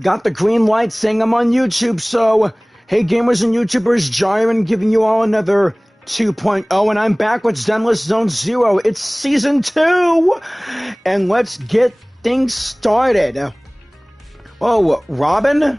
got the green light saying I'm on YouTube, so hey gamers and YouTubers, Jaren giving you all another 2.0, and I'm back with Zenless Zone Zero. It's Season 2! And let's get things started. Oh, Robin?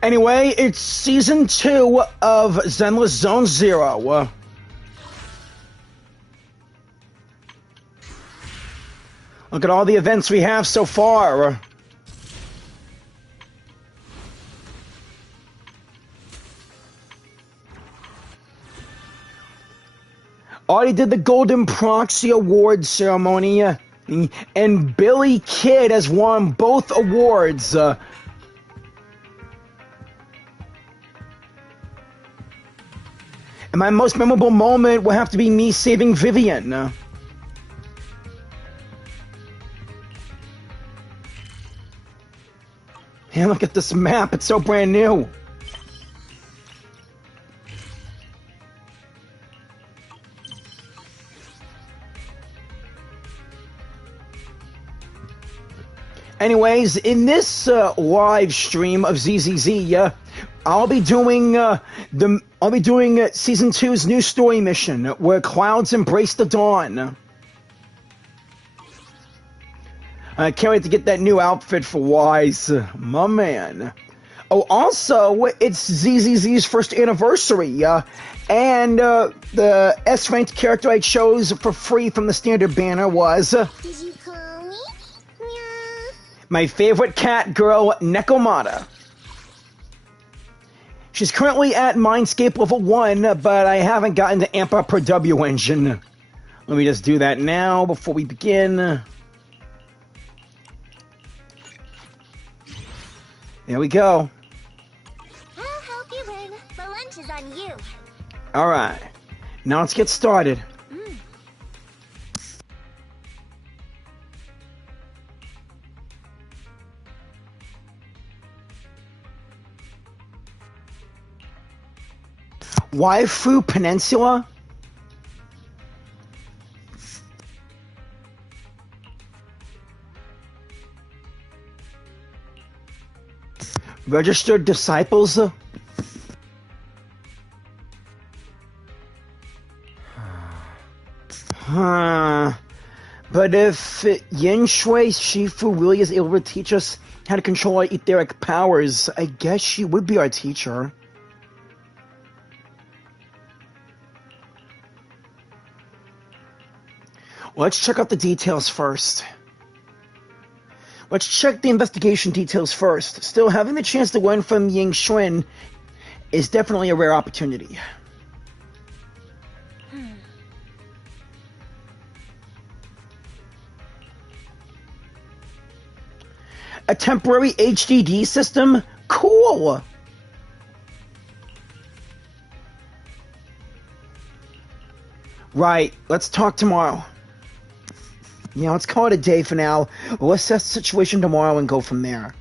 Anyway, it's Season 2 of Zenless Zone Zero. Look at all the events we have so far. Already did the Golden Proxy Awards ceremony, and Billy Kid has won both awards. And my most memorable moment will have to be me saving Vivian. And look at this map, it's so brand new. Anyways, in this live stream of ZZZ, I'll be doing Season 2's new story mission, where clouds embrace the dawn. I can't wait to get that new outfit for Wise, my man. Oh, also, it's ZZZ's first anniversary, and the S-ranked character I chose for free from the standard banner was Did you call me? Meow. my favorite cat girl, Nekomata. She's currently at Mindscape level 1, but I haven't gotten to amp up her W engine. Let me just do that now before we begin. There we go. I'll help you win. The lunch is on you. Alright, now let's get started. Waifu Peninsula? Registered disciples? But if Yenshui Shifu really is able to teach us how to control our etheric powers, I guess she would be our teacher. Let's check out the details first. Let's check the investigation details first. Still, having the chance to learn from Ying Xuan is definitely a rare opportunity. A temporary HDD system? Cool! Right, let's talk tomorrow. Yeah, let's call it a day for now. We'll assess the situation tomorrow and go from there.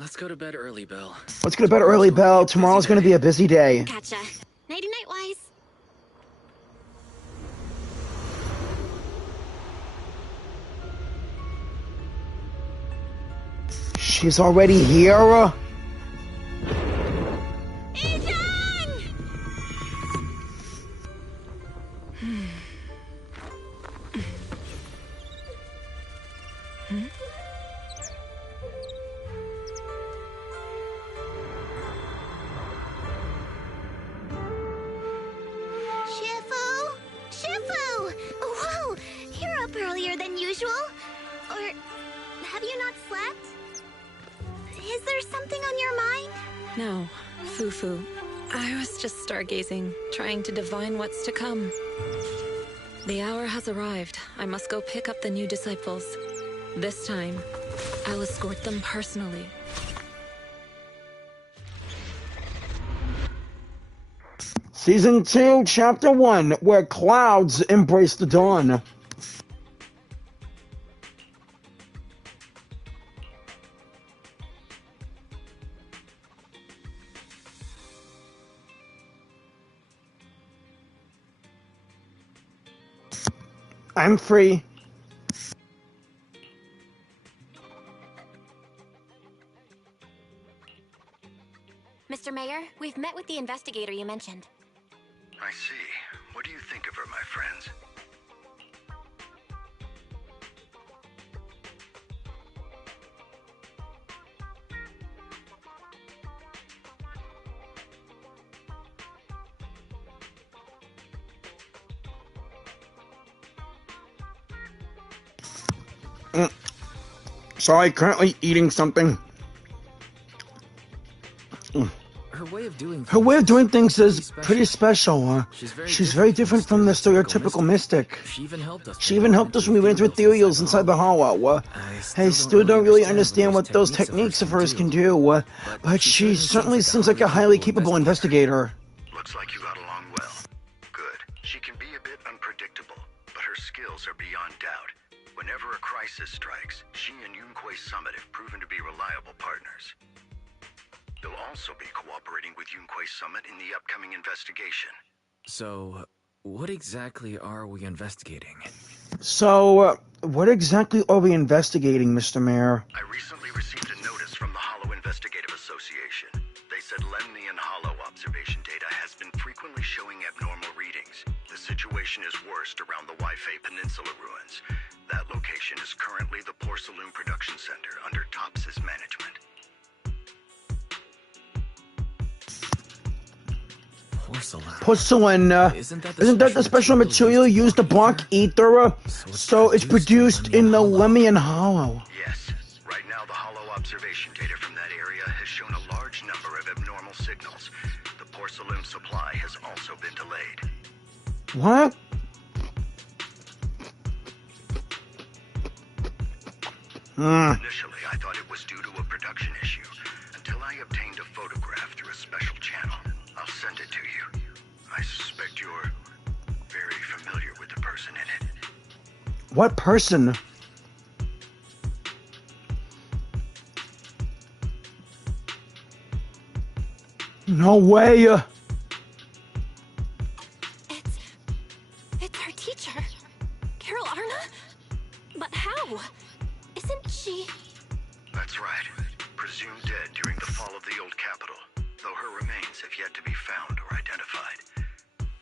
Let's go to bed early, Belle. Let's go to bed early, Belle. Tomorrow's gonna be a busy day. Gotcha. Nighty-night, Wise. She's already here? Shifu! Whoa! You're up earlier than usual? Or have you not slept? Is there something on your mind? No, Fufu. I was just stargazing, trying to divine what's to come. The hour has arrived. I must go pick up the new disciples. This time, I'll escort them personally. Season 2, Chapter 1, where clouds embrace the dawn. I'm free. Mr. Mayor, we've met with the investigator you mentioned. I see. What do you think of her, my friends? Sorry, currently eating something. Her way of doing things is pretty special. She's very different from the stereotypical mystic. She even helped us when we went through ethereals inside the hollow. I still don't really understand what those techniques of hers can do, but she certainly seems like a highly capable investigator. Looks like you got along well. Good. She can be a bit unpredictable, but her skills are beyond doubt. Whenever a crisis strikes, she and Yunkui Summit have proven to be reliable partners. They'll also be cooperating with Yunkui Summit in the upcoming investigation. So, what exactly are we investigating? So, what exactly are we investigating, Mr. Mayor? I recently received a notice from the Hollow Investigative Association. They said Lemnian Hollow observation data has been frequently showing abnormal readings. The situation is worst around the Waifei Peninsula ruins. That location is currently the Porcelain Production Center under Tops's management. Porcelain, isn't that the special material used to block ether? So it's produced in the Lemnian Hollow. Yes. Right now, the Hollow observation data from that area has shown a large number of abnormal signals. The porcelain supply has also been delayed. What? Initially, I thought it was due to a production issue, until I obtained a photograph through a special channel. I'll send it to you. I suspect you're very familiar with the person in it. What person? No way! It's our teacher. Carol Arna? But how? Isn't she... That's right. Presumed dead during the fall of the old capital, though her remains have yet to be found or identified.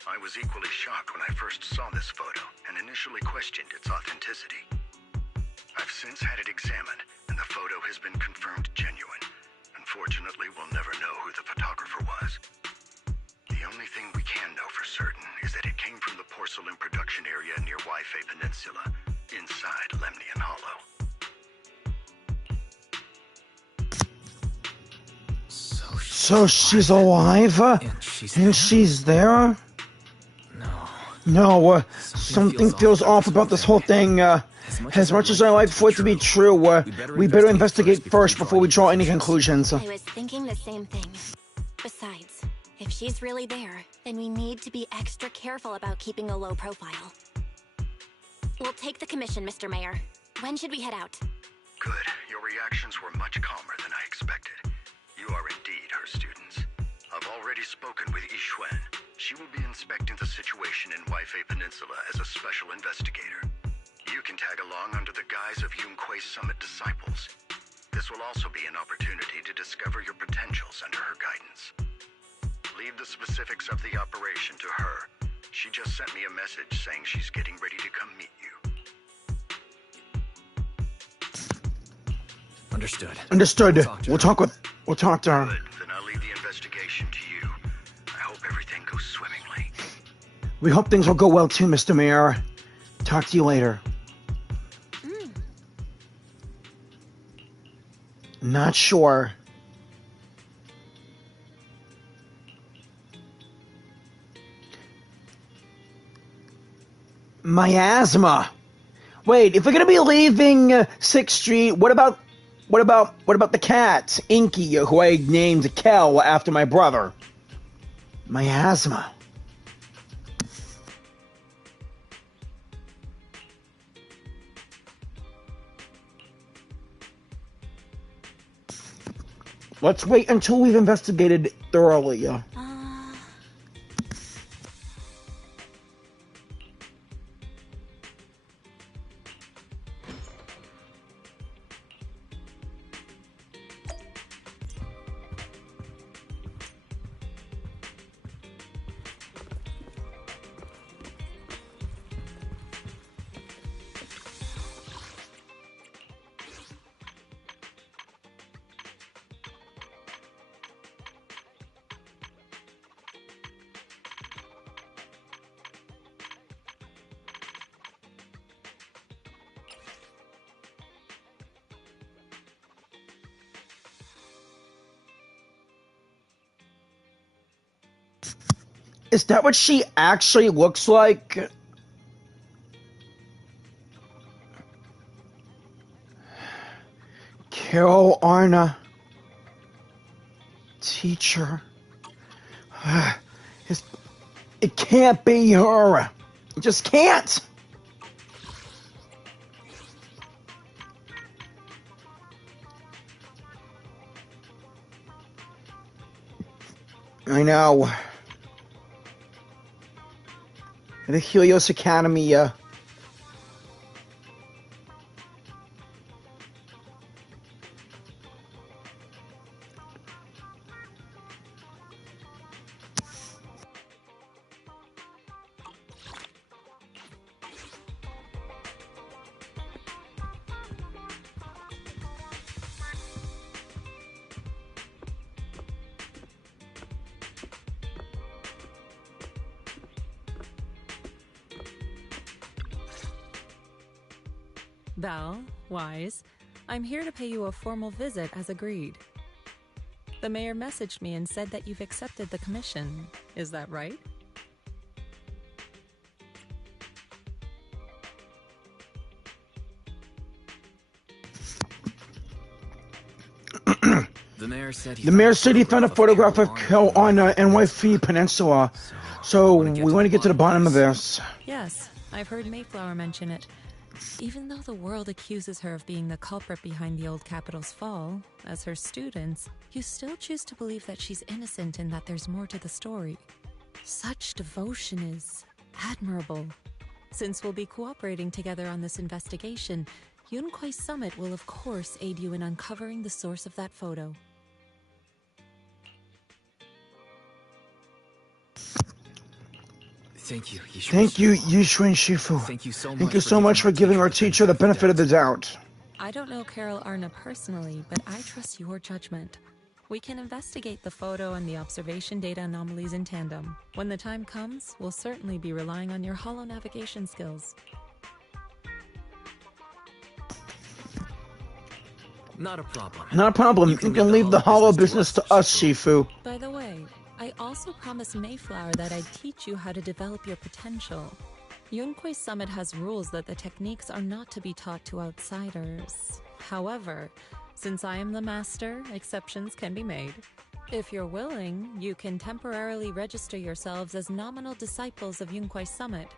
I was equally shocked when I first saw this photo and initially questioned its authenticity. I've since had it examined, and the photo has been confirmed genuine. Unfortunately, we'll never know who the photographer was. The only thing we can know for certain is that it came from the porcelain production area near Waifei Peninsula, inside Lemnian Hollow. So she's alive? And she's there? No, something feels off about this whole thing. As much as I like for it to be true, we better investigate first before we draw any conclusions. I was thinking the same thing. Besides, if she's really there, then we need to be extra careful about keeping a low profile. We'll take the commission, Mr. Mayor. When should we head out? Good. Your reactions were much calmer than I expected. You are indeed her students. I've already spoken with Yixuan. She will be inspecting the situation in Waifei Peninsula as a special investigator. You can tag along under the guise of Yunkui Summit disciples. This will also be an opportunity to discover your potentials under her guidance. Leave the specifics of the operation to her. She just sent me a message saying she's getting ready to come meet you. Understood. Understood. We'll talk to We'll talk to her. Good. Then I'll leave the investigation to you. I hope everything goes swimmingly. We hope things will go well too, Mr. Mayor. Talk to you later. Not sure. Miasma. Wait, if we're gonna be leaving 6th Street, what about the cat, Inky, who I named Kel after my brother? Miasma. Let's wait until we've investigated thoroughly. Is that what she actually looks like? Carol Arna. Teacher. It can't be her. It just can't. I know. The Helios Academy, Belle, Wise, I'm here to pay you a formal visit as agreed. The mayor messaged me and said that you've accepted the commission. Is that right? The mayor said he found a photograph of Kel on NYC Peninsula, so we want to get to the bottom of this. Yes, I've heard Mayflower mention it. Even though the world accuses her of being the culprit behind the old capital's fall, as her students, you still choose to believe that she's innocent and that there's more to the story. Such devotion is admirable. Since we'll be cooperating together on this investigation, Yunkui Summit will of course aid you in uncovering the source of that photo. Thank you, Yixuan. Thank you, Yixuan Shifu. Thank you so much. Thank you so much for giving our teacher the benefit of the doubt. I don't know Carol Arna personally, but I trust your judgment. We can investigate the photo and the observation data anomalies in tandem. When the time comes, we'll certainly be relying on your holo navigation skills. Not a problem. Not a problem. You can leave the hollow business to us, Shifu. By the way, I also promised Mayflower that I'd teach you how to develop your potential. Yunkui Summit has rules that the techniques are not to be taught to outsiders. However, since I am the master, exceptions can be made. If you're willing, you can temporarily register yourselves as nominal disciples of Yunkui Summit.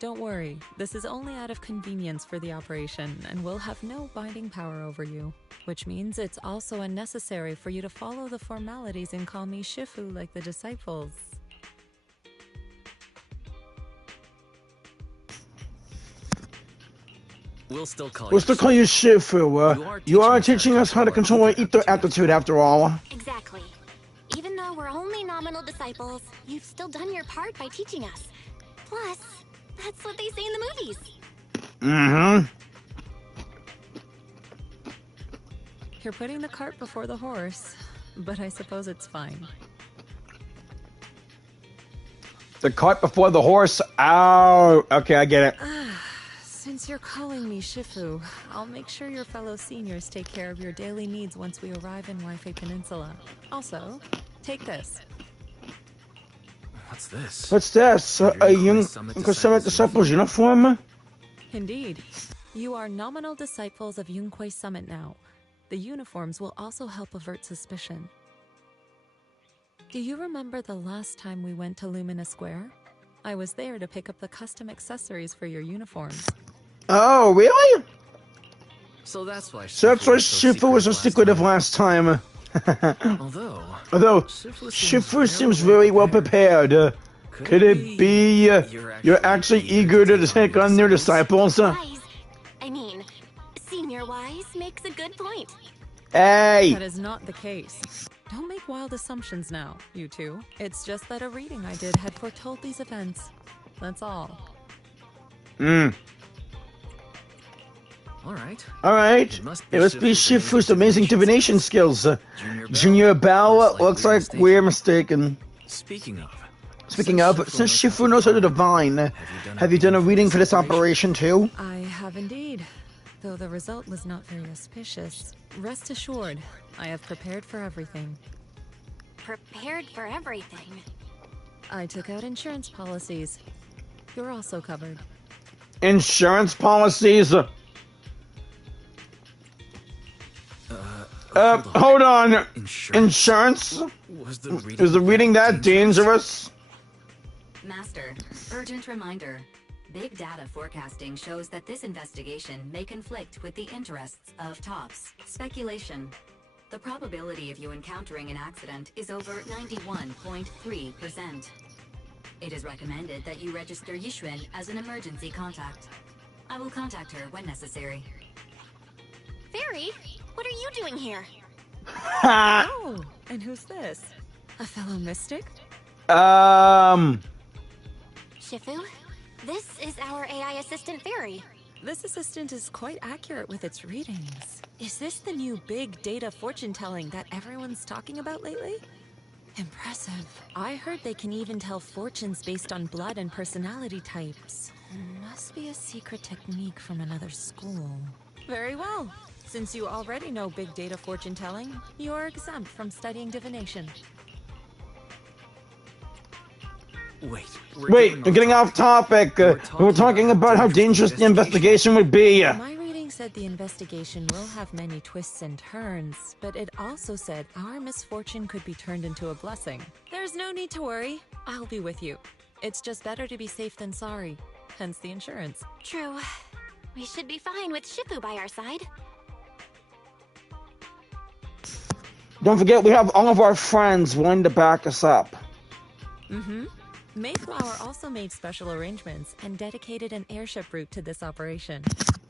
Don't worry, this is only out of convenience for the operation and will have no binding power over you. Which means it's also unnecessary for you to follow the formalities and call me Shifu like the disciples. We'll still call We'll still call you Shifu. You are teaching us how to control our ether aptitude after all. Exactly. Even though we're only nominal disciples, you've still done your part by teaching us. Plus, that's what they say in the movies. Mm-hmm. You're putting the cart before the horse, but I suppose it's fine. The cart before the horse. Ow. Okay, I get it. Since you're calling me Shifu, I'll make sure your fellow seniors take care of your daily needs once we arrive in Waifei Peninsula. Also, take this. What's this? What's this? A Yunkui Summit disciples uniform? Indeed. You are nominal disciples of Yunkui Summit now. The uniforms will also help avert suspicion. Do you remember the last time we went to Lumina Square? I was there to pick up the custom accessories for your uniforms. Oh, really? So that's why Shifu was so secretive last time. Although Shifu seems very well prepared. Could it be you're actually eager to take on their disciples? Wise. I mean, Senior Wise makes a good point. Hey! That is not the case. Don't make wild assumptions now, you two. It's just that a reading I did had foretold these events. That's all. Alright. It must be Shifu's amazing divination skills. Junior Belle, looks like we're mistaken. Speaking of, since Shifu knows how to divine, have you done a reading for this operation too? I have indeed. Though the result was not very auspicious. Rest assured, I have prepared for everything. Prepared for everything? I took out insurance policies. You're also covered. Insurance policies? Hold on. Insurance? Is the reading that dangerous? Master, urgent reminder. Big data forecasting shows that this investigation may conflict with the interests of TOPS. Speculation. The probability of you encountering an accident is over 91.3%. It is recommended that you register Yixuan as an emergency contact. I will contact her when necessary. Fairy, what are you doing here? Oh, and who's this? A fellow mystic? Shifu, this is our AI assistant Fairy. This assistant is quite accurate with its readings. Is this the new big data fortune-telling that everyone's talking about lately? Impressive. I heard they can even tell fortunes based on blood and personality types. Must be a secret technique from another school. Very well. Since you already know big data fortune-telling, you are exempt from studying divination. Wait, we're getting off topic. We're talking about how dangerous the investigation would be. My reading said the investigation will have many twists and turns, but it also said our misfortune could be turned into a blessing. There's no need to worry. I'll be with you. It's just better to be safe than sorry. Hence the insurance. True. We should be fine with Shifu by our side. Don't forget, we have all of our friends willing to back us up. Mm-hmm. Mayflower also made special arrangements and dedicated an airship route to this operation.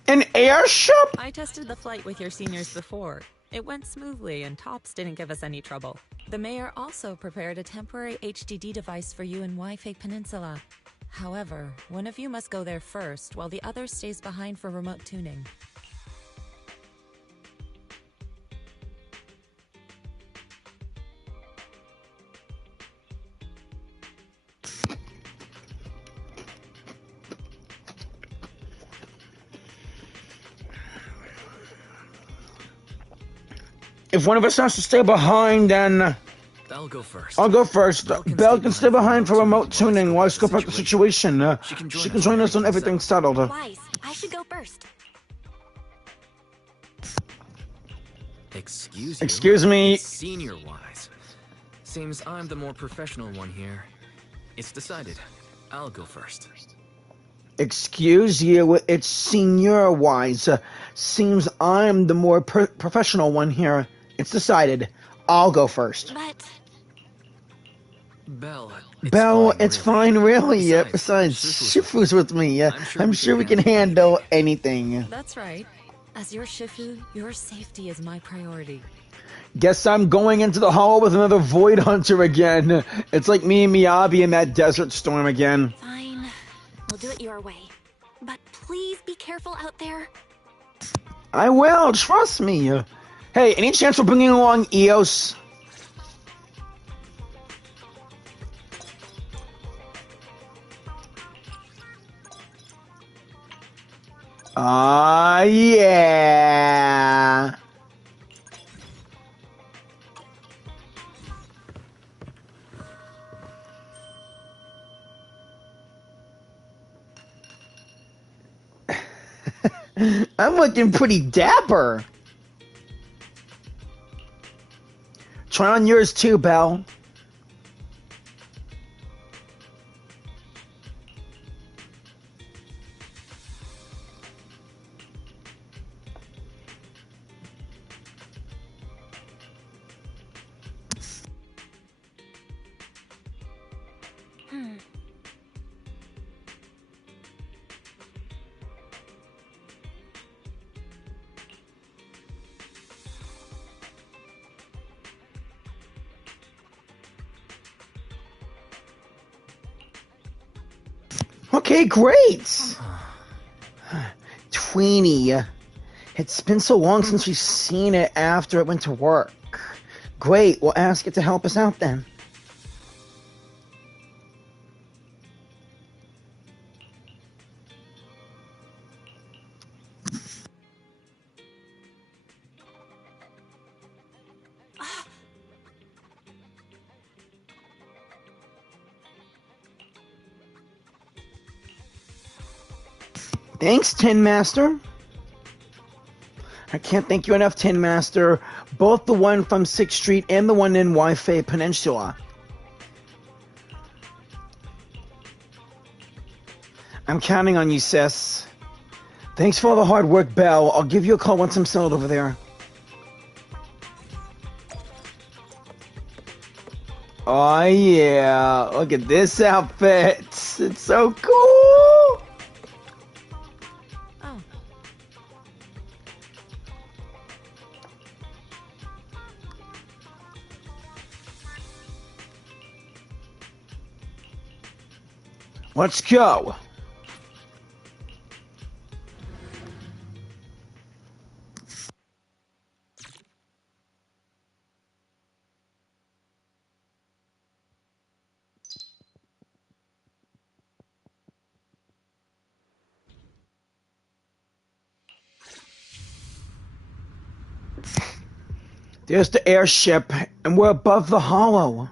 An airship? I tested the flight with your seniors before. It went smoothly and TOPS didn't give us any trouble. The mayor also prepared a temporary HDD device for you in Waifei Peninsula. However, one of you must go there first while the other stays behind for remote tuning. If one of us has to stay behind, then I'll go first. I'll go first. Belle can stay behind for remote tuning while I scope out the situation. She can join us when everything's settled. Wise, I should go first. Excuse me. It's Senior Wise. Seems I'm the more professional one here. It's decided. I'll go first. Excuse you, it's Senior Wise. Seems I'm the more professional one here. It's decided. I'll go first. But Belle, Belle, it's fine, really. Besides, Besides, Shifu's Shifu's with me. I'm sure we can handle anything. That's right. As your Shifu, your safety is my priority. Guess I'm going into the hollow with another Void Hunter again. It's like me and Miyabi in that Desert Storm again. fine. We'll do it your way. But please be careful out there. I will, trust me. Hey, any chance we're bringing along Eos? Yeah. I'm looking pretty dapper. Try on yours too, Belle. Okay, great. Tweenie, it's been so long since we've seen it after it went to work. Great, we'll ask it to help us out then. Thanks, Tin Master. I can't thank you enough, Tin Master. Both the one from 6th Street and the one in Wi-Fi Peninsula. I'm counting on you, sis. Thanks for all the hard work, Belle. I'll give you a call once I'm settled over there. Oh yeah, look at this outfit. It's so cool. Oh. Let's go. There's the airship, and we're above the hollow.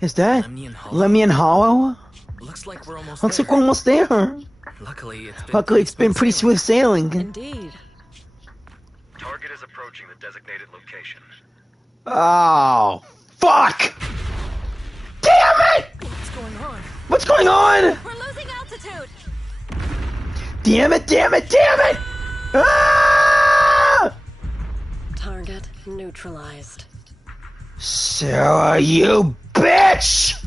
Is that Lemnian Hollow? Looks like we're almost Looks there. like we're almost there. Luckily, It's been pretty smooth sailing. Indeed. Target is approaching the designated location. Oh, fuck! Damn it! What's going on? What's going on? We're losing altitude. Damn it, damn it, damn it! Ah! Target neutralized. Sarah, you bitch!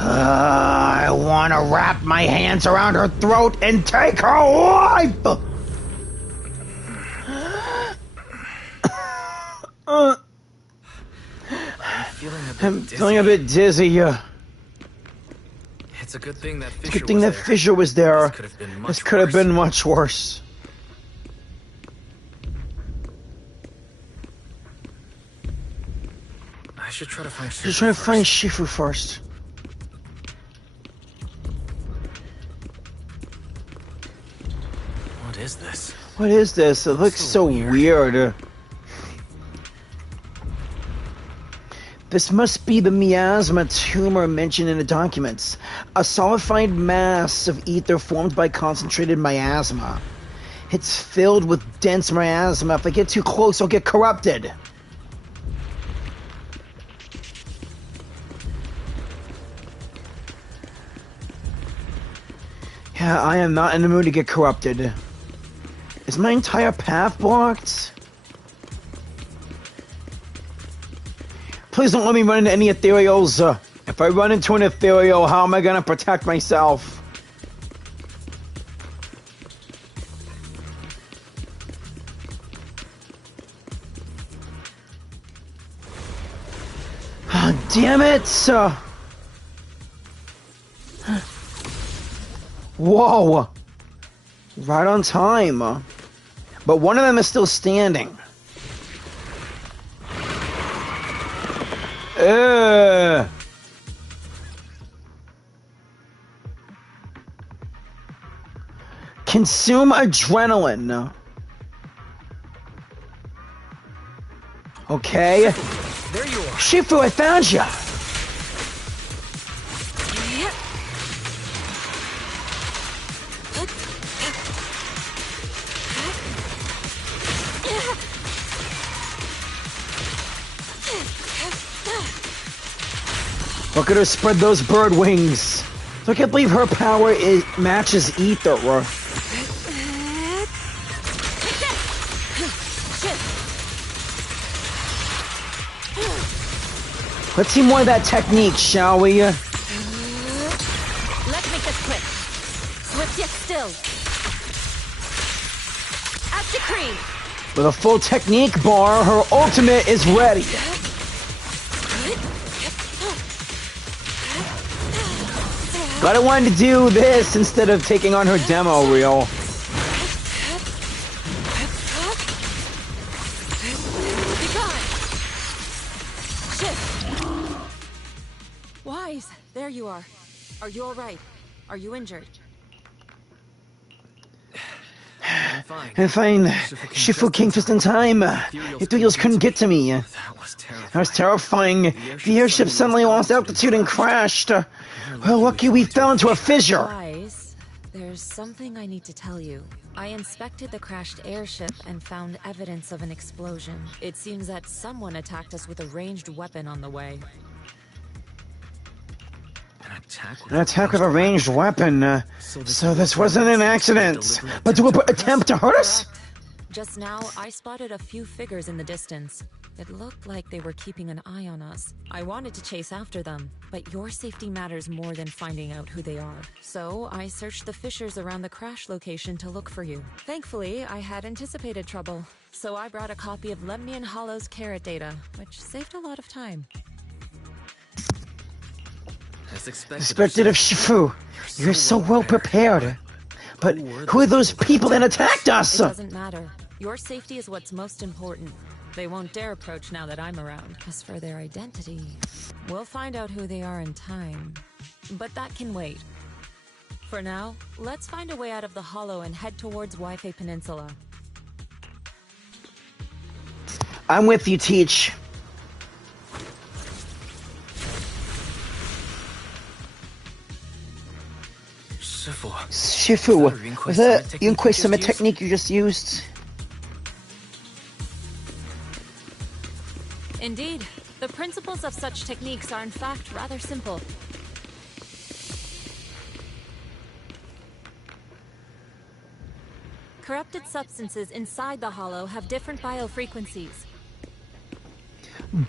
I want to wrap my hands around her throat and take her life! I'm feeling a bit dizzy. It's a good thing that It's a good thing that Fisher was there. This could have been much worse. I should try to find Shifu. Just trying to find Shifu first. What is this? What is this? It looks so weird. This must be the miasma tumor mentioned in the documents. A solidified mass of ether formed by concentrated miasma. It's filled with dense miasma. If I get too close, I'll get corrupted. Yeah, I am not in the mood to get corrupted. Is my entire path blocked? Please don't let me run into any ethereals. If I run into an ethereal, how am I gonna protect myself? Oh, damn it! Whoa! Right on time. But one of them is still standing. Consume adrenaline. Okay. There you are. Shifu, I found you. Look at her spread those bird wings. So I can't believe her power matches ether. Let's see more of that technique, shall we? Let's make this quick. Swift yet still. As decreed. With a full technique bar, her ultimate is ready. But I wanted to do this instead of taking on her demo reel. Wise, there you are. Are you all right? Are you injured? I'm fine. Shifu came just in time. Ethereals couldn't get to me. That was terrifying. That was terrifying. The airship suddenly lost altitude and crashed. Well, lucky we fell into a fissure. Wise, there's something I need to tell you. I inspected the crashed airship and found evidence of an explosion. It seems that someone attacked us with a ranged weapon on the way. An attack with a ranged weapon. So this wasn't an accident, but deliberate attempt to hurt us? Just now, I spotted a few figures in the distance. It looked like they were keeping an eye on us. I wanted to chase after them, but your safety matters more than finding out who they are. So I searched the fissures around the crash location to look for you. Thankfully, I had anticipated trouble, so I brought a copy of Lemnian Hollow's carrot data, which saved a lot of time. As Expected of Shifu. You're so well prepared. But who are those people that attacked us? It doesn't matter. Your safety is what's most important. They won't dare approach now that I'm around. As for their identity, we'll find out who they are in time. But that can wait. For now, let's find a way out of the hollow and head towards Wi-Fi Peninsula. I'm with you, Teach. Shifu, was that Yunkui Summit technique you just used? Indeed. The principles of such techniques are in fact rather simple. Corrupted substances inside the hollow have different biofrequencies.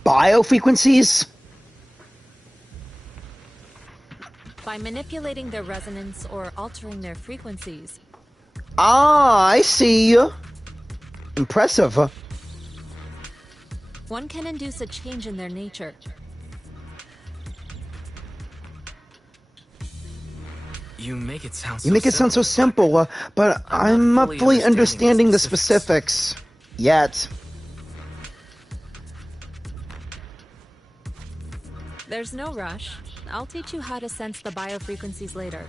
Biofrequencies? By manipulating their resonance or altering their frequencies. Ah, I see. Impressive. One can induce a change in their nature. You make it sound so simple, but I'm not fully understanding the specifics yet. There's no rush. I'll teach you how to sense the biofrequencies later.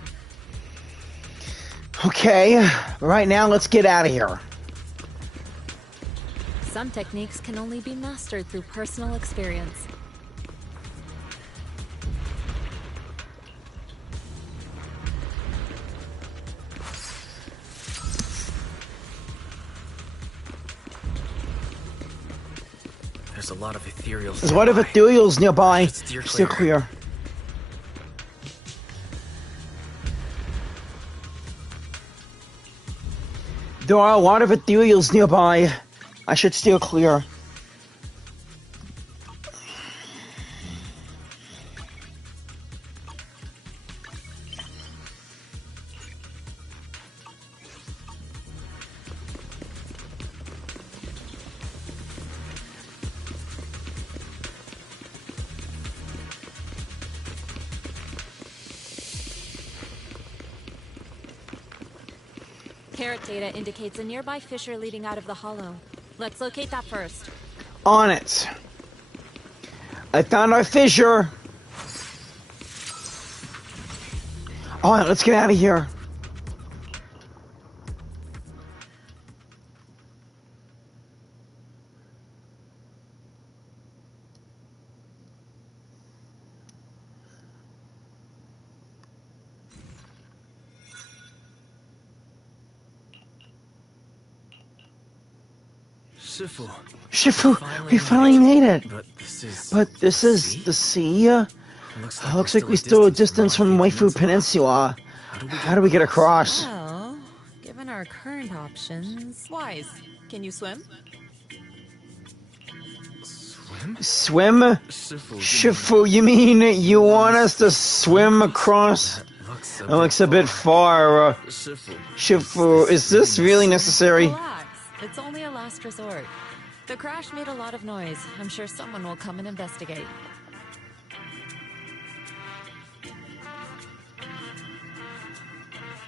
Okay, right now let's get out of here. Some techniques can only be mastered through personal experience. There's a lot of ethereals. There's a lot of ethereals nearby. Still clear. There are a lot of ethereals nearby. I should steer clear. Carrot data indicates a nearby fissure leading out of the hollow. Let's locate that first. On it. I found our fissure. Alright, let's get out of here. Shifu, we finally made it. But this is the sea? Looks like we still a distance from Waifu Peninsula. How do we get across? Well, given our current options... Wise, can you swim? Swim? Shifu, you mean you want us to swim across? That looks a bit far. Shifu, is this really necessary? Relax. It's only a last resort. The crash made a lot of noise. I'm sure someone will come and investigate.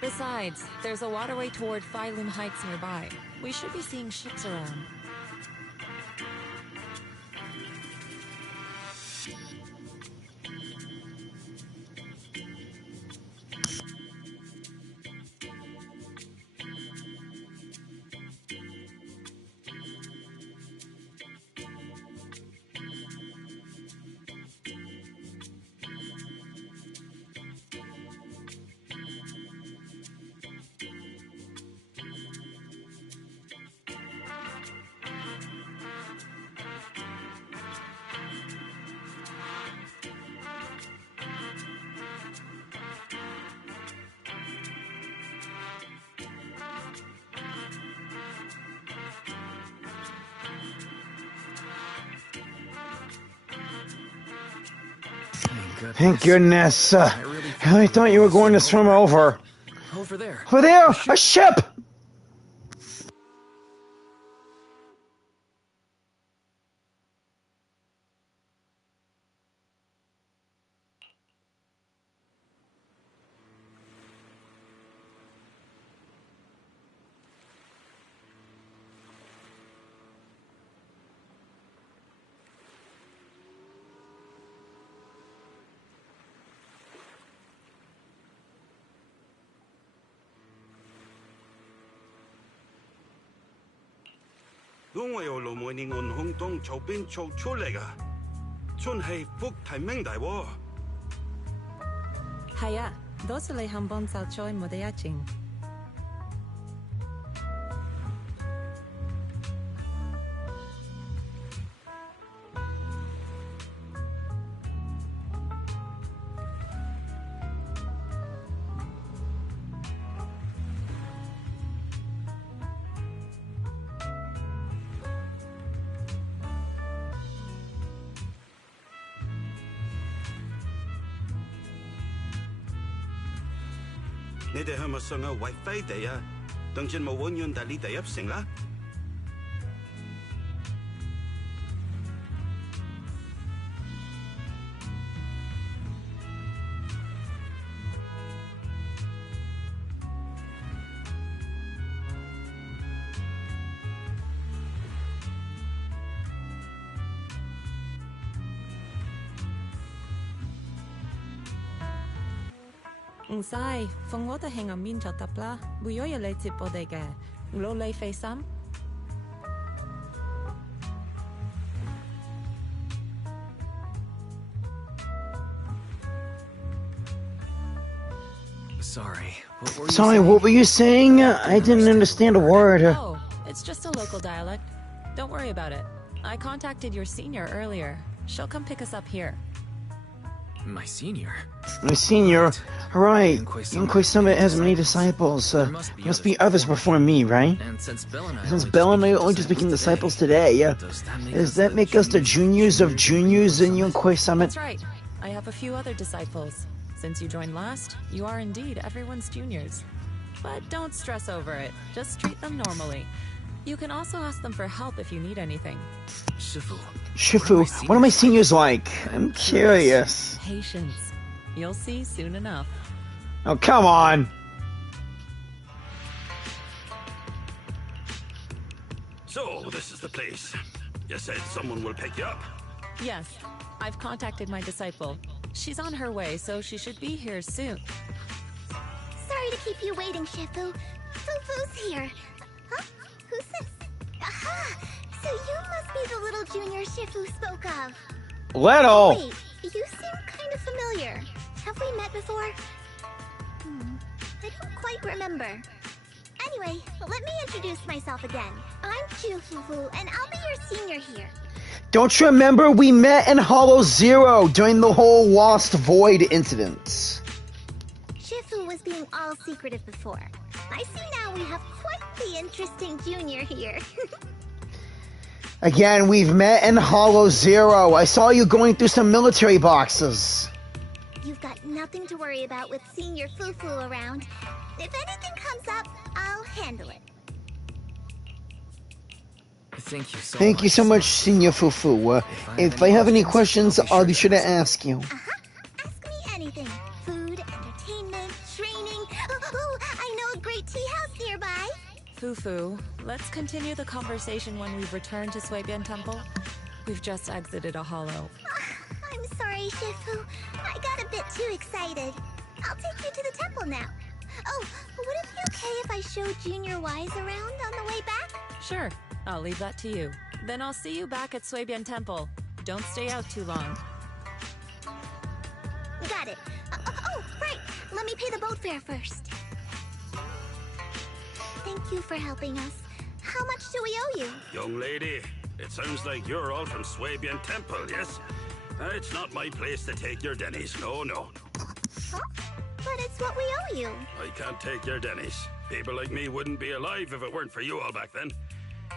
Besides, there's a waterway toward Phylum Heights nearby. We should be seeing ships around. Thank goodness. I really thought you were going to swim over. Over there. Over there! A ship! Haya, dosulay hambon sa choy modayaching. Sai, phong ngô ta hẹn min cho tập la, bùi yo lệ tip bồ đề gà, lô lê phê xăm. Sorry, what were you saying? I didn't understand a word. Oh, it's just a local dialect. Don't worry about it. I contacted your senior earlier. She'll come pick us up here. My senior? My senior? Right. Yunkui Summit has many disciples. Must be others before me, right? And since Belle and I Since Belle and I only just became disciples today, does that make us the juniors of juniors in Yunkui Summit? That's right. I have a few other disciples. Since you joined last, you are indeed everyone's juniors. But don't stress over it. Just treat them normally. You can also ask them for help if you need anything. Shifu, what are my seniors like? I'm curious. Patience. You'll see soon enough. Oh, come on. So, this is the place. You said someone will pick you up. Yes, I've contacted my disciple. She's on her way, so she should be here soon. Sorry to keep you waiting, Shifu. Fufu's here. Huh? Who's this? Aha! So you must be the little junior Shifu spoke of. Little! Wait, you seem kind of familiar. Have we met before? I don't quite remember. Anyway, let me introduce myself again. I'm Fufu, and I'll be your senior here. Don't you remember we met in Hollow Zero during the whole Lost Void incident? Shifu was being all secretive before. I see now we have quite the interesting junior here. Again, we've met in Hollow Zero. I saw you going through some military boxes. You've got nothing to worry about with Senior Fufu around. If anything comes up, I'll handle it. Thank you so much, Senior Fufu. If I have any questions, I'll be sure to ask you. Ask me anything. Food, entertainment, training. Oh, I know a great tea house nearby. Fufu, let's continue the conversation when we've returned to Suebian Temple. We've just exited a hollow. I'm sorry, Shifu. I got a bit too excited. I'll take you to the temple now. Oh, would it be okay if I showed Junior Wise around on the way back? Sure, I'll leave that to you. Then I'll see you back at Suebian Temple. Don't stay out too long. Got it. Oh, right. Let me pay the boat fare first. Thank you for helping us. How much do we owe you? Young lady, it sounds like you're all from Suebian Temple, yes? It's not my place to take your dennies, no. Huh? But it's what we owe you. I can't take your dennies. People like me wouldn't be alive if it weren't for you all back then.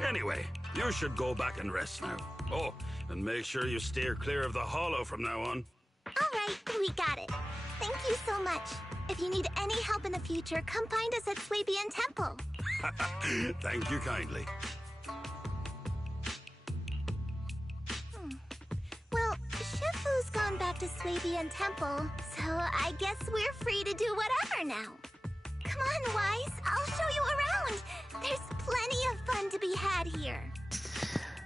Anyway, you should go back and rest now. Oh, and make sure you steer clear of the hollow from now on. All right, we got it. Thank you so much. If you need any help in the future, come find us at Suebian Temple. Thank you kindly. Well, Shifu's gone back to Suebian Temple, so I guess we're free to do whatever now. Come on, Wise, I'll show you around. There's plenty of fun to be had here.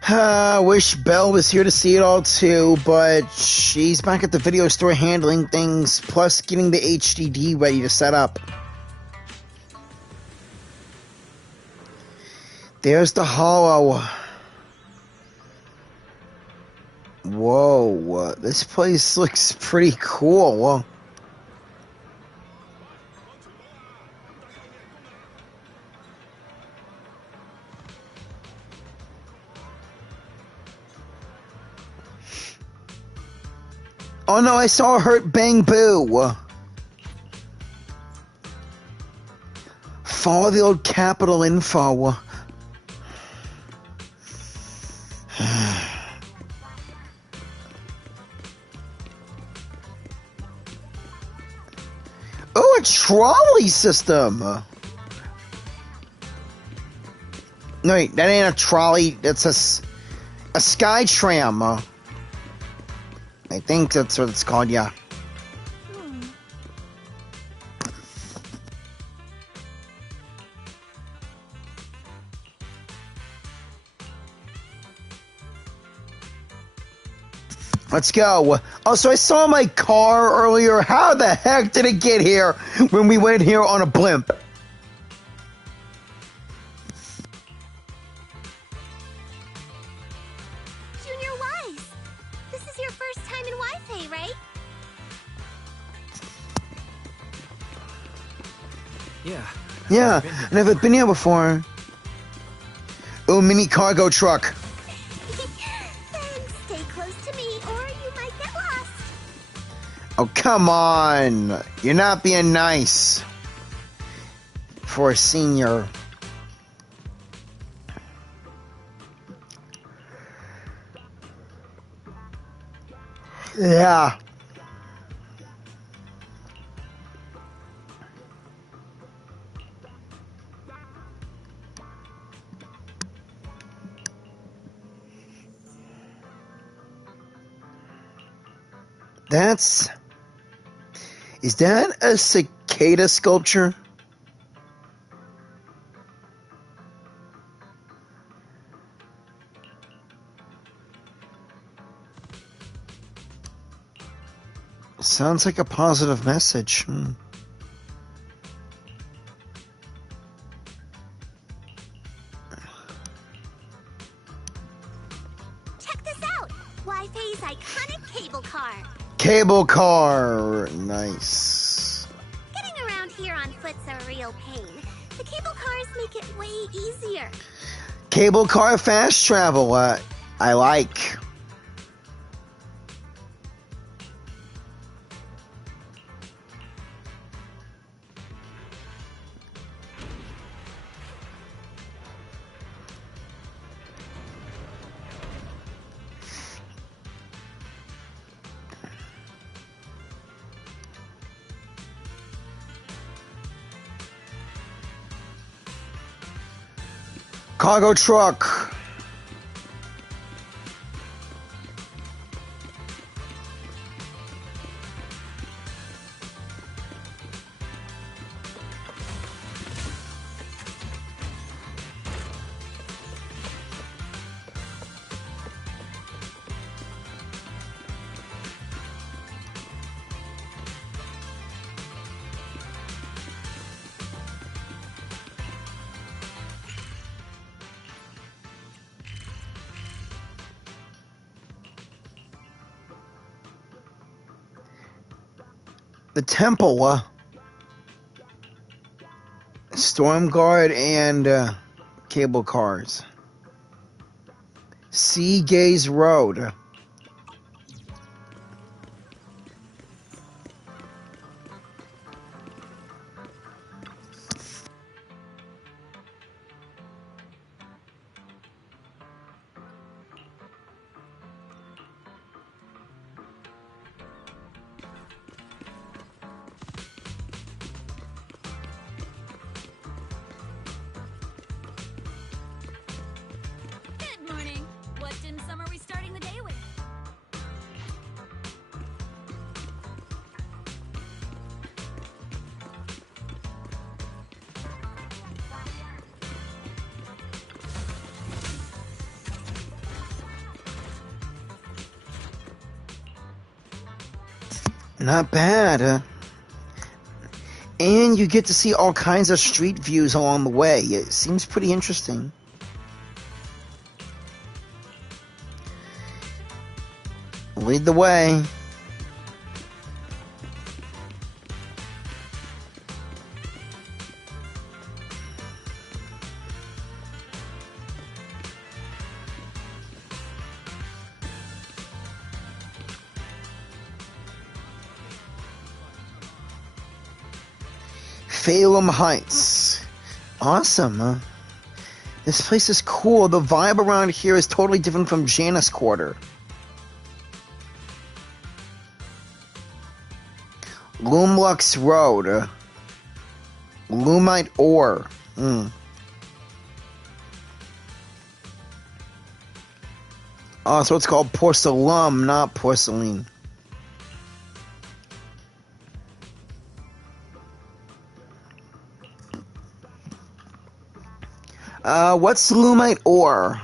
I wish Belle was here to see it all too, but she's back at the video store handling things, plus getting the HDD ready to set up. There's the hollow. Whoa, this place looks pretty cool. Oh no, I saw Hurt Bang Boo. Follow the old capital info. Oh, a trolley system. No, wait, that ain't a trolley. That's a sky tram. I think that's what it's called, yeah. Let's go. Also, I saw my car earlier. How the heck did it get here when we went here on a blimp? Junior Wise, this is your first time in Wi-Fi, right? Yeah. I've never been here before. Oh, mini cargo truck. Then stay close to me or you might get lost. Oh, come on. You're not being nice for a senior. Yeah. Is that a cicada sculpture? Sounds like a positive message. Check this out! Wi-Fi's iconic cable car. Cable car. Nice. Getting around here on foot's a real pain. The cable cars make it way easier. Cable car fast travel. I like. Cargo truck. The temple, storm guard and cable cars. Sea Gaze Road. Good morning. What dim sum are we starting the day with? Not bad. And you get to see all kinds of street views along the way. It seems pretty interesting. Lead the way. Phelan Heights. Awesome. This place is cool. The vibe around here is totally different from Janus Quarter. Lumlux Road. Lumite Ore. Oh, so it's called porcelain, not porcelain. What's Lumite Ore?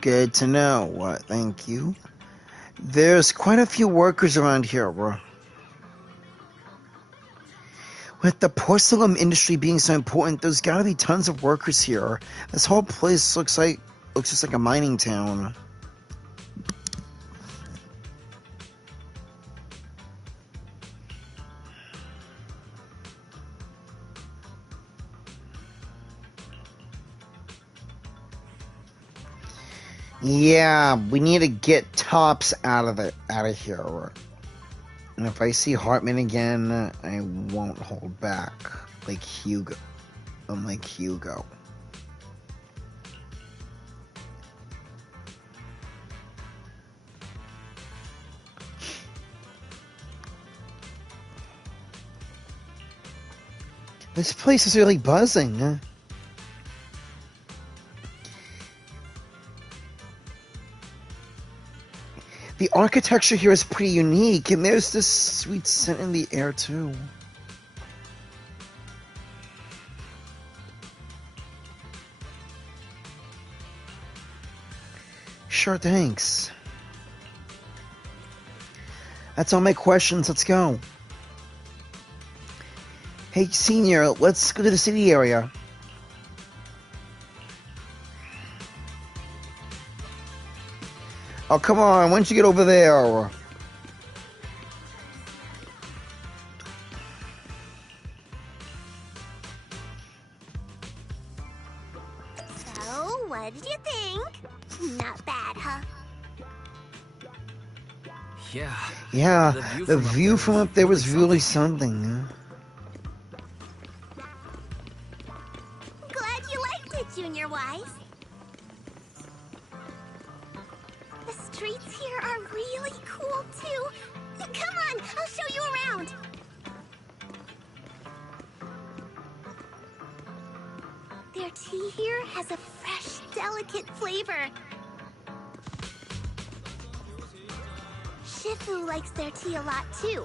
Good to know. Thank you. There's quite a few workers around here, bro. With the porcelain industry being so important, there's gotta be tons of workers here. This whole place looks just like a mining town. Yeah, we need to get Tops out of here. And if I see Hartman again, I won't hold back. Like Hugo. Unlike Hugo. This place is really buzzing. The architecture here is pretty unique, and there's this sweet scent in the air, too. Sure, thanks. That's all my questions. Let's go. Hey, Senior, let's go to the city area. Oh, come on. Why don't you get over there? So, what did you think? Not bad, huh? Yeah. The view from up there was really something. Glad you liked it, Junior Wise. The streets here are really cool, too. Come on, I'll show you around. Their tea here has a fresh, delicate flavor. Shifu likes their tea a lot, too.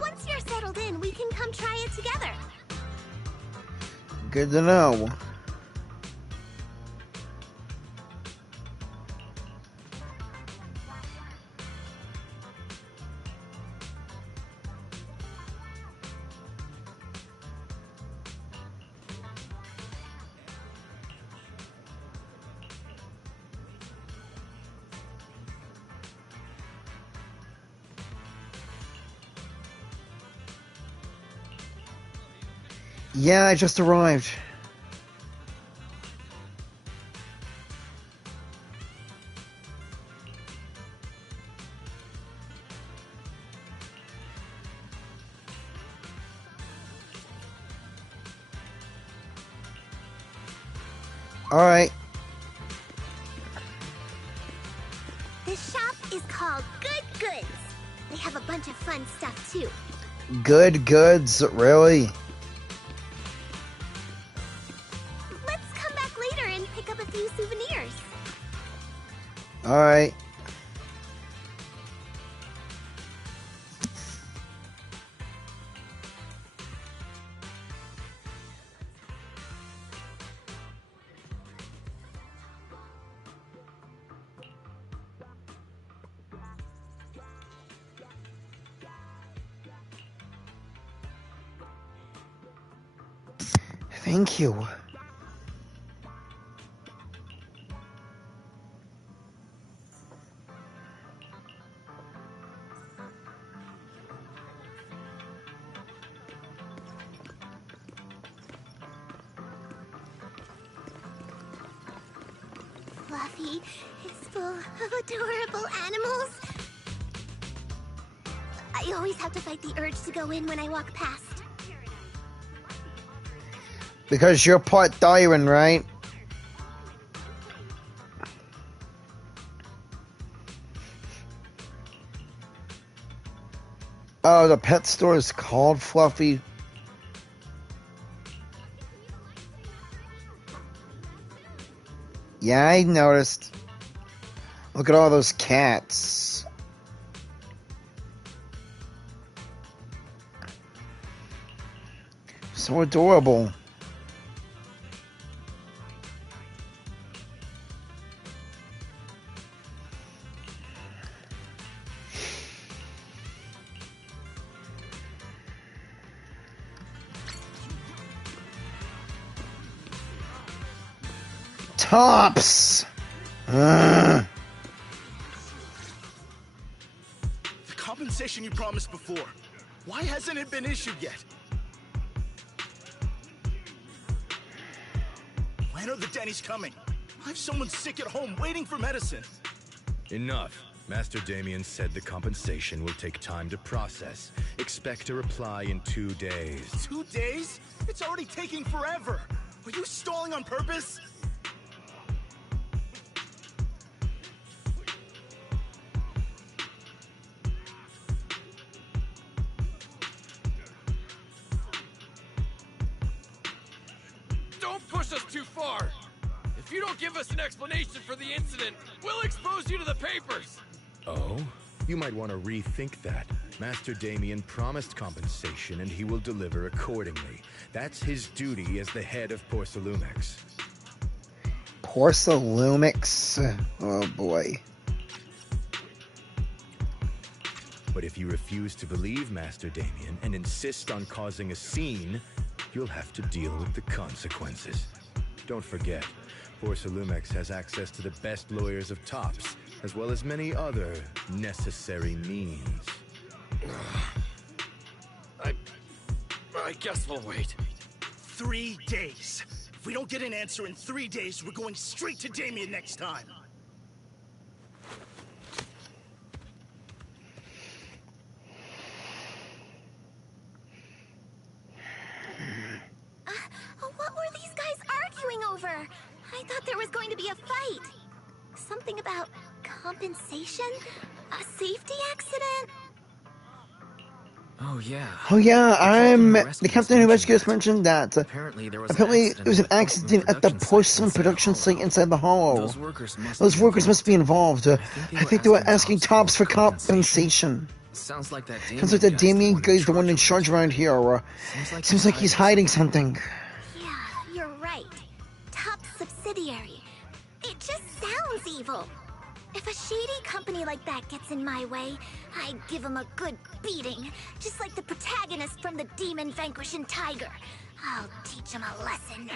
Once you're settled in, we can come try it together. Good to know. Yeah, I just arrived. All right. This shop is called Good Goods. They have a bunch of fun stuff, too. Good goods, really? Let's come back later and pick up a few souvenirs. All right. Thank you. Fluffy is full of adorable animals. I always have to fight the urge to go in when I walk past. Because you're part Dyran, right? Oh, the pet store is called Fluffy. Yeah, I noticed. Look at all those cats. So adorable. Tops! The compensation you promised before. Why hasn't it been issued yet? When I know that Danny's coming. I have someone sick at home waiting for medicine. Enough. Master Damien said the compensation will take time to process. Expect a reply in 2 days. 2 days? It's already taking forever. Are you stalling on purpose? Don't push us too far! If you don't give us an explanation for the incident, we'll expose you to the papers! Oh? You might want to rethink that. Master Damien promised compensation and he will deliver accordingly. That's his duty as the head of Porcellumex. Porcellumex? Oh boy. But if you refuse to believe Master Damien and insist on causing a scene, you'll have to deal with the consequences. Don't forget, Porcellumex has access to the best lawyers of Tops, as well as many other necessary means. I guess we'll wait. 3 days. If we don't get an answer in 3 days, we're going straight to Damien next time. What were these guys arguing over? I thought there was going to be a fight. Something about compensation? A safety accident? Oh yeah. Oh yeah, the captain who investigators mentioned that. Apparently it was an accident at the porcelain production site inside the hollow. Those workers must be involved. I think they were asking Tops for compensation. Sounds like that Damien guy's the one in charge around here. Seems like he's hiding something. Yeah, you're right. Top subsidiary. It just sounds evil. If a shady company like that gets in my way, I give them a good beating. Just like the protagonist from the Demon Vanquishing Tiger. I'll teach him a lesson.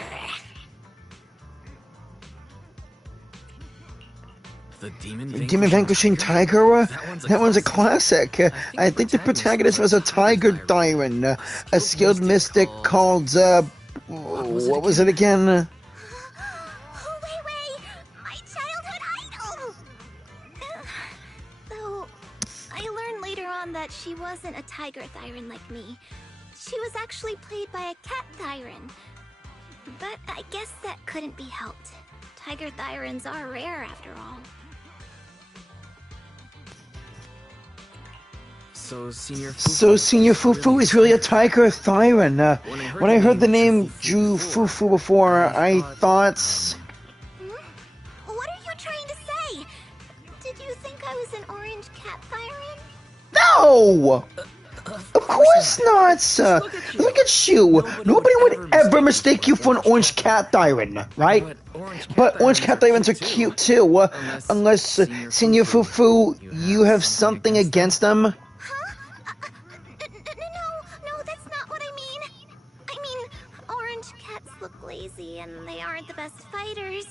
The Demon Vanquishing Tiger? That one's a classic. I think the protagonist was a tiger tyrant. A skilled mystic called, what was it again? That she wasn't a tiger thyron like me. She was actually played by a cat thyron. But I guess that couldn't be helped. Tiger thyrons are rare after all. So Senior Fufu is really a tiger thyron. When I heard the name Ju Fufu before, I thought... What are you trying to say? Did you think I was an orange cat thyron? No! Of course not! Look at you! Nobody would ever mistake you for an orange cat thyron, right? But orange cat thyrons are cute too, unless, Senior Fufu, you have something against them? Huh? No, that's not what I mean. I mean, orange cats look lazy and they aren't the best fighters.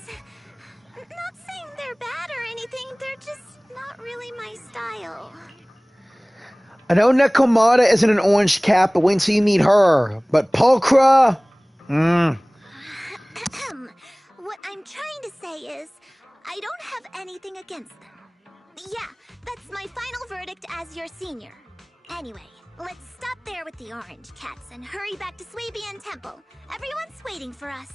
Not saying they're bad or anything, they're just not really my style. I know Nekomata isn't an orange cat, but wait until you meet her. But Pulchra? What I'm trying to say is, I don't have anything against them. Yeah, that's my final verdict as your senior. Anyway, let's stop there with the orange cats and hurry back to Swabian Temple. Everyone's waiting for us.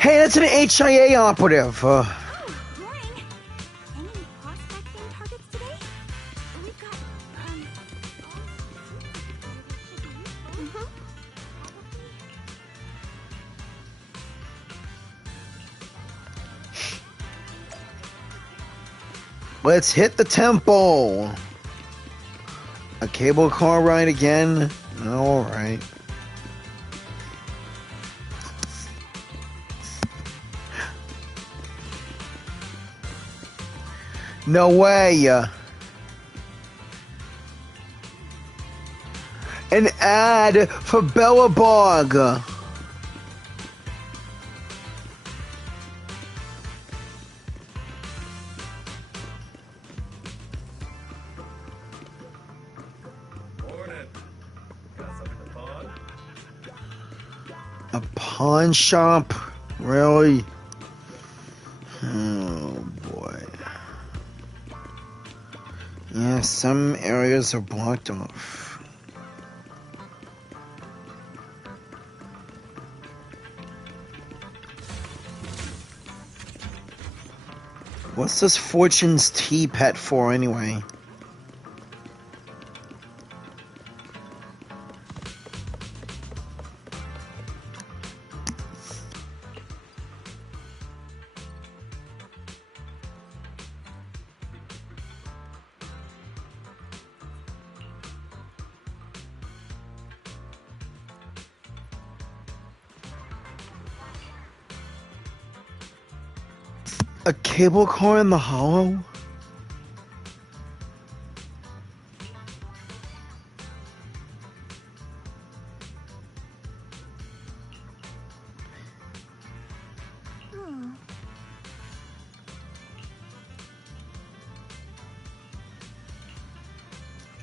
Hey, that's an HIA operative. Morning. Any prospecting targets today? We've got, Let's hit the temple. A cable car ride again? Alright. No way. An ad for Bellabog. A pawn shop? Really? Oh boy. Yeah, some areas are blocked off. What's this Fortune's Tea pet for anyway? A cable car in the hollow?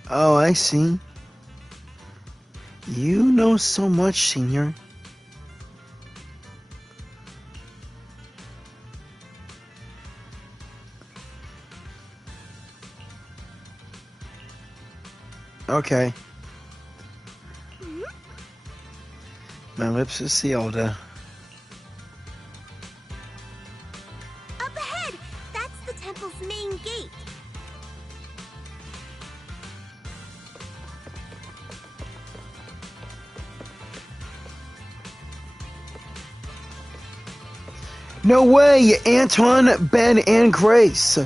Oh, I see. You know so much, Senior. Okay. My lips are sealed. Up ahead! That's the temple's main gate. No way! Anton, Ben, and Grace.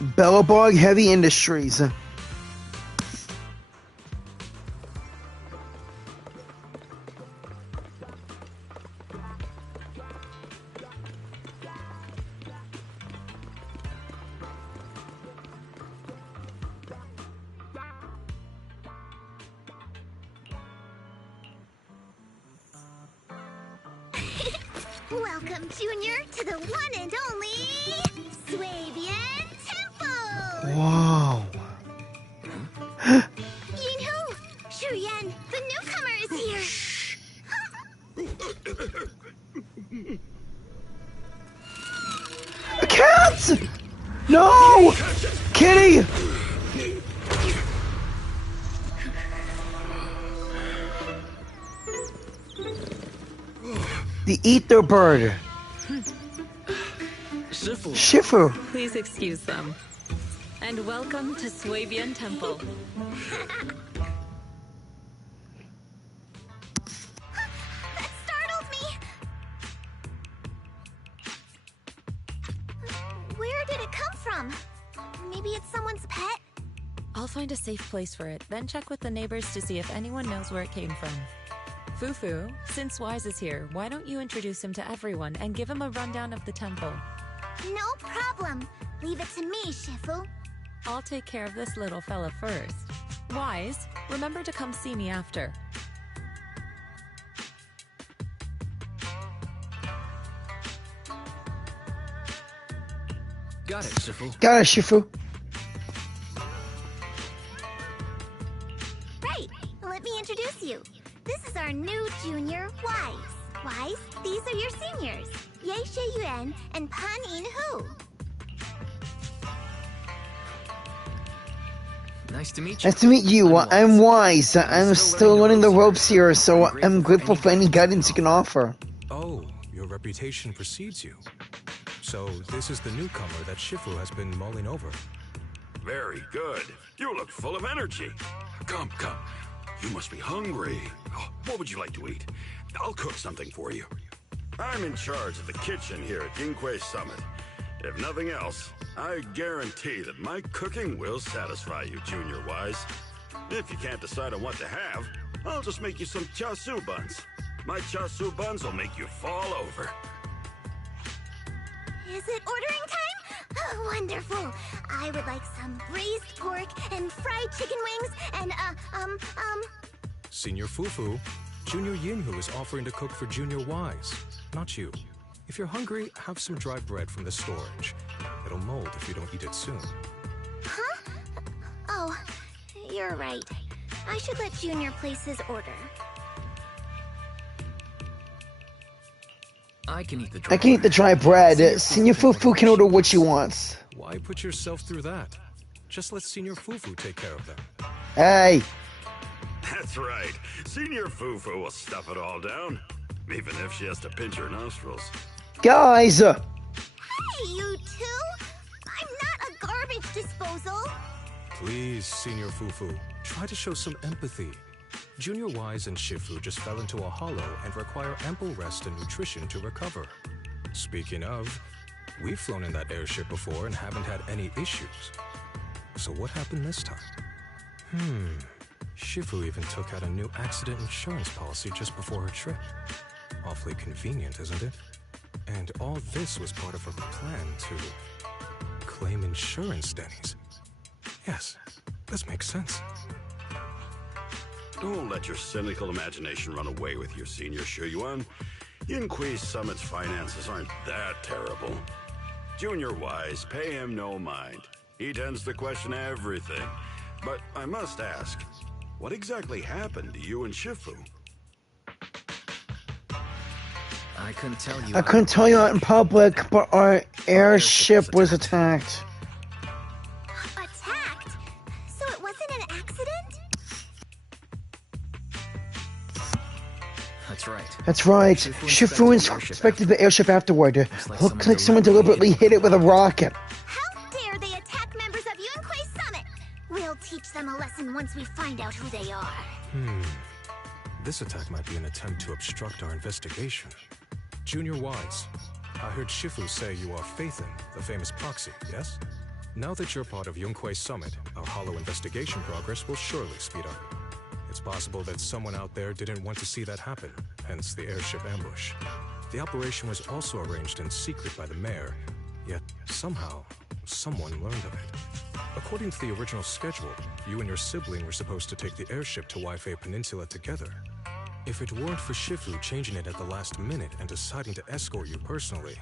Bellabog Heavy Industries. Welcome, Junior, to the one and only Swabian Temple! Wow. Yinhu! Shuyan, the newcomer is here! A cat! No! Kitty! The ether bird. Shifu. Please excuse them. And welcome to Swabian Temple. That startled me! Where did it come from? Maybe it's someone's pet? I'll find a safe place for it, then check with the neighbors to see if anyone knows where it came from. Fufu, since Wise is here, why don't you introduce him to everyone and give him a rundown of the temple? No problem. Leave it to me, Shifu. I'll take care of this little fella first. Wise, remember to come see me after. Got it, Shifu. Got it, Shifu. Right. Let me introduce you. This is our new junior, Wise. Wise, these are your seniors, Ye Yuan and Pan In Hu. Nice to meet you. Nice to meet you. I'm Wise. I'm still learning the ropes here, so I'm grateful for any guidance you can offer. Oh, your reputation precedes you. So this is the newcomer that Shifu has been mulling over. Very good. You look full of energy. Come, come. You must be hungry. Oh, what would you like to eat? I'll cook something for you. I'm in charge of the kitchen here at Yunkui Summit. If nothing else, I guarantee that my cooking will satisfy you, Junior Wise. If you can't decide on what to have, I'll just make you some chasu buns. My chasu buns will make you fall over. Is it ordering time? wonderful. I would like some braised pork and fried chicken wings and, Senior Fufu, Junior Yinhu is offering to cook for Junior Wise, not you. If you're hungry, have some dry bread from the storage. It'll mold if you don't eat it soon. Huh? Oh, you're right. I should let Junior place his order. I can eat the dry bread. Senior Fufu can order what she wants. Why put yourself through that? Just let Senior Fufu take care of them. Hey. That's right. Senior Fufu will stuff it all down, even if she has to pinch her nostrils. Guys! Hey, you two! I'm not a garbage disposal! Please, Senior Fufu, try to show some empathy. Junior Wise and Shifu just fell into a hollow and require ample rest and nutrition to recover. Speaking of, we've flown in that airship before and haven't had any issues. So what happened this time? Shifu even took out a new accident insurance policy just before her trip. Awfully convenient, isn't it? And all this was part of her plan to claim insurance dennies. Yes, this makes sense. Don't let your cynical imagination run away with you, Senior Shuyuan. Yunkui Summit's finances aren't that terrible. Junior Wise, pay him no mind. He tends to question everything. But I must ask, what exactly happened to you and Shifu? I couldn't tell you. I couldn't tell you out in public, but our airship was attacked. Attacked? So it wasn't an accident? That's right. That's right. Shifu inspected the airship afterward. Looked like someone deliberately hit it with a rocket. How dare they attack members of Yunkui Summit? We'll teach them a lesson once we find out who they are. This attack might be an attempt to obstruct our investigation. Junior Wise, I heard Shifu say you are Faithin, the famous proxy, yes? Now that you're part of Yunkui Summit, our hollow investigation progress will surely speed up. It's possible that someone out there didn't want to see that happen, hence the airship ambush. The operation was also arranged in secret by the mayor, yet somehow, someone learned of it. According to the original schedule, you and your sibling were supposed to take the airship to Waifei Peninsula together. If it weren't for Shifu changing it at the last minute and deciding to escort you personally,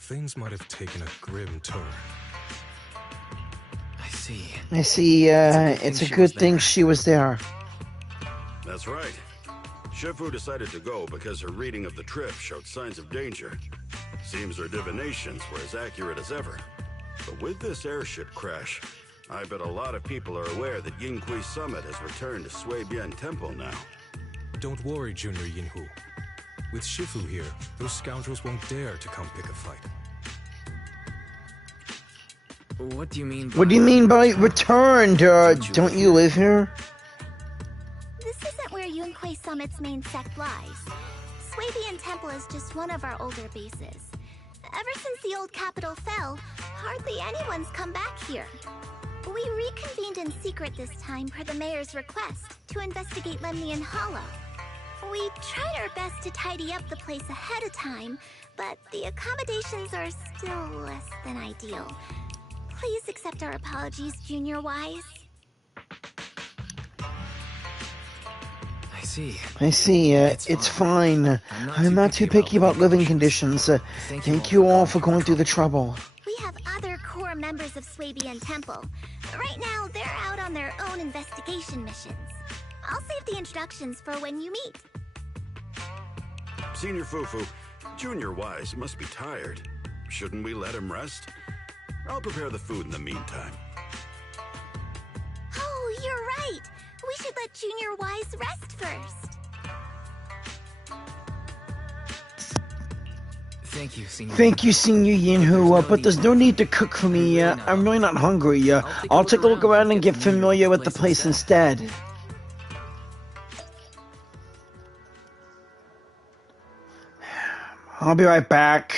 things might have taken a grim turn. I see. It's a good thing she was there. That's right. Shifu decided to go because her reading of the trip showed signs of danger. Seems her divinations were as accurate as ever. But with this airship crash, I bet a lot of people are aware that Yunkui Summit has returned to Suibian Temple now. Don't worry, Junior Yinhu. With Shifu here, those scoundrels won't dare to come pick a fight. What do you mean by... What do you mean by returned? Don't you live here? This isn't where Yunkui Summit's main sect lies. Suibian Temple is just one of our older bases. Ever since the old capital fell, hardly anyone's come back here. We reconvened in secret this time per the mayor's request to investigate Lemnian Hollow. We tried our best to tidy up the place ahead of time, but the accommodations are still less than ideal. Please accept our apologies, Junior Wise. I see. It's fine. I'm not too picky about living conditions. Thank you all for going through the trouble. We have other core members of Suibian Temple. Right now, they're out on their own investigation missions. I'll save the introductions for when you meet. Senior Fufu, Junior Wise must be tired. Shouldn't we let him rest? I'll prepare the food in the meantime. Oh, you're right. We should let Junior Wise rest first. Thank you, Senior Yinhu, but there's no need to cook for me. I'm really not hungry. I'll take a look around and get familiar with the place instead. I'll be right back.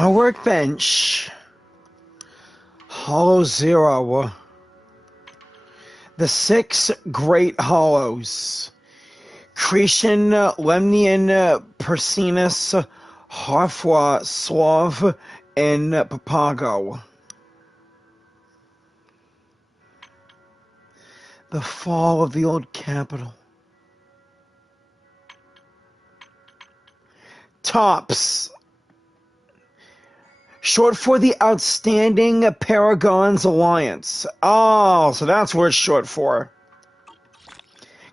Our workbench. Hollow Zero. The 6 Great Hollows. Cretan, Lemnian, Persinus, Harfwa, Slav, and Papago. The fall of the old capital. TOPS. Short for the Outstanding Paragons Alliance. Oh, so that's what it's short for.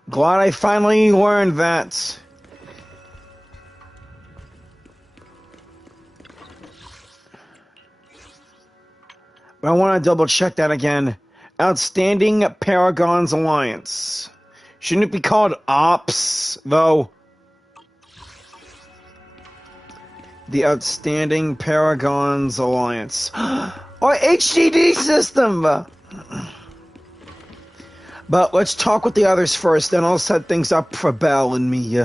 Glad I finally learned that. But I want to double check that again. Outstanding Paragons Alliance. Shouldn't it be called OPS, though? The Outstanding Paragons Alliance. Our HDD system! But let's talk with the others first, then I'll set things up for Belle and me.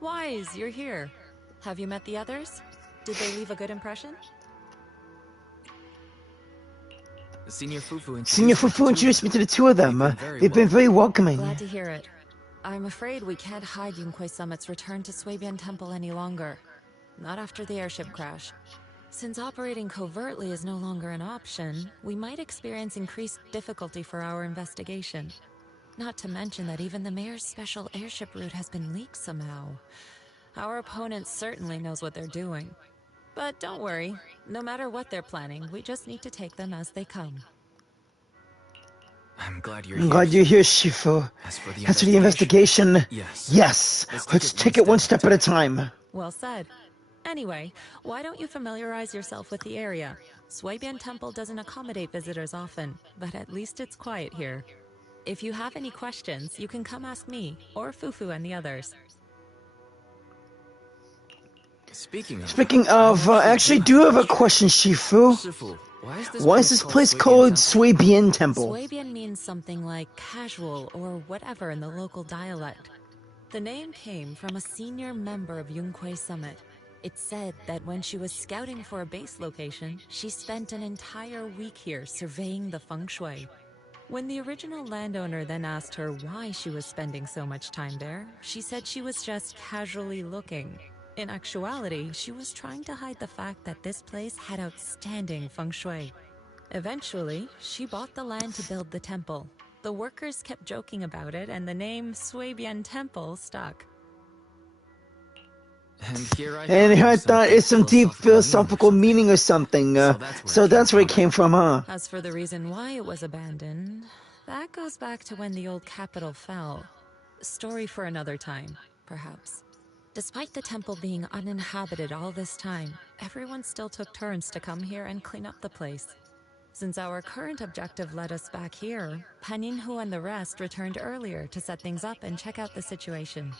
Wise, you're here. Have you met the others? Did they leave a good impression? Senior Fufu introduced me to the two of them. They've been very welcoming. Glad to hear it. I'm afraid we can't hide Yunkui Summit's return to Swabian Temple any longer. Not after the airship crash. Since operating covertly is no longer an option, we might experience increased difficulty for our investigation. Not to mention that even the mayor's special airship route has been leaked somehow. Our opponent certainly knows what they're doing. But don't worry, no matter what they're planning, we just need to take them as they come. I'm glad you're here, Shifu. As for the investigation, yes. Let's take it one step at a time. Well said. Anyway, why don't you familiarize yourself with the area? Swabian Temple doesn't accommodate visitors often, but at least it's quiet here. If you have any questions, you can come ask me, or Fufu and the others. Speaking of, I actually do have a question, Shifu. Why is this place called Swabian Temple? Swabian means something like casual or whatever in the local dialect. The name came from a senior member of Yunkui Summit. It's said that when she was scouting for a base location, she spent an entire week here surveying the feng shui. When the original landowner then asked her why she was spending so much time there, she said she was just casually looking. In actuality, she was trying to hide the fact that this place had outstanding feng shui. Eventually, she bought the land to build the temple. The workers kept joking about it, and the name Swabian Temple stuck. And I thought it's some deep philosophical meaning or something. So that's where it came from, huh? As for the reason why it was abandoned, that goes back to when the old capital fell. Story for another time, perhaps. Despite the temple being uninhabited all this time, everyone still took turns to come here and clean up the place. Since our current objective led us back here, Paninhu and the rest returned earlier to set things up and check out the situation.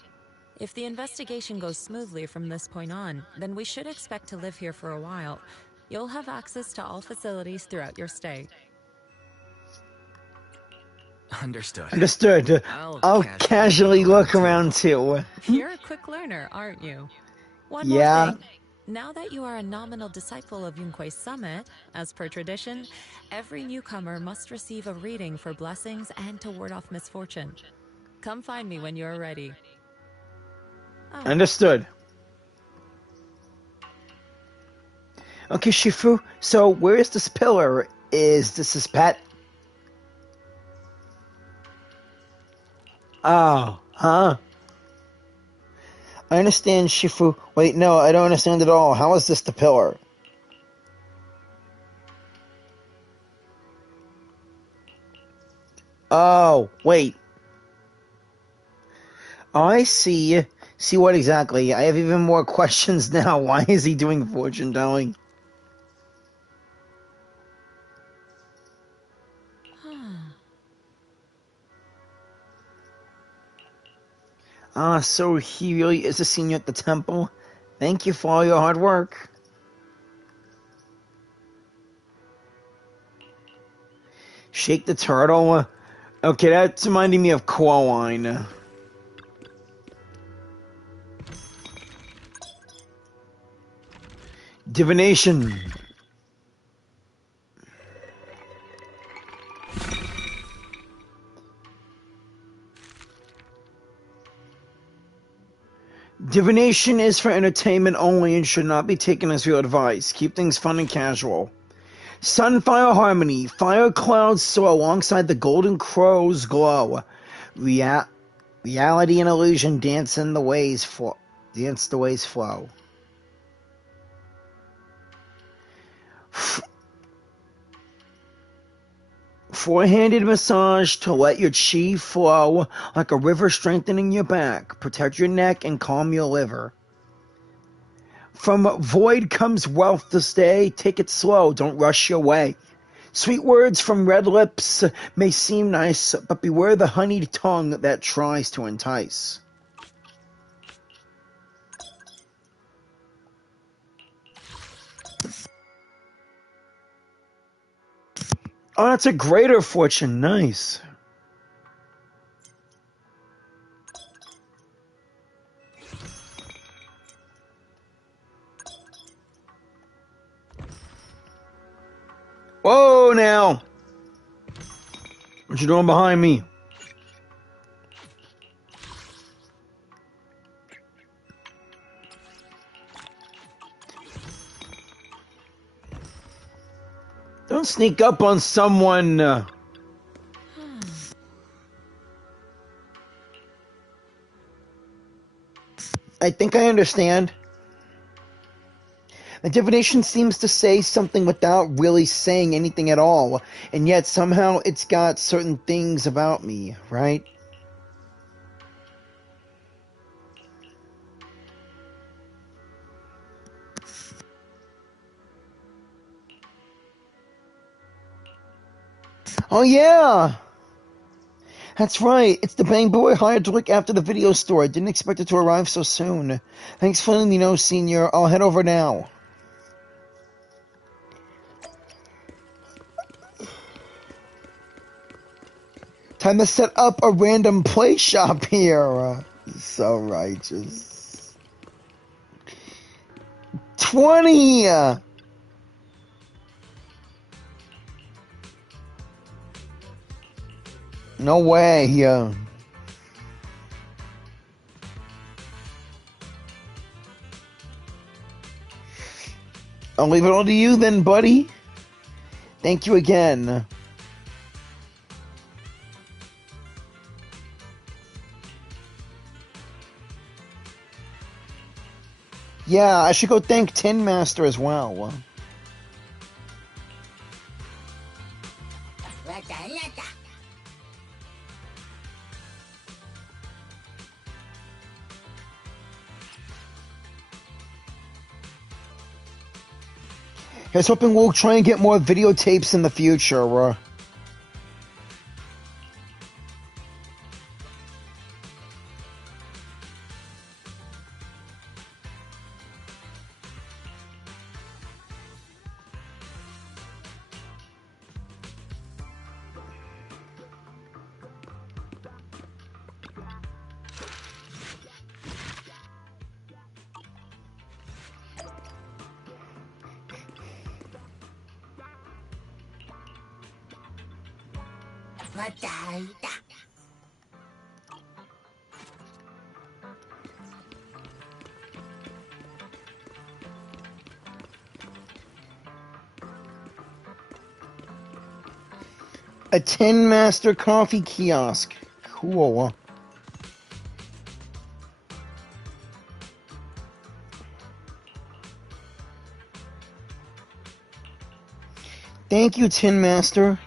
If the investigation goes smoothly from this point on, then we should expect to live here for a while. You'll have access to all facilities throughout your stay. Understood. I'll casually look around too. You're a quick learner, aren't you? One more thing. Now that you are a nominal disciple of Yunkui Summit, as per tradition, every newcomer must receive a reading for blessings and to ward off misfortune. Come find me when you're ready. Oh. Understood. Okay, Shifu, so where is this pillar? Is this his pet? Oh, huh? I understand, Shifu. Wait, no, I don't understand at all. How is this the pillar? Oh, wait. I see. See what exactly? I have even more questions now. Why is he doing fortune telling? So he really is a senior at the temple. Thank you for all your hard work. Shake the turtle. Okay, that's reminding me of Coraline. Divination. Divination is for entertainment only and should not be taken as real advice. Keep things fun and casual. Sunfire Harmony. Fire clouds soar alongside the golden crow's glow. Reality and illusion dance the ways flow. Four-handed massage to let your chi flow like a river, strengthening your back, protect your neck, and calm your liver. From void comes wealth to stay. Take it slow, don't rush your way. Sweet words from red lips may seem nice, but beware the honeyed tongue that tries to entice. Oh, that's a greater fortune. Nice. Whoa, now. What you doing behind me? Don't sneak up on someone. I think I understand. The divination seems to say something without really saying anything at all, and yet somehow it's got certain things about me, right? Oh yeah! That's right, it's the bang boy hired to look after the video store. I didn't expect it to arrive so soon. Thanks for letting me know, Senior. I'll head over now. Time to set up a random play shop here. So righteous. 20! No way. I'll leave it all to you then, buddy. Thank you again. Yeah, I should go thank Tin Master as well. Here's hoping we'll try and get more videotapes in the future. A Tin Master coffee kiosk. Cool. Thank you, Tin Master.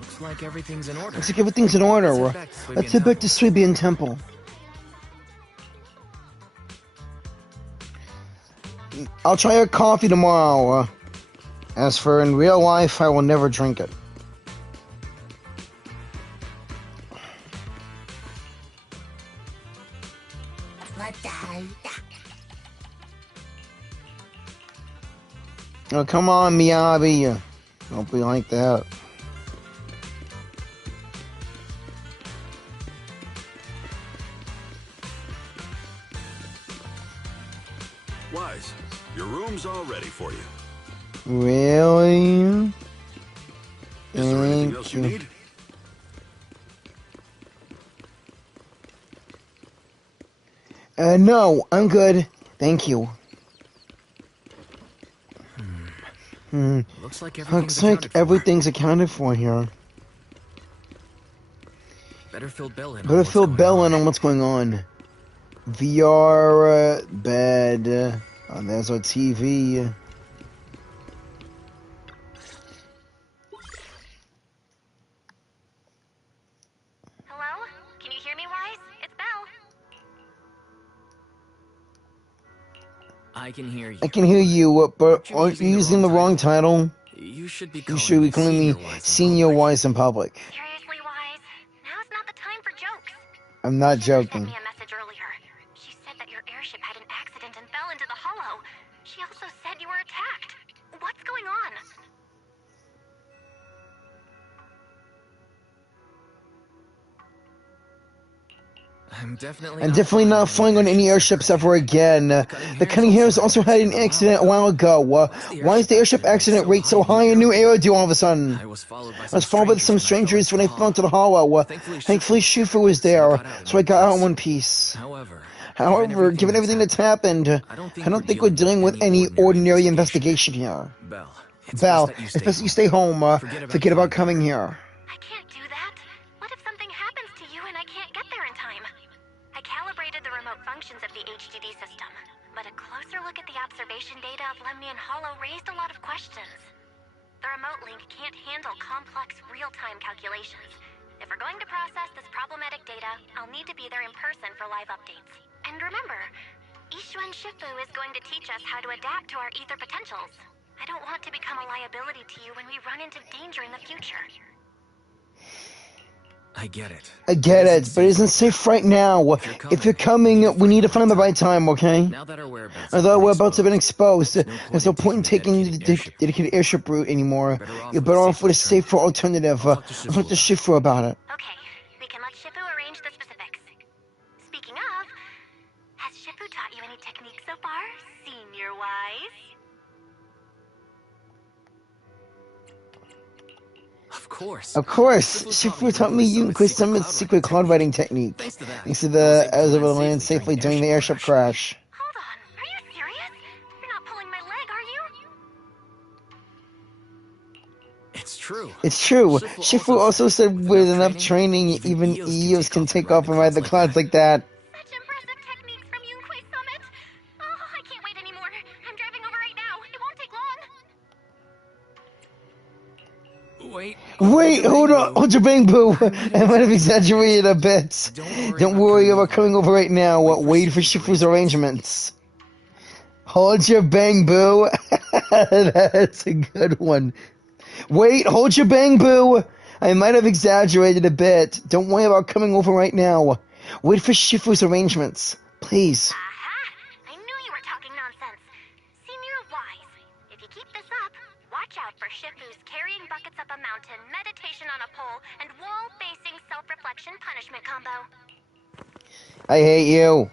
Looks like everything's in order. Looks like everything's in order. Let's head back to Swabian Temple. I'll try a coffee tomorrow. As for in real life, I will never drink it. Oh, come on, Miyabi. Don't be like that. Wise, your room's all ready for you. Really? Is there anything else you need? No, I'm good. Thank you. Looks like everything's accounted for here. Better fill Belle in. Better fill Belle in on what's going on. VR, bed, there's our TV. Hello? Can you hear me, Wise? It's Belle. I can hear you. I can hear you, but aren't you using the wrong title? You should be You should be calling me Senior Wise in public. Seriously, Wise? Now's not the time for jokes. I'm not Jennifer joking. sent me a message earlier. She said that your airship had an accident and fell into the hollow. She also said you were attacked. What's going on? I'm definitely not flying on any airships ever again. The Cunning Hares also had an accident a while ago. Why is the airship accident rate so high in New Era all of a sudden? I was followed by some strangers when I fell into the hollow. Thankfully, Shifu was there, so I got out in one piece. However, given everything that's happened, I don't think we're dealing with any ordinary investigation here. Belle, it's best you stay home. Forget about coming here. I can't do that. What if something happens to you and I can't get there in time? I calibrated the remote functions of the HDD system, but a closer look at the observation data of Lemnian Hollow raised a lot of questions. The remote link can't handle complex real-time calculations. If we're going to process this problematic data, I'll need to be there in person for live updates. And remember, Ishuan Shifu is going to teach us how to adapt to our ether potentials. I don't want to become a liability to you when we run into danger in the future. I get it. But it isn't safe right now. If you're coming, we need to find the right time, okay? Now that our whereabouts have been exposed, there's no point in taking the dedicated airship route anymore. You're better off with a safer alternative. I'll talk to Shifu about it. Okay, we can let Shifu arrange the specifics. Speaking of, has Shifu taught you any techniques so far, Senior Wise? Of course. Shifu taught me Yunkui Summit's secret cloud writing technique. Thanks to I was able to land safely during the airship crash. Hold on, are you serious? You're not pulling my leg, are you? It's true. Shifu also said with enough training, even EOs can take off and ride the clouds like that. Such impressive techniques from Yunkui Summit. Oh, I can't wait anymore. I'm driving over right now. It won't take long. Wait, hold on. Hold your bang, boo. I might have exaggerated a bit. Don't worry about coming over right now. Wait for Shifu's arrangements. Hold your bang, boo. That's a good one. Wait, hold your bang, boo. I might have exaggerated a bit. Don't worry about coming over right now. Wait for Shifu's arrangements. Please. Aha! I knew you were talking nonsense. Senior Wise, if you keep this up, watch out for Shifu's carrying buckets up a mountain, meditation on a pole, and wall-facing self-reflection punishment combo. I hate you.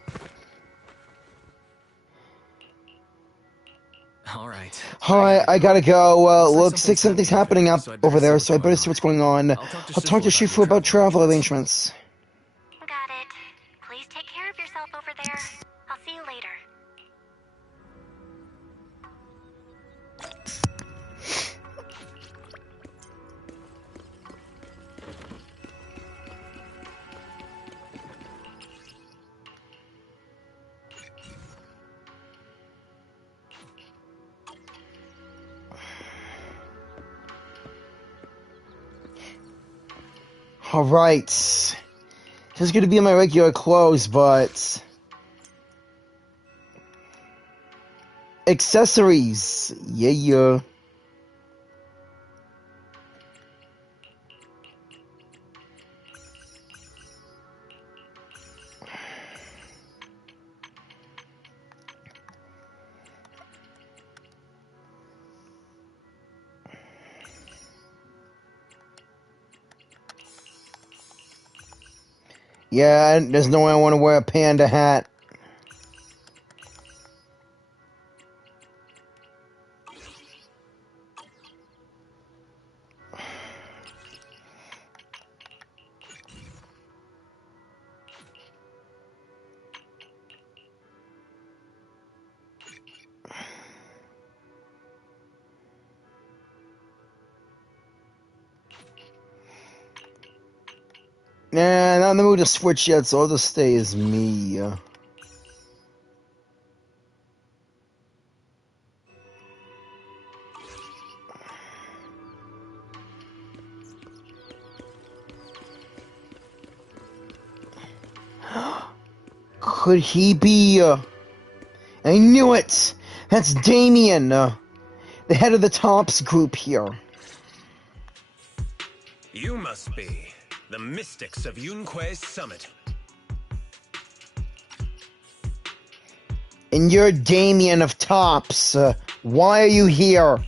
All right, I gotta go. Looks like something's happening up over there, so I better see what's going on. I'll talk to Shifu about travel arrangements. Got it. Please take care of yourself over there. I'll see you later. Alright. This is gonna be in my regular clothes, but... accessories. Yeah. Yeah, there's no way I want to wear a panda hat. Nah, not in the mood to switch yet, so I'll just stay as me. Could he be, I knew it! That's Damien, the head of the Tops group here. You must be the mystics of Yunkui Summit. And you're Damien of Tops. Why are you here?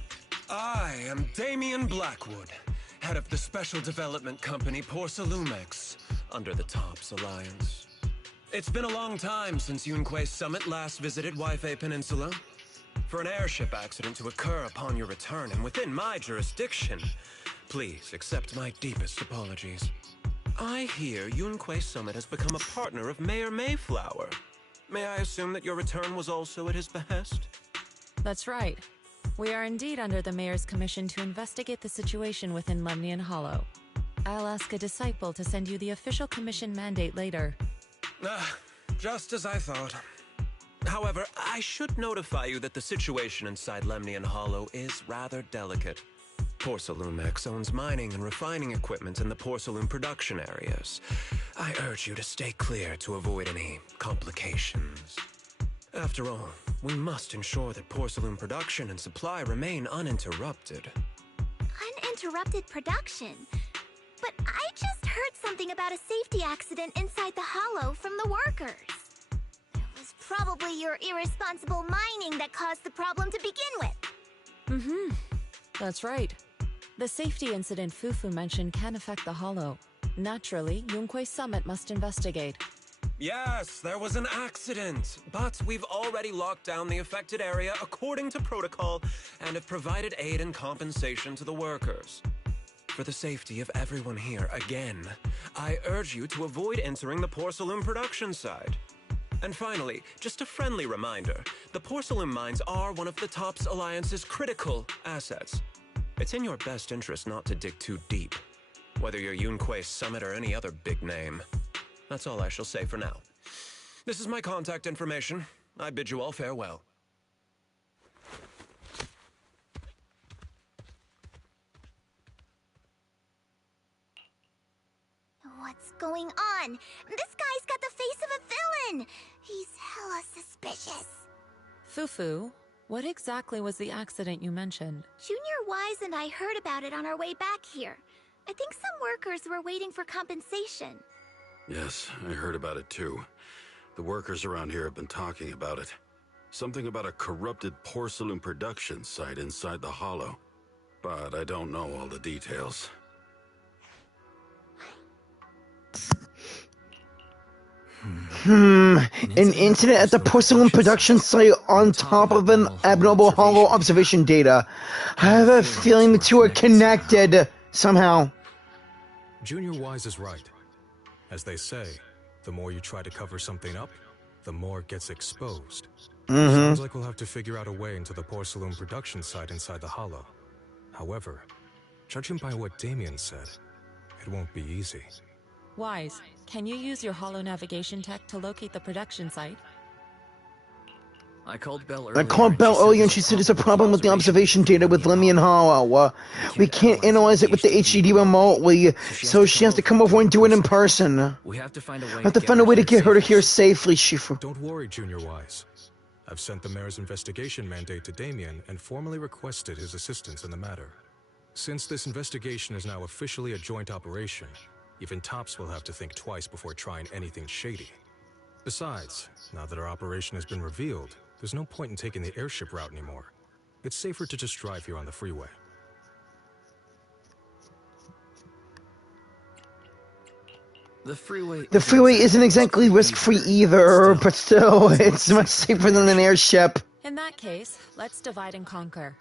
I am Damien Blackwood, head of the Special Development Company Porcelumex, under the Tops Alliance. It's been a long time since Yunkui Summit last visited Waifei Peninsula. For an airship accident to occur upon your return and within my jurisdiction, please accept my deepest apologies. I hear Yunkui Summit has become a partner of Mayor Mayflower. May I assume that your return was also at his behest? That's right. We are indeed under the Mayor's commission to investigate the situation within Lemnian Hollow. I'll ask a disciple to send you the official commission mandate later. Just as I thought. However, I should notify you that the situation inside Lemnian Hollow is rather delicate. Porcelumex owns mining and refining equipment in the porcelain production areas. I urge you to stay clear to avoid any complications. After all, we must ensure that porcelain production and supply remain uninterrupted. Uninterrupted production? But I just heard something about a safety accident inside the hollow from the workers. It was probably your irresponsible mining that caused the problem to begin with. That's right. The safety incident Fufu mentioned can affect the hollow. Naturally, Yunkui Summit must investigate. Yes, there was an accident, but we've already locked down the affected area according to protocol and have provided aid and compensation to the workers. For the safety of everyone here, again, I urge you to avoid entering the porcelain production side. And finally, just a friendly reminder, the porcelain mines are one of the Tops Alliance's critical assets. It's in your best interest not to dig too deep, whether you're Yunkui Summit or any other big name. That's all I shall say for now. This is my contact information. I bid you all farewell. What's going on? This guy's got the face of a villain! He's hella suspicious. Fufu, what exactly was the accident you mentioned? Junior Wise and I heard about it on our way back here. I think some workers were waiting for compensation. Yes, I heard about it too. The workers around here have been talking about it. Something about a corrupted porcelain production site inside the hollow. But I don't know all the details. An incident at the porcelain production site on top of an abnormal hollow observation data. I have a feeling the two are connected somehow. Junior Wise is right. As they say, the more you try to cover something up, the more it gets exposed. Sounds like we'll have to figure out a way into the porcelain production site inside the hollow. However, judging by what Damien said, it won't be easy. Wise, can you use your hollow navigation tech to locate the production site? I called Belle earlier and she said there's a problem with the observation data with Lemnian Hollow. We can't analyze it with the HDD remotely, so she has to come over and do it in person. We have to find a way to get her to here safely, Shifu. Don't worry, Junior Wise. I've sent the mayor's investigation mandate to Damien and formally requested his assistance in the matter. Since this investigation is now officially a joint operation, even Tops will have to think twice before trying anything shady. Besides, now that our operation has been revealed, there's no point in taking the airship route anymore. It's safer to just drive here on the freeway. The freeway isn't exactly risk-free either, but still, it's much safer than an airship. In that case, let's divide and conquer.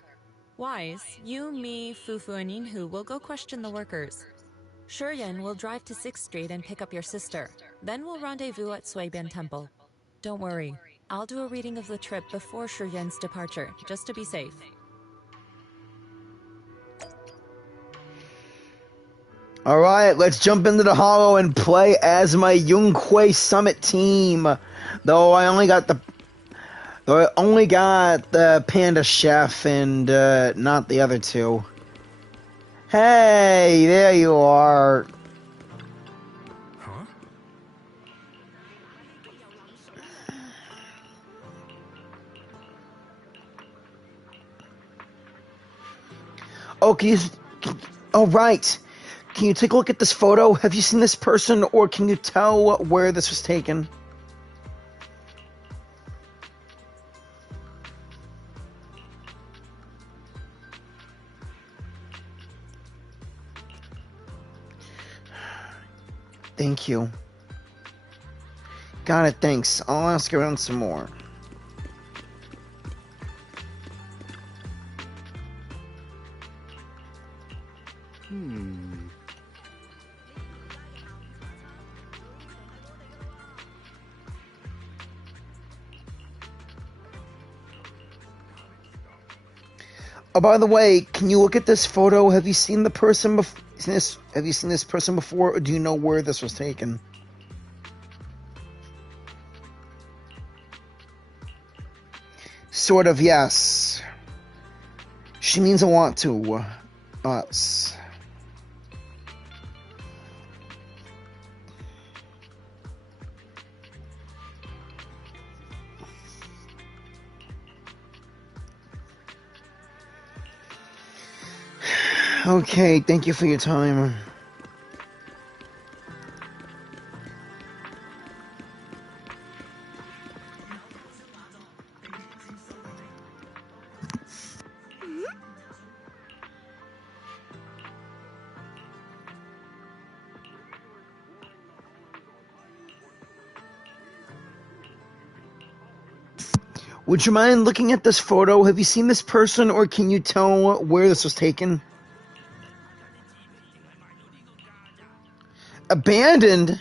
Wise, you, me, Fufu, and Yinhu will go question the workers. Shuryen will drive to 6th Street and pick up your sister. Then we'll rendezvous at Suibian Temple. Don't worry, I'll do a reading of the trip before Shuryen's departure, just to be safe. Alright, let's jump into the hollow and play as my Yunkui Summit team. Though I only got the Panda Chef and not the other two. Hey, there you are. Huh? Oh, oh, right. Can you take a look at this photo? Have you seen this person, or can you tell where this was taken? Thank you. Got it, thanks. I'll ask around some more. Oh, by the way, can you look at this photo? Have you seen the person before? Have you seen this person before, or do you know where this was taken? Sort of, yes. She means a lot to us. Okay, thank you for your time. Would you mind looking at this photo? Have you seen this person, or can you tell where this was taken? Abandoned?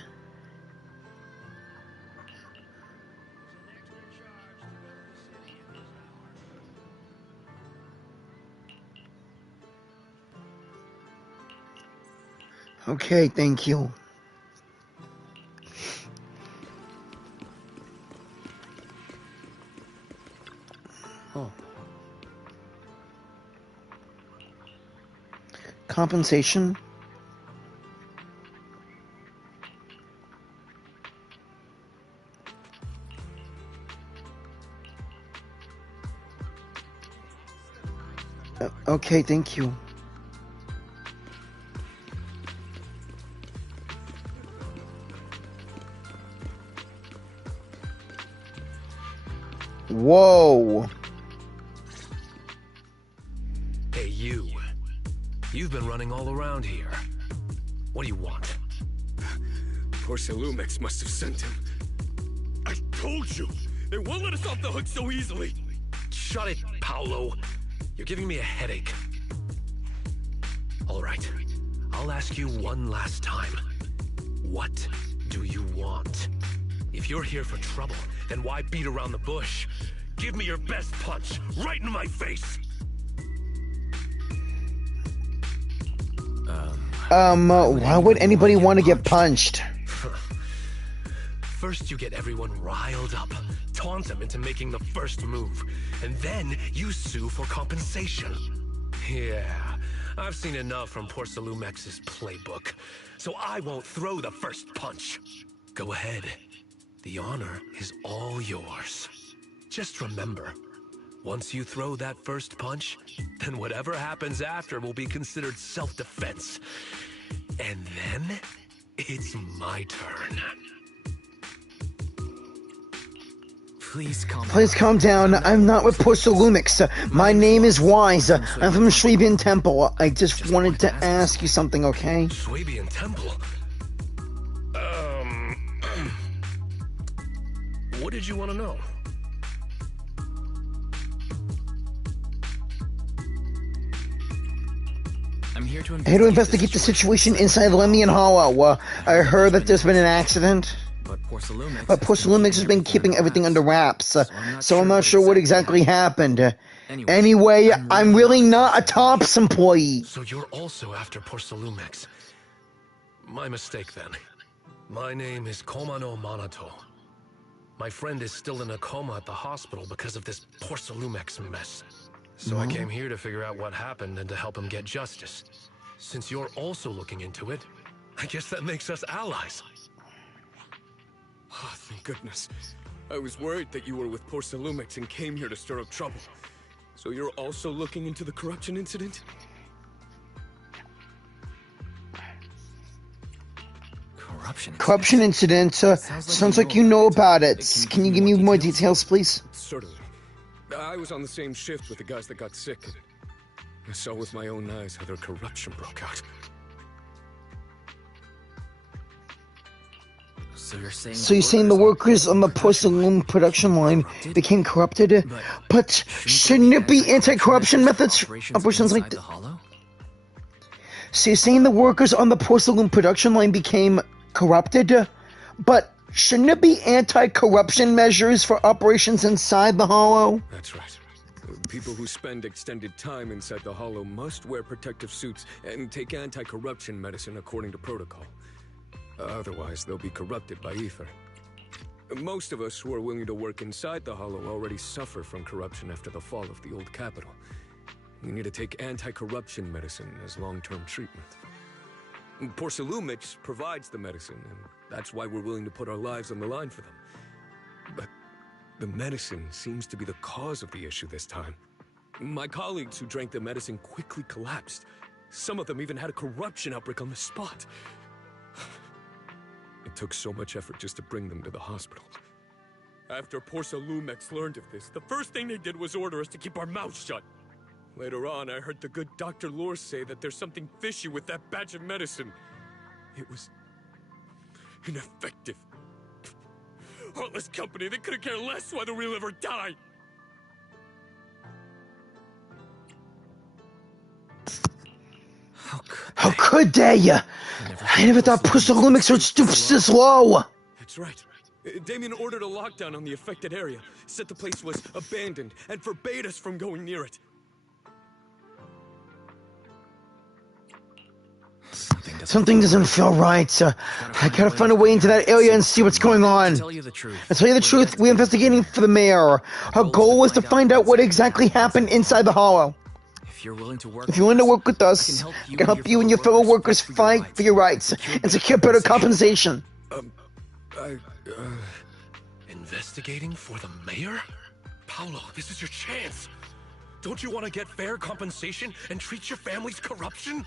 Okay, thank you. Oh. Compensation? Okay, thank you. Whoa. Hey, you. You've been running all around here. What do you want? Porcelumex must have sent him. I told you! They won't let us off the hook so easily! Shut it, Paolo. You're giving me a headache. All right. I'll ask you one last time. What do you want? If you're here for trouble, then why beat around the bush? Give me your best punch, right in my face! Why would anybody want to get punched? First you get everyone riled up, taunt them into making the first move, and then you sue for compensation. Yeah, I've seen enough from Porcelumex's playbook, so I won't throw the first punch. Go ahead. The honor is all yours. Just remember, once you throw that first punch, then whatever happens after will be considered self-defense. And then, it's my turn. Please calm down. I'm not with Porcelumix. My name is Wise. I'm from Swabian Temple. I just wanted to ask you something, okay? Swabian Temple? What did you want to know? I'm here to investigate the situation inside Lemian Hollow. I heard that there's been an accident. But Porcelumix has been keeping everything under wraps, so I'm not sure what exactly happened. Anyway, I'm really not a TOPS employee. So you're also after Porcelumix. My mistake then. My name is Komano Manato. My friend is still in a coma at the hospital because of this Porcelumex mess. So I came here to figure out what happened and to help him get justice. Since you're also looking into it, I guess that makes us allies. Oh, thank goodness. I was worried that you were with Porcelumex and came here to stir up trouble. So you're also looking into the corruption incident? Corruption incident. Sounds like you know about it. Can you give me more details, please? Certainly. I was on the same shift with the guys that got sick. I saw with my own eyes how their corruption broke out. So you're saying the workers on the porcelain production line became corrupted? But shouldn't it be anti-corruption methods operations like that? So you're saying the workers on the porcelain production line became corrupted? But shouldn't it be anti-corruption measures for operations inside the Hollow? That's right. People who spend extended time inside the Hollow must wear protective suits and take anti-corruption medicine according to protocol. Otherwise, they'll be corrupted by ether. Most of us who are willing to work inside the Hollow already suffer from corruption after the fall of the old capital. We need to take anti-corruption medicine as long-term treatment. Porcelumix provides the medicine, and that's why we're willing to put our lives on the line for them. But the medicine seems to be the cause of the issue this time. My colleagues who drank the medicine quickly collapsed. Some of them even had a corruption outbreak on the spot. It took so much effort just to bring them to the hospital. After Porcelumex learned of this, the first thing they did was order us to keep our mouths shut. Later on, I heard the good Dr. Lore say that there's something fishy with that batch of medicine. It was ineffective. Heartless company, they couldn't care less whether we live or die. How could they? I never thought Porcelumix would stoop this low. That's right. Damien ordered a lockdown on the affected area, said the place was abandoned, and forbade us from going near it. Something doesn't feel right. I gotta find a way into that area and see what's going on. To tell you the truth, we're investigating for the mayor. Our goal was to find out what exactly happened inside the Hollow. If you're willing to work with us, I can help you and your fellow workers fight for your rights and secure better compensation. Investigating for the mayor? Paolo, this is your chance. Don't you want to get fair compensation and treat your family's corruption?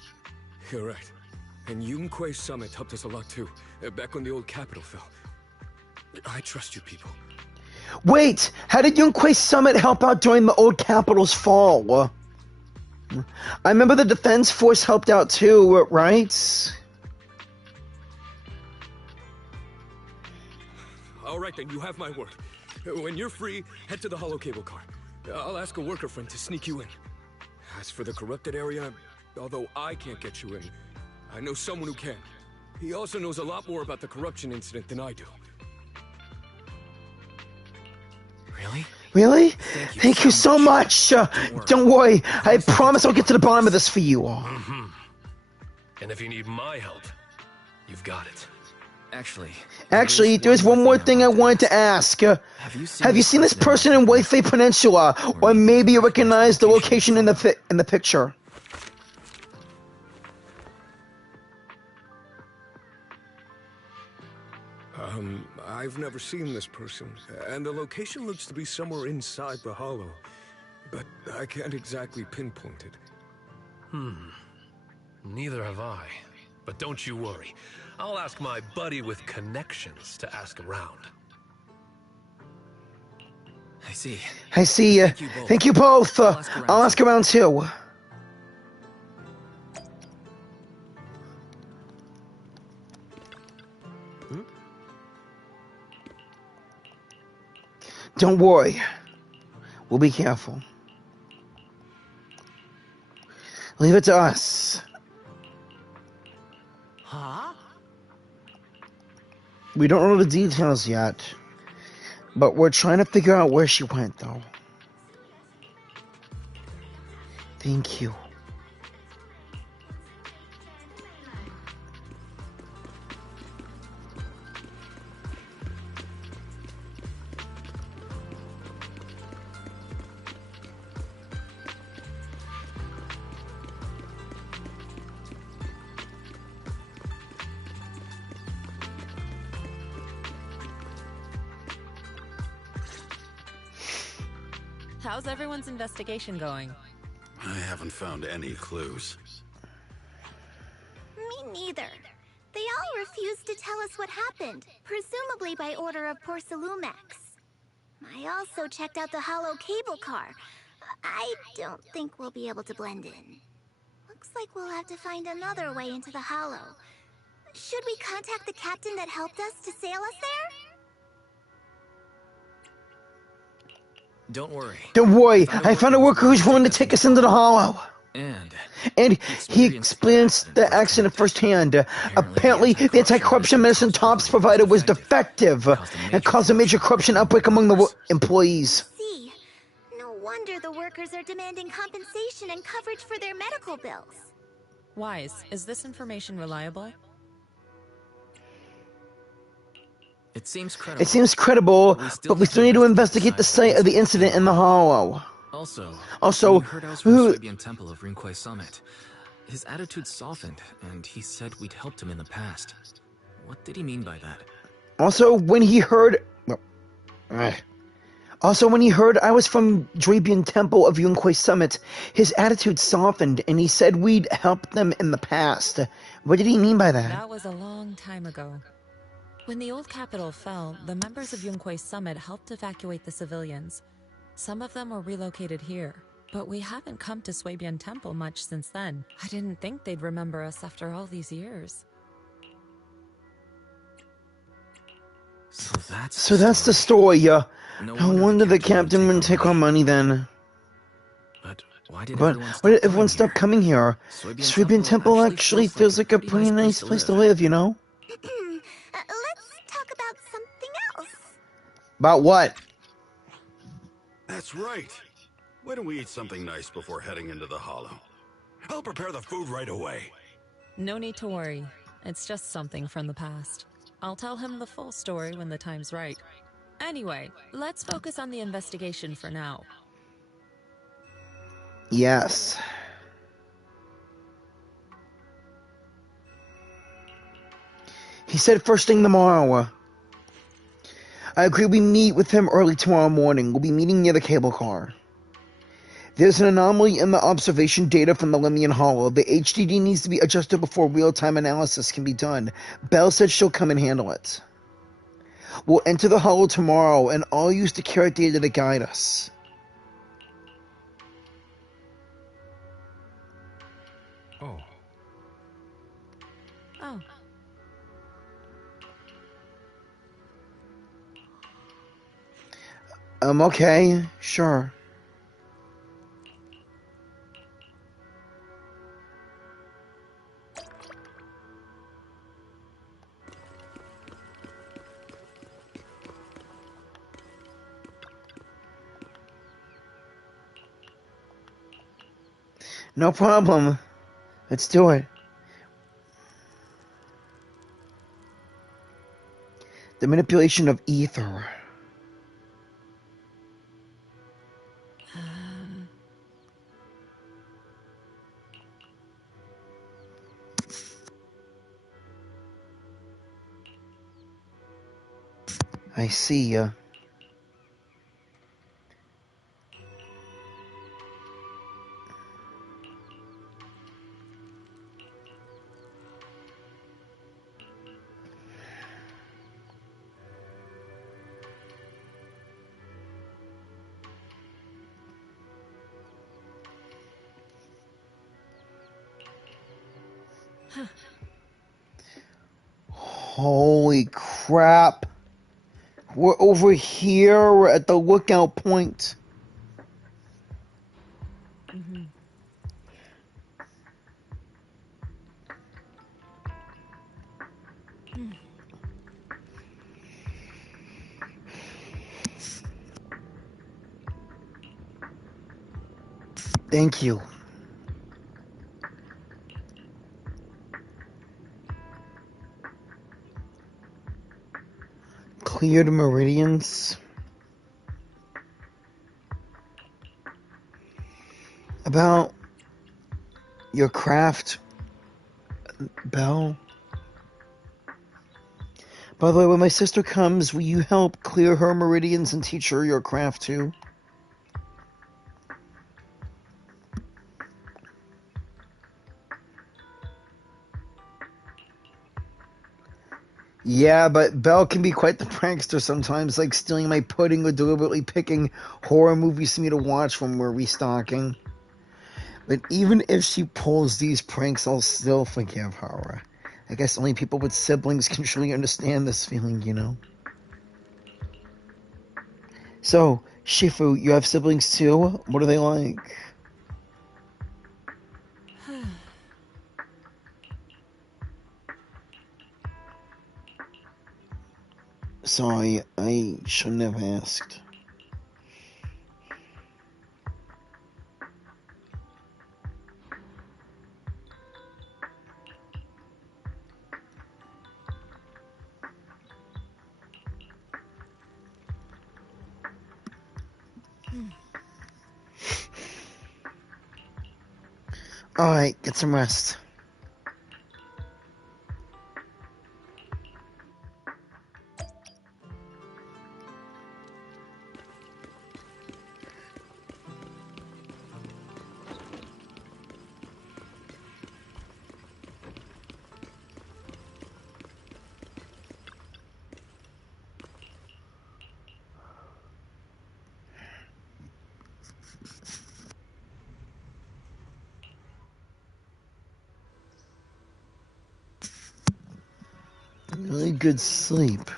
You're right. And Yunkui Summit helped us a lot too, back when the old capital fell. I trust you people. Wait, how did Yunkui Summit help out during the old capital's fall? I remember the defense force helped out too, right? All right then, you have my word. When you're free, head to the hollow cable car. I'll ask a worker friend to sneak you in. As for the corrupted area, although I can't get you in, I know someone who can. He also knows a lot more about the corruption incident than I do. Really? Really? Thank you so much. Don't worry. I promise I'll get to the bottom of this for you. And if you need my help, you've got it. Actually, there's one more thing I wanted to ask. Have you seen this person in Whitefay Peninsula? Or maybe you recognize the location in the picture? I've never seen this person, and the location looks to be somewhere inside the Hollow, but I can't exactly pinpoint it. Neither have I. But don't you worry. I'll ask my buddy with connections to ask around. I see. Thank you both. I'll ask around too. Don't worry. We'll be careful. Leave it to us. Huh? We don't know the details yet, but we're trying to figure out where she went, though. Thank you. How's everyone's investigation going? I haven't found any clues. Me neither. They all refused to tell us what happened, presumably by order of Porcelumex. I also checked out the hollow cable car. I don't think we'll be able to blend in. Looks like we'll have to find another way into the hollow. Should we contact the captain that helped us to sail us there? Don't worry. Don't worry, I found a worker who's willing to take us into the hollow. And he experienced the accident firsthand. Apparently, the anti-corruption medicine Tops provided was defective and caused a major corruption outbreak among the employees. See, no wonder the workers are demanding compensation and coverage for their medical bills. Wise, is this information reliable? It seems credible. It seems credible, but we still need to investigate the site of the incident in the hollow. Also, we heard I was from the Swabian Temple of Yunkui Summit. His attitude softened, and he said we'd helped him in the past. What did he mean by that? Also, when he heard I was from Drabian Temple of Yunkui Summit, his attitude softened, and he said we'd helped them in the past. What did he mean by that? That was a long time ago. When the old capital fell, the members of Yunkui Summit helped evacuate the civilians. Some of them were relocated here, but we haven't come to Swabian Temple much since then. I didn't think they'd remember us after all these years. So that's the story. No wonder the captain wouldn't take our money then. But why did everyone stop coming here? Swabian Temple actually feels like a pretty nice place to live, you know? Let's talk about something else. About what? That's right. Why don't we eat something nice before heading into the hollow? I'll prepare the food right away. No need to worry. It's just something from the past. I'll tell him the full story when the time's right. Anyway, let's focus on the investigation for now. Yes. He said first thing tomorrow. I agree we meet with him early tomorrow morning. We'll be meeting near the cable car. There's an anomaly in the observation data from the Limian Hollow. The HDD needs to be adjusted before real-time analysis can be done. Belle said she'll come and handle it. We'll enter the Hollow tomorrow, and I'll use the carrot data to guide us. Oh. Oh. Okay, sure. No problem. Let's do it. The manipulation of ether. I see ya. Holy crap. We're over here. We're at the lookout point. Mm-hmm. Thank you. Cleared meridians. About your craft, Belle. By the way, when my sister comes, will you help clear her meridians and teach her your craft too? Yeah, but Belle can be quite the prankster sometimes, like stealing my pudding or deliberately picking horror movies for me to watch when we're restocking. But even if she pulls these pranks, I'll still forgive her. I guess only people with siblings can truly understand this feeling, you know? So, Shifu, you have siblings too? What are they like? Sorry, I shouldn't have asked. Alright, get some rest. Really good sleep.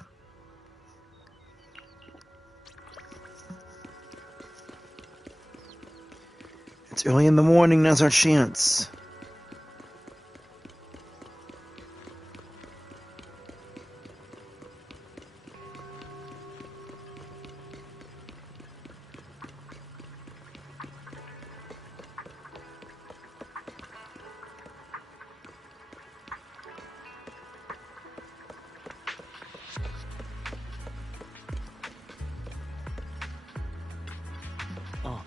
It's early in the morning, now's our chance. Oh.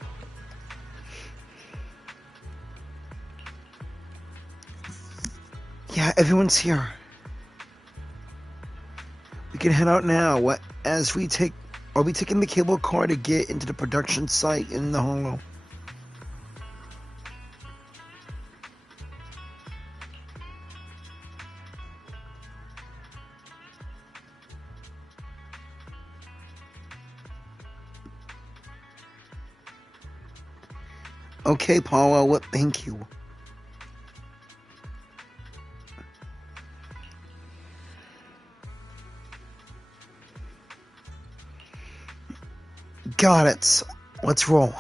Yeah, everyone's here. We can head out now. Are we taking the cable car to get into the production site in the Hollow? Okay, Paula, thank you. Got it. Let's roll.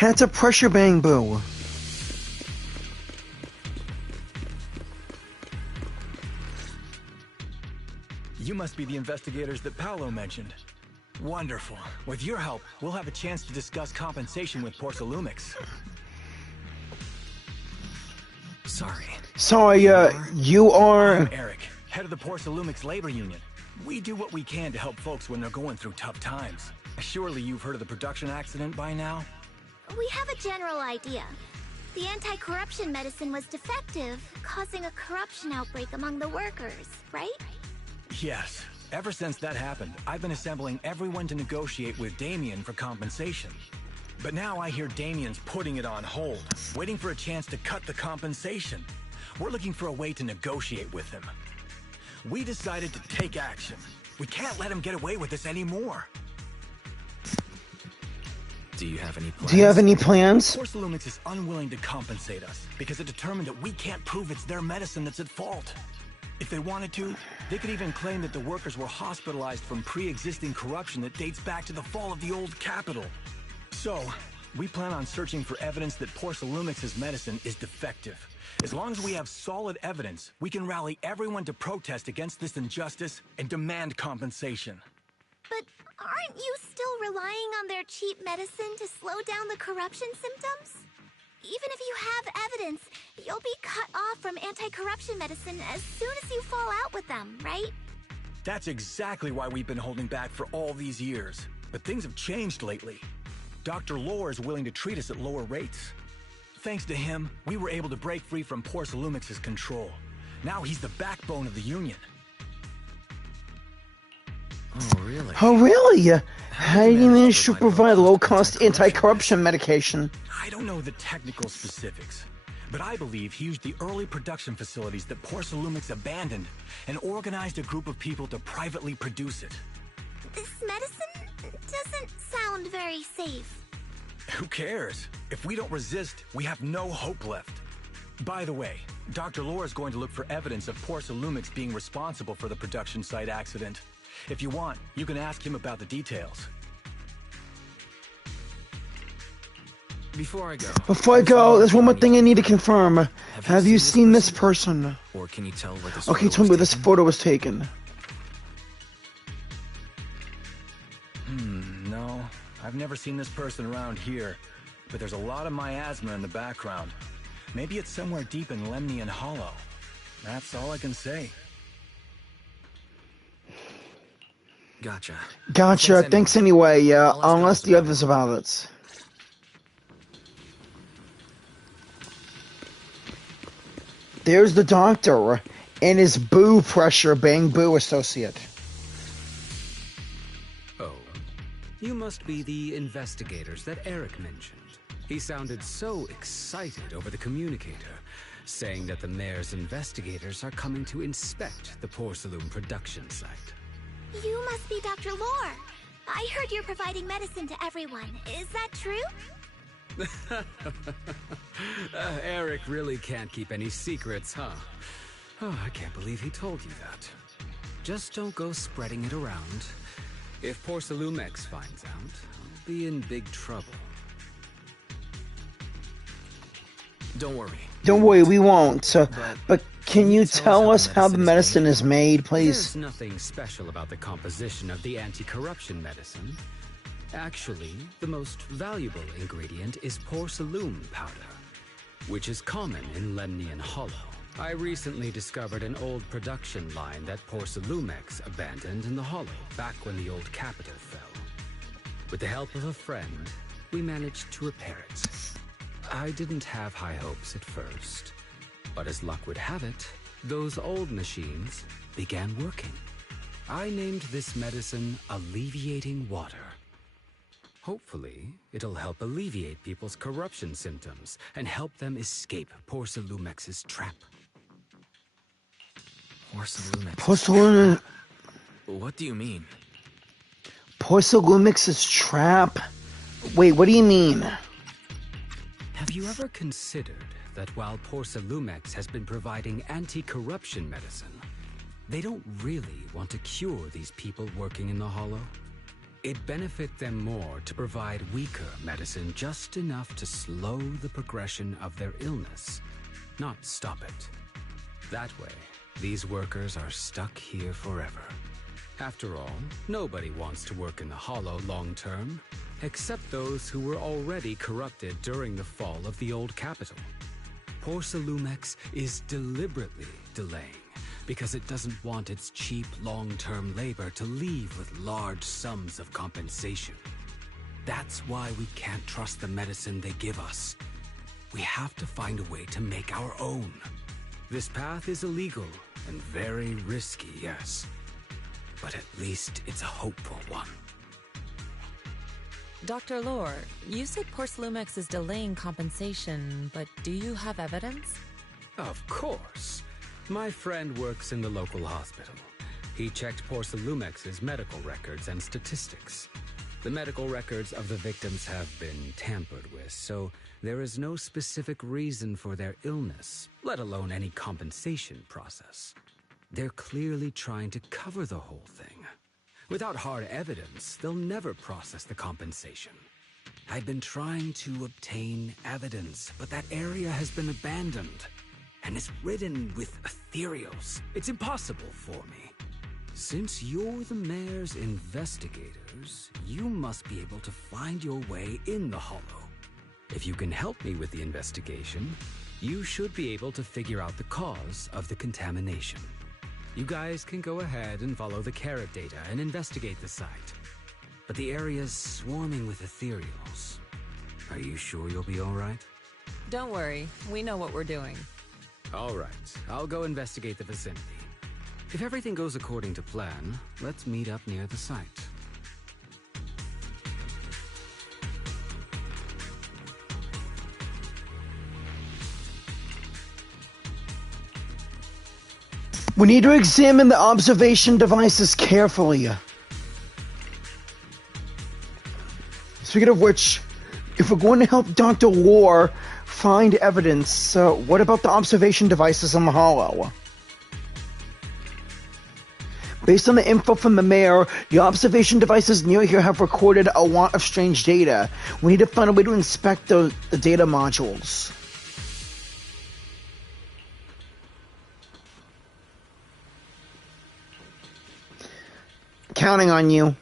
That's a pressure bang boo. You must be the investigators that Paolo mentioned. Wonderful. With your help, we'll have a chance to discuss compensation with Porcelumix. Sorry. Sorry, you are... I'm Eric, head of the Porcelumix Labor Union. We do what we can to help folks when they're going through tough times. Surely you've heard of the production accident by now? We have a general idea. The anti-corruption medicine was defective, causing a corruption outbreak among the workers, right? Yes. Ever since that happened, I've been assembling everyone to negotiate with Damien for compensation. But now I hear Damien's putting it on hold, waiting for a chance to cut the compensation. We're looking for a way to negotiate with him. We decided to take action. We can't let him get away with this anymore. Do you have any plans? Do you have any plans? Porcelumix is unwilling to compensate us because it determined that we can't prove it's their medicine that's at fault. If they wanted to, they could even claim that the workers were hospitalized from pre-existing corruption that dates back to the fall of the old capital. So, we plan on searching for evidence that Porcelumix's medicine is defective. As long as we have solid evidence, we can rally everyone to protest against this injustice and demand compensation. But aren't you still relying on their cheap medicine to slow down the corruption symptoms? Even if you have evidence, you'll be cut off from anti-corruption medicine as soon as you fall out with them, right? That's exactly why we've been holding back for all these years. But things have changed lately. Dr. Lore is willing to treat us at lower rates. Thanks to him, we were able to break free from Porcelumix's control. Now he's the backbone of the Union. Oh, really? Oh, really? How do you manage to provide low-cost anti-corruption medication? I don't know the technical specifics, but I believe he used the early production facilities that Porcelumix abandoned and organized a group of people to privately produce it. This medicine doesn't sound very safe. Who cares? If we don't resist, we have no hope left. By the way, Dr. Lore is going to look for evidence of Porcelumix being responsible for the production site accident. If you want, you can ask him about the details. Before I go, there's one more thing I need to confirm. Have you seen this person? Or can you tell where this Okay, tell me where this photo was taken. No. I've never seen this person around here, but there's a lot of miasma in the background. Maybe it's somewhere deep in Lemnian Hollow. That's all I can say. Gotcha. Thanks anyway. I'll ask the others about it. There's the doctor and his boo pressure bang boo associate. Oh, you must be the investigators that Eric mentioned. He sounded so excited over the communicator, saying that the mayor's investigators are coming to inspect the porcelain production site. You must be Dr. Lore. I heard you're providing medicine to everyone. Is that true? Eric really can't keep any secrets, huh? Oh, I can't believe he told you that. Just don't go spreading it around. If Porcelumix finds out, I'll be in big trouble. Don't worry, we won't. But can you tell us how the medicine is made, please? There's nothing special about the composition of the anti-corruption medicine. Actually, the most valuable ingredient is porcelain powder, which is common in Lemnian Hollow. I recently discovered an old production line that Porcelumix abandoned in the Hollow back when the old capital fell. With the help of a friend, we managed to repair it. I didn't have high hopes at first, but as luck would have it, those old machines began working. I named this medicine Alleviating Water. Hopefully, it'll help alleviate people's corruption symptoms and help them escape Porcelumix's trap. Porcelain. What do you mean? Porcelumix's trap? Wait, what do you mean? Have you ever considered that while Porcelumix has been providing anti-corruption medicine, they don't really want to cure these people working in the Hollow? It'd benefit them more to provide weaker medicine just enough to slow the progression of their illness, not stop it. That way, these workers are stuck here forever. After all, nobody wants to work in the Hollow long-term, except those who were already corrupted during the fall of the old capital. Porcelumix is deliberately delaying because it doesn't want its cheap long-term labor to leave with large sums of compensation. That's why we can't trust the medicine they give us. We have to find a way to make our own. This path is illegal and very risky, yes. But at least it's a hopeful one. Dr. Lore, you said Porcelumix is delaying compensation, but do you have evidence? Of course. My friend works in the local hospital. He checked Porcelumix's medical records and statistics. The medical records of the victims have been tampered with, so there is no specific reason for their illness, let alone any compensation process. They're clearly trying to cover the whole thing. Without hard evidence, they'll never process the compensation. I've been trying to obtain evidence, but that area has been abandoned, and it's ridden with ethereals. It's impossible for me. Since you're the mayor's investigators, you must be able to find your way in the Hollow. If you can help me with the investigation, you should be able to figure out the cause of the contamination. You guys can go ahead and follow the carrot data and investigate the site. But the area's swarming with ethereals. Are you sure you'll be all right? Don't worry, we know what we're doing. All right, I'll go investigate the vicinity. If everything goes according to plan, let's meet up near the site. We need to examine the observation devices carefully. Speaking of which, if we're going to help Dr. War find evidence, what about the observation devices on the Hollow? Based on the info from the mayor, the observation devices near here have recorded a lot of strange data. We need to find a way to inspect the data modules. Counting on you.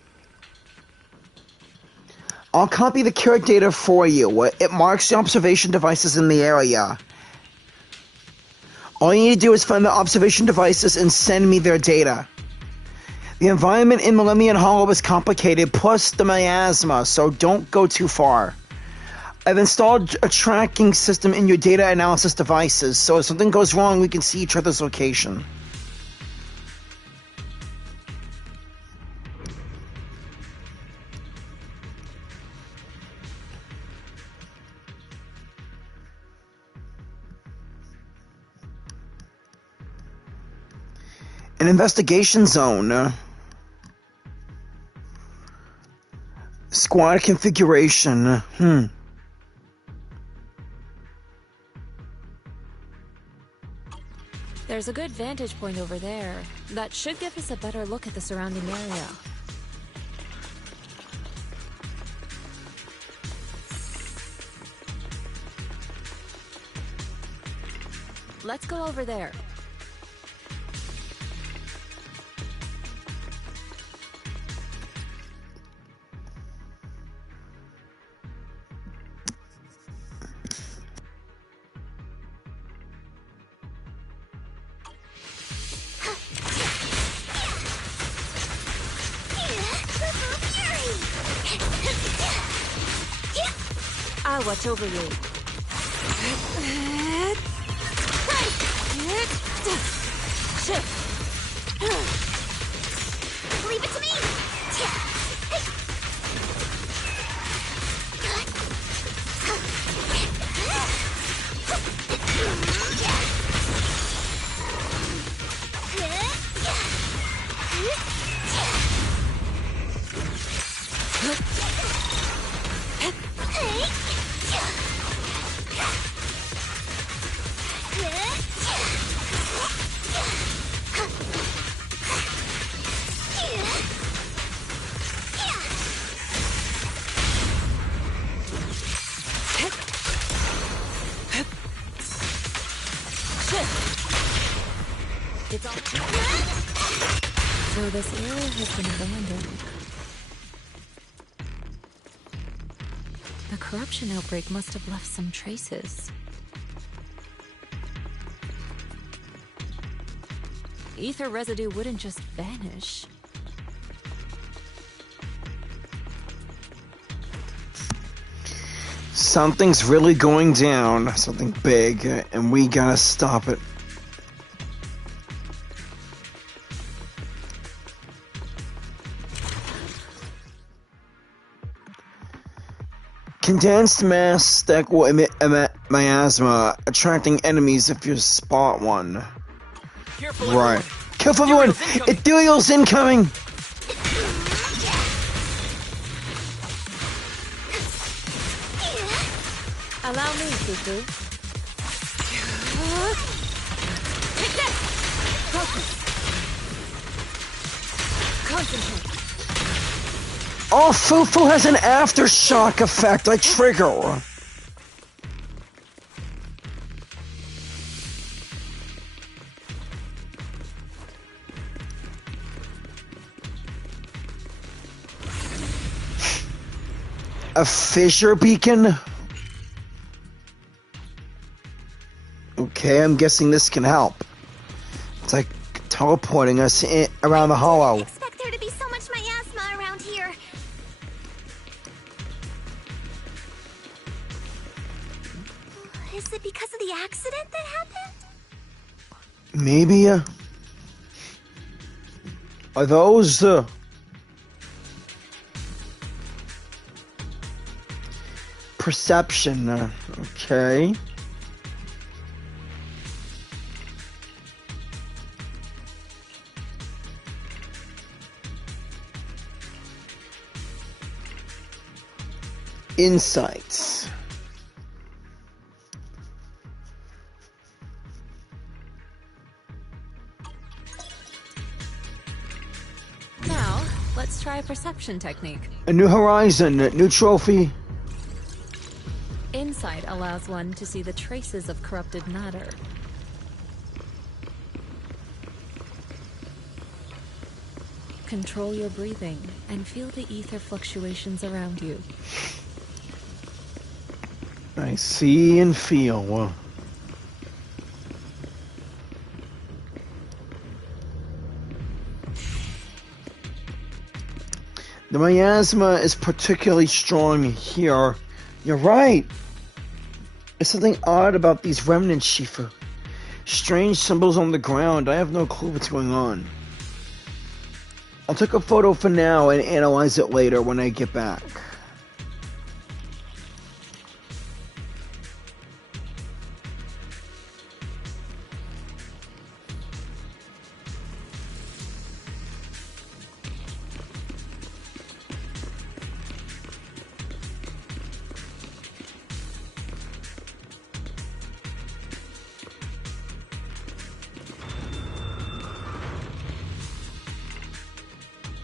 I'll copy the carrot data for you. It marks the observation devices in the area. All you need to do is find the observation devices and send me their data. The environment in Millennium Hollow is complicated, plus the miasma, so don't go too far. I've installed a tracking system in your data analysis devices, so if something goes wrong, we can see each other's location. An investigation zone. Squad configuration. There's a good vantage point over there. That should give us a better look at the surrounding area. Let's go over there. I'll watch over you. Leave it to me! So this area has been abandoned. The corruption outbreak must have left some traces. Ether residue wouldn't just vanish. Something's really going down. Something big, and we gotta stop it. Condensed mass that will emit miasma, attracting enemies if you spot one. Careful, Right. everyone. Careful, everyone! Ethereal's incoming! Allow me, Fufu. Concentrate. Oh, Fufu has an aftershock effect, like Trigger. A fissure beacon? Okay, I'm guessing this can help. It's like teleporting us around the hollow. I didn't expect there to be so much miasma around here. Is it because of the accident that happened? Maybe, are those, perception, okay. Insights. Now, let's try a perception technique. A new horizon, new trophy. Insight allows one to see the traces of corrupted matter. Control your breathing and feel the ether fluctuations around you. I see and feel. The miasma is particularly strong here. You're right. There's something odd about these remnants, Shifu. Strange symbols on the ground. I have no clue what's going on. I'll take a photo for now and analyze it later when I get back.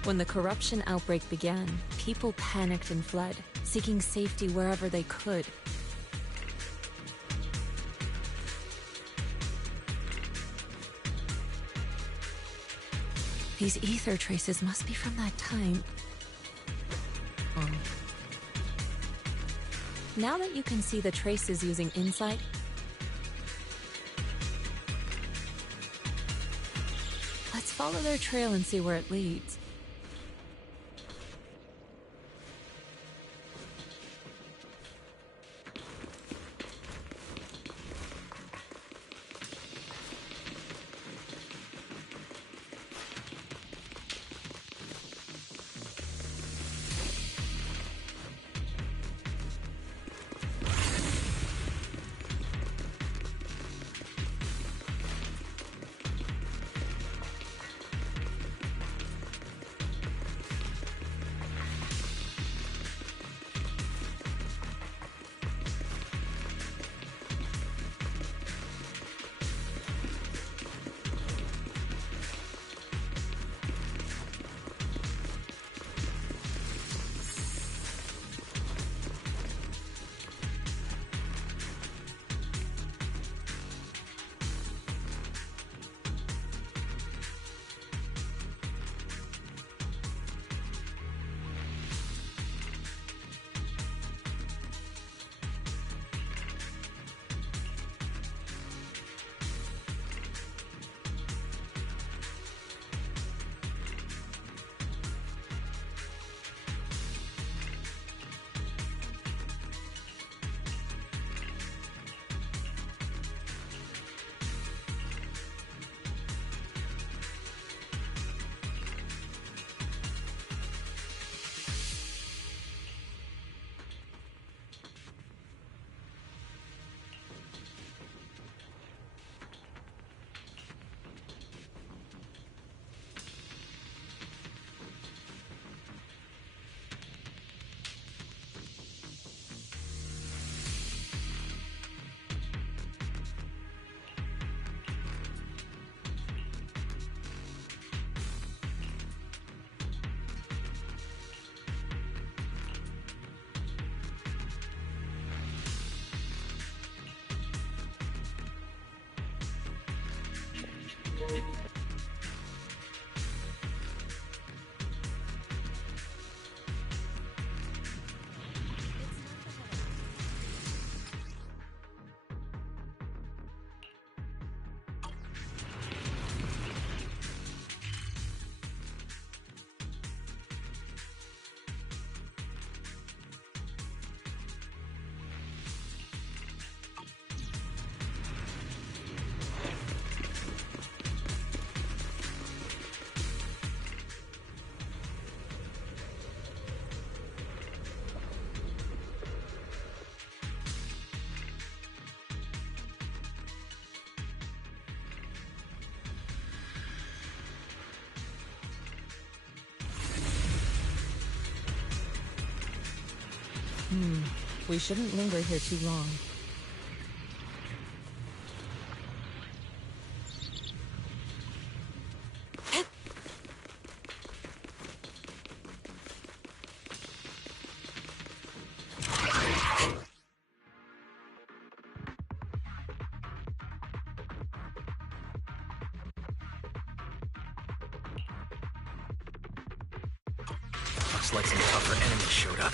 When the corruption outbreak began, people panicked and fled, seeking safety wherever they could. These ether traces must be from that time. Now that you can see the traces using insight, let's follow their trail and see where it leads. We shouldn't linger here too long. Looks like some tougher enemies showed up.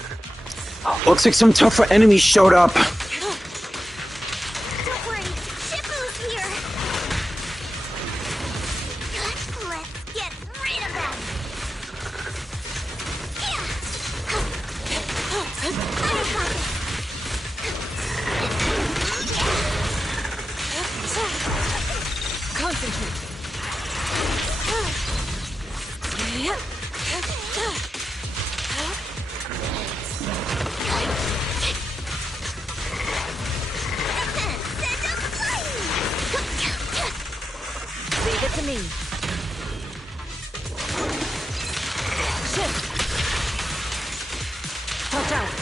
Looks like some tougher enemies showed up. Don't worry, Shifu's here. Let's get rid of them. Concentrate. Leave it to me. Shit. Watch out.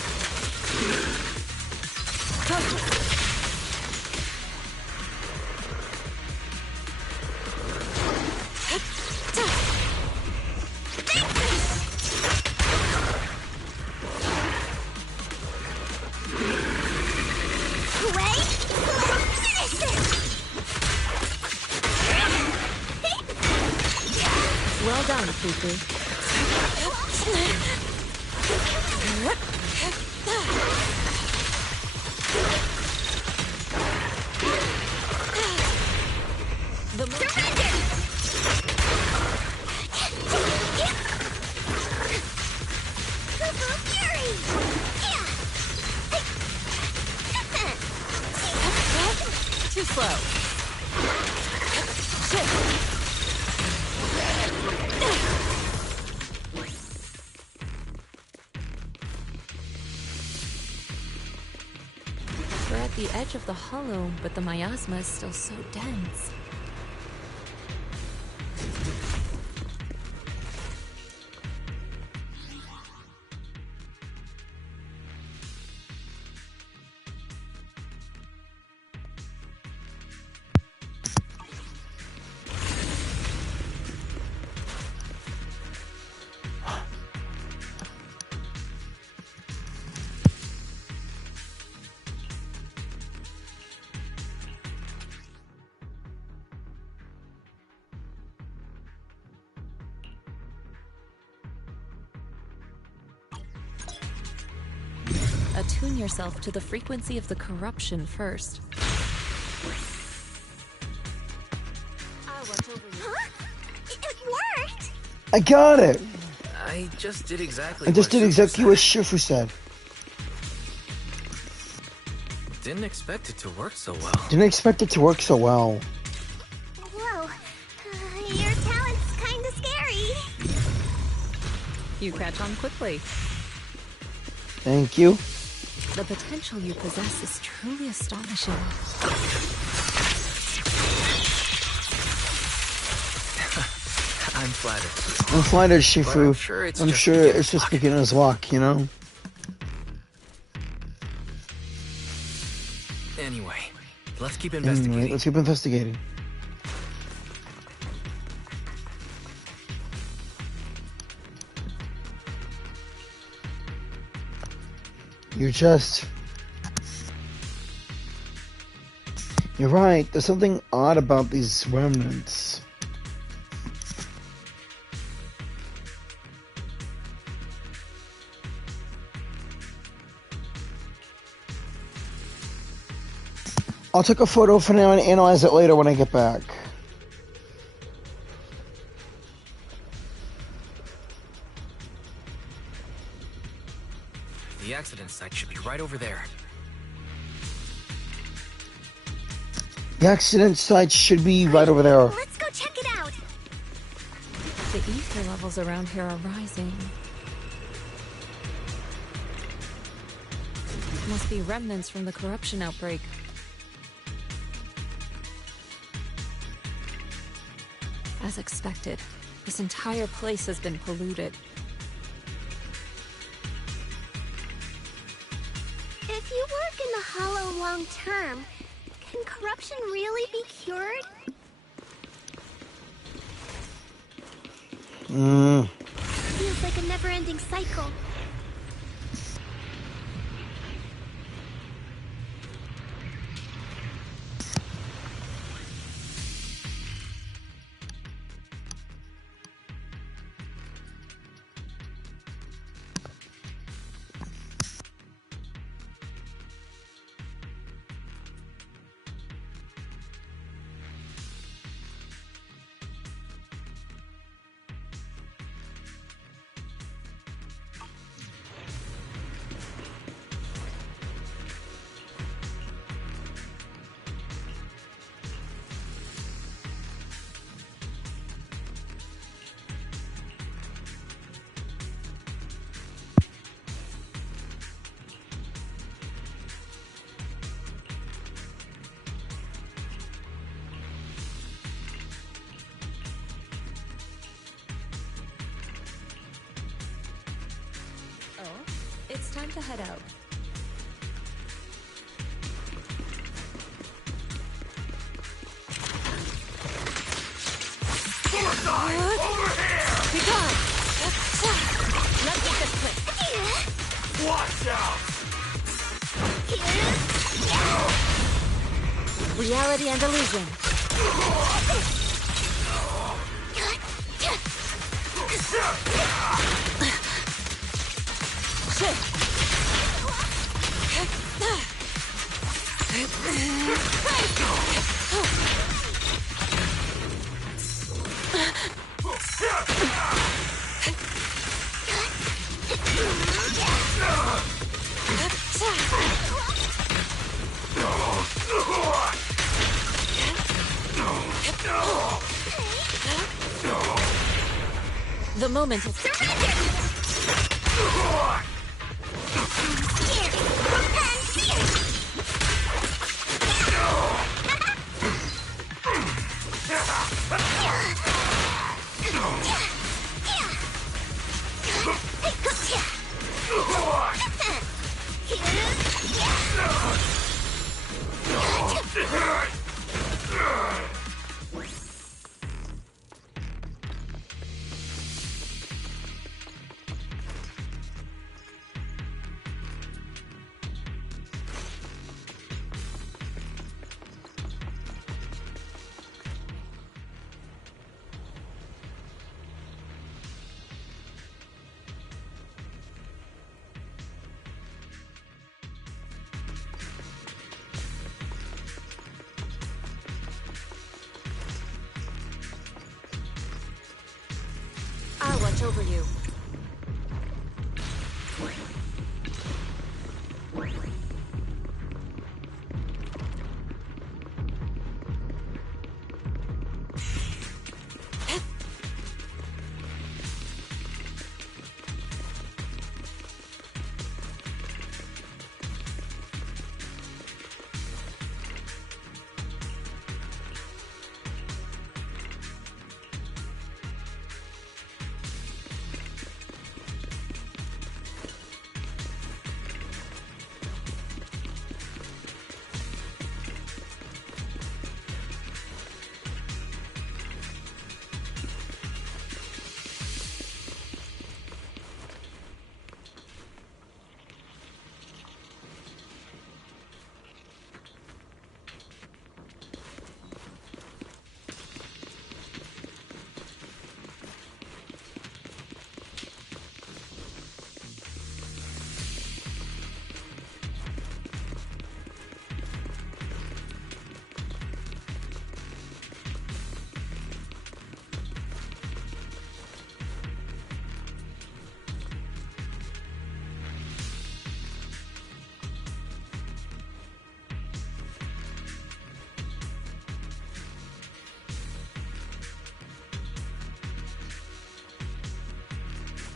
Well done, Fufu. Too slow. Shit. We're at the edge of the hollow, but the miasma is still so dense. Attune yourself to the frequency of the corruption first. It worked! I got it! I just did exactly I just what did exactly what Shifu Shifu said. Didn't expect it to work so well. Didn't expect it to work so well. Whoa. Your talent's kinda scary. You catch on quickly. Thank you. The potential you possess is truly astonishing. I'm flattered. I'm flattered, Shifu. I'm sure it's just beginner's luck, you know? Anyway, let's keep investigating. Anyway, let's keep investigating. You're right, there's something odd about these remnants. I'll take a photo for now and analyze it later when I get back. The accident site should be right over there. The accident site should be right over there. Let's go check it out. The ether levels around here are rising. Must be remnants from the corruption outbreak. As expected, this entire place has been polluted. If you work in the Hollow long term, can corruption really be cured? Feels like a never-ending cycle. It's time to head out. Suicide! Over here! Be gone! Let's get this quick. Watch out! Reality and illusion. The moment is I'll watch over you.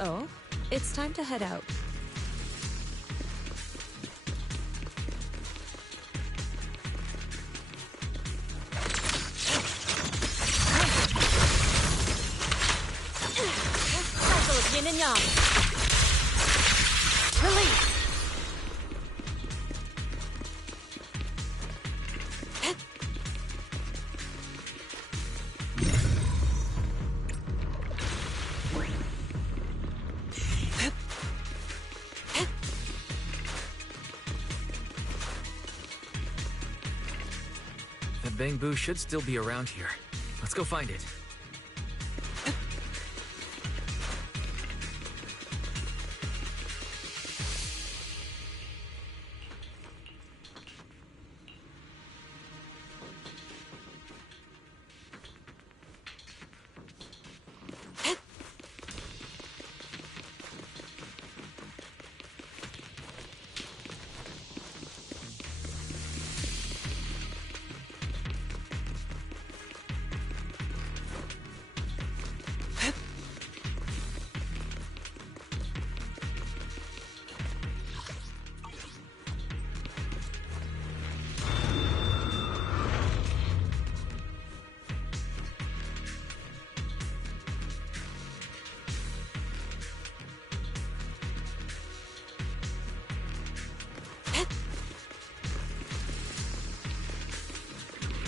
Oh, it's time to head out. Cycle of yin and yang. Release. That bamboo should still be around here. Let's go find it.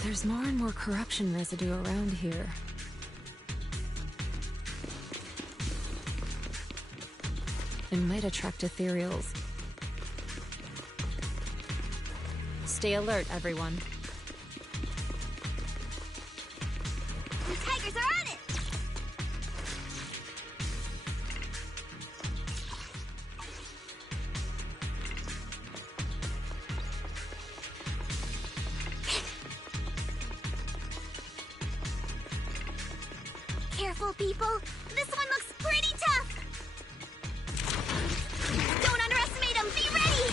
There's more and more corruption residue around here. It might attract ethereals. Stay alert, everyone. The tigers are on it! Careful, people. This one looks pretty tough. Don't underestimate them. Be ready.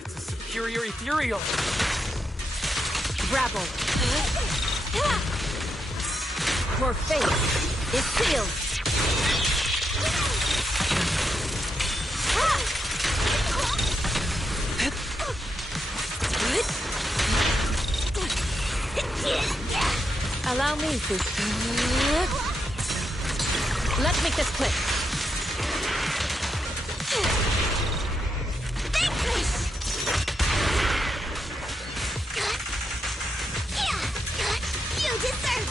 It's a superior ethereal. Grapple. Your fate is sealed. Allow me to... Let's make this quick. You deserve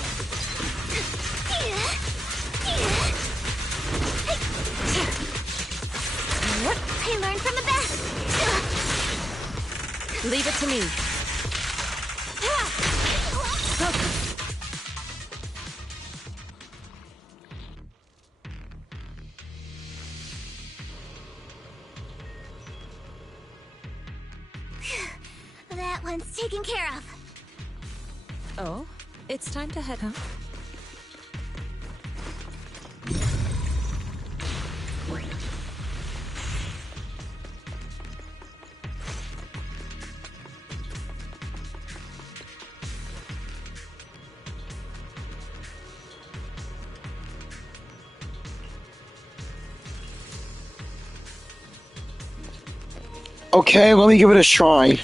I learned from the best. Leave it to me. That one's taken care of. Oh, it's time to head home. Okay, let me give it a try.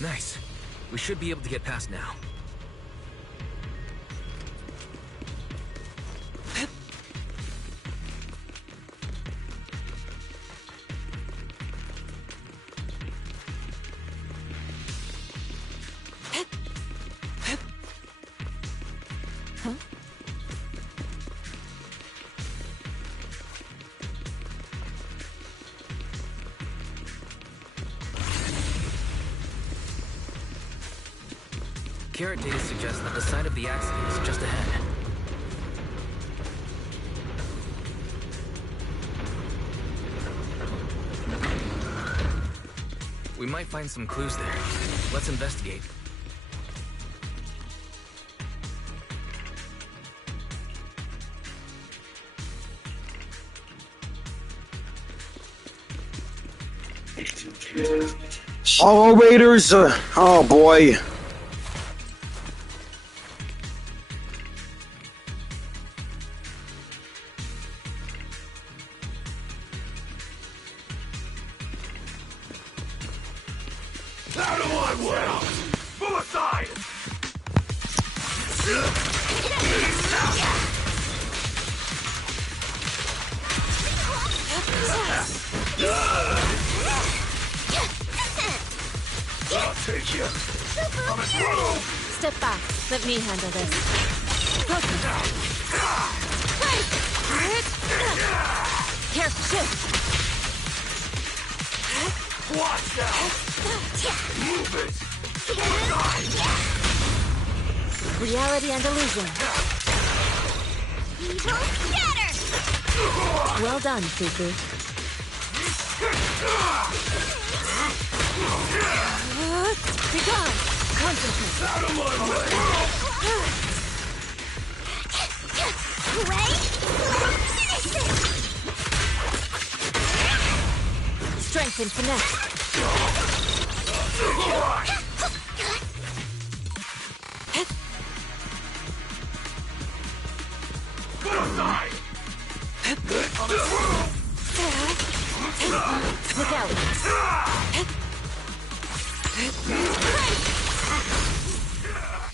Nice. We should be able to get past now. Carrot data suggests that the site of the accident is just ahead. We might find some clues there. Let's investigate. Elevators, oh boy. Out of my way! Move aside! I'll take you. Coming through. Step back. Let me handle this. Careful, shift. Watch out! Move it! Reality and illusion. Evil scatter! Well done, Fufu. Be gone! Concentrate. Out of my way! Wait! Finish this! Strength and finesse. Put aside! Look out.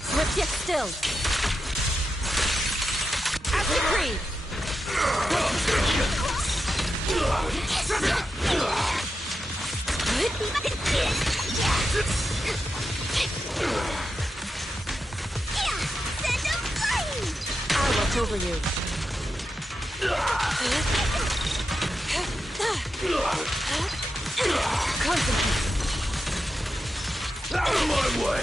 Swift yet still. Acid free. Send them flying! I'll watch over you. Concentrate. Out of my way!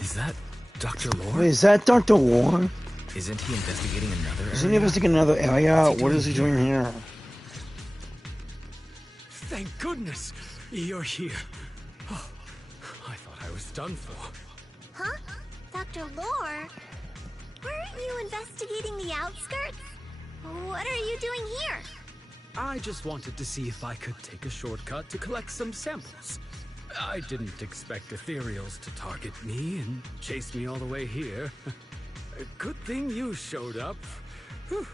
Is that Dr. Lore? Wait, is that Dr. Lore? Isn't he investigating another area? Isn't he investigating another area? What is he doing here? Thank goodness you're here. Oh, I thought I was done for. Huh? Dr. Lore? Weren't you investigating the outskirts? What are you doing here? I just wanted to see if I could take a shortcut to collect some samples. I didn't expect ethereals to target me and chase me all the way here. Good thing you showed up. Whew.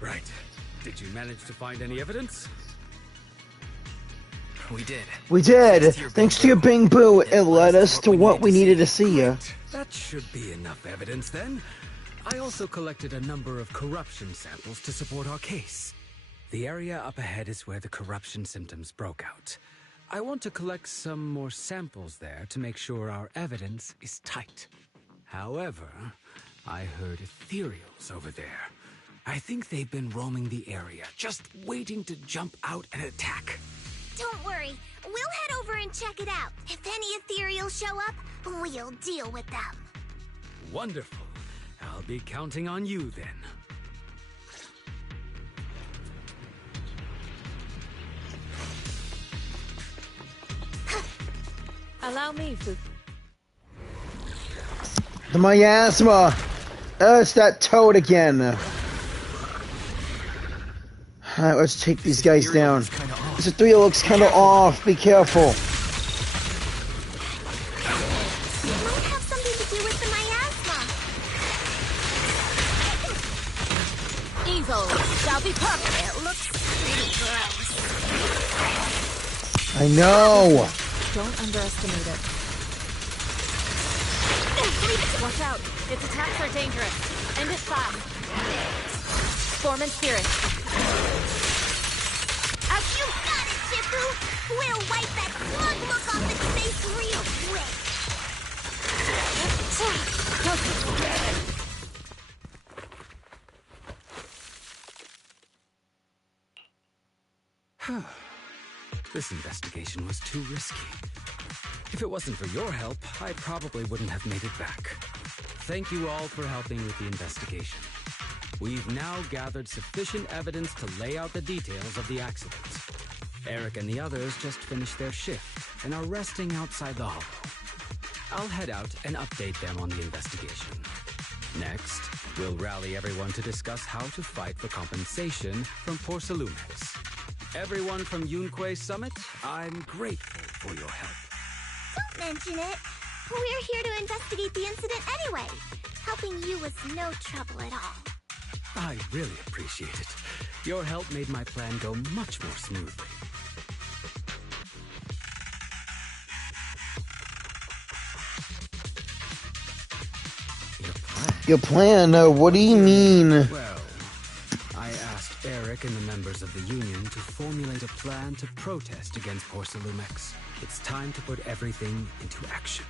Right. Did you manage to find any evidence? We did. We did. Thanks to your Bing Boo, it led us to what we needed to see. That should be enough evidence then. I also collected a number of corruption samples to support our case. The area up ahead is where the corruption symptoms broke out. I want to collect some more samples there to make sure our evidence is tight. However, I heard ethereals over there. I think they've been roaming the area, just waiting to jump out and attack. Don't worry, we'll head over and check it out. If any ethereals show up, we'll deal with them. Wonderful. I'll be counting on you then. Allow me, Fufu. The miasma! It's that toad again. Alright, let's take these guys down. This ethereal looks kinda off, be careful. It might have something to do with the miasma. Evil shall be perfect. It looks pretty gross. I know! Don't underestimate it. Watch out. Its attacks are dangerous. End it fast. Form and spirit. You got it, Shifu! We'll wipe that smug look off its face real quick. This investigation was too risky. If it wasn't for your help, I probably wouldn't have made it back. Thank you all for helping with the investigation. We've now gathered sufficient evidence to lay out the details of the accident. Eric and the others just finished their shift and are resting outside the hollow. I'll head out and update them on the investigation. Next, we'll rally everyone to discuss how to fight for compensation from Porcelumex. Everyone from Yunkui Summit, I'm grateful for your help. Don't mention it. We're here to investigate the incident anyway. Helping you was no trouble at all. I really appreciate it. Your help made my plan go much more smoothly. Your plan? What do you mean? Well, I asked Eric and the members of the Union to formulate a plan to protest against Porcelumex. It's time to put everything into action.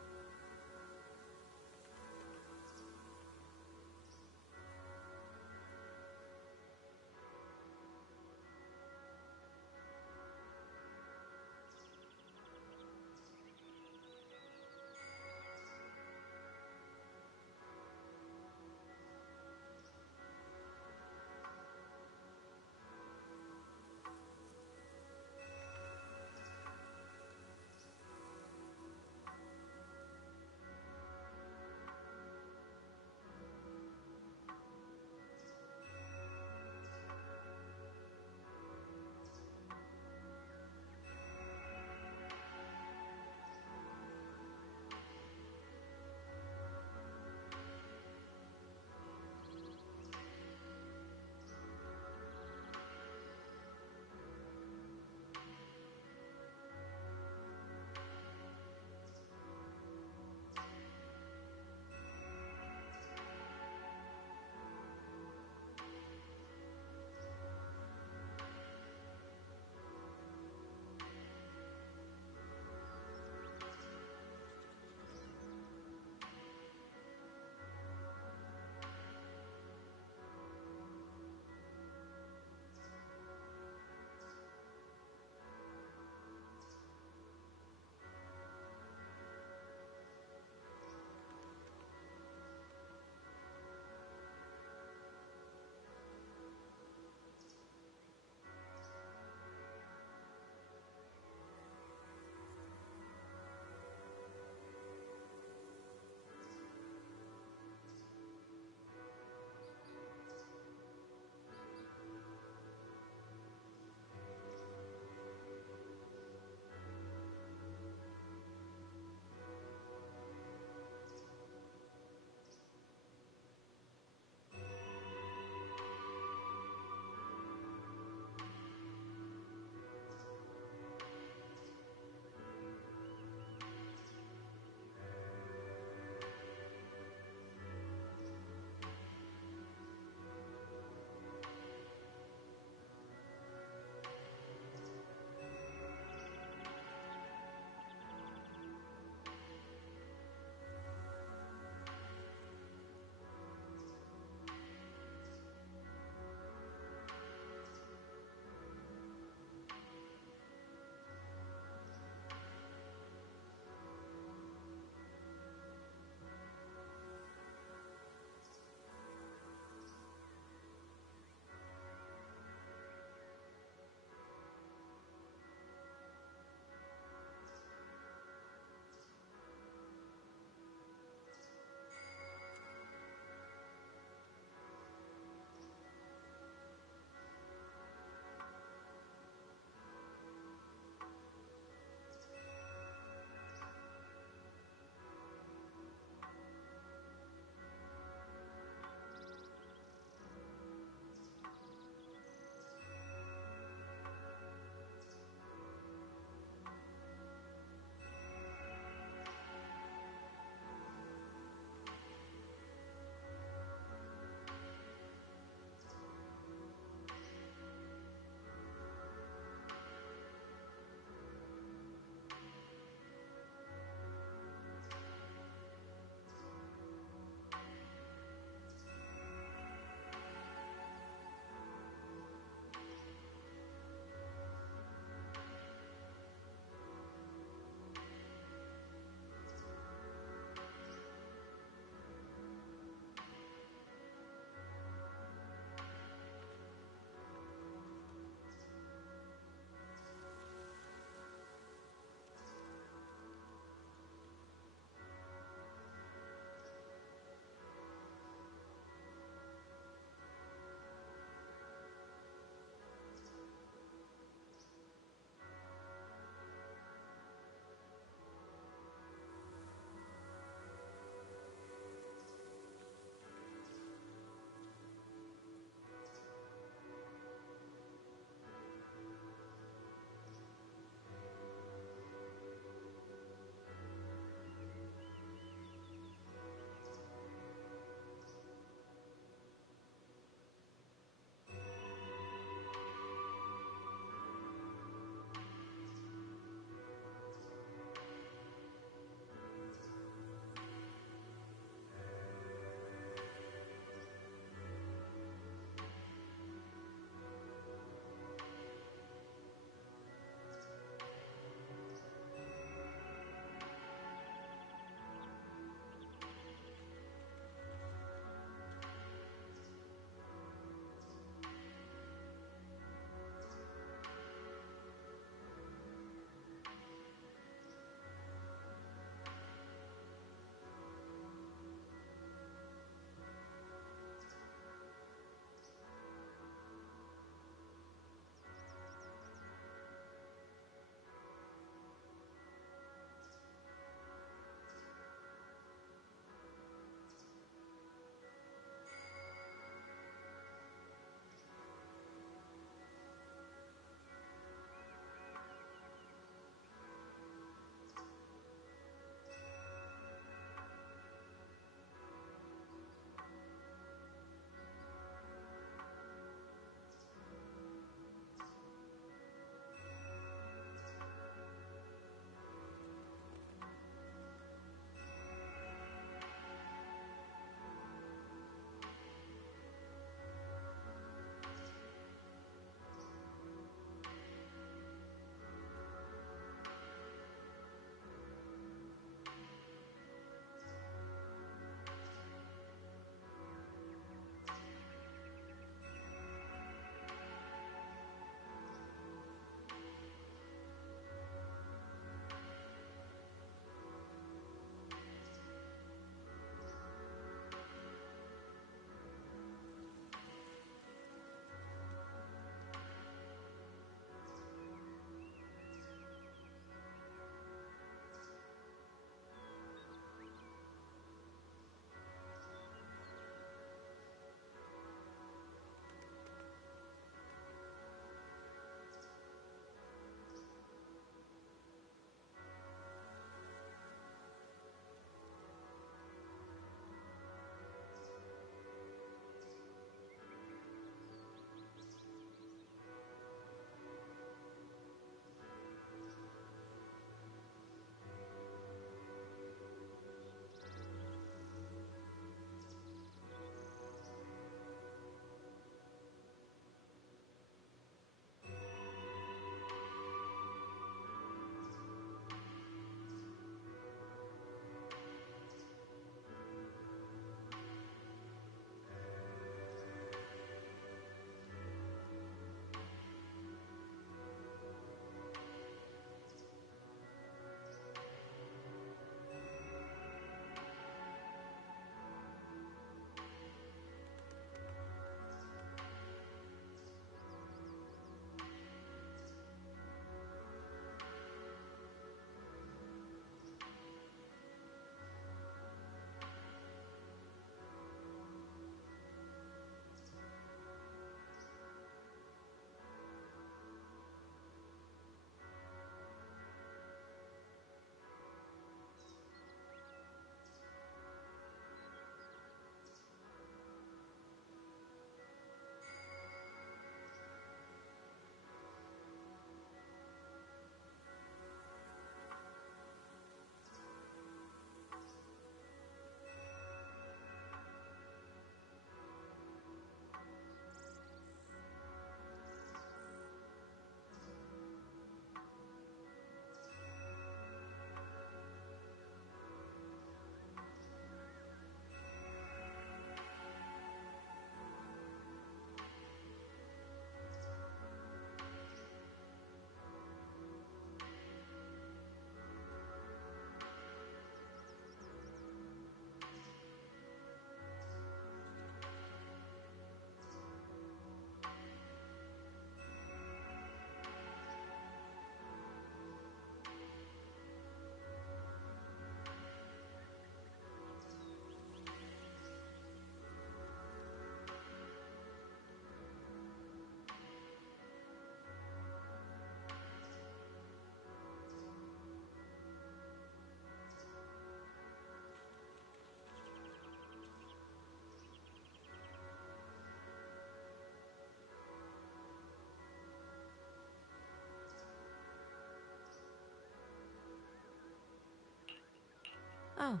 now.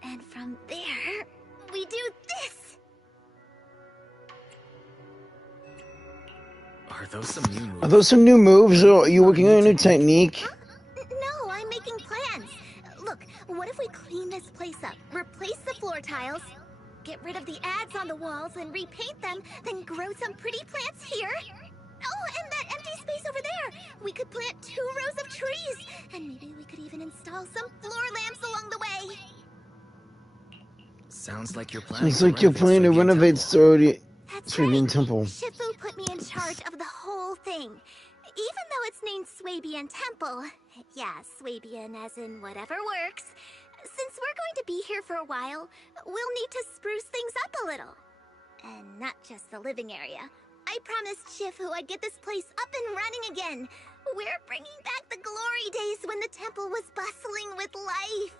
And from there, we do this! Are those some new moves? Are those some new moves, or are you working on a new technique? No, I'm making plans. Look, what if we clean this place up, replace the floor tiles, get rid of the ads on the walls and repaint them, then grow some pretty plants here? Oh, and that empty space over there! We could plant 2 rows of trees, and maybe we could even install some floor lamps along the way. Sounds like you're planning Sounds like you're planning to renovate Swabian Temple. Shifu put me in charge of the whole thing. Even though it's named Swabian Temple. Yeah, Swabian as in whatever works. Since we're going to be here for a while, we'll need to spruce things up a little. And not just the living area. I promised Shifu I'd get this place up and running again. We're bringing back the glory days when the temple was bustling with life.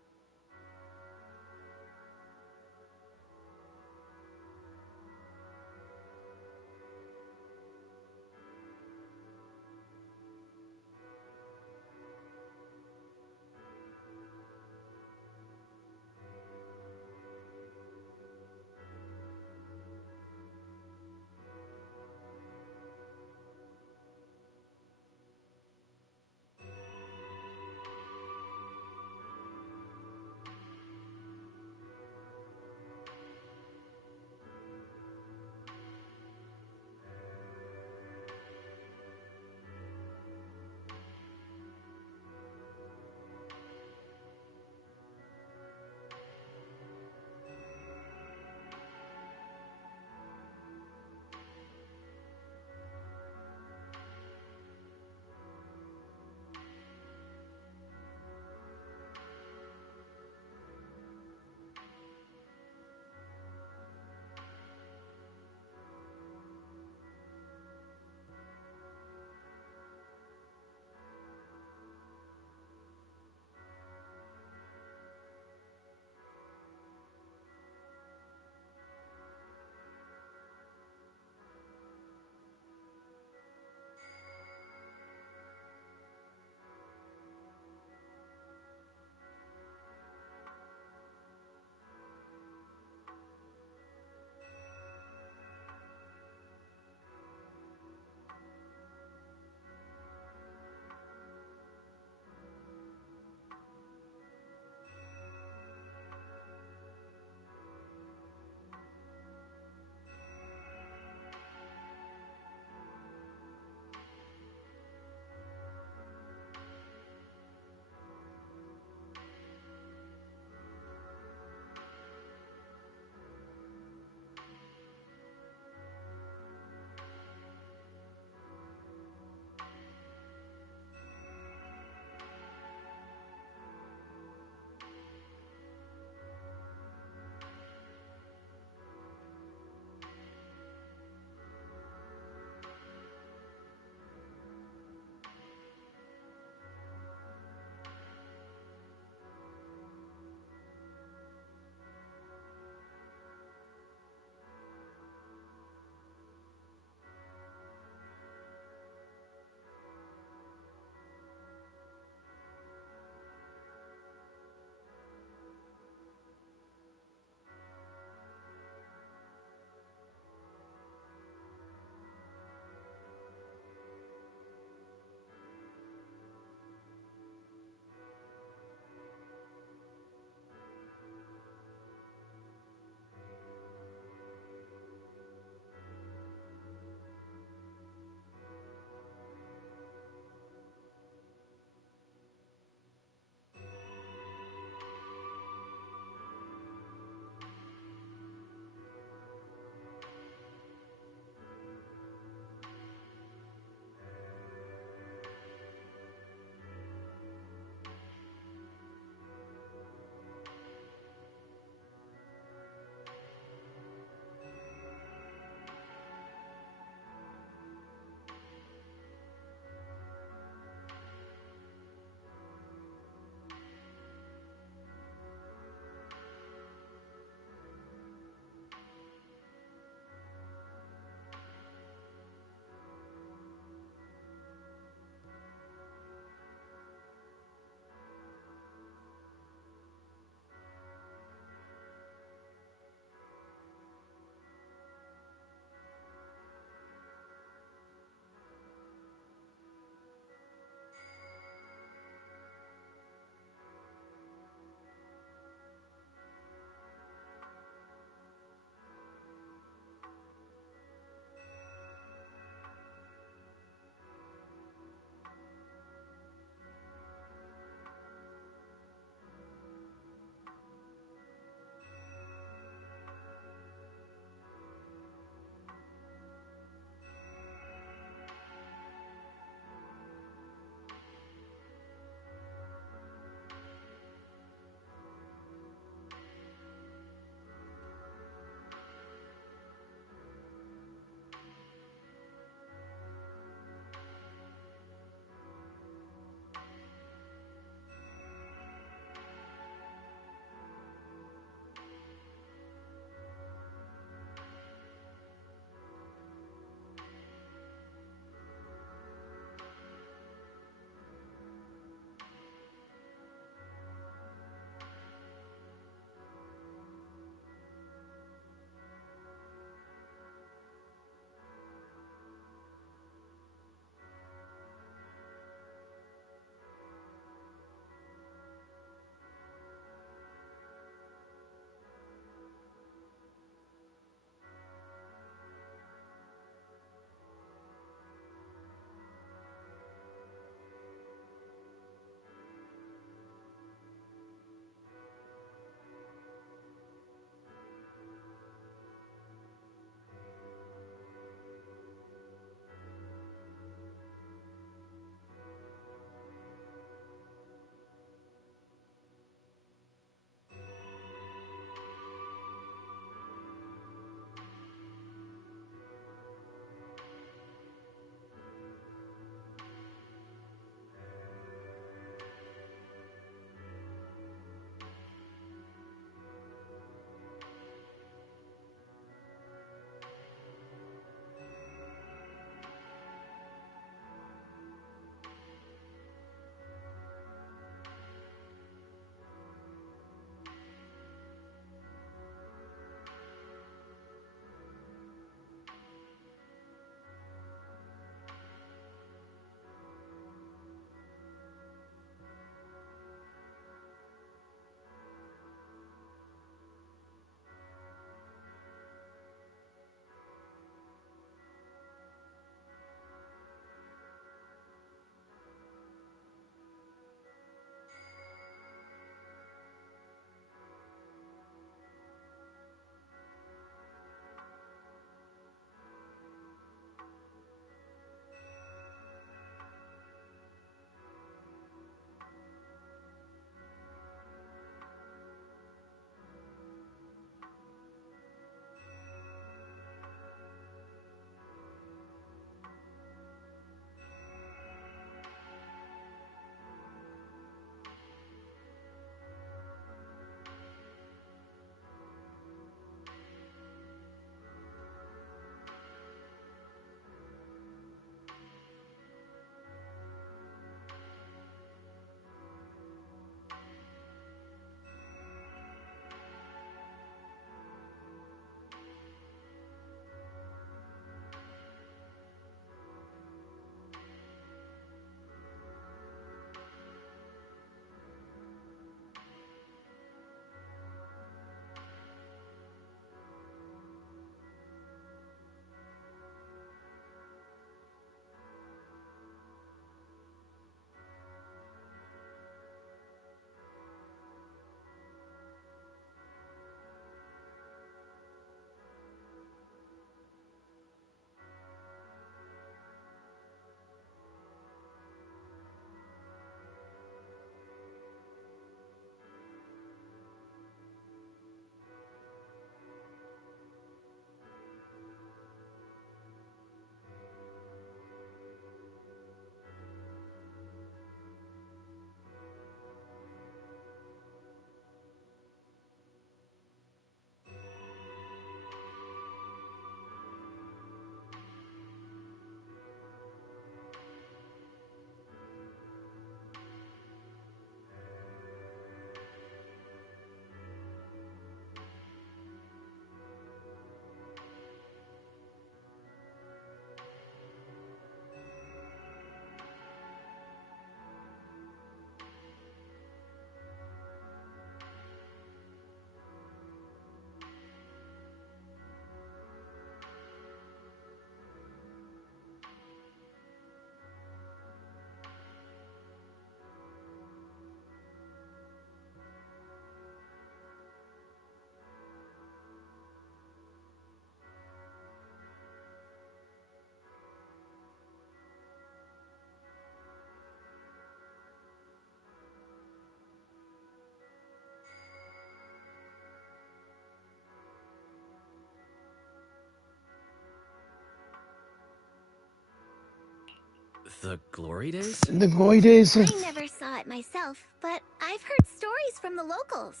The glory days? The glory days. I never saw it myself, but I've heard stories from the locals.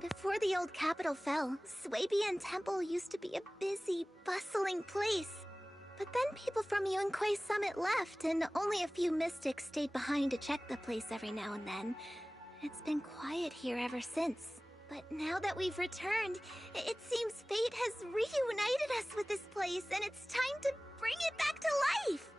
Before the old capital fell, Swabian Temple used to be a busy, bustling place. But then people from Yunkui Summit left, and only a few mystics stayed behind to check the place every now and then. It's been quiet here ever since. But now that we've returned, it seems fate has reunited us with this place, and it's time to bring it back to life!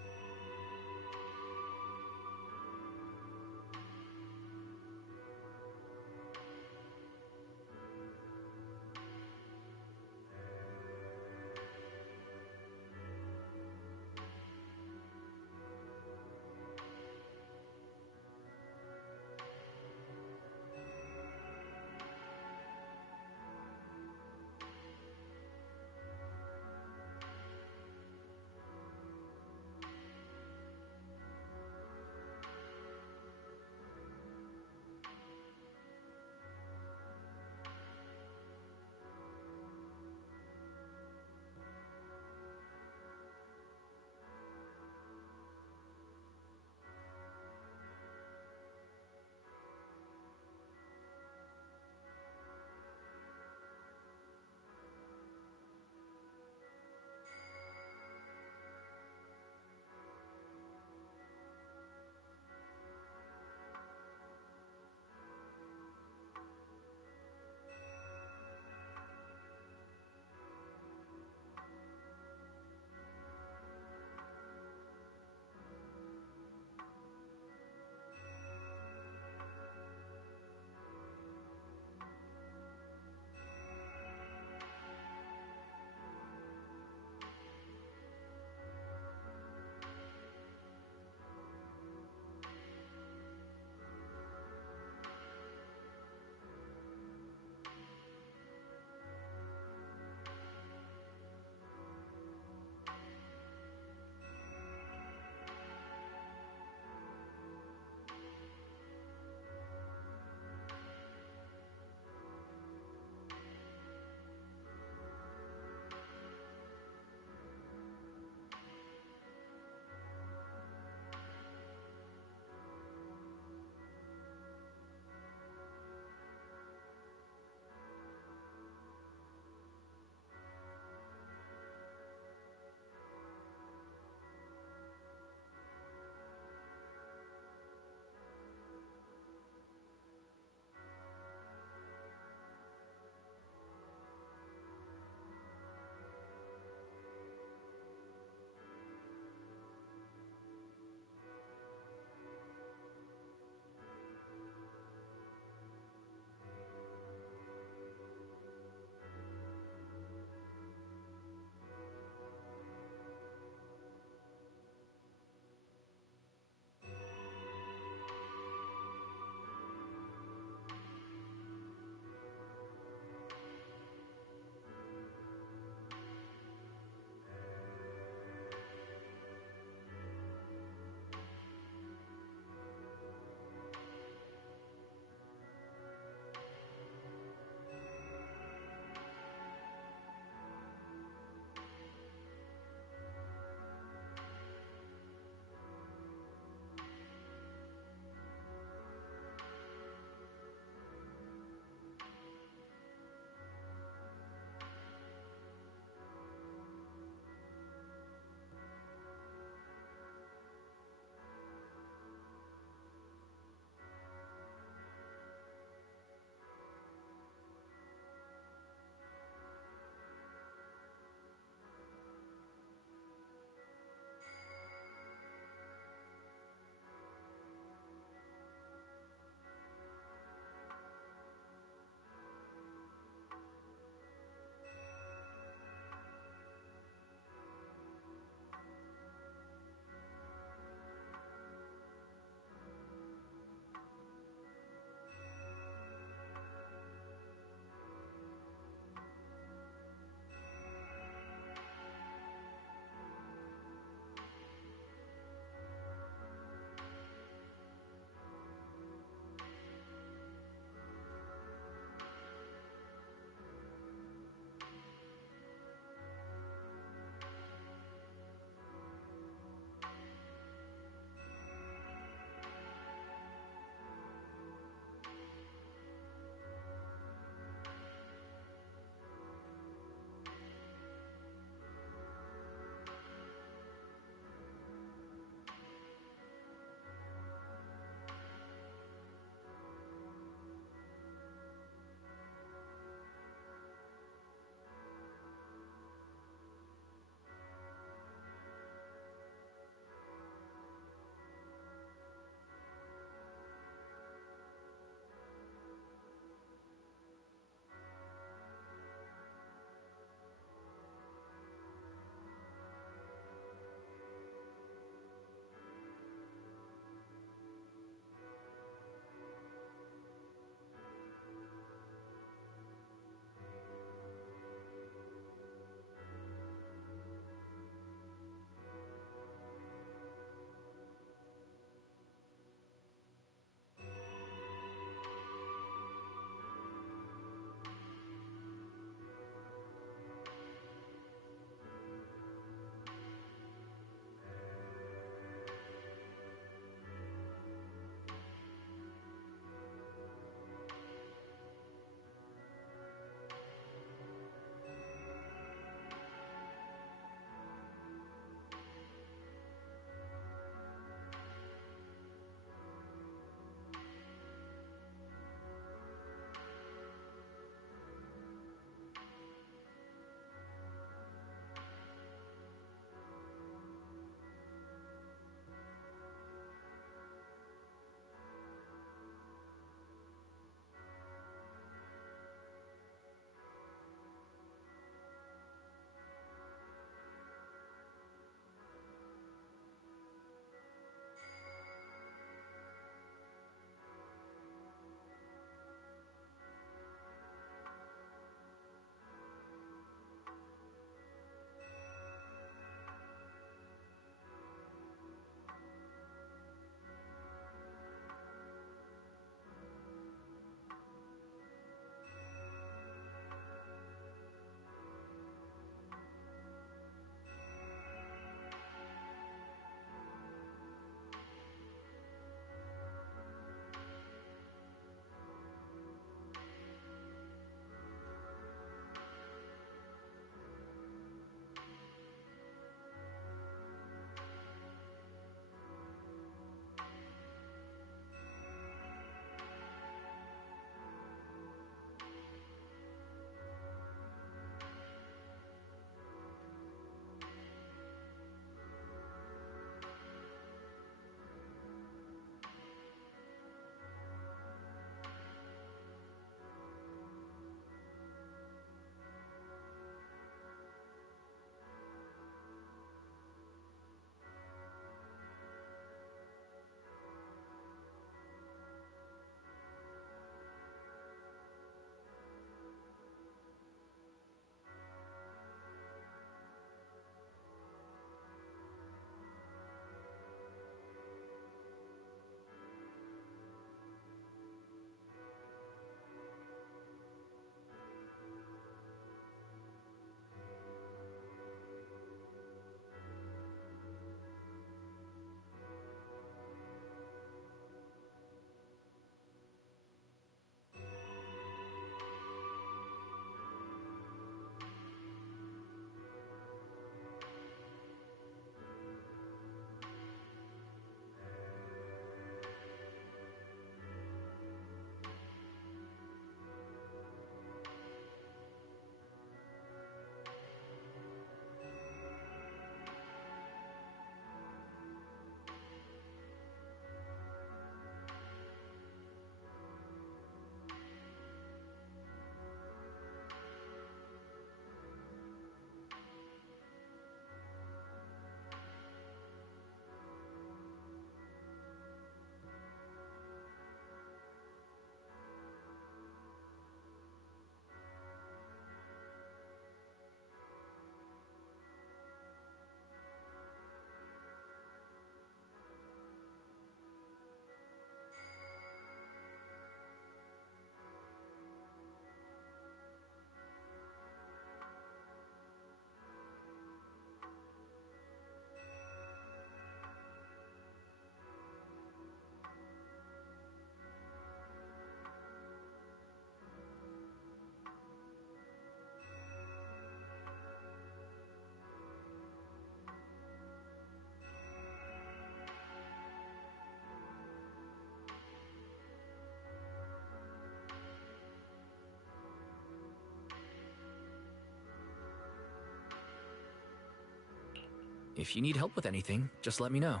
If you need help with anything, just let me know.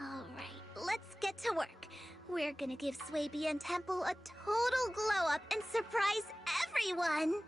Alright, let's get to work. We're gonna give Swabian Temple a total glow-up and surprise everyone!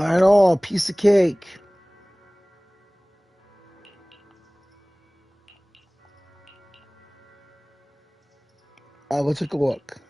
Got it all. Piece of cake. I'll go take a look.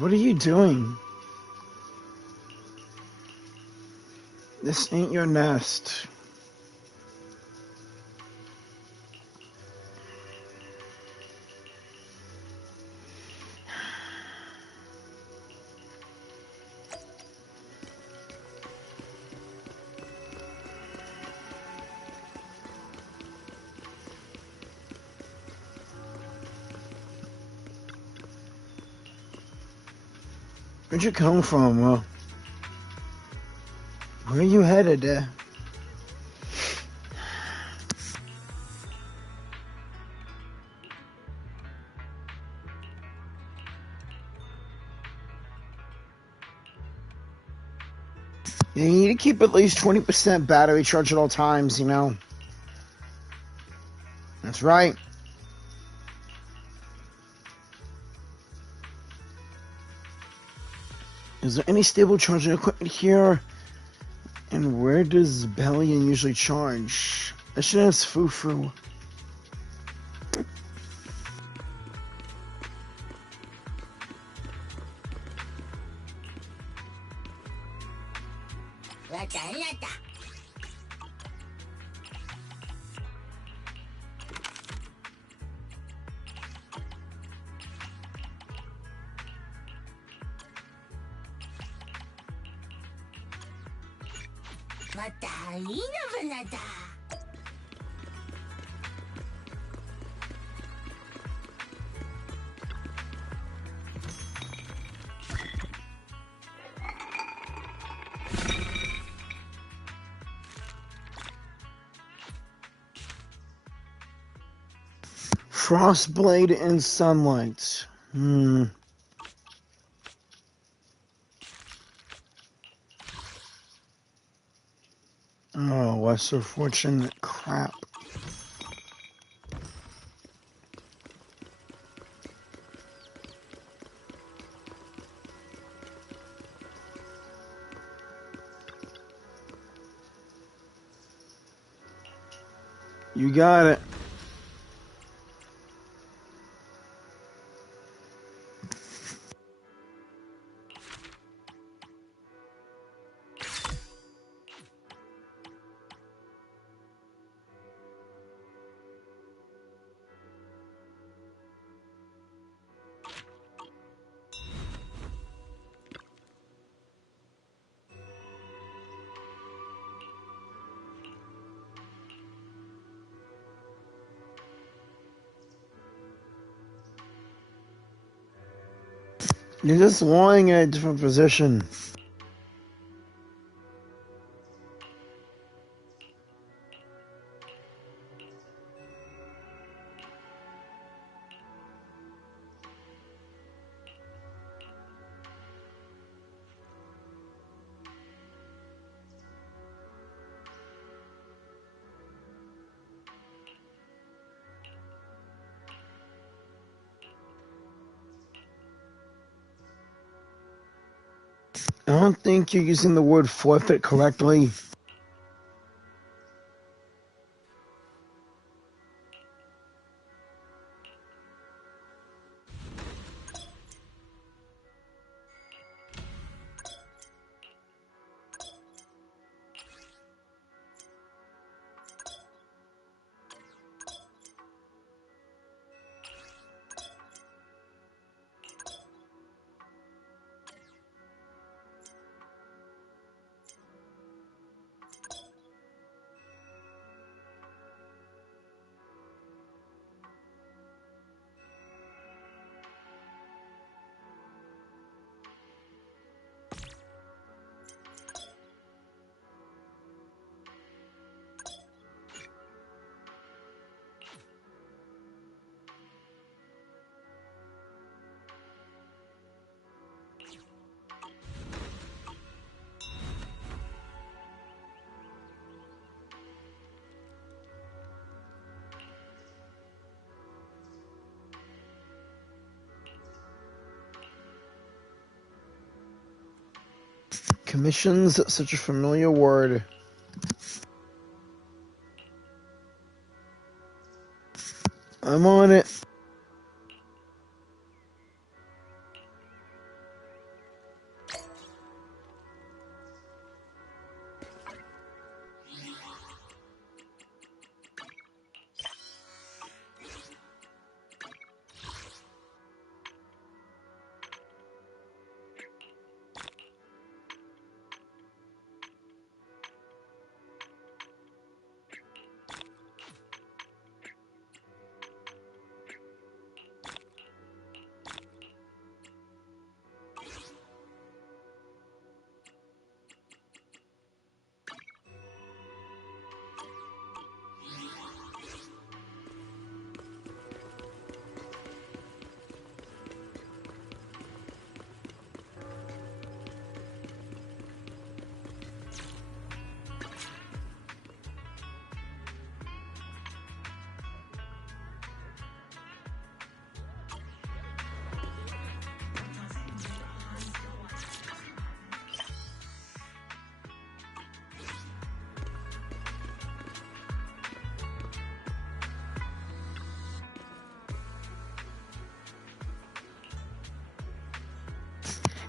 What are you doing? This ain't your nest. Where'd you come from? Where are you headed? You need to keep at least 20% battery charge at all times, you know. That's right. Is there any stable charging equipment here? And where does Bellion usually charge? I should ask Fufu. Frostblade and sunlight. Oh, lesser fortune. Crap. You got it. You're just lying in a different position. I don't think you're using the word forfeit correctly. Commission's such a familiar word. I'm on it.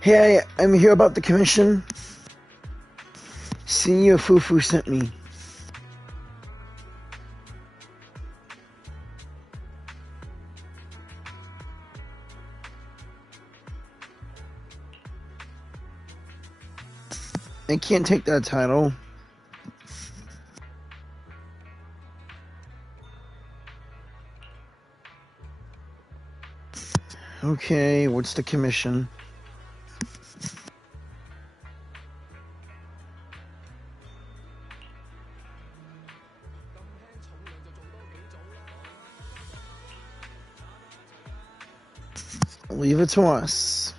Hey, I'm here about the commission. Senior Fufu sent me. I can't take that title. Okay, what's the commission? Leave it to us.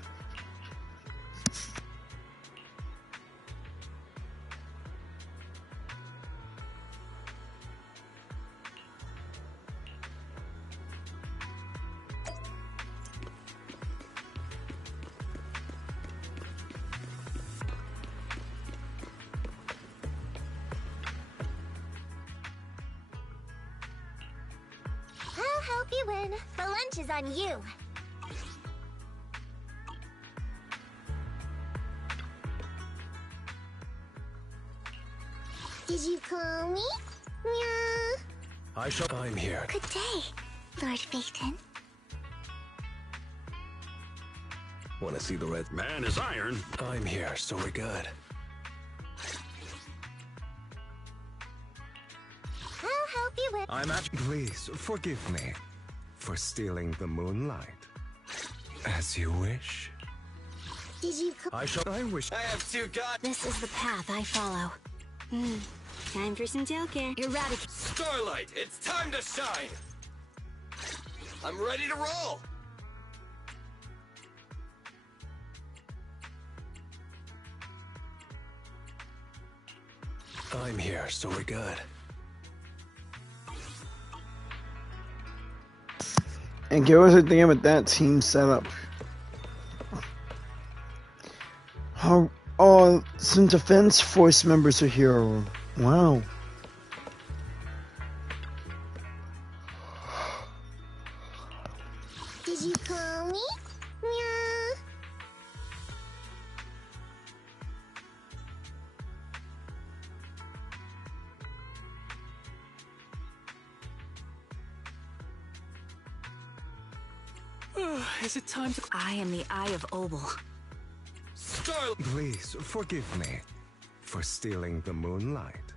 I'll help you win. The lunch is on you. Did you call me? Meow. I'm here. Good day, Lord Phaeton. Want to see the red man is iron? I'm here, so we're good. I'll help you win. Please forgive me for stealing the moonlight. As you wish. Did you call? I wish. I have two gods. This is the path I follow. Time for some jail care. Eradicate. Starlight, it's time to shine. I'm ready to roll. I'm here, so we're good. And get what's the thing with that team setup. Oh, some defense force members are here. Wow. Did you call me? Meow. Is it time to... I am the Eye of Obel. Please forgive me for stealing the moonlight.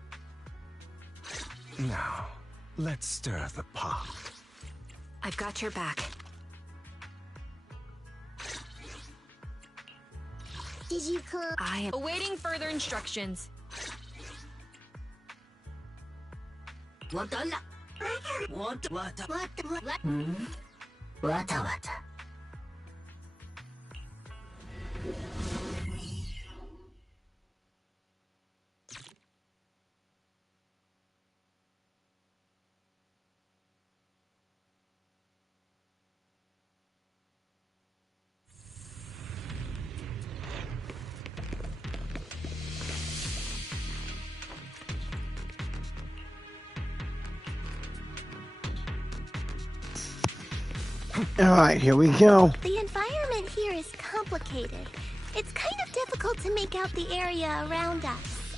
Now, let's stir the pot. I've got your back. Did you call? I am awaiting further instructions. Alright, here we go. The environment here is complicated. It's kind of difficult to make out the area around us.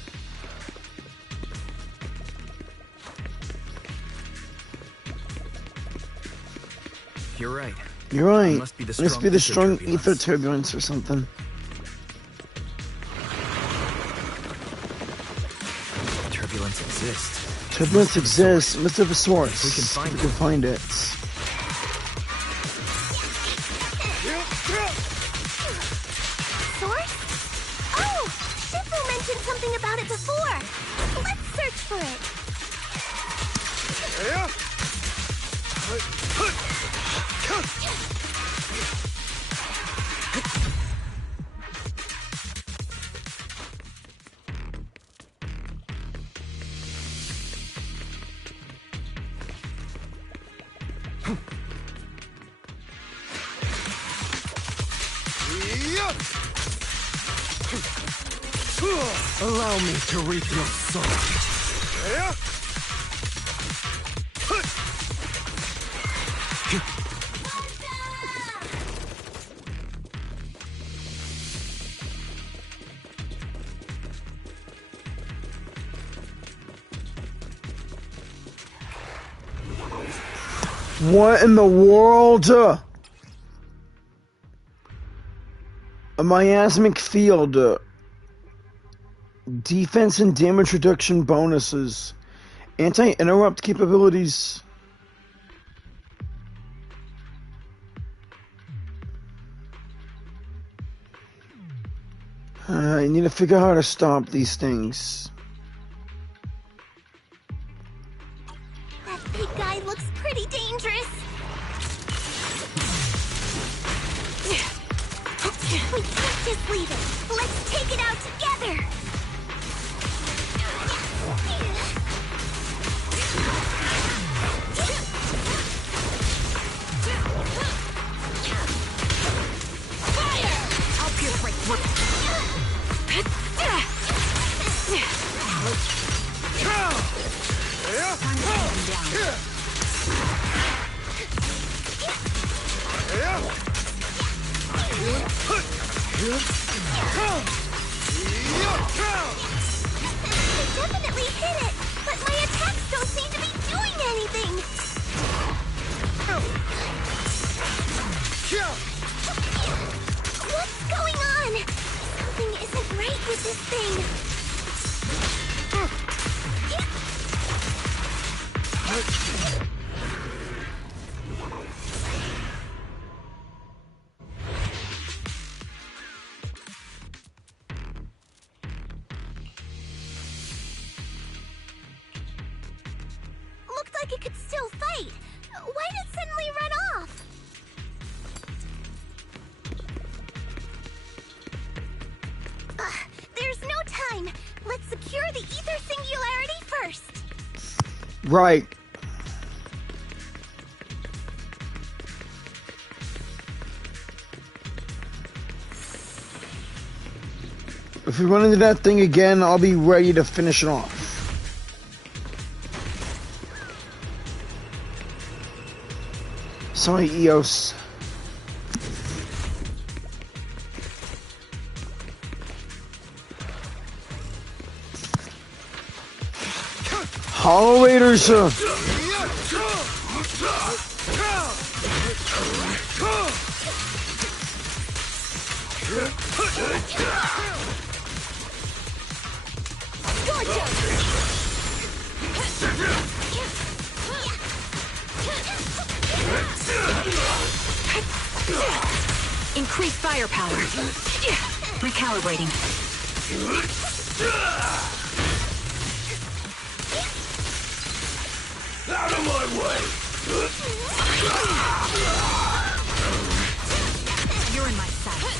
You're right. You're right. It must be the strong ether turbulence or something. Turbulence exists. Turbulence exists. Must have a source. We can find it. Source? Oh! Shifu mentioned something about it before! Let's search for it! Allow me to reap your soul. What in the world? A miasmic field. Defense and damage reduction bonuses. Anti-interrupt capabilities. I need to figure out how to stop these things. That big guy looks pretty dangerous. We can't just leave it. Let's take it out together. I'll pierce right through. I definitely hit it, but my attacks don't seem to be doing anything. What's going on? Something isn't right with this thing. Looked like it could still fight. Why did it suddenly run off? There's no time. Let's secure the ether singularity first. Right. If we run into that thing again, I'll be ready to finish it off. Sorry, Eos. Hollow Raiders. Increase firepower. Recalibrating. Out of my way! You're in my sight.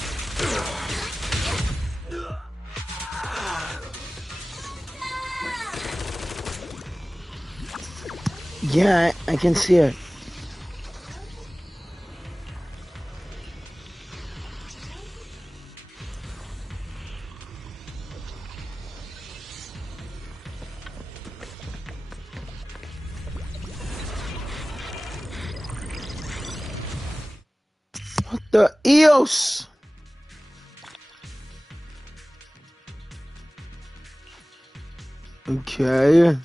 Yeah, I can see it. What the Eos? Okay.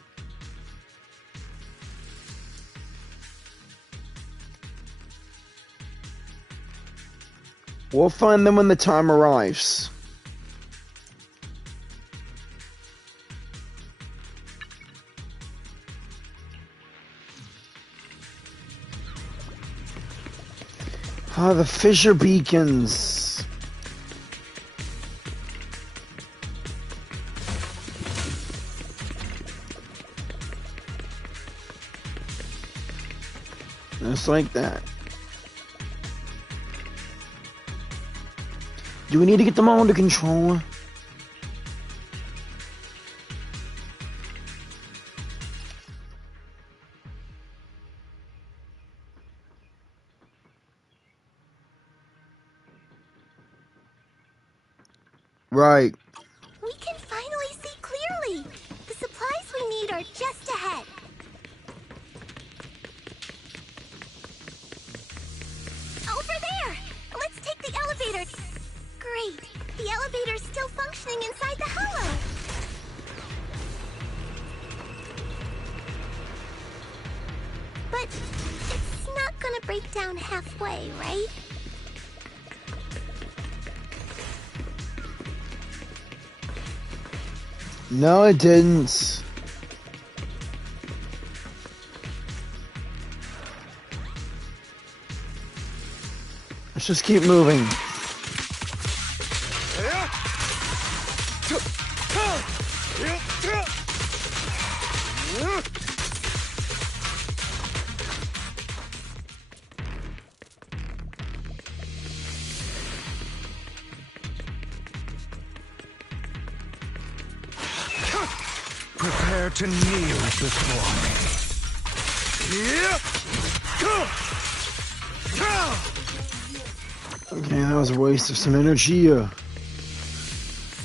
We'll find them when the time arrives. Ah, the fissure beacons. Just like that. Do we need to get them all under control? Right. We can finally see clearly. The supplies we need are just ahead. Over there! Let's take the elevator. Great. The elevator's still functioning inside the hollow. But it's break down halfway, right? No, it didn't. Let's just keep moving. Prepare to kneel before me. Okay, that was a waste of some energy.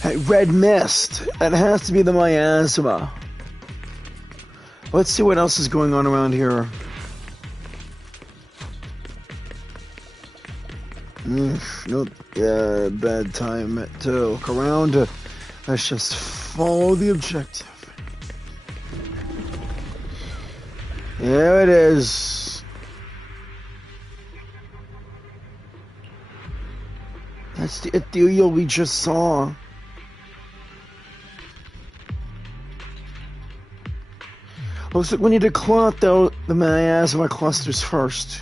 Hey, red mist. That has to be the miasma. Let's see what else is going on around here. Nope. Yeah, bad time to look around. Let's just follow the objective. There it is. That's the ethereal we just saw. Looks like we need to clear out the miasma clusters first.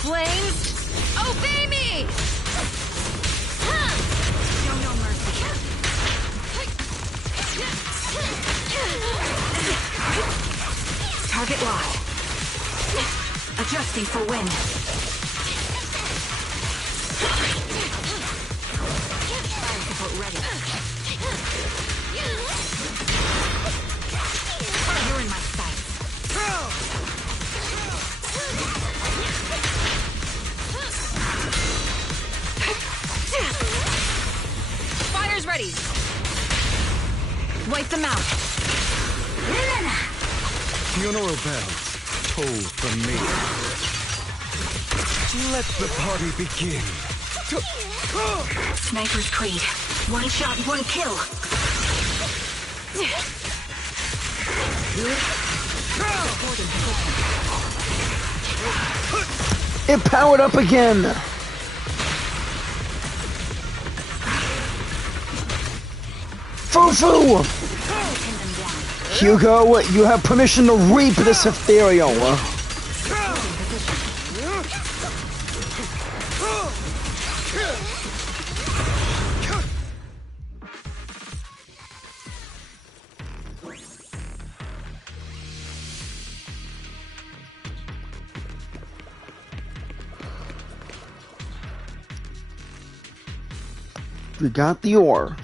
Flames, obey me! Show no mercy. Target locked. Adjusting for wind. Fire support ready. You're in my sights. Fire's ready. Wipe them out. Funeral bells toll from me. Let the party begin. Sniper's Creed. One shot, one kill. It powered up again. Foo-foo! Hugo, you have permission to reap this ethereal. We got the ore.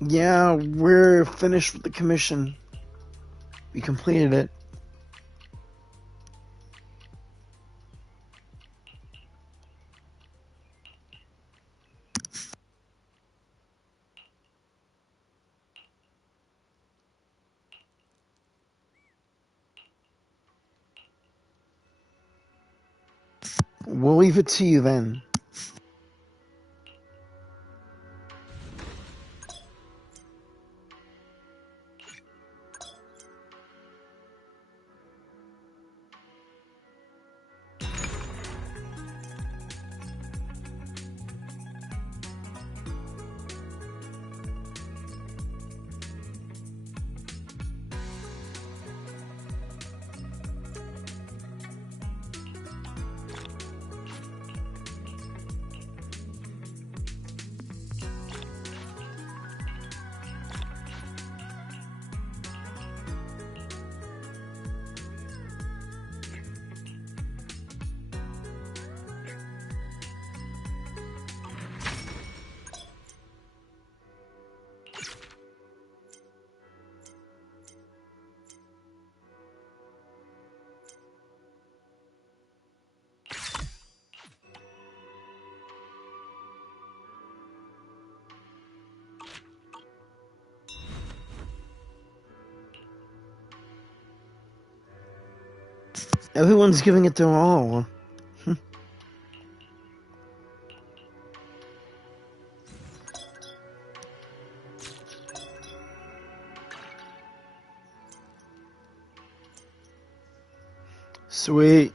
Yeah, we're finished with the commission. We completed it. We'll leave it to you then. Everyone's giving it their all. Sweet.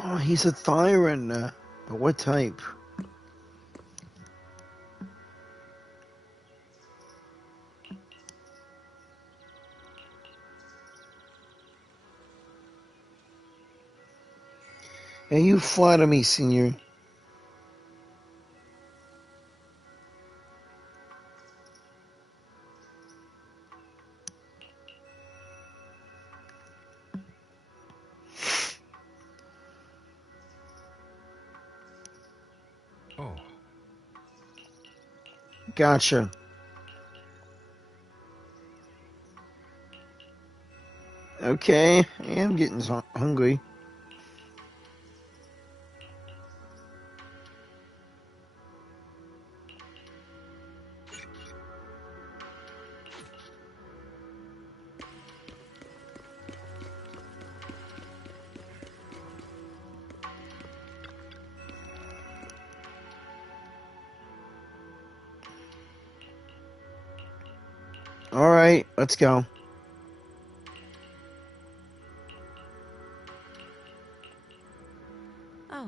Oh, he's a Thyran. But what type? Hey, you flatter me, Senior. Oh. Gotcha. Okay, I am getting hungry. All right, let's go. Oh.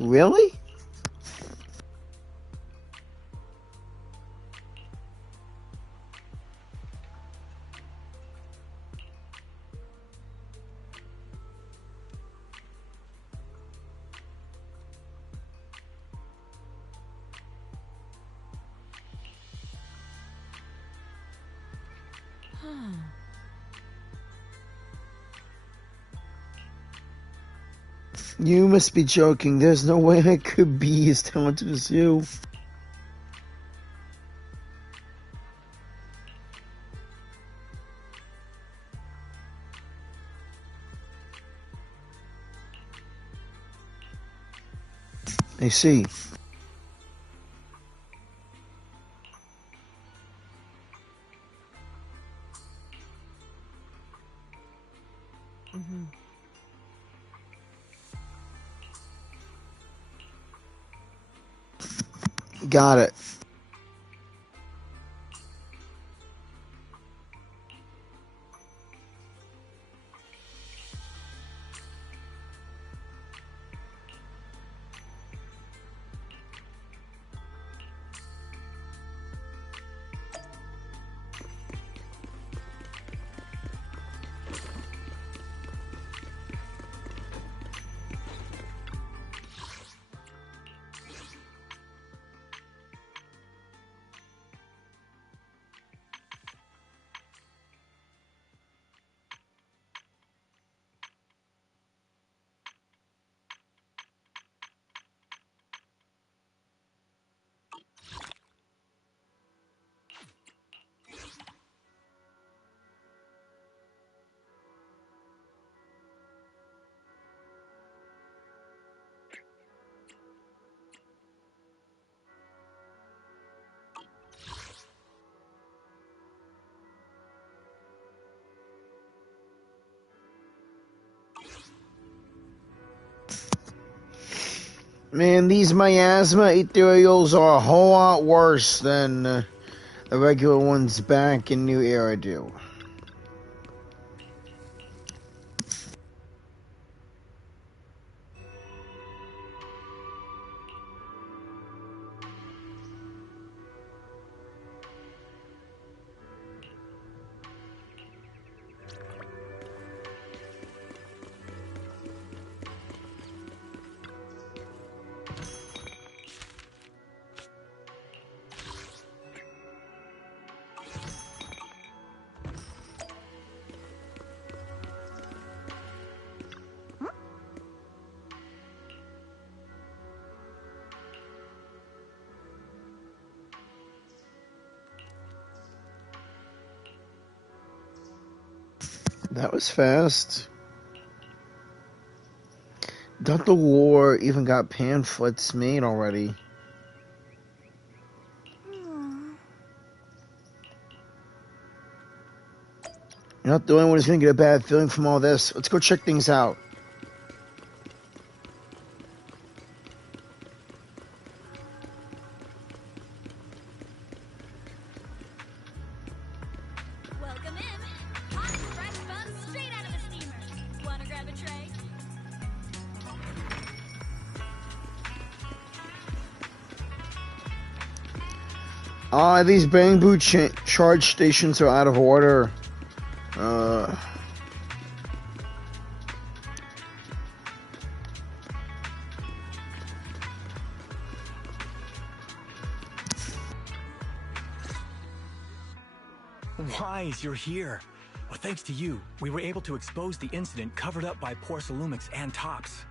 Really? You must be joking. There's no way I could be as talented as you. I see. Got it. Man, these miasma ethereals are a whole lot worse than the regular ones back in New Era do. That was fast. Dr. Lore even got pamphlets made already. You're not the only one who's going to get a bad feeling from all this. Let's go check things out. Welcome in. Hot and fresh buns straight out of the steamer. Wanna grab a tray? These bamboo charge stations are out of order. Wise, you're here. Well, thanks to you, we were able to expose the incident covered up by Porcelumix and Tops.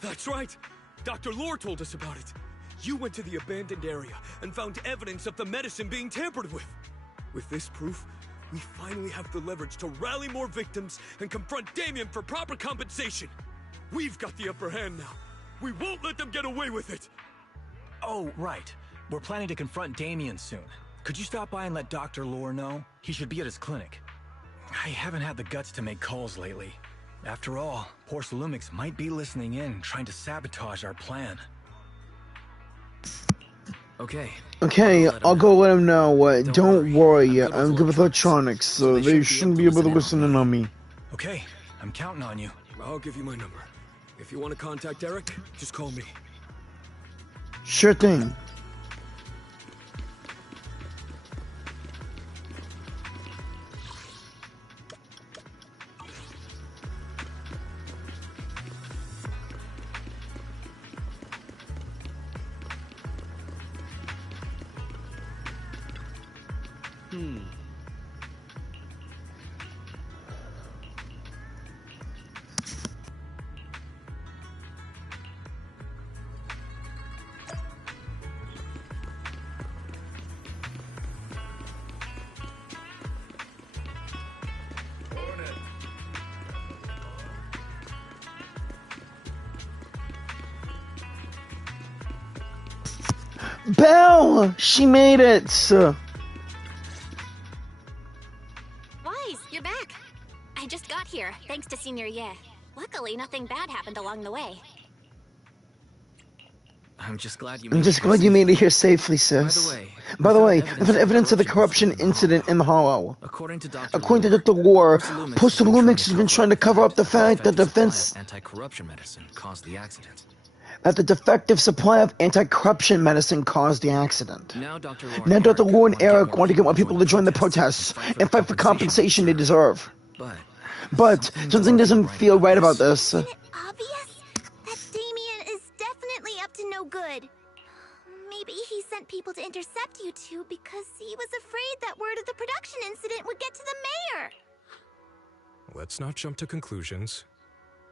That's right! Dr. Lore told us about it. You went to the abandoned area and found evidence of the medicine being tampered with. With this proof, we finally have the leverage to rally more victims and confront Damien for proper compensation. We've got the upper hand now. We won't let them get away with it. Oh, right. We're planning to confront Damien soon. Could you stop by and let Dr. Lore know? He should be at his clinic. I haven't had the guts to make calls lately. After all, Porcelumix might be listening in, trying to sabotage our plan. Okay. Okay, I'll go let him know. Don't worry, I'm good with electronics, so they shouldn't be able to listen in on me. Okay, I'm counting on you. I'll give you my number. If you want to contact Eric, just call me. Sure thing. Belle! She made it! Wise, you're back. I just got here, thanks to Senior Ye. Luckily, nothing bad happened along the way. I'm just glad you made it here safely, sis. By the way, there's evidence of the corruption incident in the Hollow. According to Dr. Lore, Porcelumix has been trying to cover up the fact that anti-corruption medicine caused the accident. That the defective supply of anti-corruption medicine caused the accident. Now Dr. Lore and Eric want to get more people to join the protests and fight for compensation they deserve. But something doesn't feel right about this. Isn't it obvious that Damien is definitely up to no good? Maybe he sent people to intercept you two because he was afraid that word of the production incident would get to the mayor. Let's not jump to conclusions.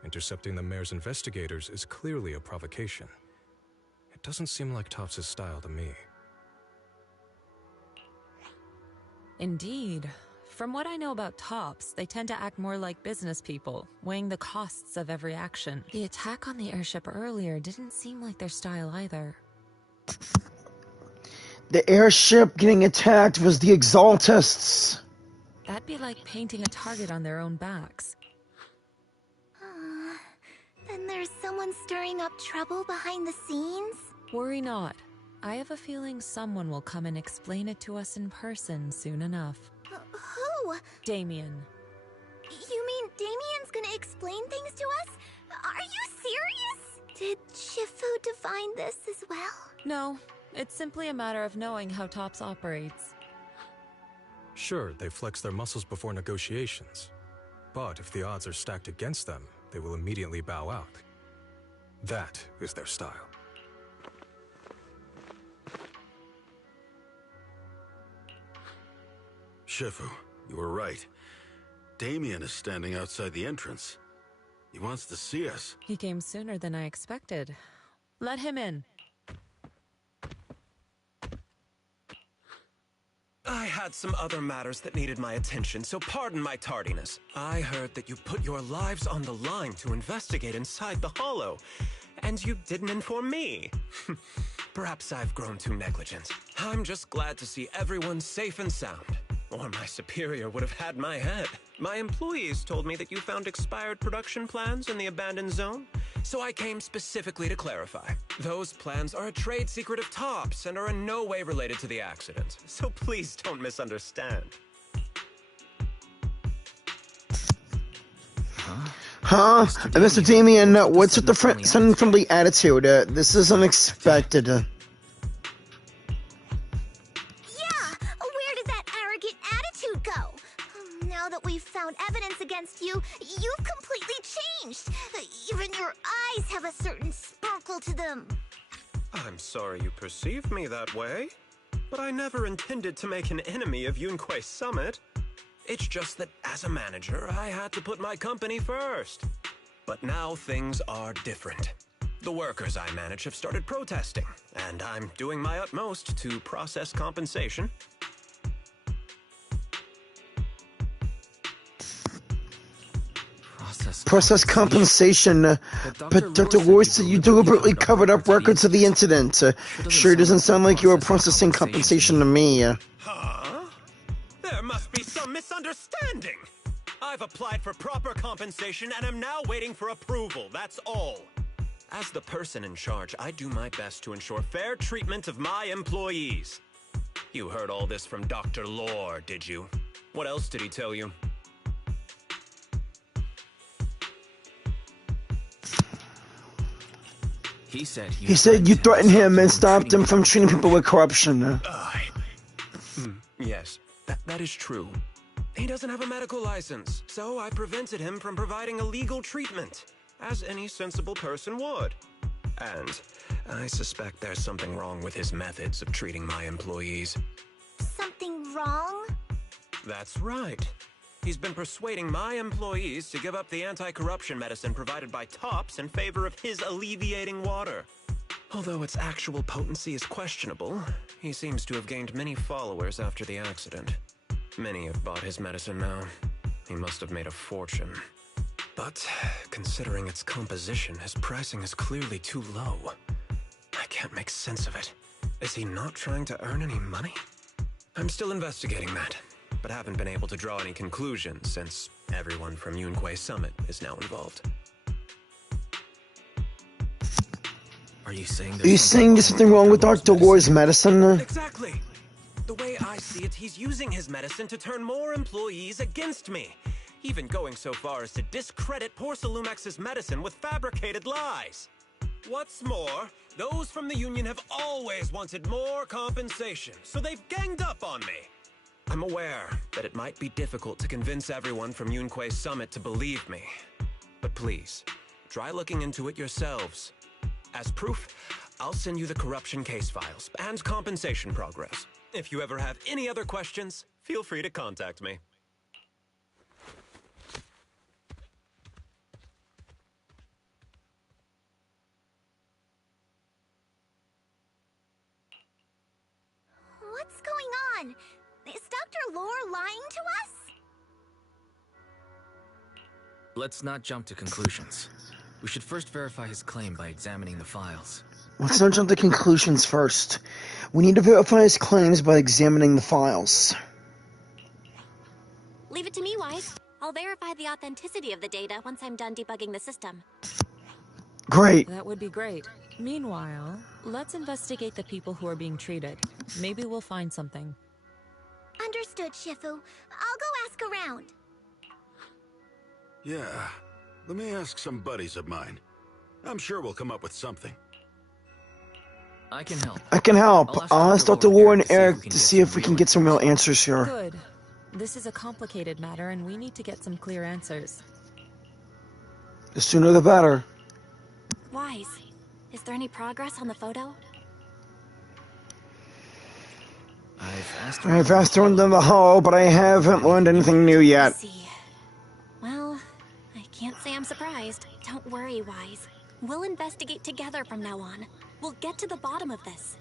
Intercepting the mayor's investigators is clearly a provocation. It doesn't seem like Tops' style to me. Indeed. From what I know about Tops, they tend to act more like business people, weighing the costs of every action. The attack on the airship earlier didn't seem like their style either. The airship getting attacked was the Exaltists. That'd be like painting a target on their own backs. Then there's There's someone stirring up trouble behind the scenes? Worry not. I have a feeling someone will come and explain it to us in person soon enough. Who? Damien. You mean Damien's gonna explain things to us? Are you serious? Did Shifu divine this as well? No, it's simply a matter of knowing how TOPS operates. Sure, they flex their muscles before negotiations. But if the odds are stacked against them, they will immediately bow out. That is their style. Shifu, you were right. Damien is standing outside the entrance. He wants to see us. He came sooner than I expected. Let him in. I had some other matters that needed my attention, so pardon my tardiness. I heard that you put your lives on the line to investigate inside the Hollow, and you didn't inform me. Perhaps I've grown too negligent. I'm just glad to see everyone safe and sound. Or my superior would have had my head. My employees told me that you found expired production plans in the abandoned zone, so I came specifically to clarify. Those plans are a trade secret of TOPS and are in no way related to the accident, so please don't misunderstand. Huh? Mr. Damien, what's with the friendly attitude? This is unexpected. Now that we've found evidence against you, you've completely changed. Even your eyes have a certain sparkle to them. I'm sorry you perceive me that way, but I never intended to make an enemy of Yunkui Summit. It's just that as a manager, I had to put my company first. But now things are different. The workers I manage have started protesting, and I'm doing my utmost to process compensation. Process compensation, but Dr. Ward said you deliberately covered up records of the incident. Sure doesn't sound like you were processing compensation to me. Huh? There must be some misunderstanding. I've applied for proper compensation and am now waiting for approval, that's all. As the person in charge, I do my best to ensure fair treatment of my employees. You heard all this from Dr. Lore, did you? What else did he tell you? He said you threatened him and stopped him from treating people with corruption. Yes, that is true. He doesn't have a medical license, so I prevented him from providing a legal treatment, as any sensible person would. And I suspect there's something wrong with his methods of treating my employees. Something wrong? That's right. He's been persuading my employees to give up the anti-corruption medicine provided by TOPS in favor of his alleviating water. Although its actual potency is questionable, he seems to have gained many followers after the accident. Many have bought his medicine now. He must have made a fortune. But considering its composition, his pricing is clearly too low. I can't make sense of it. Is he not trying to earn any money? I'm still investigating that, but haven't been able to draw any conclusions since everyone from Yunkui Summit is now involved. Are you saying there's something wrong with Dr. Lore's medicine? Exactly! The way I see it, he's using his medicine to turn more employees against me, even going so far as to discredit Porcelumex's medicine with fabricated lies. What's more, those from the Union have always wanted more compensation, so they've ganged up on me. I'm aware that it might be difficult to convince everyone from Yunkui Summit to believe me, but please, try looking into it yourselves. As proof, I'll send you the corruption case files and compensation progress. If you ever have any other questions, feel free to contact me. What's going on? Is Dr. Lore lying to us? Let's not jump to conclusions. We should first verify his claim by examining the files. Let's not jump to conclusions first. We need to verify his claims by examining the files. Leave it to me, Wise. I'll verify the authenticity of the data once I'm done debugging the system. Great. That would be great. Meanwhile, let's investigate the people who are being treated. Maybe we'll find something. Understood, Shifu. I'll go ask around. Yeah, let me ask some buddies of mine. I'm sure we'll come up with something. I can help. I can help. I'll ask Dr. Lore and Eric to see if we can get some real answers here. Good. This is a complicated matter, and we need to get some clear answers. The sooner the better. Wise, is there any progress on the photo? I've asked around in the hall, but I haven't learned anything new yet. Well, I can't say I'm surprised. Don't worry, Wise. We'll investigate together from now on. We'll get to the bottom of this.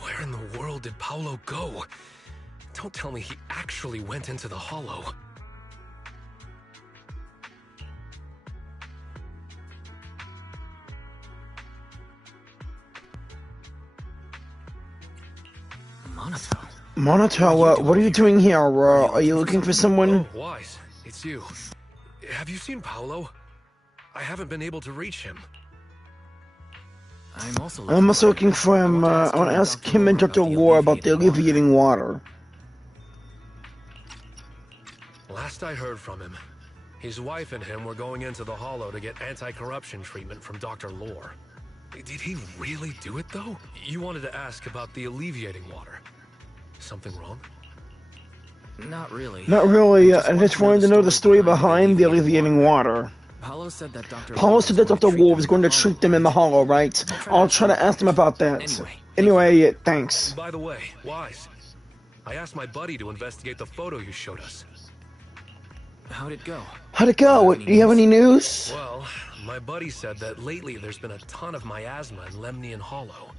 Where in the world did Paolo go? Don't tell me he actually went into the hollow. Monato, what are you doing here? Are you looking for someone? Oh, Wise, it's you. Have you seen Paolo? I haven't been able to reach him. I'm also looking for him. I want to ask him and Dr. Lore about the alleviating water. Last I heard from him, his wife and him were going into the hollow to get anti-corruption treatment from Dr. Lore. Did he really do it, though? You wanted to ask about the alleviating water. Something wrong? Not really. Not really. I just wanted to know the story behind the alleviating water. Paolo said that Dr. Lore was going to treat them in the hollow, right? I'll try to ask him about that. Anyway, thanks. By the way, Wise, I asked my buddy to investigate the photo you showed us. How'd it go? How'd it go? Do you have any news? Well, my buddy said that lately there's been a ton of miasma in Lemnian Hollow.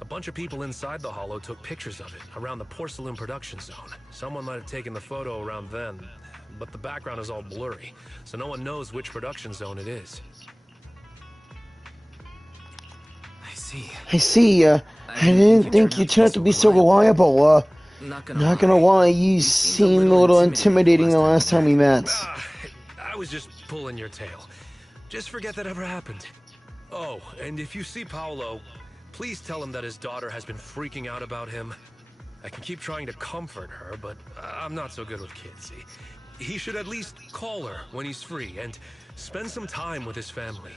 A bunch of people inside the hollow took pictures of it around the porcelain production zone. Someone might have taken the photo around then, but the background is all blurry, so no one knows which production zone it is. I see. I didn't think you turned out to be so reliable. Not gonna lie, you seemed a little intimidating the last time we met. I was just pulling your tail. Just forget that ever happened. Oh, and if you see Paolo, please tell him that his daughter has been freaking out about him. I can keep trying to comfort her, but I'm not so good with kids. He should at least call her when he's free and spend some time with his family.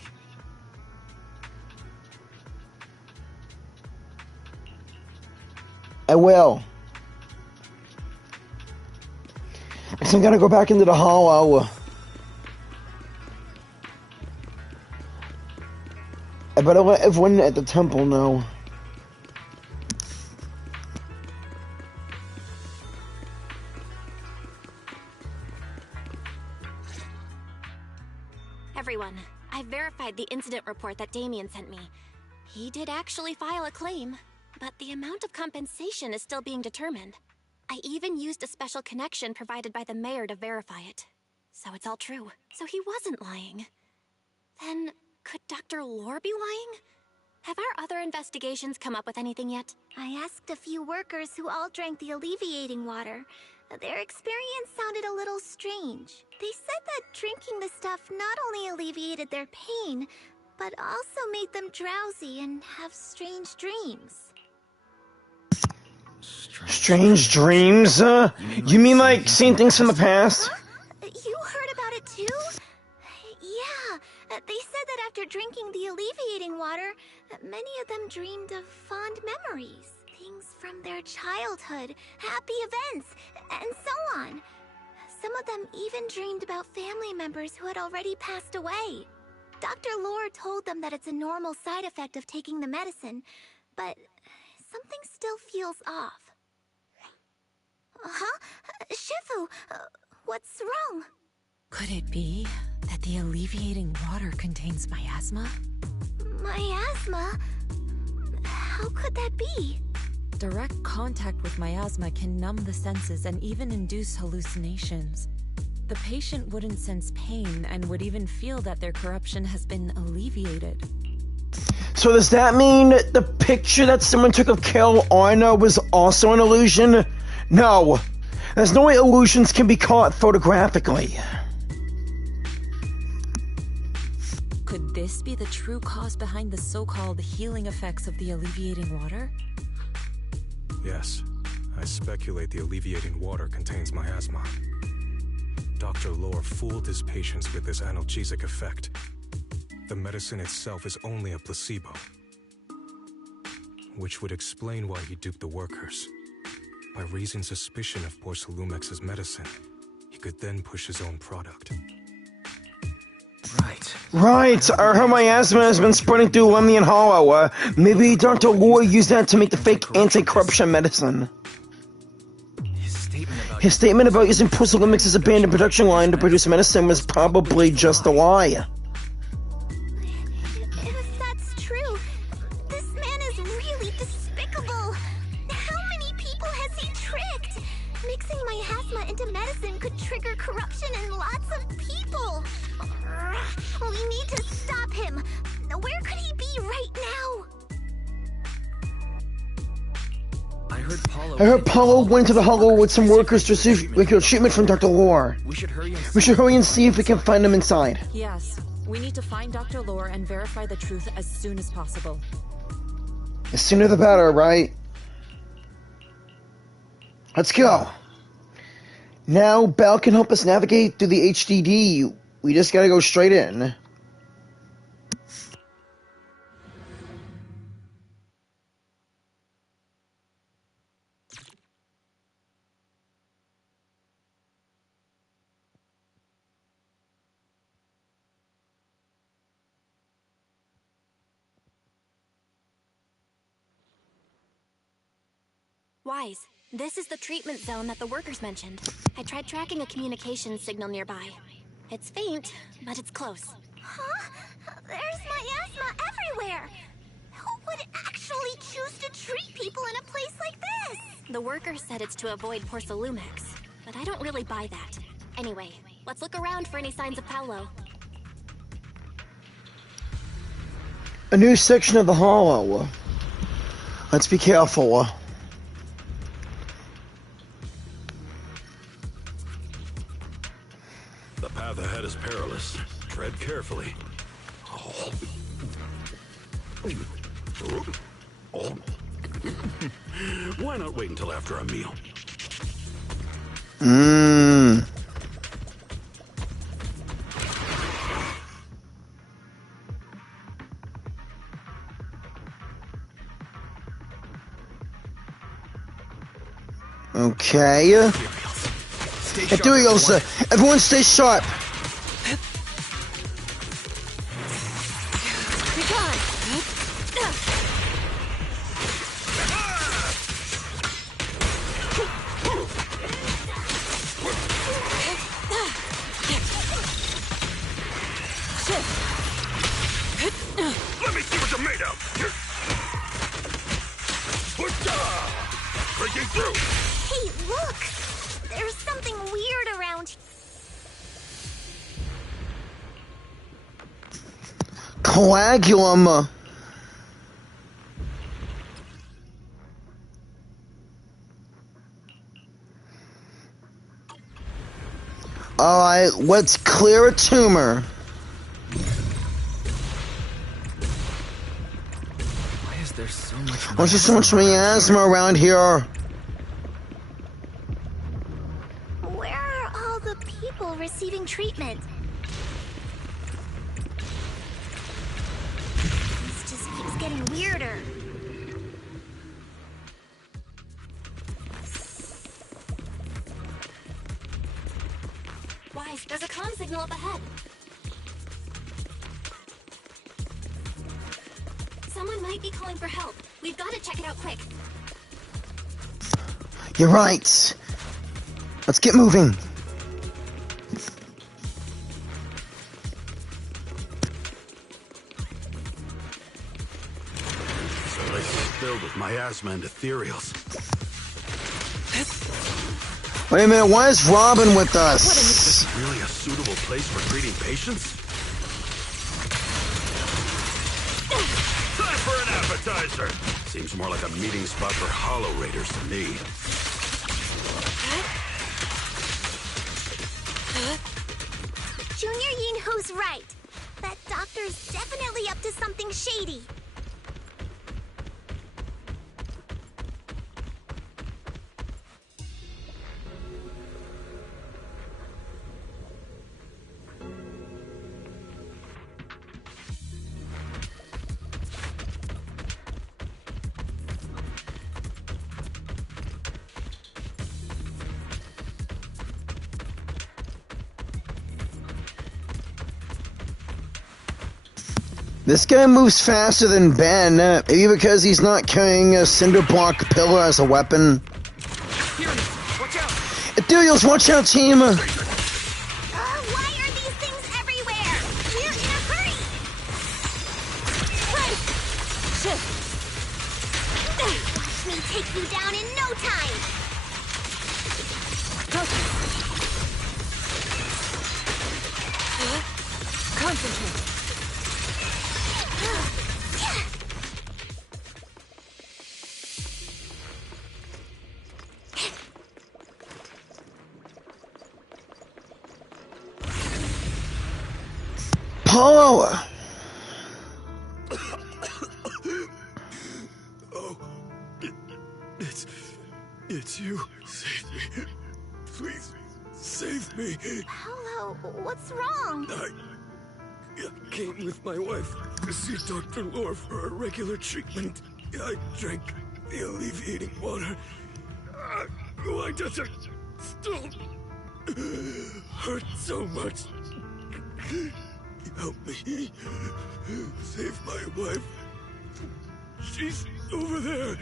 I will. So I'm gonna go back into the hollow. I better let everyone at the temple know. Everyone, I verified the incident report that Damien sent me. He did actually file a claim, but the amount of compensation is still being determined. I even used a special connection provided by the mayor to verify it. So it's all true. So he wasn't lying. Then, could Dr. Lore be lying? Have our other investigations come up with anything yet? I asked a few workers who all drank the alleviating water. Their experience sounded a little strange. They said that drinking the stuff not only alleviated their pain, but also made them drowsy and have strange dreams. Strange dreams? You mean like seeing things from the past? Huh? You heard about it too? Yeah, they said that after drinking the alleviating water, many of them dreamed of fond memories. Things from their childhood, happy events, and so on. Some of them even dreamed about family members who had already passed away. Dr. Lore told them that it's a normal side effect of taking the medicine, but something still feels off. Huh? Shifu, what's wrong? Could it be that the alleviating water contains miasma? Miasma? How could that be? Direct contact with miasma can numb the senses and even induce hallucinations. The patient wouldn't sense pain and would even feel that their corruption has been alleviated. So does that mean the picture that someone took of Carol Arna was also an illusion? No. There's no way illusions can be caught photographically. Could this be the true cause behind the so-called healing effects of the alleviating water? Yes. I speculate the alleviating water contains miasma. Dr. Lore fooled his patients with this analgesic effect. The medicine itself is only a placebo. Which would explain why he duped the workers. By raising suspicion of Porcelumex's medicine, he could then push his own product. Right, I heard miasma has been spreading through Lemnian Hollow. Maybe Dr. Lore used that to make the fake anti-corruption medicine. His statement about using Porcelumex's abandoned production line to produce medicine was probably just a lie. If that's true, this man is really despicable. How many people has he tricked? Mixing miasma into medicine could trigger corruption in lots of people. We need to stop him. Where could he be right now? I heard Paulo went to the hollow with some workers to receive treatment from Dr. Lore. We should hurry and see if we can find him inside. Yes, we need to find Dr. Lore and verify the truth as soon as possible. The sooner the better, right? Let's go. Now Belle can help us navigate through the HDD. We just gotta go straight in. Wise, this is the treatment zone that the workers mentioned. I tried tracking a communications signal nearby. It's faint, but it's close. Huh? There's miasma everywhere! Who would actually choose to treat people in a place like this? The workers said it's to avoid Porcelumex, but I don't really buy that. Anyway, let's look around for any signs of Paolo. A new section of the hollow. Let's be careful. carefully. Why not wait until after a meal? Okay. Ethereals, everyone stay sharp. Let me see what you're made of! Breaking through! Hey, look! There's something weird around here. Coagulum. Alright, let's clear a tumor. Why is there so much? Why is there so much miasma around here? Where are all the people receiving treatment? This just keeps getting weirder. Wise, there's a comm signal up ahead. Someone might be calling for help. We've got to check it out quick. You're right. Let's get moving. This place is filled with miasma and ethereals. Wait a minute, why is Robin with us? Is this really a suitable place for treating patients? Time for an appetizer! Seems more like a meeting spot for Hollow Raiders to me. Junior Yinho's right. That doctor's definitely up to something shady. This guy moves faster than Ben, maybe because he's not carrying a cinder block pillar as a weapon. Watch out! Ethereals, watch out, team! Why are these things everywhere? We're in a hurry! Right! Watch me take you down in no time! Concentrate. Paulo! Oh, it's you. Save me. Please, save me. Hello, what's wrong? I came with my wife to see Dr. Lore for a regular treatment. I drank the alleviating water. Why does it still hurt so much? Help me. Save my wife. She's over there.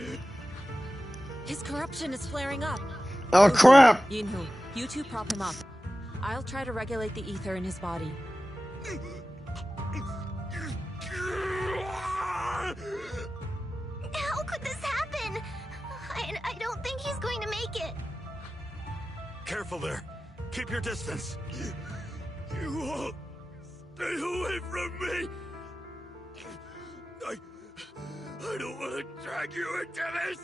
His corruption is flaring up. Oh, crap! Yinhu, you two prop him up. I'll try to regulate the ether in his body. How could this happen? I don't think he's going to make it. Careful there. Keep your distance. You all stay away from me. I don't want to drag you into this.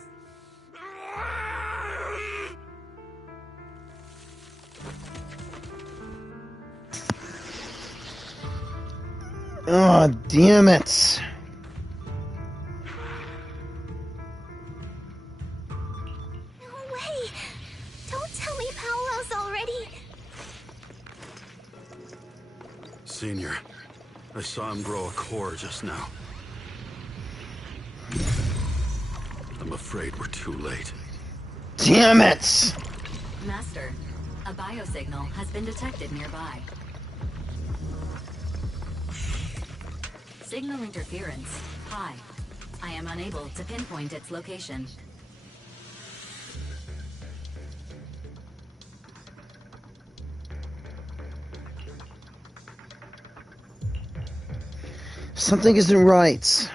Oh, damn it. No way! Don't tell me Paolo's already... Senior, I saw him grow a core just now. I'm afraid we're too late. Damn it! Master, a biosignal has been detected nearby. Signal interference high. I am unable to pinpoint its location. Something isn't right.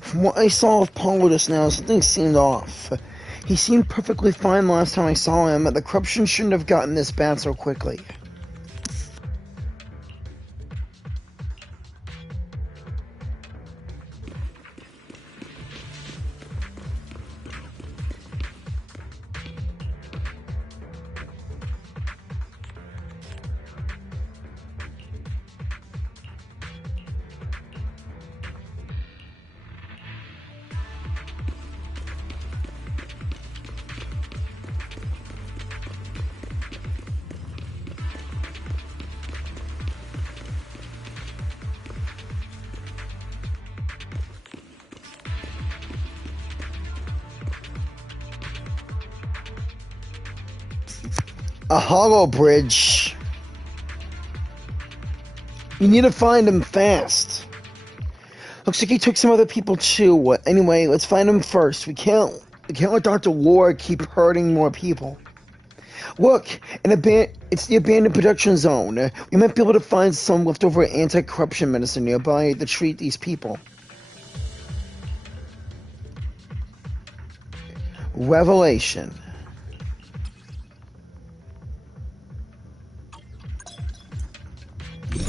From what I saw of Paulo just now, something seemed off. He seemed perfectly fine last time I saw him, but the corruption shouldn't have gotten this bad so quickly. A hollow bridge. You need to find him fast. Looks like he took some other people too. Anyway, let's find him first. We can't let Dr. Ward keep hurting more people. Look, it's the abandoned production zone. We might be able to find some leftover anti-corruption medicine nearby to treat these people. Revelation.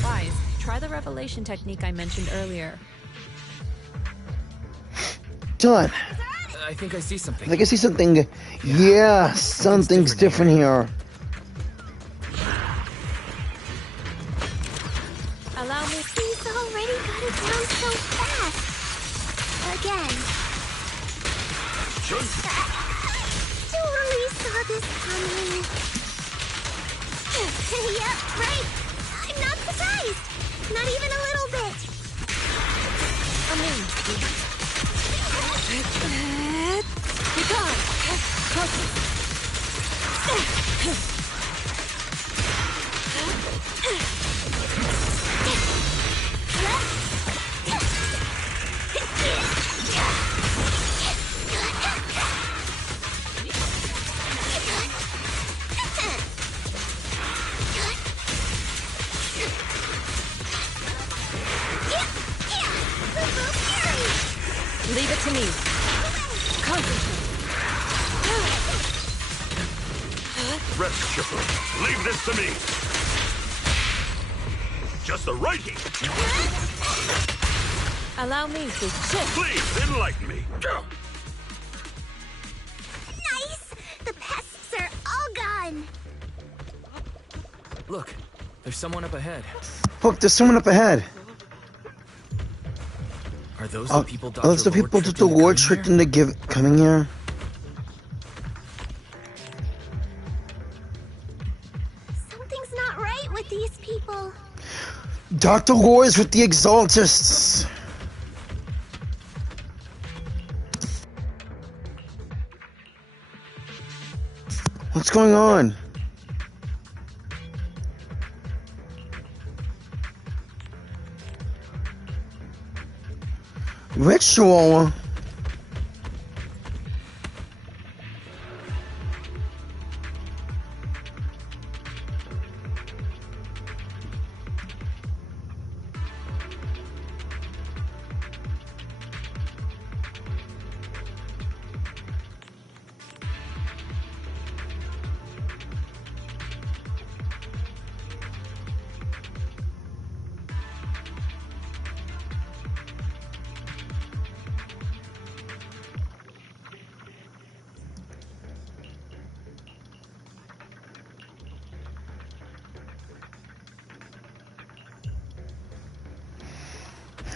Wise, try the revelation technique I mentioned earlier. Done. I think I see something. I think I see something. Yeah, something's different here. Allow me. He's already got it down so fast. Again. Totally saw this coming. Yep, right. I'm not surprised. Not even a little bit. Be gone. Leave it to me. Concentrate. Rest, Chipper. Leave this to me. Just the right heat. Allow me to shift. Please enlighten me. Nice! The pests are all gone. Look, there's someone up ahead. Look, there's someone up ahead. Are those the people Dr. Are those the people Dr. Ward tricked into coming here? Something's not right with these people. Dr. Ward is with the Exaltists. What's going on? Ritual.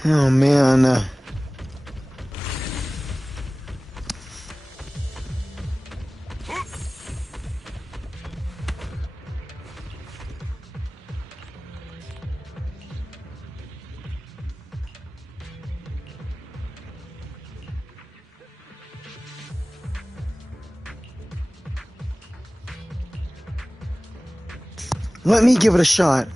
Oh man. Let me give it a shot.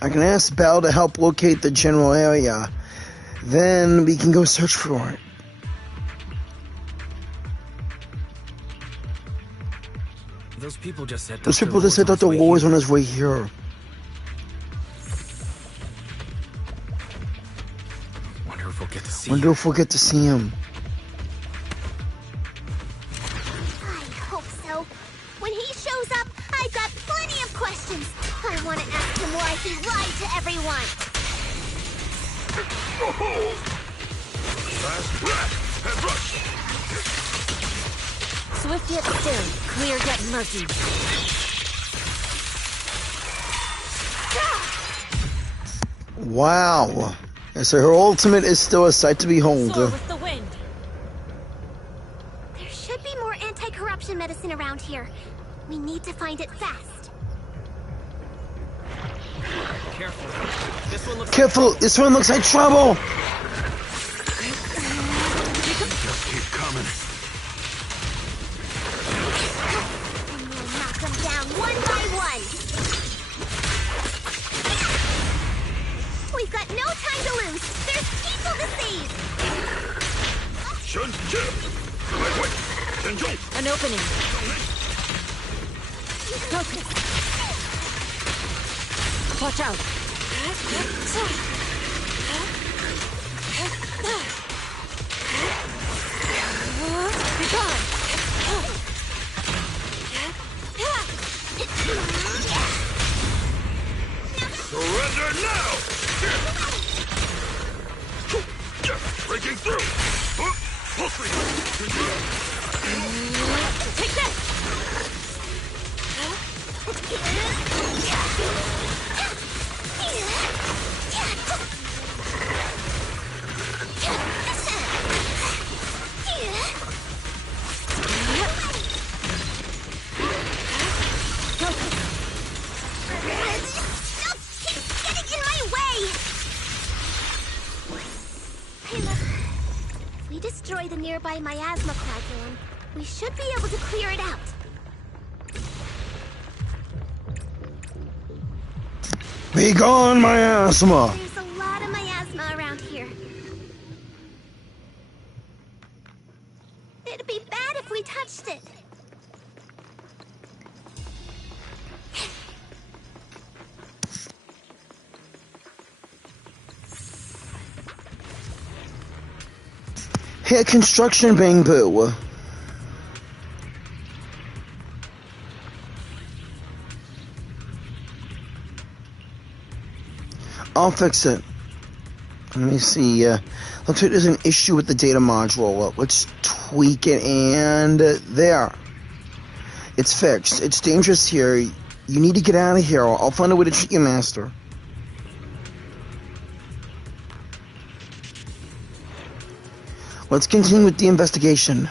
I can ask Belle to help locate the general area. Then we can go search for it. Those people just said Those people just said Dr. War is on his way here. Wonder if we'll get to see Wonder if we'll get to see him. I hope so. When he shows up, I've got plenty of questions. I want to ask him why he lied to everyone. Fast breath and rush. Swift yet still, clear yet murky. Wow. And so her ultimate is still a sight to behold. Soar with the wind. There should be more anti-corruption medicine around here. We need to find it fast. Careful. This one looks Careful, this one looks like trouble. Just keep coming. And we'll knock them down one by one. We've got no time to lose. There's people to save. An opening. Focus. Watch out. Be gone. Surrender now! Breaking through! Take this! If we destroy the nearby miasma coagulum, we should be able to clear it out. Be gone, miasma. There's a lot of miasma around here. It'd be bad if we touched it. Hit construction bamboo. I'll fix it. Let me see. Looks like there's an issue with the data module. Let's tweak it, and there. It's fixed. It's dangerous here. You need to get out of here. I'll find a way to treat you, Master. Let's continue with the investigation.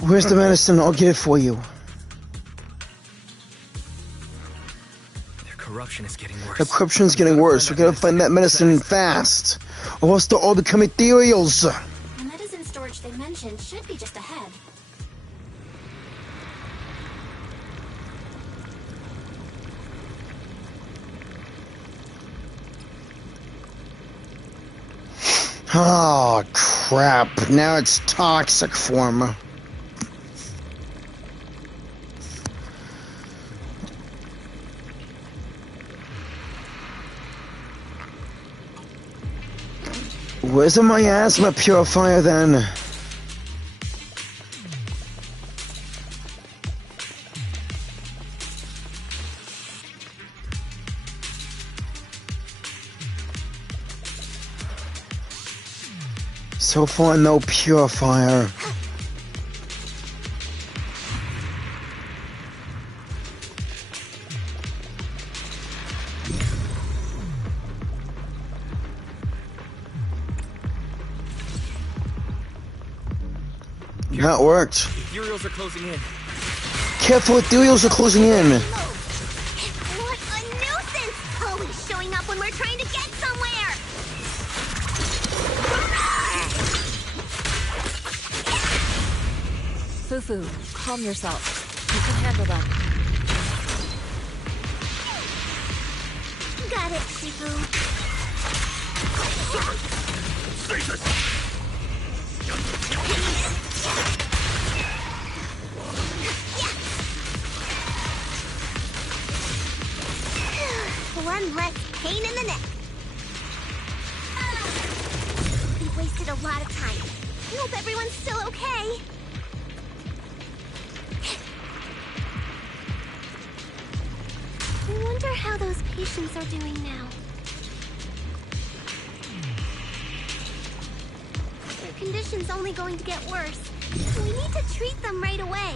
Where's the medicine? I'll get it for you. Their corruption is getting worse. The corruption's getting worse. We gotta find that medicine fast, or else they'll all become ethereals. The medicine storage they mentioned should be just ahead. Oh, crap. Now it's toxic form. Where's a miasma purifier then? So far, no purifier. That worked. Ethereals are closing in. Careful, ethereals are closing in. What a nuisance! Always showing up when we're trying to get somewhere! Fufu, calm yourself. You can handle them. Got it, Shifu. One less pain in the neck. We wasted a lot of time. I hope everyone's still okay. I wonder how those patients are doing now. Their condition's only going to get worse. We need to treat them right away.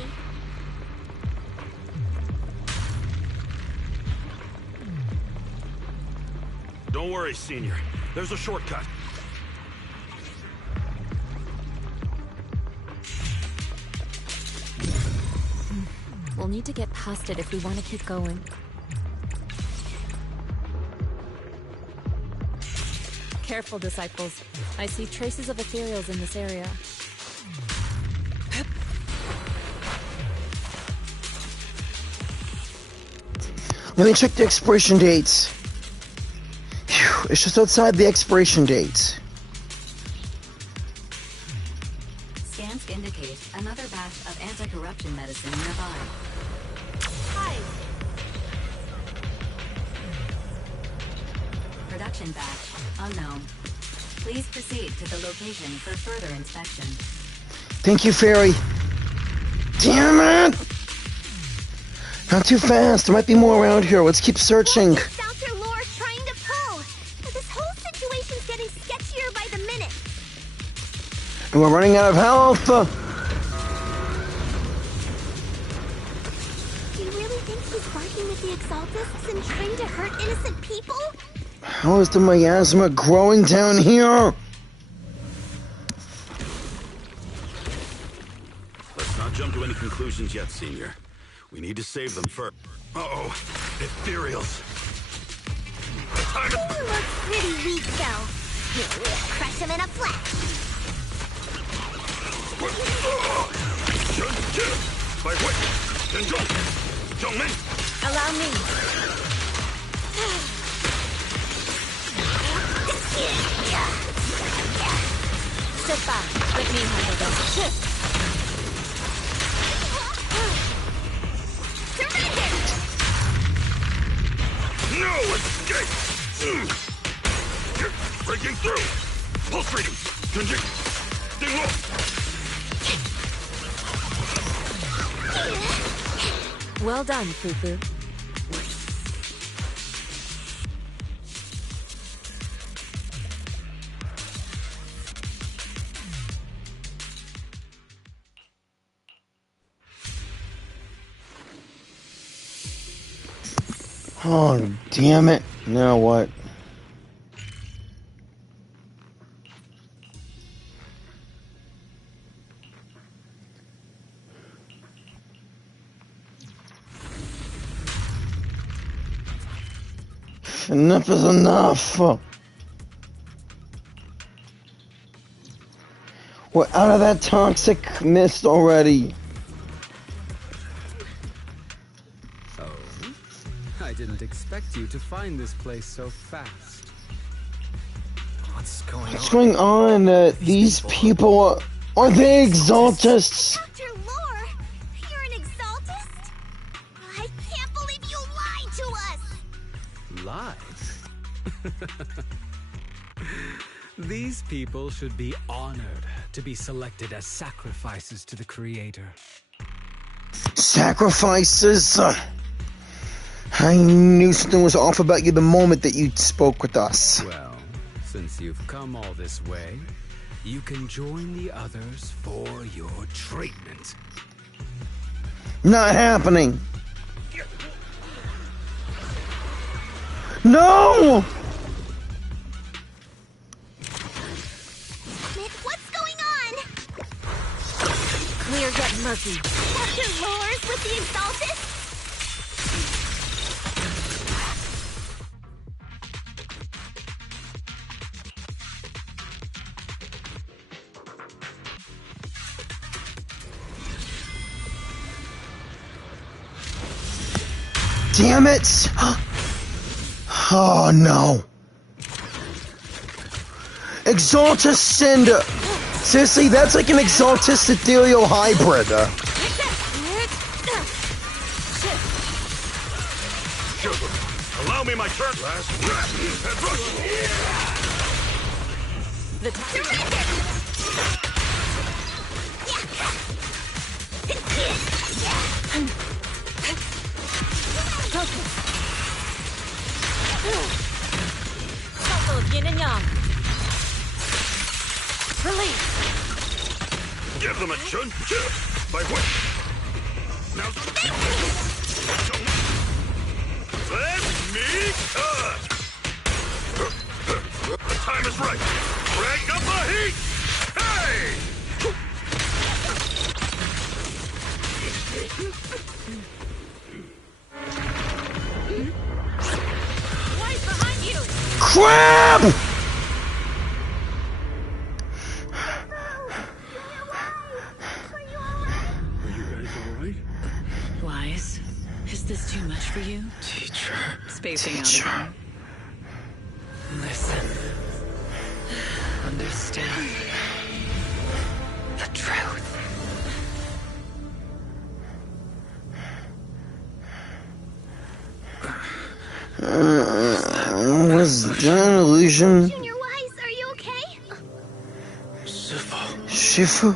Don't worry, Senior. There's a shortcut. We'll need to get past it if we want to keep going. Careful, disciples. I see traces of ethereals in this area. Let me check the expiration dates. Phew, it's just outside the expiration dates. Scans indicate another batch of anti-corruption medicine nearby. Hi. Production batch unknown. Please proceed to the location for further inspection. Thank you, Fairy. Damn it! Not too fast. There might be more around here. Let's keep searching. Dr. Lore's trying to pull. This whole situation's getting sketchier by the minute. And we're running out of health. Do you really think he's working with the Exaltists and trying to hurt innocent people? How is the miasma growing down here? Let's not jump to any conclusions yet, Senior. We need to save them first. Uh-oh. Ethereals. He looks pretty weak, though. Here, we'll crush him in a flash. Allow me. Sit back. Let me handle this. No escape! Breaking through! Pulse readings! Changing! Ding low! Well done, Fufu. Oh, damn it. Now what? Enough is enough. We're out of that toxic mist already. I didn't expect you to find this place so fast. What's going on? What's going on? These people are they Exaltists? Dr. Lore, you're an Exaltist? I can't believe you lied to us! Lies? These people should be honored to be selected as sacrifices to the Creator. Sacrifices? I knew something was off about you the moment that you spoke with us. Well, since you've come all this way, you can join the others for your treatment. Not happening. No! What's going on? Clear yet murky. Dr. Lores with the Exalted? Damn it! Oh no. Exaltus Cinder! Seriously, that's like an Exaltus Ethereal hybrid. Allow me my turn. Last breath. The time. Cycle of yin and yang. Release. Give them a chun. By which? Now. Let me cut. The time is right. Crank up the heat. Hey! Wise behind you. Crap! Wise, is this too much for you? Teacher. Spacing Teacher. out again. Listen. Understand. The truth. Was that an illusion? Junior Wise, are you okay? Shifu?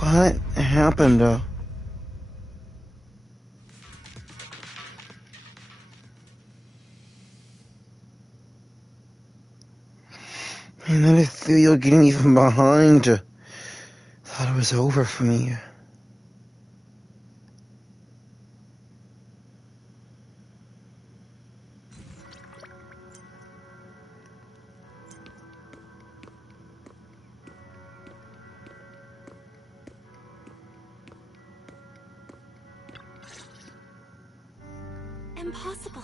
What happened? And then I feel you're getting even behind. Thought it was over for me. Impossible.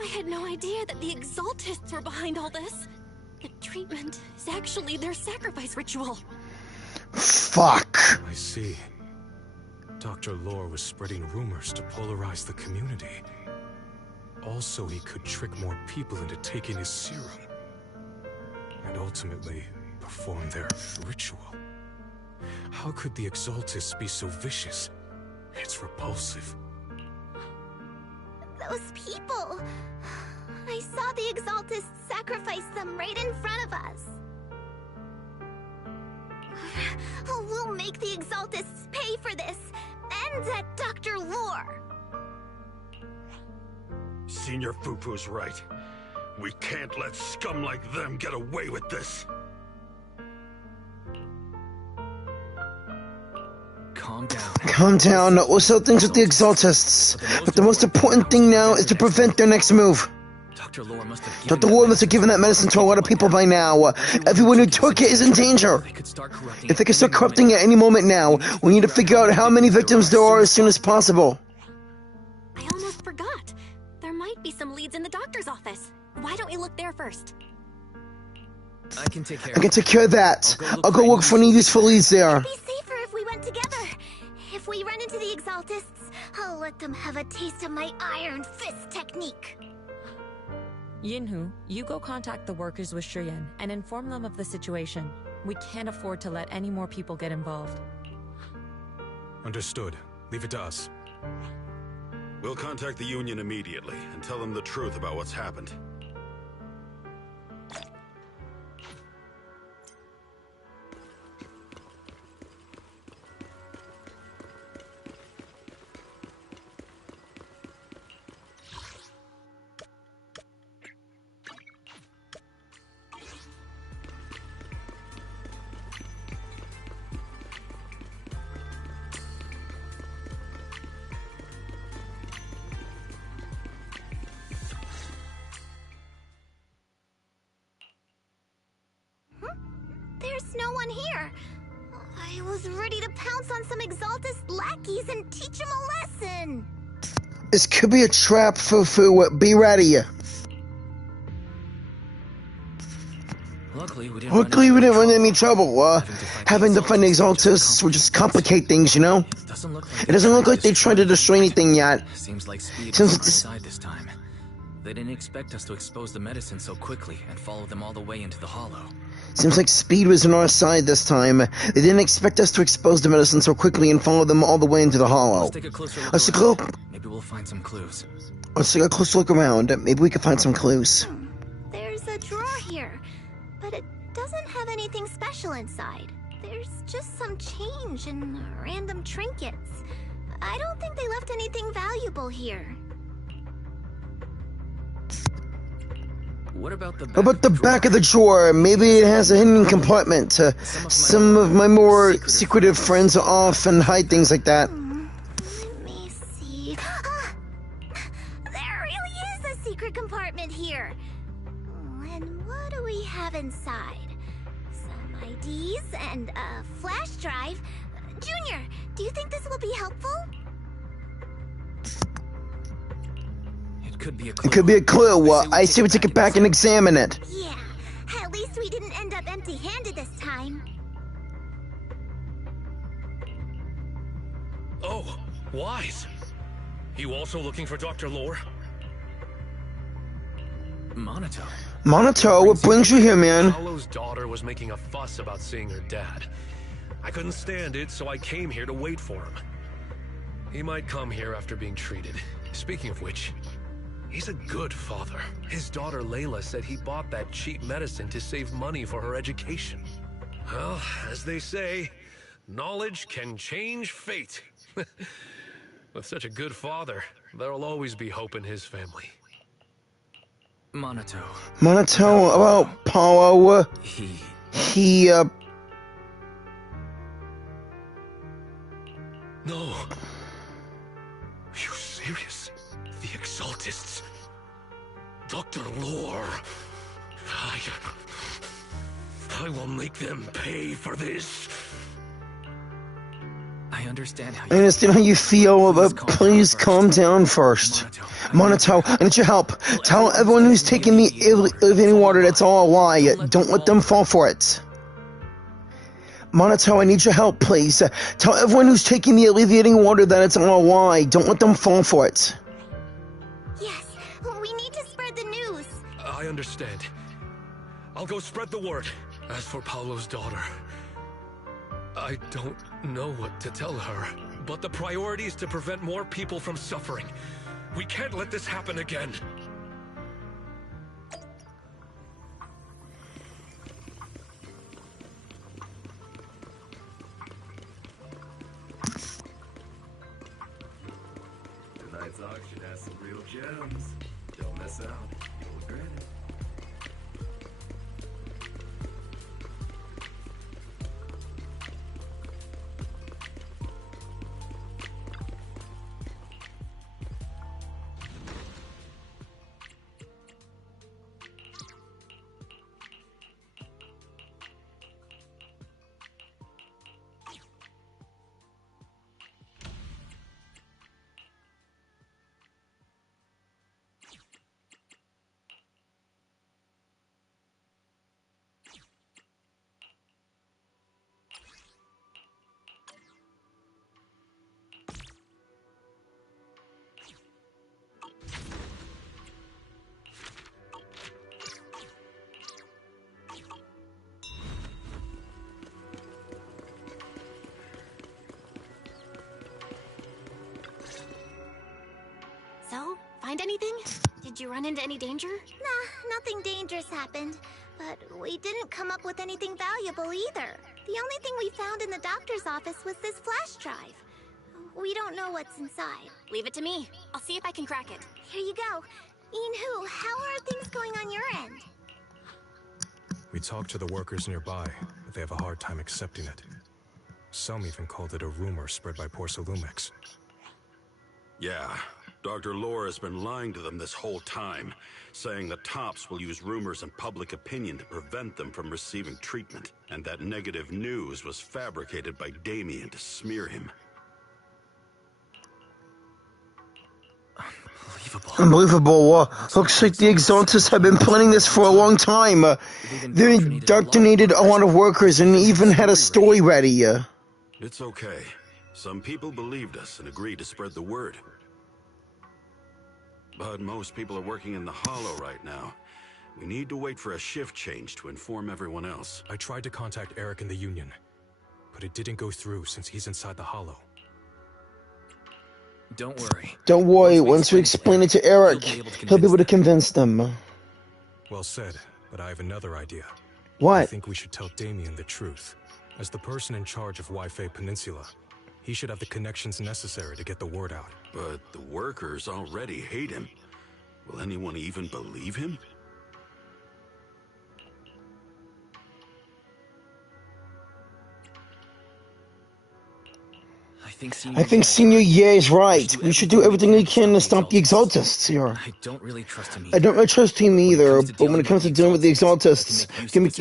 I had no idea that the Exaltists were behind all this. The treatment is actually their sacrifice ritual. Fuck. I see. Dr. Lore was spreading rumors to polarize the community. Also, he could trick more people into taking his serum. And ultimately, perform their ritual. How could the Exaltists be so vicious? It's repulsive. Those people. I saw the Exaltists sacrifice them right in front of us. We'll make the Exaltists pay for this. And that Dr. Lore. Senior Fufu's right. We can't let scum like them get away with this. Calm down. Calm down. We'll settle things with the Exaltists. But the most important thing now is to prevent their next move. Dr. Lore must have Dr. Lore must have given that medicine to a lot of people by now. Everyone who took it is in danger. If they can start corrupting it at any moment now, we need to figure out how many victims there are as soon as possible. I almost forgot. There might be some leads in the doctor's office. Why don't we look there first? I can take care I can take care of that. I'll go look for any useful leads there. It'd be safer if we went together. If we run into the Exaltists, I'll let them have a taste of my Iron Fist technique. Yinhu, you go contact the workers with Shiyan and inform them of the situation. We can't afford to let any more people get involved. Understood. Leave it to us. We'll contact the Union immediately and tell them the truth about what's happened. no one here. I was ready to pounce on some Exaltus lackeys and teach them a lesson. This could be a trap, Fufu. Be ready. Luckily, we didn't run into any trouble. Having to find the Exaltus would just complicate things, you know? It doesn't look like they tried to destroy anything yet. Seems like Speed was on our side this time. They didn't expect us to expose the medicine so quickly and follow them all the way into the hollow. Seems like Speed was on our side this time. They didn't expect us to expose the medicine so quickly and follow them all the way into the hollow. Let's take a closer look around. Maybe we'll find some clues. Let's take a closer look around. Maybe we can find some clues. There's a drawer here, but it doesn't have anything special inside. There's just some change and random trinkets. I don't think they left anything valuable here. What about the back of the drawer? Maybe it has a hidden compartment. Some of my more secretive friends are off and hide things like that. Let me see. There really is a secret compartment here. And what do we have inside? Some IDs and a flash drive. Junior, do you think this will be helpful? It could be a clue. I say we take it back and examine it. Yeah, at least we didn't end up empty-handed this time. Oh, Wise. You also looking for Dr. Lore? Monato, what brings you here, man? Paolo's daughter was making a fuss about seeing her dad. I couldn't stand it, so I came here to wait for him. He might come here after being treated. Speaking of which, he's a good father. His daughter Layla said he bought that cheap medicine to save money for her education. Well, as they say, knowledge can change fate. With such a good father, there'll always be hope in his family. Monato, about Paolo. He No. Are you serious? The Exaltists? Dr. Lore? I will make them pay for this. I understand how you feel, but please calm down first. Monato, I need your help. Tell everyone who's taking the elevating water that's all a lie. Don't let them fall for it. Monato, I need your help, please. Tell everyone who's taking the alleviating water that it's all a lie. Don't let them fall for it. Yes, we need to spread the news. I understand. I'll go spread the word. As for Paolo's daughter, I don't know what to tell her, but the priority is to prevent more people from suffering. We can't let this happen again. Tonight's auction has some real gems. Don't miss out. You'll regret it. So, find anything? Did you run into any danger? Nah, nothing dangerous happened. But we didn't come up with anything valuable either. The only thing we found in the doctor's office was this flash drive. We don't know what's inside. Leave it to me. I'll see if I can crack it. Here you go. Inhu, how are things going on your end? We talked to the workers nearby, but they have a hard time accepting it. Some even called it a rumor spread by Porcelumex. Yeah, Dr. Lore has been lying to them this whole time, saying the Tops will use rumors and public opinion to prevent them from receiving treatment, and that negative news was fabricated by Damien to smear him. Unbelievable. Looks like the Exaltists have been planning this for a long time. They indoctrinated a lot of workers and even had a story ready. It's okay. Some people believed us and agreed to spread the word. But most people are working in the Hollow right now. We need to wait for a shift change to inform everyone else. I tried to contact Eric in the Union, but it didn't go through since he's inside the Hollow. Don't worry. Don't worry, once we explain it to Eric, he'll be able to convince them. Well said, but I have another idea. What? I think we should tell Damien the truth. As the person in charge of Wi-Fi Peninsula, he should have the connections necessary to get the word out. But the workers already hate him. Will anyone even believe him? I think Senior Ye is right. We should do everything we can to stop the Exaltists here. I don't really trust him I don't really trust him either, but when it comes to dealing with the Exaltists, we can make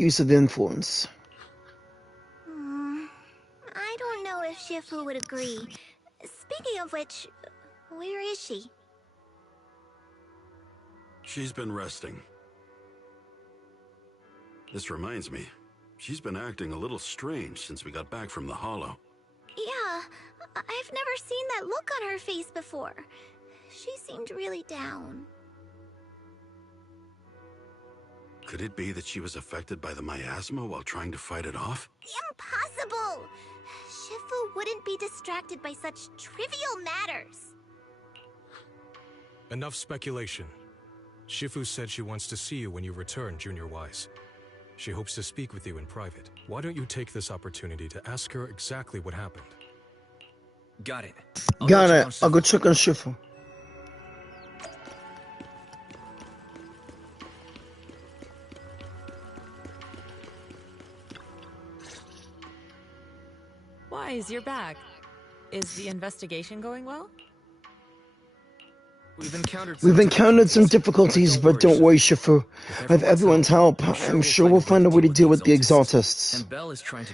use of the influence. I don't know if Shifu would agree. Speaking of which, where is she? She's been resting. This reminds me, she's been acting a little strange since we got back from the Hollow. Yeah, I've never seen that look on her face before. She seemed really down. Could it be that she was affected by the miasma while trying to fight it off? Impossible! Shifu wouldn't be distracted by such trivial matters. Enough speculation. Shifu said she wants to see you when you return, Junior Wise. She hopes to speak with you in private. Why don't you take this opportunity to ask her exactly what happened? Got it. Got it. I'll go check on Shifu. Wise, you're back. Is the investigation going well? We've encountered some difficulties, but don't worry, Shifu. With everyone's help, I'm sure we'll find a way to deal with the Exaltists. And Belle is trying to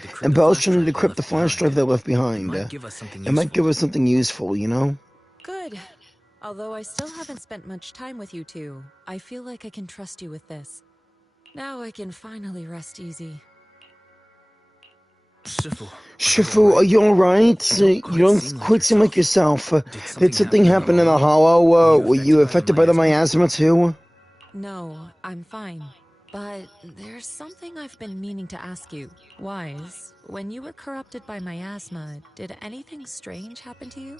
decrypt the flash drive they left behind. It might give us something useful, you know? Good. Although I still haven't spent much time with you two, I feel like I can trust you with this. Now I can finally rest easy. Shifu, are you alright? You don't quite seem like yourself. Did something happen in the Hollow? Were you affected by the miasma too? No, I'm fine. But there's something I've been meaning to ask you. Wise, when you were corrupted by miasma, did anything strange happen to you?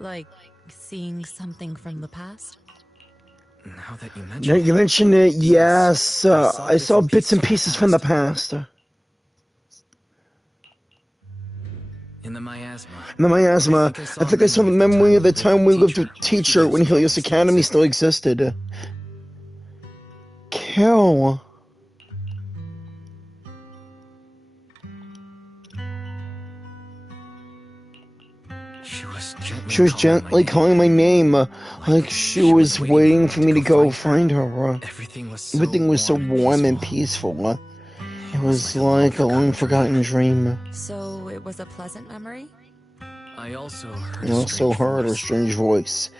Like seeing something from the past? Now that you mention it, yes. I saw bits and pieces from the past. In the miasma. I think I saw the memory of the time we lived with Teacher when Helios Academy still existed. Carol. She was gently calling my name, like she was waiting for me to go find her. Everything was so warm and peaceful. It was like a long-forgotten dream. So it was a pleasant memory? I also heard her strange voice.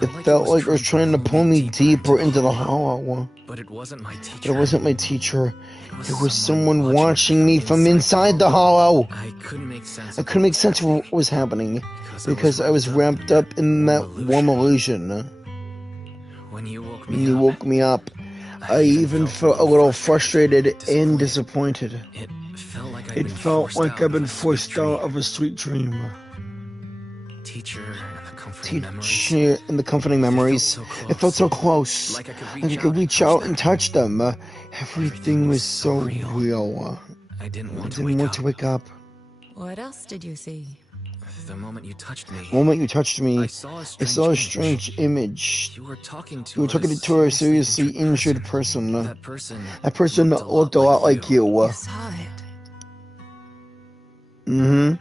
It felt like it was trying to pull me deeper into the Hollow. But it wasn't my teacher. It was someone watching me from inside the Hollow. I couldn't make sense of what was happening because I was wrapped up in that warm illusion. When you woke me up, I even felt a little frustrated and disappointed. It felt like I'd been forced out of a sweet dream. Teacher and the comforting memories. It felt so close. Like I could reach out and touch them. Everything was so real. I didn't want to wake up. What else did you see? The moment you touched me, I saw a strange image. You were talking to a seriously injured person. That person looked a lot like you. You saw it. Mm-hmm.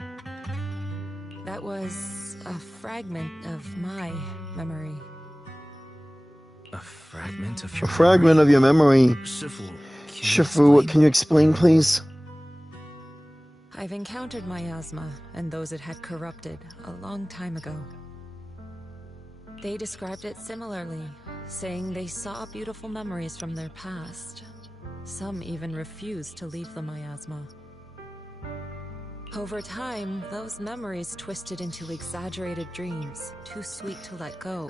That was a fragment of my memory. A fragment of A your fragment of your memory. Shifu, can you explain, please? I've encountered miasma and those it had corrupted a long time ago. They described it similarly, saying they saw beautiful memories from their past. Some even refused to leave the miasma. Over time, those memories twisted into exaggerated dreams, too sweet to let go.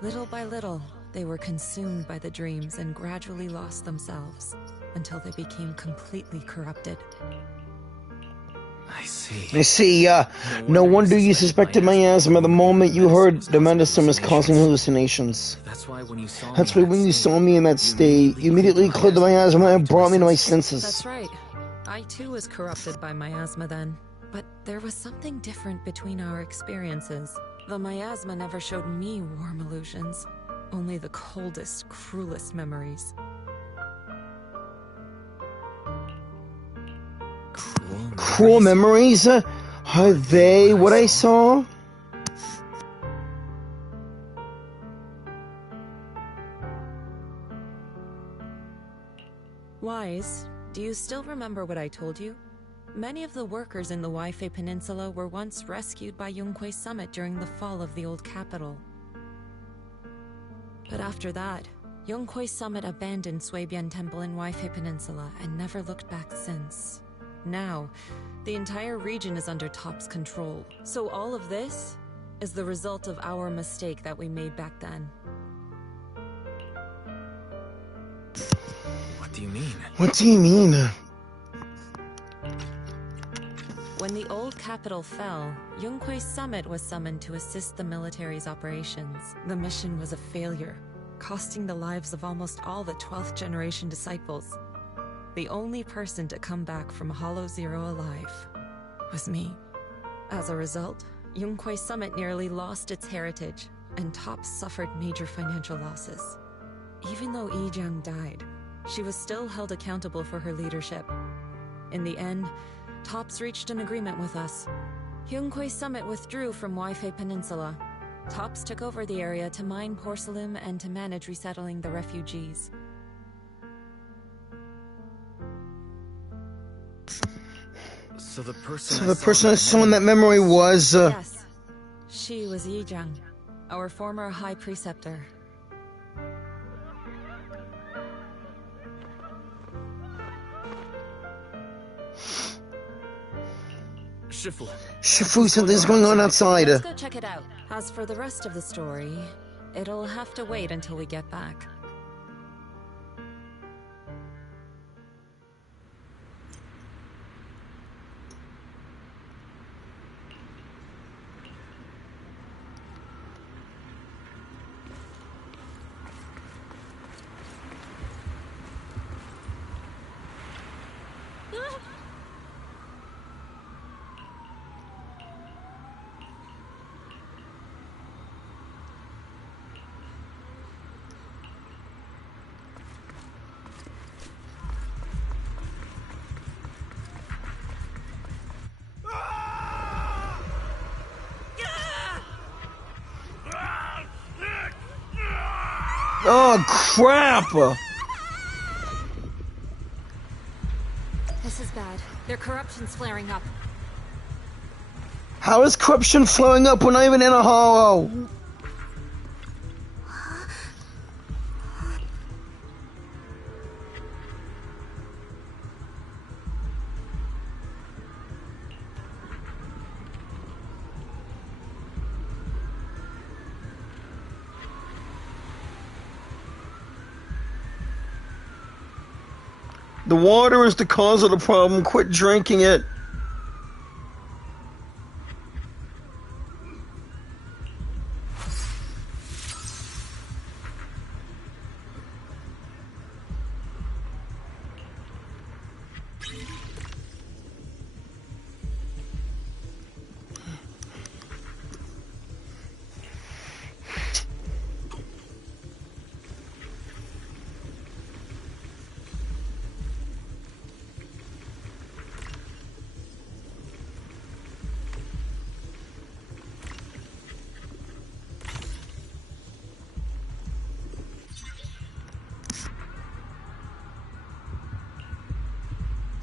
Little by little, they were consumed by the dreams and gradually lost themselves, until they became completely corrupted. I see. No wonder you suspected miasma the moment you heard the medicine was causing hallucinations. That's why when you saw me in that state, you immediately cleared the miasma and brought me to my senses. That's right. I too was corrupted by miasma then. But there was something different between our experiences. The miasma never showed me warm illusions, only the coldest, cruelest memories. Cruel memories? Are they what I saw? Wise, do you still remember what I told you? Many of the workers in the Waifei Peninsula were once rescued by Yunkui Summit during the fall of the old capital. But after that, Yunkui Summit abandoned Suibian Temple in Waifei Peninsula and never looked back since. Now, the entire region is under Top's control. So all of this is the result of our mistake that we made back then. What do you mean? What do you mean? When the old capital fell, Yunkui Summit was summoned to assist the military's operations. The mission was a failure, costing the lives of almost all the 12th generation disciples. The only person to come back from Hollow Zero alive was me. As a result, Yunkui Summit nearly lost its heritage, and Top suffered major financial losses. Even though Yijiang died, she was still held accountable for her leadership. In the end, Tops reached an agreement with us. Yunkui Summit withdrew from Waifei Peninsula. Tops took over the area to mine porcelain and to manage resettling the refugees. So the person I saw in that memory was... Yes. She was Yijiang, our former high preceptor. Shifu said there's going on outside. Let's go check it out. As for the rest of the story, it'll have to wait until we get back. Oh, crap! This is bad. Their corruption's flaring up. How is corruption flowing up when not even in a hollow? The water is the cause of the problem. Quit drinking it.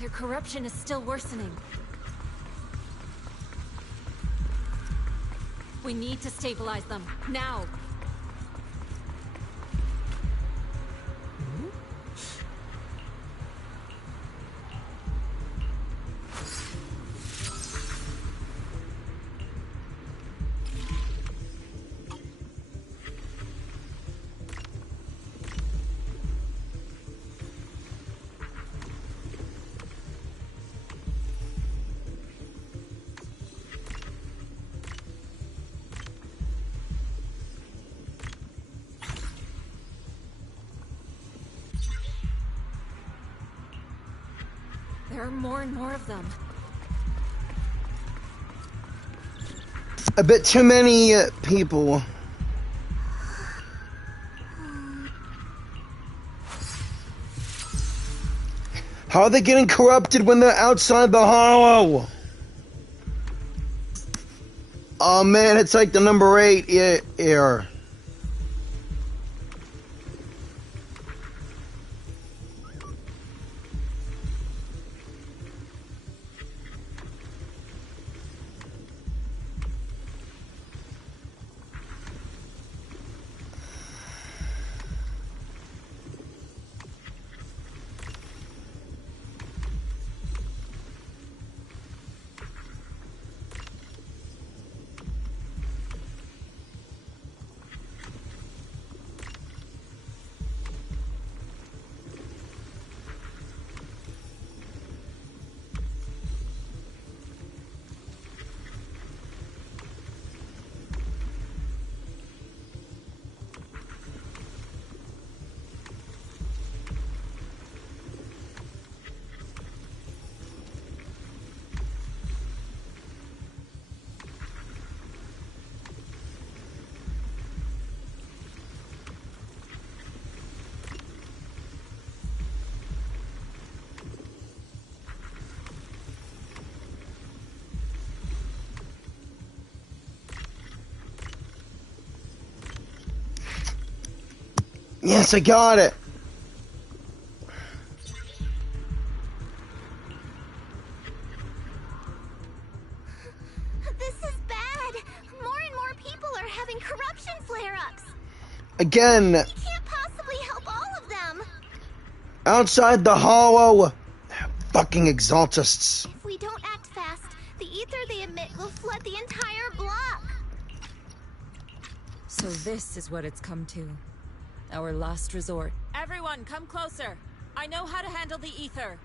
Their corruption is still worsening. We need to stabilize them, now! There are more and more of them. A bit too many people. How are they getting corrupted when they're outside the hollow? Oh man, it's like the number 8 error. Yes, I got it. This is bad. More and more people are having corruption flare-ups. Again. We can't possibly help all of them. Outside the hollow. Fucking exaltists. If we don't act fast, the ether they emit will flood the entire block. So this is what it's come to. Our last resort. Everyone, come closer. I know how to handle the ether.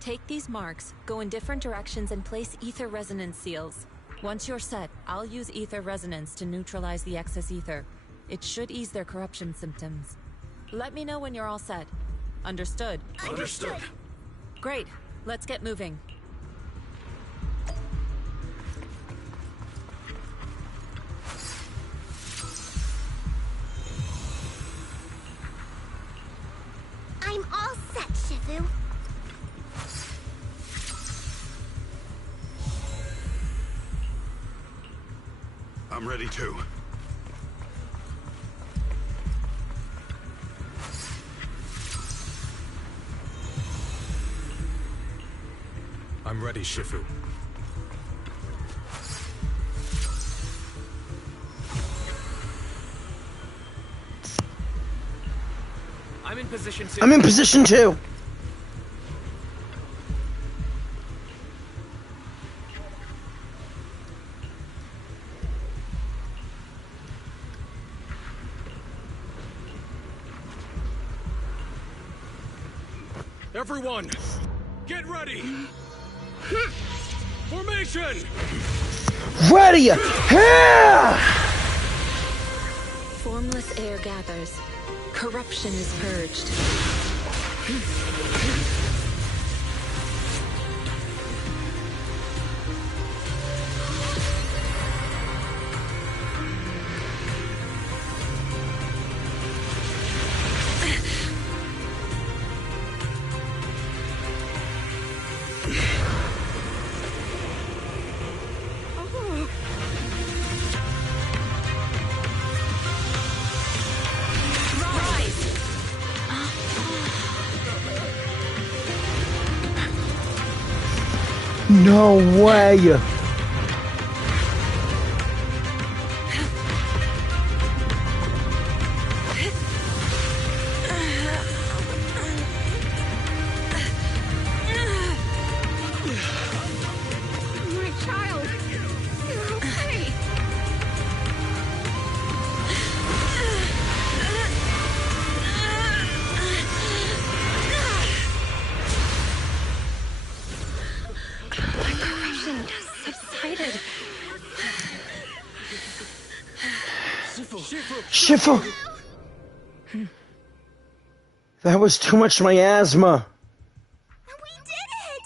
Take these marks, go in different directions, and place ether resonance seals. Once you're set, I'll use ether resonance to neutralize the excess ether. It should ease their corruption symptoms. Let me know when you're all set. Understood? Understood. Great. Let's get moving. I'm all set, Shifu. I'm ready too. I'm ready, Shifu. I'm in position 2. I'm in position 2. Everyone, get ready! Formation! Ready! Here! Formless air gathers. Corruption is purged. Rise! No way! Shifu! That was too much miasma. We did it!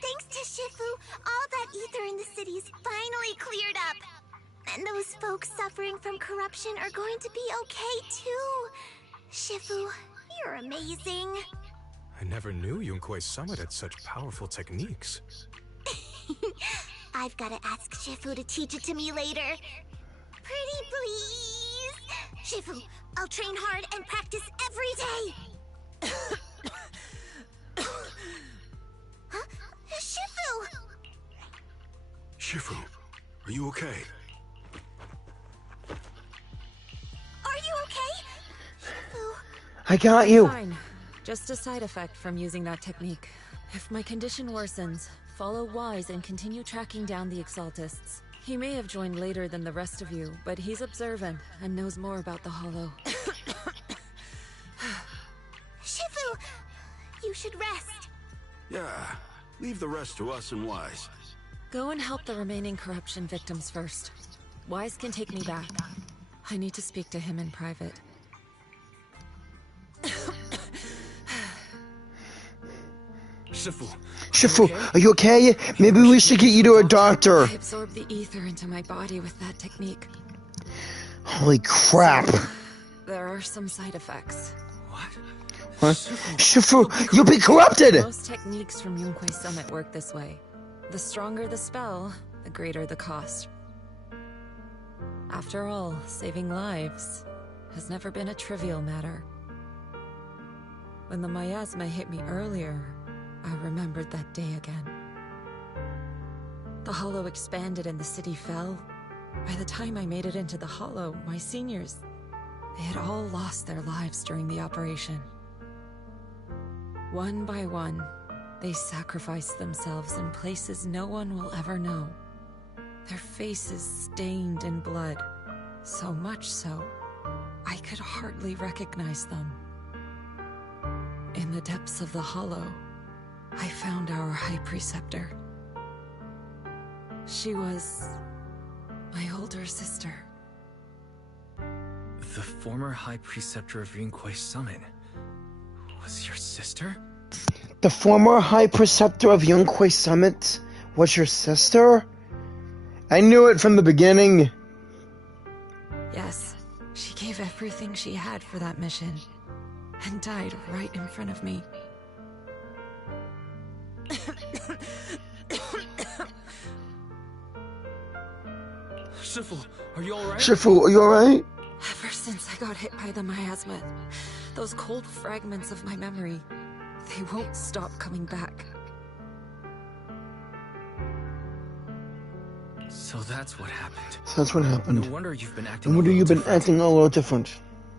Thanks to Shifu, all that ether in the city's finally cleared up. And those folks suffering from corruption are going to be okay too. Shifu, you're amazing. I never knew Yunkui Summit had such powerful techniques. I've got to ask Shifu to teach it to me later. Pretty please. Shifu, I'll train hard and practice every day. Huh? Shifu! Shifu, are you okay? Are you okay? Shifu. I got you. Fine. Just a side effect from using that technique. If my condition worsens, follow Wise and continue tracking down the Exaltists. He may have joined later than the rest of you, but he's observant and knows more about the Hollow. Shifu, you should rest. Yeah, leave the rest to us and Wise. Go and help the remaining corruption victims first. Wise can take me back. I need to speak to him in private. Shifu, are you okay? Maybe we should get you to a doctor. I absorb the ether into my body with that technique. Holy crap. There are some side effects. Huh? Shifu, you'll be corrupted! Most techniques from Yunkui Summit work this way. The stronger the spell, the greater the cost. After all, saving lives has never been a trivial matter. When the miasma hit me earlier, I remembered that day again. The Hollow expanded and the city fell. By the time I made it into the Hollow, my seniors, they had all lost their lives during the operation. One by one, they sacrificed themselves in places no one will ever know. Their faces stained in blood, so much so, I could hardly recognize them. In the depths of the Hollow, I found our High Preceptor. She was my older sister. The former High Preceptor of Yunkui Summit was your sister? The former High Preceptor of Yunkui Summit was your sister? I knew it from the beginning. Yes, she gave everything she had for that mission, and died right in front of me. Shifu, are you alright? Shifu, are you alright? Ever since I got hit by the miasma, those cold fragments of my memory, they won't stop coming back. So that's what happened. So that's what happened. No wonder you've been acting. No wonder you've been acting a little different.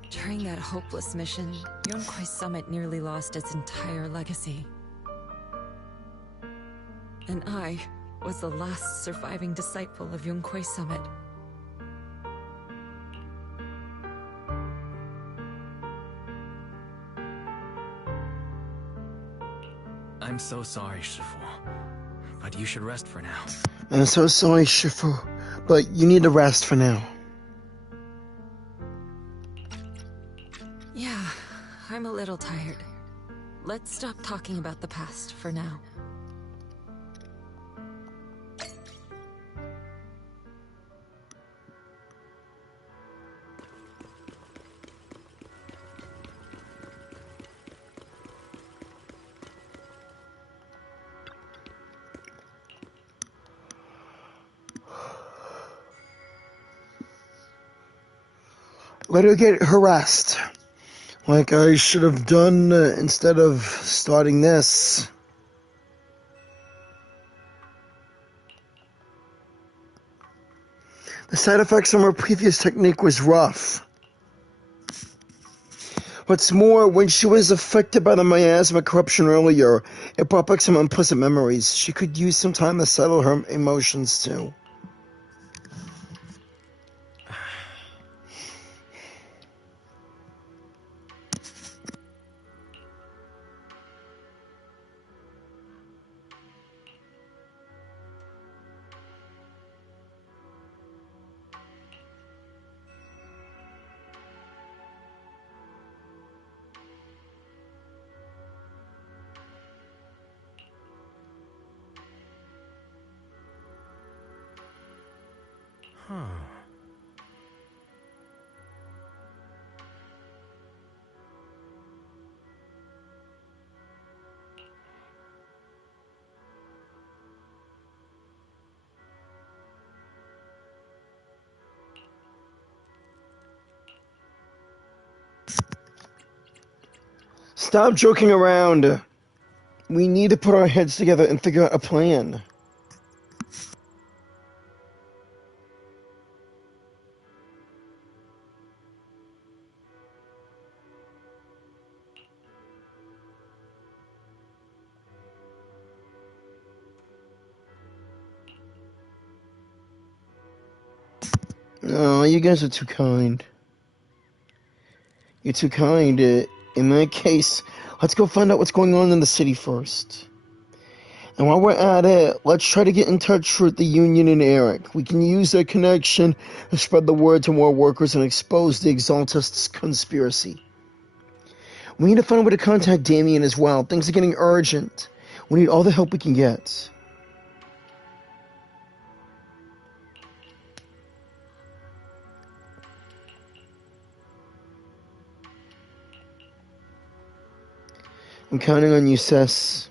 During that hopeless mission, Yunkui Summit nearly lost its entire legacy. And I was the last surviving disciple of Yunkui Summit. I'm so sorry, Shifu. But you should rest for now. I'm so sorry, Shifu, but you need to rest for now. Yeah, I'm a little tired. Let's stop talking about the past for now. Let her get her rest. Like I should have done instead of starting this. The side effects from her previous technique was rough. What's more, when she was affected by the miasma corruption earlier, it brought back some unpleasant memories. She could use some time to settle her emotions too. Huh. Stop joking around. We need to put our heads together and figure out a plan. Oh, you guys are too kind. You're too kind. In that case, let's go find out what's going on in the city first. And while we're at it, let's try to get in touch with the Union and Eric. We can use that connection to spread the word to more workers and expose the Exaltists' conspiracy. We need to find a way to contact Damien as well. Things are getting urgent. We need all the help we can get. I'm counting on you, Cess.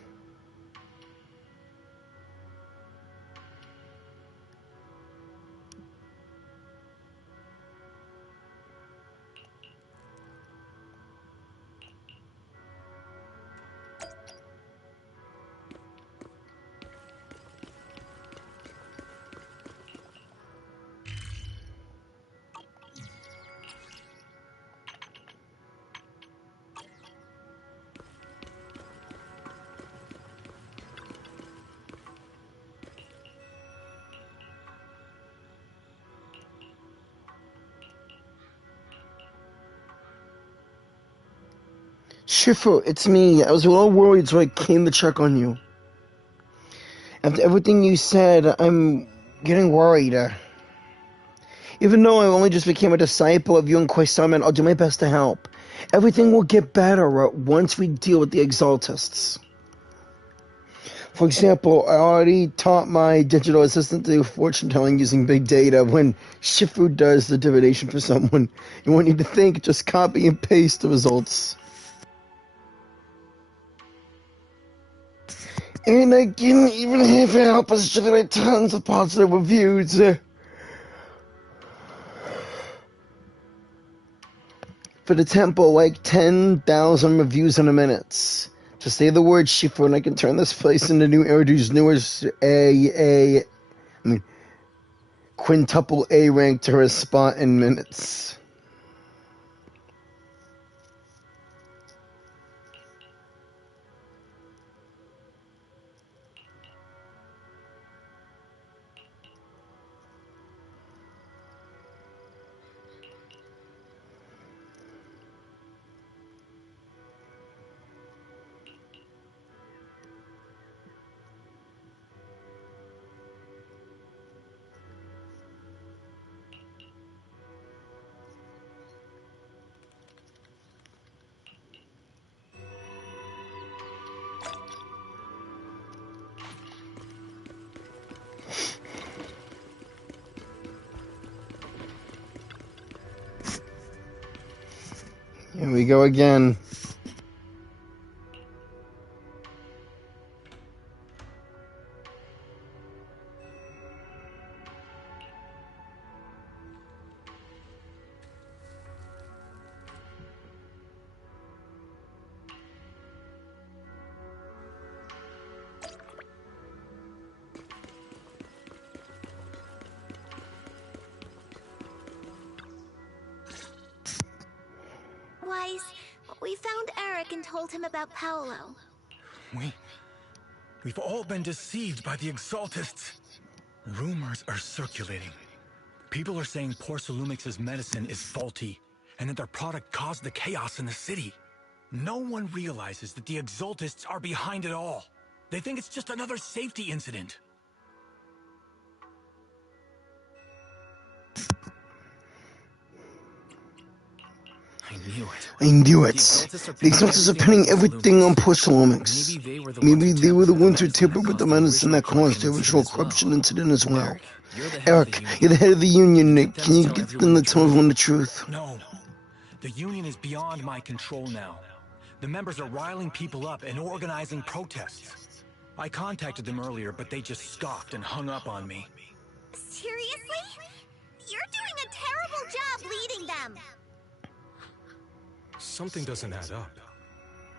Shifu, it's me. I was a little worried, so I came to check on you. After everything you said, I'm getting worried. Even though I only just became a disciple of Yunkui Summit, I'll do my best to help. Everything will get better once we deal with the Exaltists. For example, I already taught my digital assistant to do fortune-telling using big data. When Shifu does the divination for someone, you won't need to think, just copy and paste the results. And I didn't even have to help us generate tons of positive reviews. For the temple, like 10,000 reviews in a minute. Just say the word Shifu and I can turn this place into New Eridu's newest quintuple A rank to her spot in minutes. Here we go again. We found Eric and told him about Paolo. We've all been deceived by the Exaltists. Rumors are circulating. People are saying Porcelumix's medicine is faulty, and that their product caused the chaos in the city. No one realizes that the Exaltists are behind it all. They think it's just another safety incident. I knew it. The Exaltists are pinning everything on Porcelumix. Maybe they were the ones who tampered with the medicine that caused the original corruption incident as well. Eric, you're the head of the Union. Can you get them to tell everyone the truth? No. The Union is beyond my control now. The members are riling people up and organizing protests. I contacted them earlier, but they just scoffed and hung up on me. Seriously? You're doing a terrible job leading them! Something doesn't add up.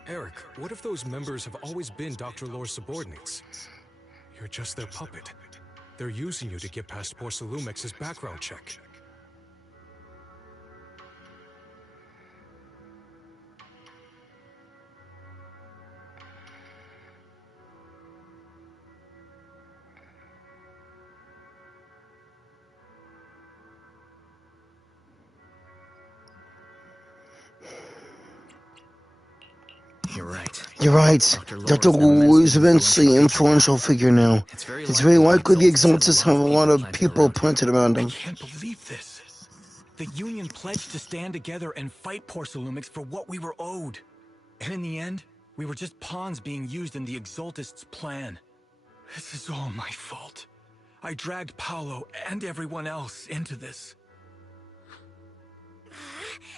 Eric, what if those members have always been Dr. Lore's subordinates? You're just their puppet. They're using you to get past Porcelumix's background check. You're right. Dr. Lore is eventually an influential figure now. It's very likely the Exaltists have a lot of people planted around him. I can't believe this. The Union pledged to stand together and fight Porcelumix for what we were owed. And in the end, we were just pawns being used in the Exaltists' plan. This is all my fault. I dragged Paolo and everyone else into this.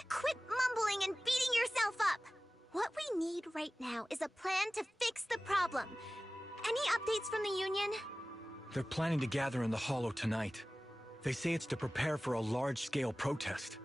Quit mumbling and beating yourself up! What we need right now is a plan to fix the problem. Any updates from the Union? They're planning to gather in the Hollow tonight. They say it's to prepare for a large-scale protest.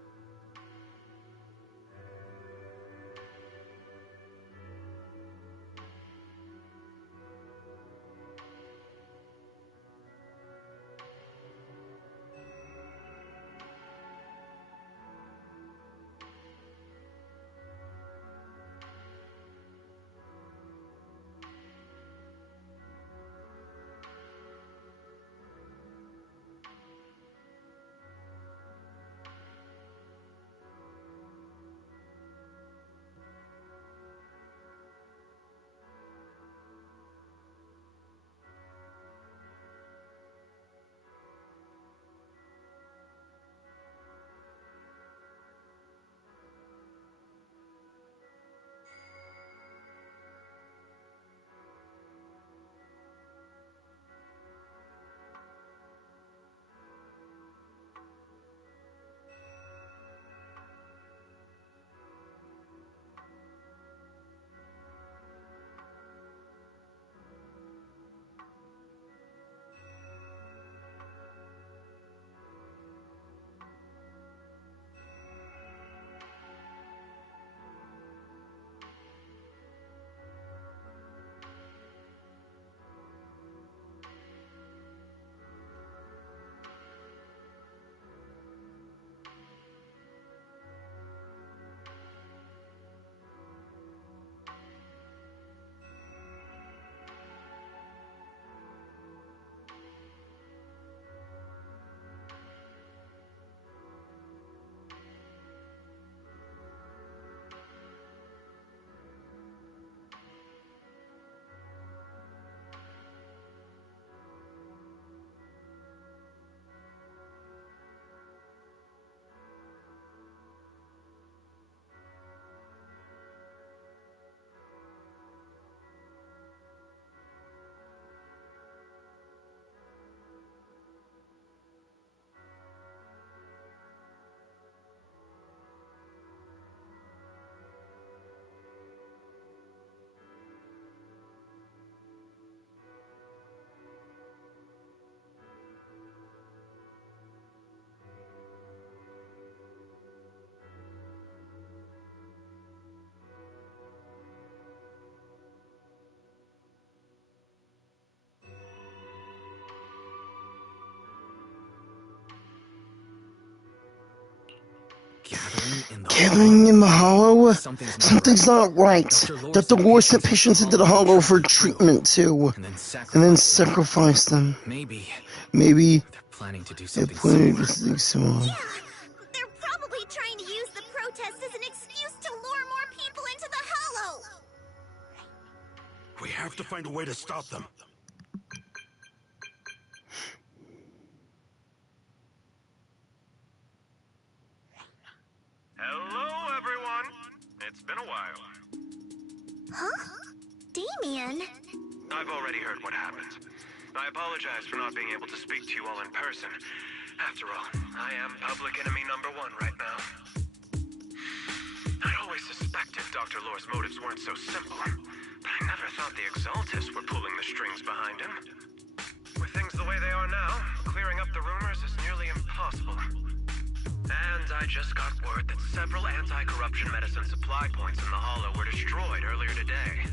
Killing in the hollow? Something's not right. Dr. Lore sent patients into the hollow for treatment too. And then sacrificed them. Maybe they're planning to do something similar. Yeah, they're probably trying to use the protest as an excuse to lure more people into the hollow. We have to find a way to stop them. Hello, everyone. It's been a while. Huh? Damien? I've already heard what happened. I apologize for not being able to speak to you all in person. After all, I am public enemy #1 right now. I'd always suspected Dr. Lore's motives weren't so simple, but I never thought the Exaltists were pulling the strings behind him. With things the way they are now, clearing up the rumors is nearly impossible. And I just got word that several anti-corruption medicine supply points in the Hollow were destroyed earlier today.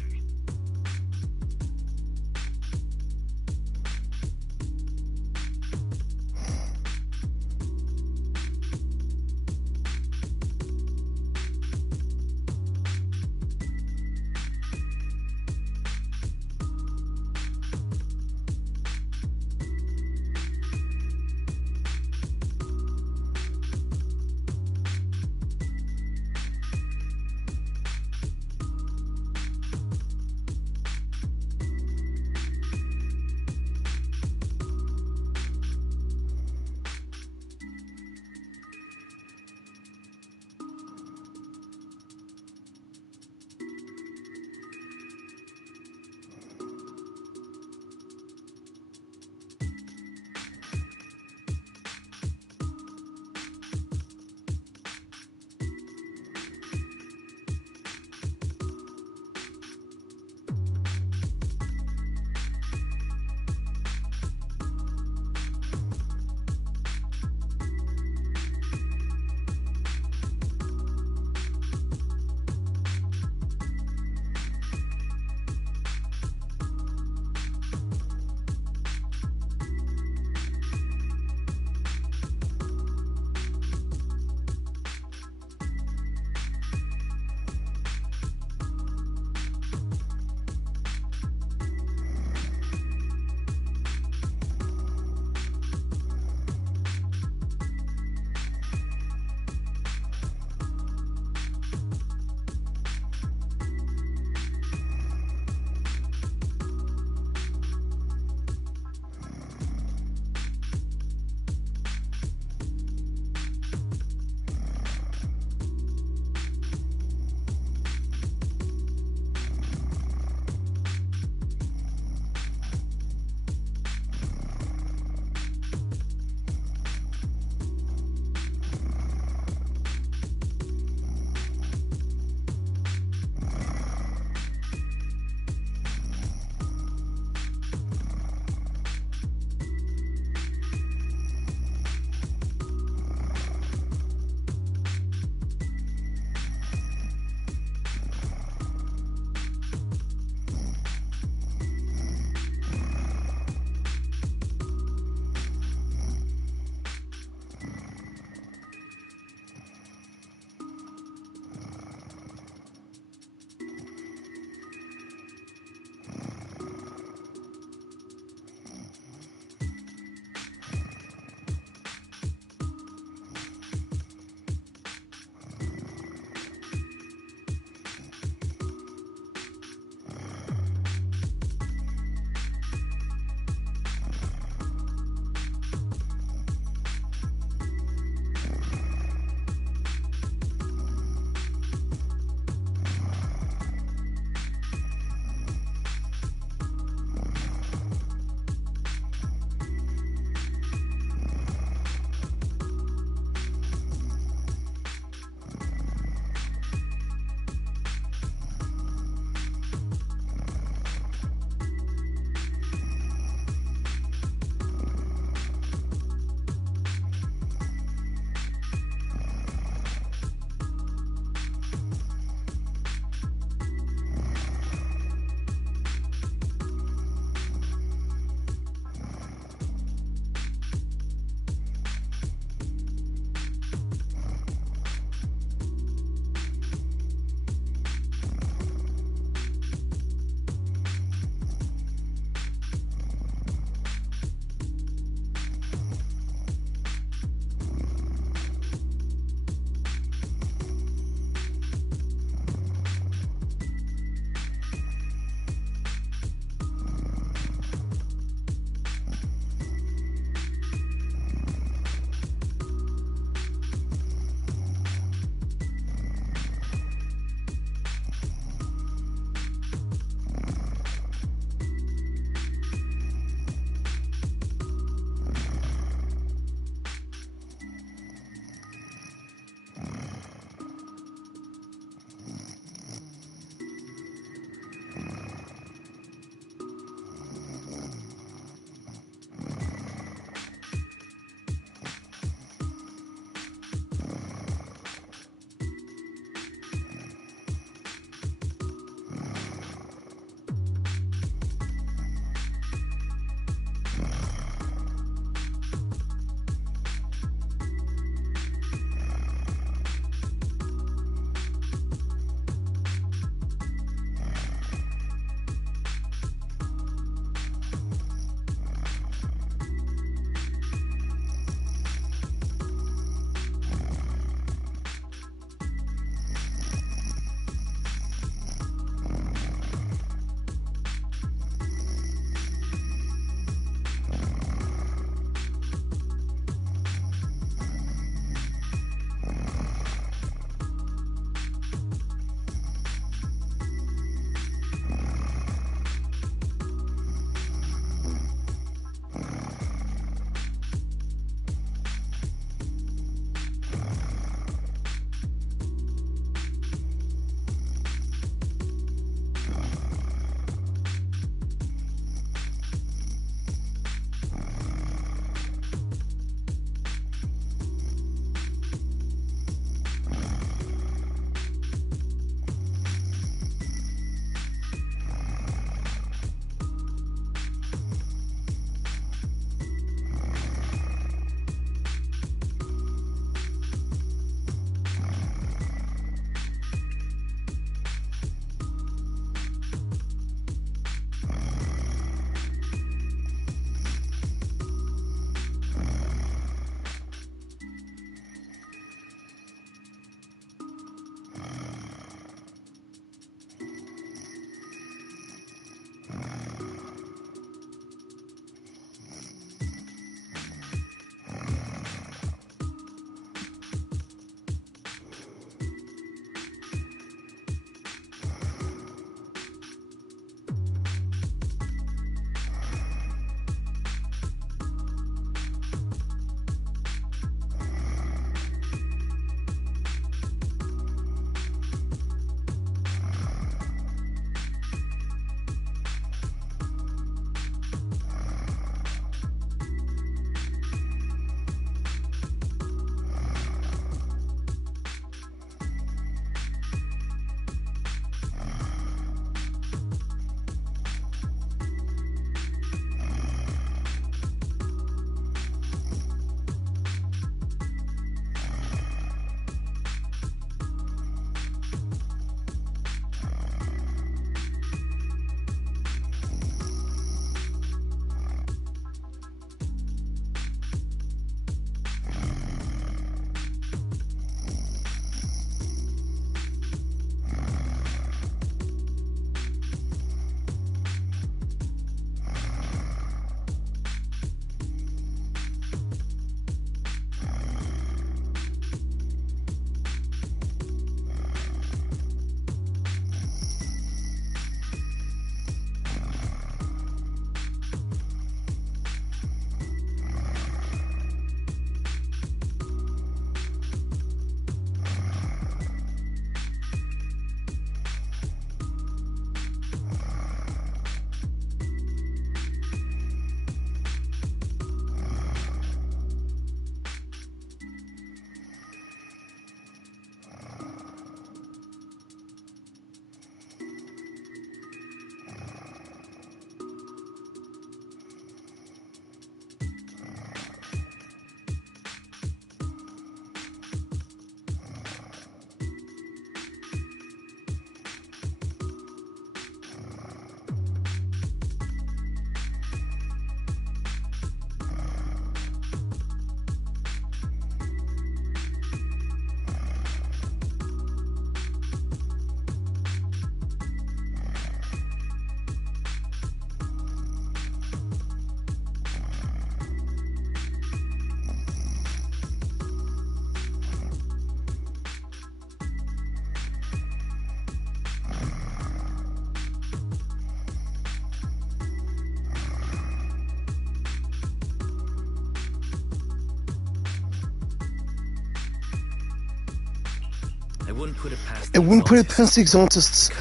I wouldn't put it past the Exaltists,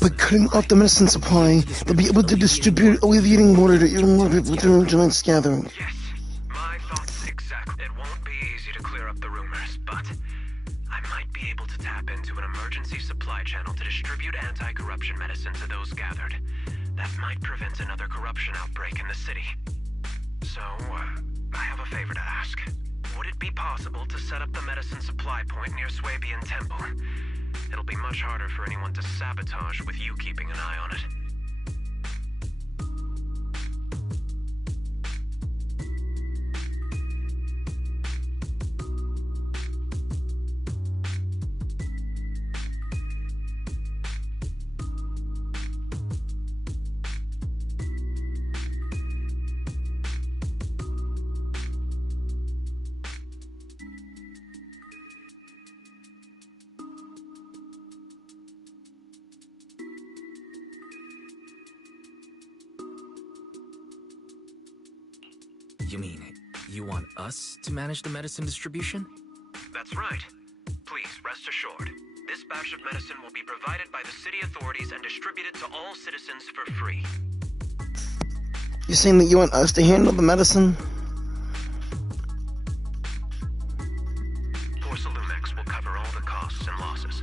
but cutting off the medicine supply, they'll be able to distribute alleviating water to even more people during tonight's gathering. Yes, my thoughts exactly. It won't be easy to clear up the rumors, but I might be able to tap into an emergency supply channel to distribute anti-corruption medicine to those gathered. That might prevent another corruption outbreak in the city. So, I have a favor to ask. Would it be possible to set up the medicine supply point near Swabian Temple? It'll be much harder for anyone to sabotage with you keeping an eye on it. You mean, you want us to manage the medicine distribution? That's right. Please, rest assured. This batch of medicine will be provided by the city authorities and distributed to all citizens for free. You're saying that you want us to handle the medicine? Porcelumex will cover all the costs and losses.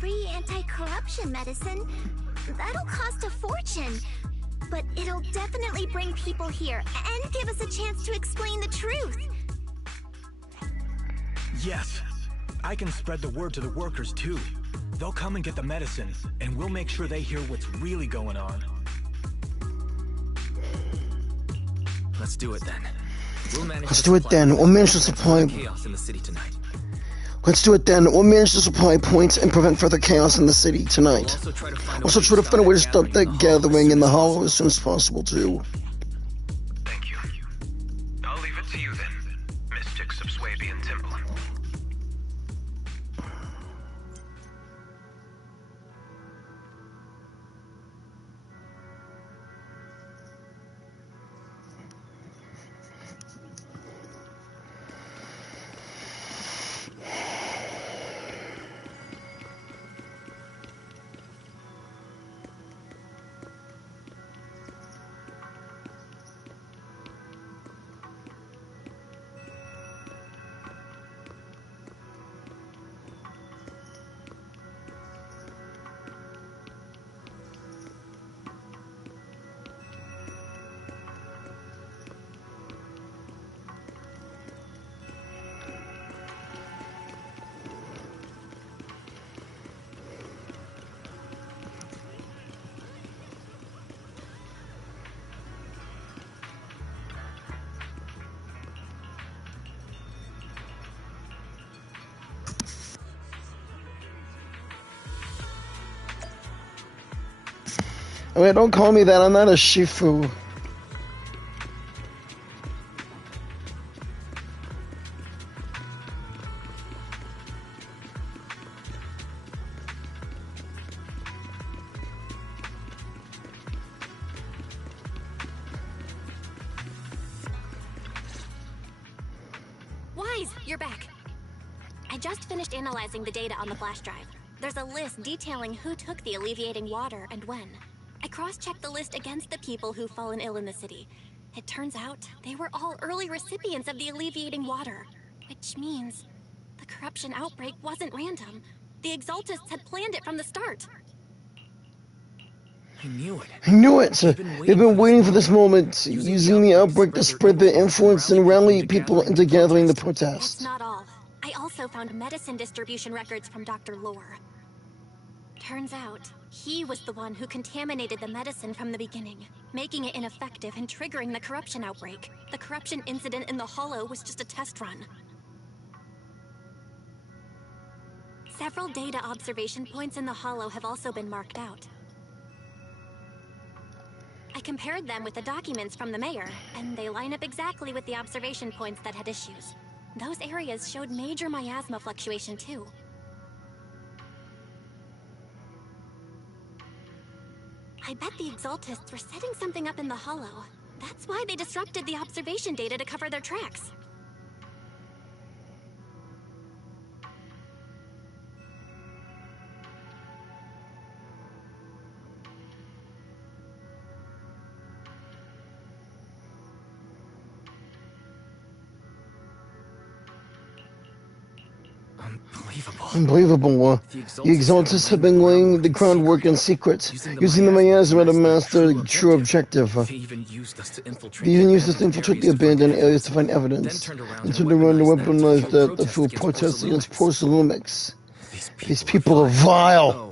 Free anti-corruption medicine? That'll cost a fortune. But it'll definitely bring people here and give us a chance to explain the truth. Yes. I can spread the word to the workers too. They'll come and get the medicine, and we'll make sure they hear what's really going on. Let's do it then. We'll manage the supply. Chaos in the city tonight. Let's do it then. We'll manage the supply points and prevent further chaos in the city tonight. Also try to find a way to stop that gathering in the hollow as soon as possible, too. Thank you. I'll leave it to you then, mystics of Swabian Temple. I mean, don't call me that. I'm not a Shifu. Wise, you're back. I just finished analyzing the data on the flash drive. There's a list detailing who took the alleviating water and when. I cross-checked the list against the people who've fallen ill in the city. It turns out they were all early recipients of the alleviating water, which means the corruption outbreak wasn't random. The Exaltists had planned it from the start. I knew it. I knew it! They've been waiting for this moment, using the outbreak to spread their influence and rally people into gathering the protest. That's not all. I also found medicine distribution records from Dr. Lore. Turns out, he was the one who contaminated the medicine from the beginning, making it ineffective and triggering the corruption outbreak. The corruption incident in the Hollow was just a test run. Several data observation points in the Hollow have also been marked out. I compared them with the documents from the mayor, and they line up exactly with the observation points that had issues. Those areas showed major miasma fluctuation too. I bet the Exaltists were setting something up in the Hollow. That's why they disrupted the observation data to cover their tracks. Unbelievable. The Exaltists have been laying the groundwork in secret, using the miasma to master the true objective. They even used us to infiltrate the abandoned areas to find evidence, and turned around to weaponize that through protests against Porcelumix. These people are vile!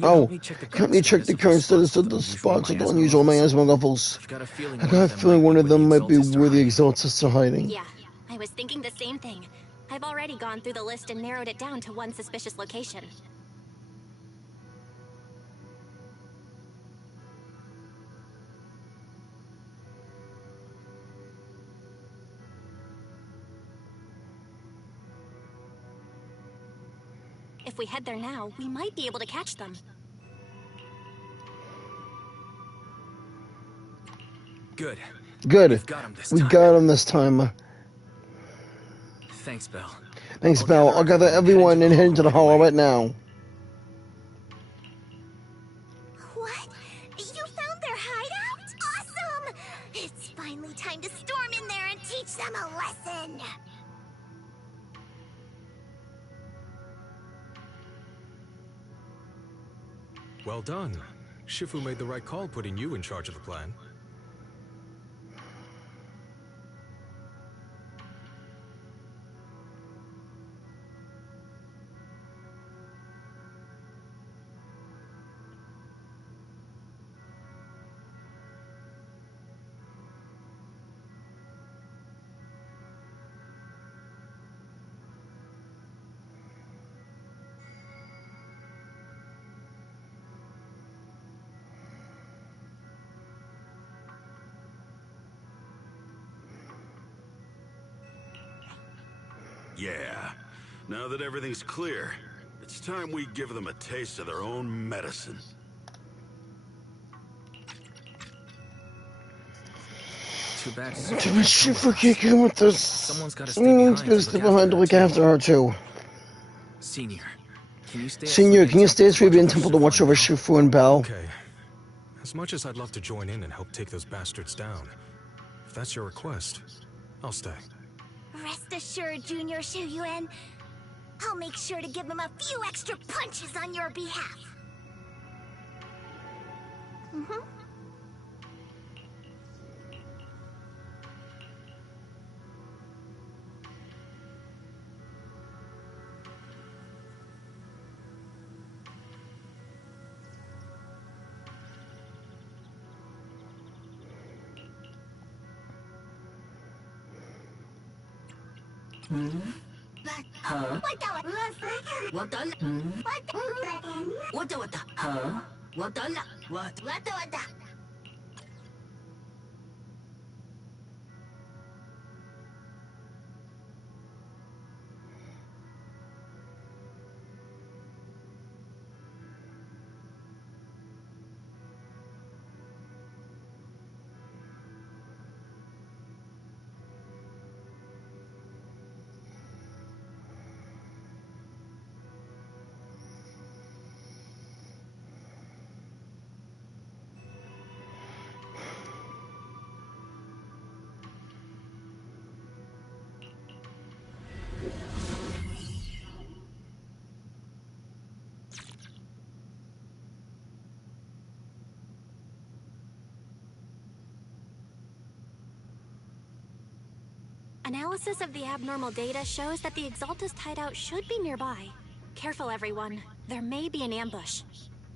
Help me check the current status of the spots of the unusual miasma levels. I got a feeling one of them might be where the Exaltists are hiding. Yeah, I was thinking the same thing. I've already gone through the list and narrowed it down to one suspicious location. If we head there now, we might be able to catch them. Good. We got him this time. Thanks, Belle. Thanks, Belle. I'll gather everyone and head into the hollow right now. What? You found their hideout? Awesome! It's finally time to storm in there and teach them a lesson. Well done. Shifu made the right call putting you in charge of the plan. Yeah. Now that everything's clear, it's time we give them a taste of their own medicine. Too bad. Shifu can't come with us. Someone's got to stay behind to look after her too. Senior, can you stay? Can you stay at Swabian Temple to watch over Shifu and Belle? Okay. As much as I'd love to join in and help take those bastards down, if that's your request, I'll stay. Rest assured, Junior Shuyuan. I'll make sure to give him a few extra punches on your behalf. Analysis of the abnormal data shows that the Exaltist hideout should be nearby. Careful, everyone. There may be an ambush.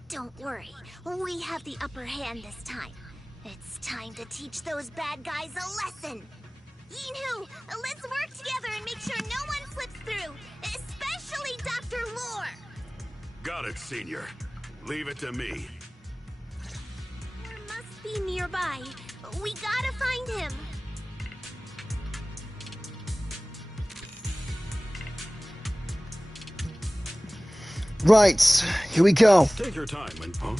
Don't worry. We have the upper hand this time. It's time to teach those bad guys a lesson. Yinhu, let's work together and make sure no one slips through. Especially Dr. Lore. Got it, Senior. Leave it to me. He must be nearby. We gotta find him. Right, here we go. Take your time, Linpo.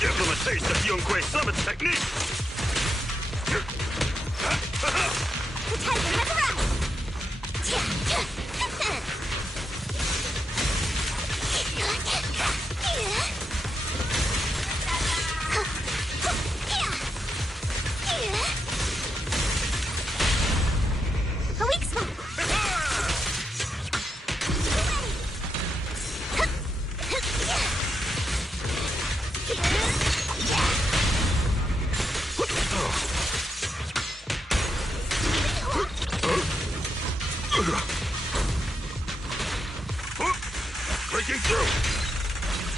Give them a taste of Yunkui Summit's technique! Breaking through!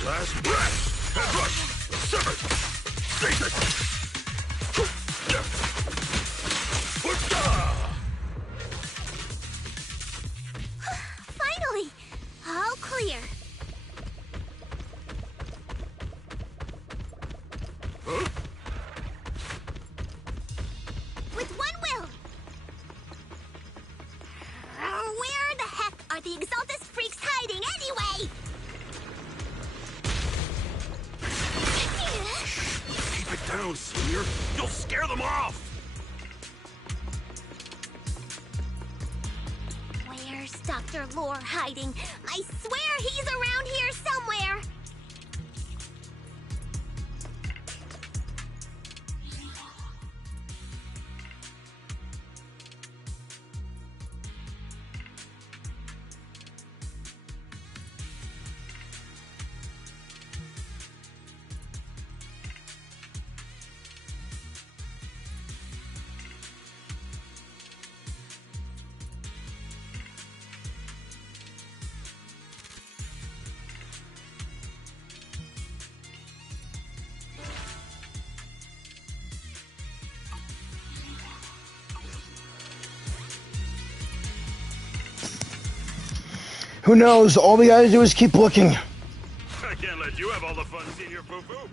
Last breath! Head rush! Severed! Stasis! Finally! All clear. Huh? With one will! Where the heck are the Exaltus freaks hiding anyway? Keep it down, Senior. You'll scare them off! Where's Dr. Lore hiding? I swear he's around here somewhere! Who knows? All we gotta do is keep looking. I can't let you have all the fun, Senior Foo-Foo.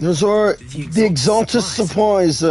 Those are the Exaltus supplies.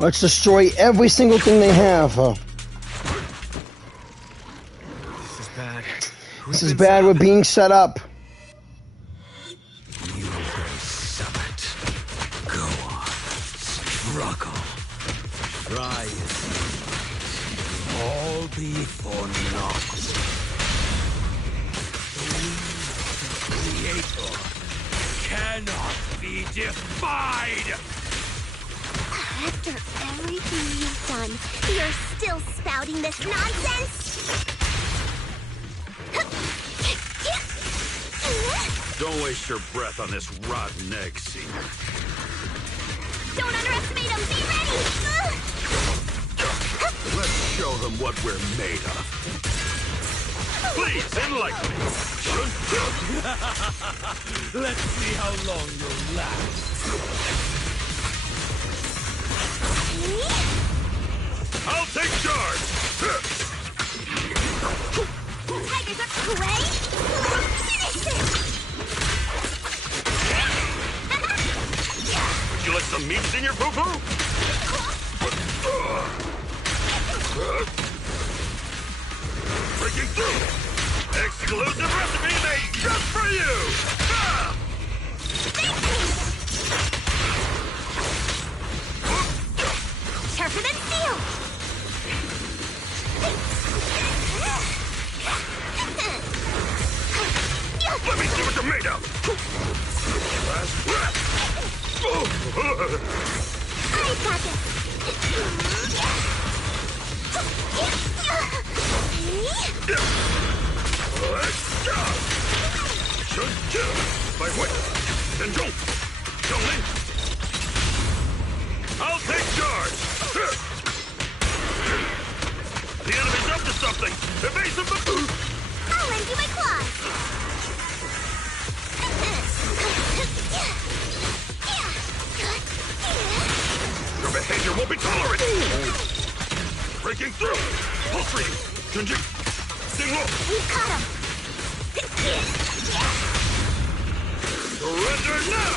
Let's destroy every single thing they have. This is bad. This is bad. We're being set up. Yunkui Summit. Go on. Struggle. Try it. All be for naught. The Creator cannot be defied! After everything you've done, you're still spouting this nonsense? Don't waste your breath on this rotten egg, Senior. Don't underestimate him! Be ready! Let's show them what we're made of. Please, enlighten me! Let's see how long you'll last. I'll take charge! Tigers are meet Senior Poo-Poo? Breaking through! Exclusive recipe made just for you! Sharper than steel! Let me see what you're made of! Last breath! I got this! By what? Then don't! Don't! I'll take charge! The enemy's up to something! Evasive the... I'll lend you my claws! Your behavior won't be tolerated! Breaking through! Pulse reading! Changing! Stay low! We've caught him! Surrender now!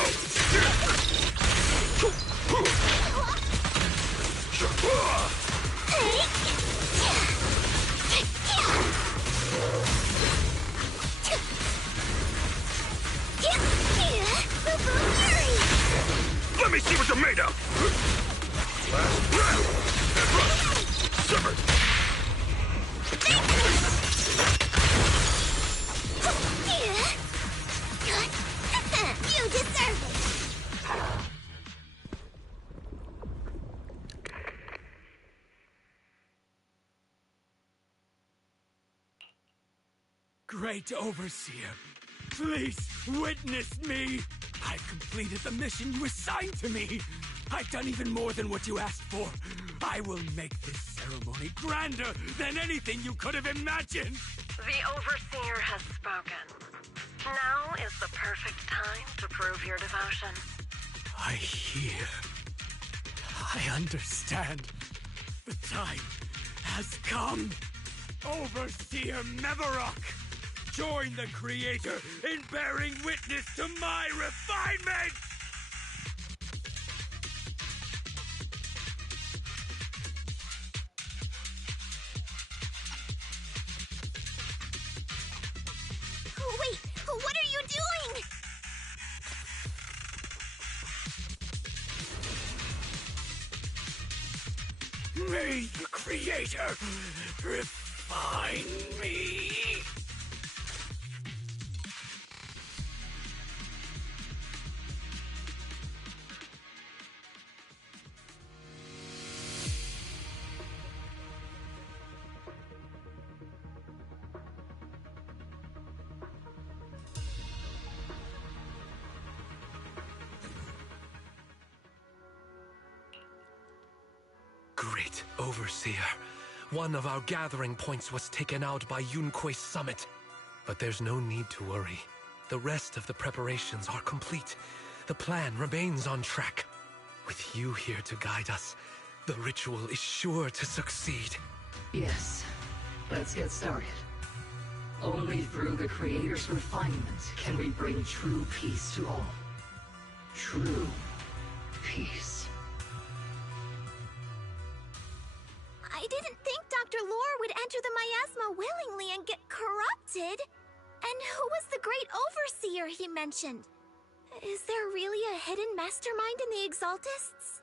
Let me see what you're made of! Last breath! And rush! Severed! You deserve it! Great Overseer, please witness me! I've completed the mission you assigned to me! I've done even more than what you asked for! I will make this ceremony grander than anything you could have imagined! The Overseer has spoken. Now is the perfect time to prove your devotion. I hear. I understand. The time has come. Overseer Mevarok, join the Creator in bearing witness to my refinement! Wait, what are you doing? May the Creator refine me! Great Overseer. One of our gathering points was taken out by Yunkui Summit. But there's no need to worry. The rest of the preparations are complete. The plan remains on track. With you here to guide us, the ritual is sure to succeed. Yes, let's get started. Only through the Creator's refinement can we bring true peace to all. True peace. I didn't think Dr. Lore would enter the miasma willingly and get corrupted. And who was the great overseer he mentioned? Is there really a hidden mastermind in the Exaltists?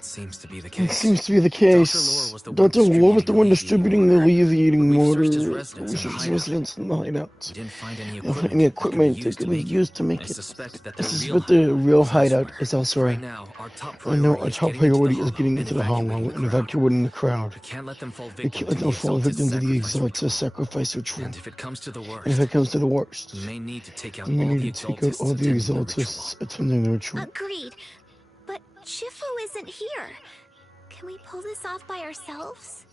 That seems to be the It case. seems to be the case. Dr. Lore was the one distributing the alleviating water. We searched his residence in the hideout. We didn't find any Any equipment that could be used to make I it. suspect that I their suspect the real hideout is elsewhere. Right now, our top I know our top priority is getting and into the hollow and evacuating the crowd. We can't let them fall We can't let them fall victim to the Exalted sacrifice ritual. And if it comes to the worst, we may need to take out may all need the to take out all the Exaltists attending the ritual. Agreed. But Shifu isn't here. Can we pull this off by ourselves?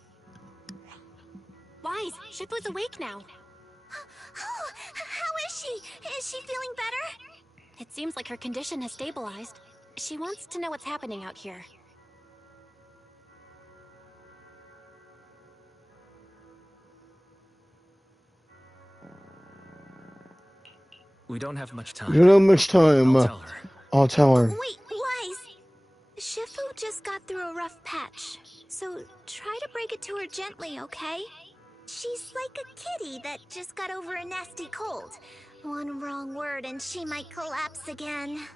Wise, Shifu's awake now. Oh, how is she? Is she feeling better? It seems like her condition has stabilized. She wants to know what's happening out here. We don't have much time. We don't have much time. I'll tell her. Wait, Wise. Shifu just got through a rough patch, so try to break it to her gently, okay? She's like a kitty that just got over a nasty cold. One wrong word and she might collapse again.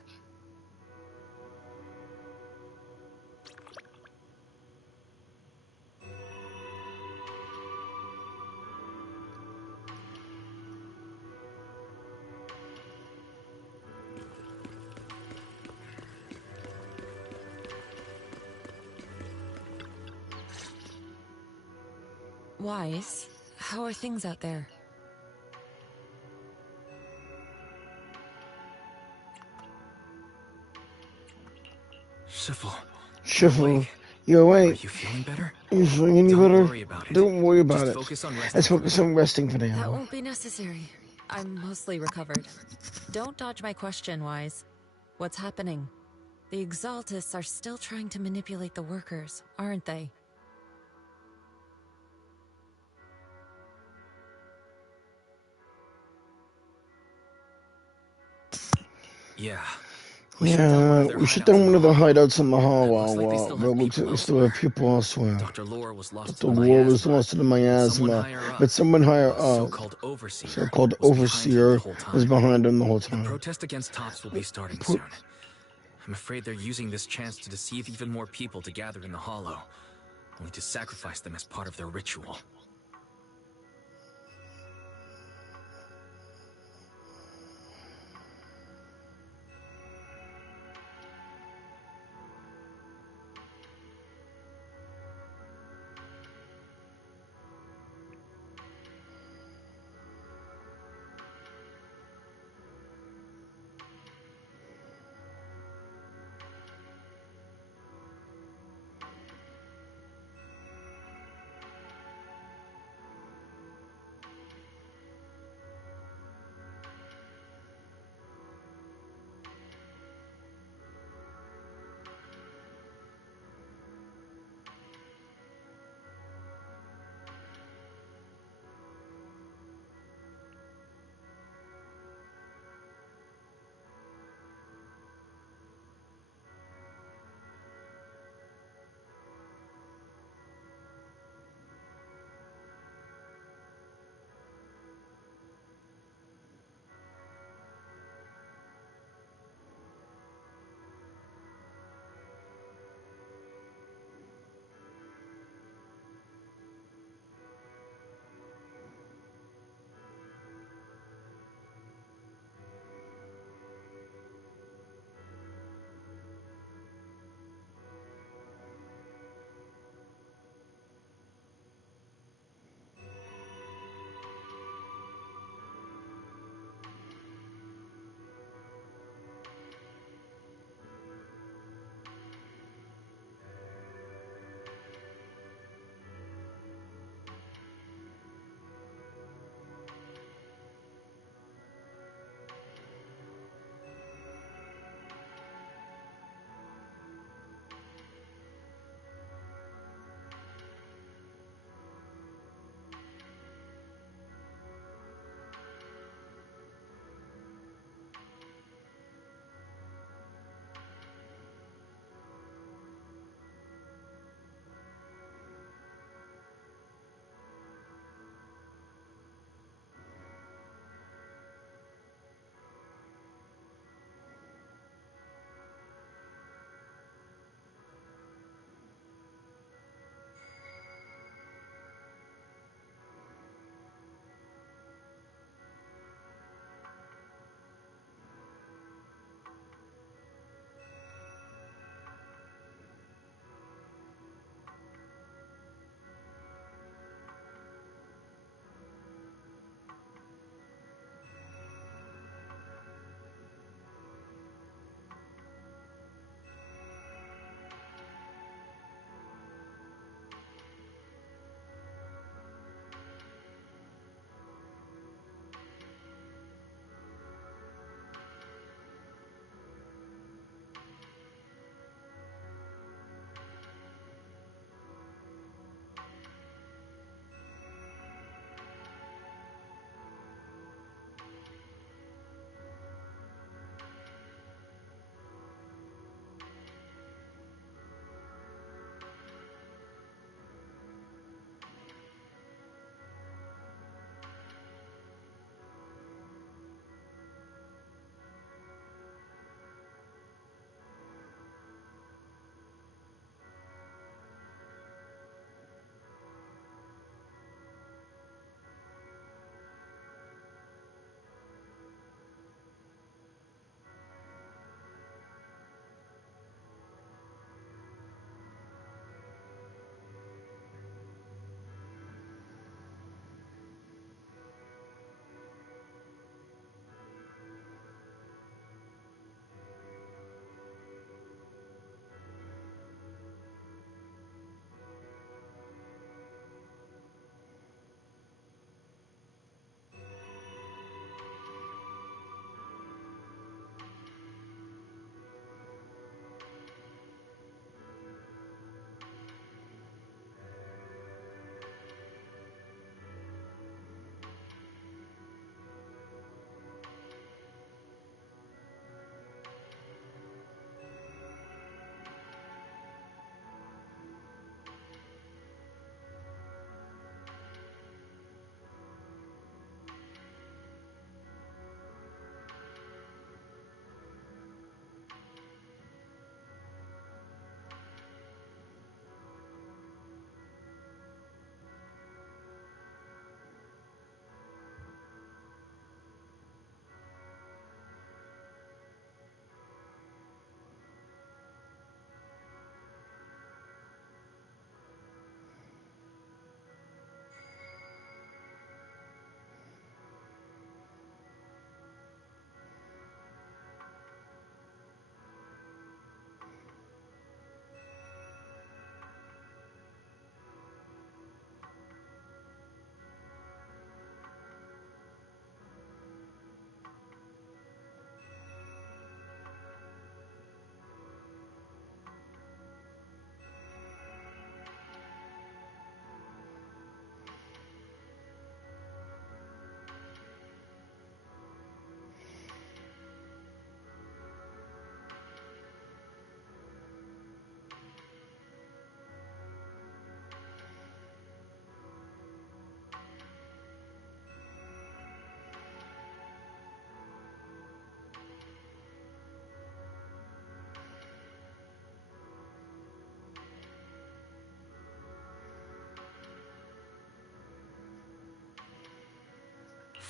Wise, how are things out there? Shifu, you're awake. Are you feeling better? Are you feeling any better? Don't worry about it. Focus on resting. Let's focus on resting for That now. won't be necessary. I'm mostly recovered. Don't dodge my question, Wise. What's happening? The Exaltists are still trying to manipulate the workers, aren't they? Yeah. Yeah, we shut down one of the hideouts in the hollow. But it looks like we still have people elsewhere. Dr. Lore was lost to the miasma, but someone higher up, so-called overseer, was behind him the whole time. Protest against Tops will be starting soon. I'm afraid they're using this chance to deceive even more people to gather in the hollow, only to sacrifice them as part of their ritual.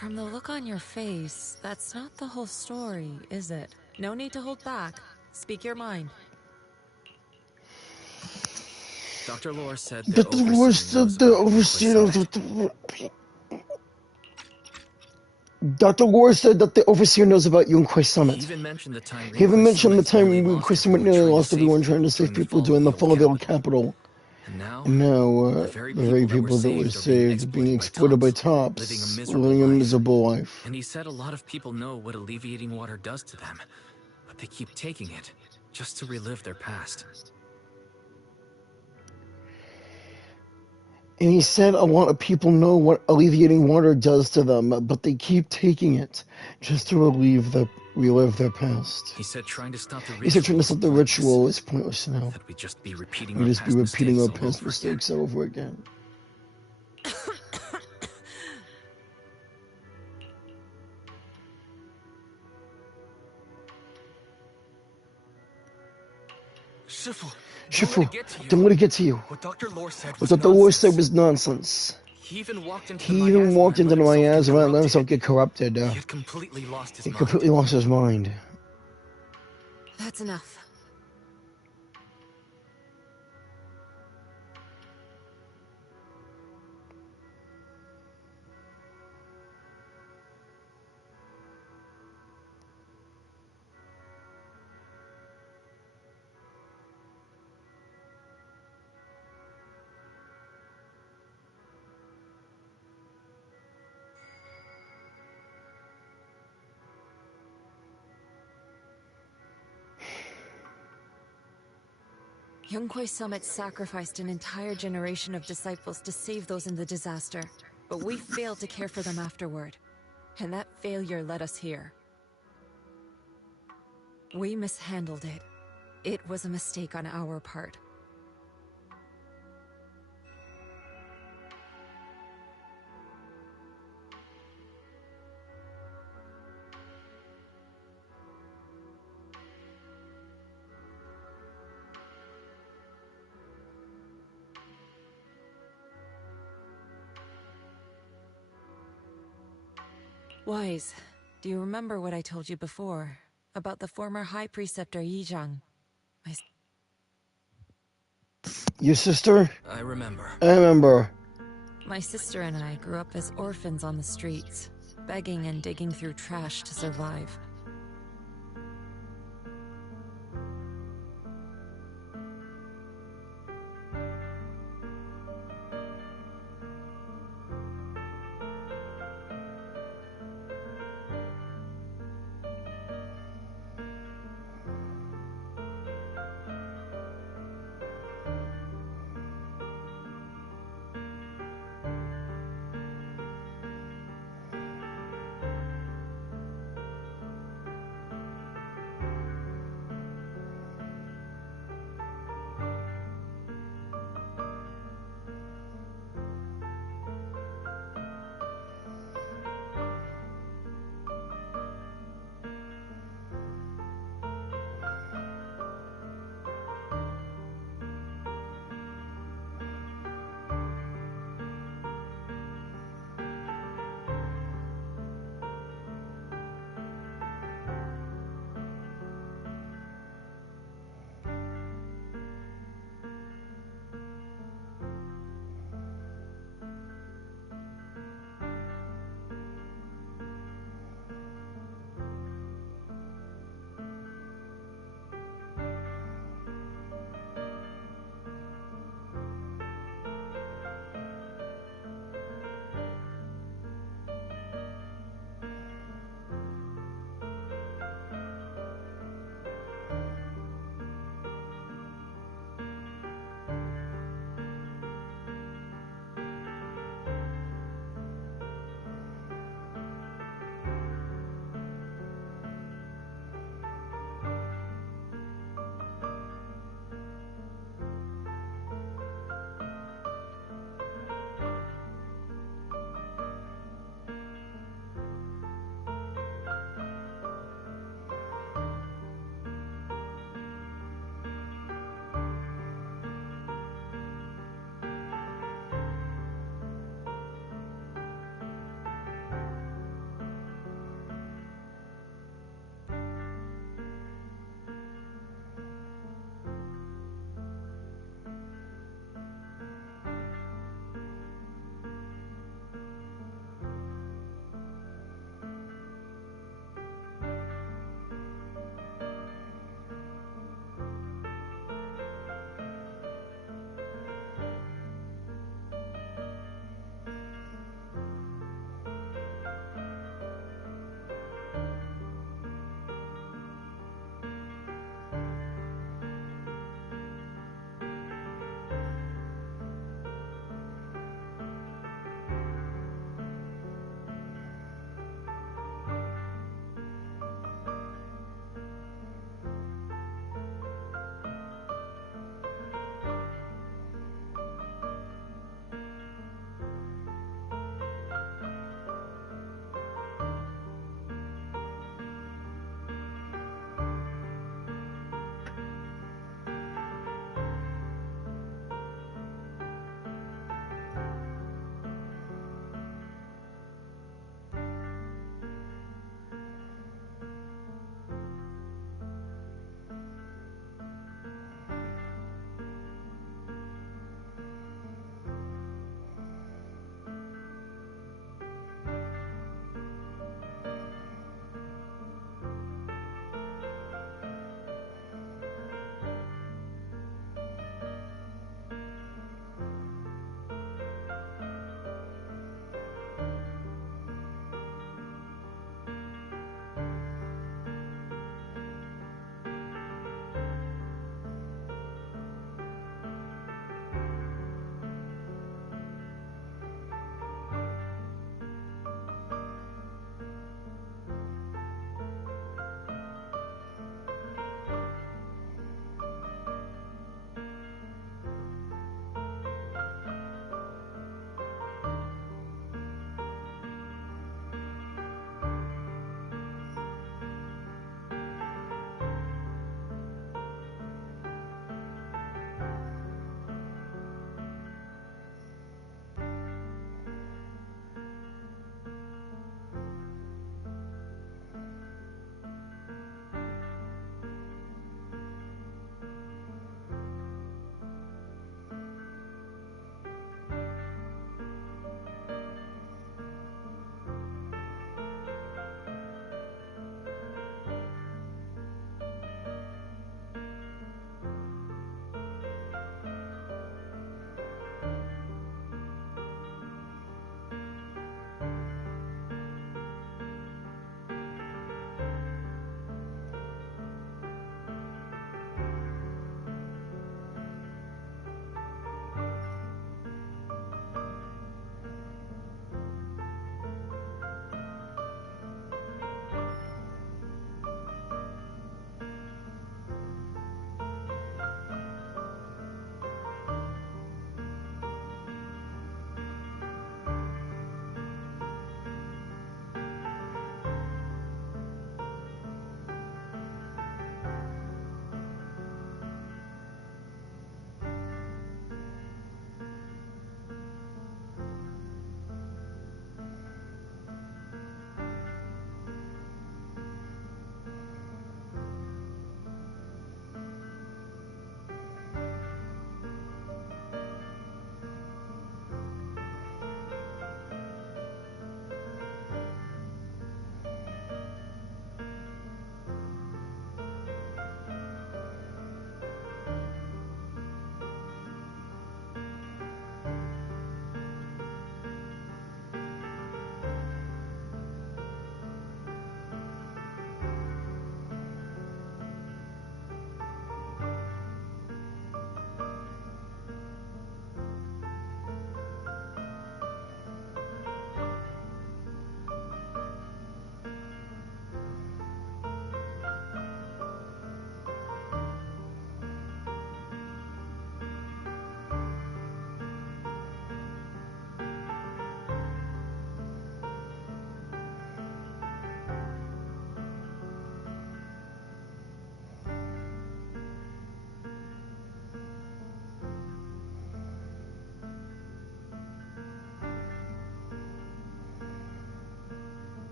From the look on your face, that's not the whole story, is it? No need to hold back. Speak your mind. Dr. Lore said The overseer knows about Dr. Lore said that the overseer knows about Yunkui Summit. He even mentioned the time Yunkui Summit nearly lost everyone trying to save people during the fall of the capital. And now, the very people that were saved are being exploited by tops, living a miserable life. And he said a lot of people know what alleviating water does to them, but they keep taking it just to relive their past. And he said a lot of people know what alleviating water does to them, but they keep taking it just to relive their past. He said trying to stop the ritual is pointless now. That we just be repeating our past mistakes over again. Shifu, don't let it get to you. What Dr. Lore said was nonsense. He even walked into the miasma and let himself get corrupted. He had completely lost his mind. Completely lost his mind. That's enough. Yunkui Summit sacrificed an entire generation of disciples to save those in the disaster, but we failed to care for them afterward. And that failure led us here. We mishandled it. It was a mistake on our part. Wise, do you remember what I told you before about the former High Preceptor Yizhang? Your sister? I remember. My sister and I grew up as orphans on the streets, begging and digging through trash to survive.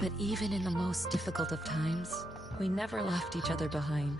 But even in the most difficult of times, we never left each other behind.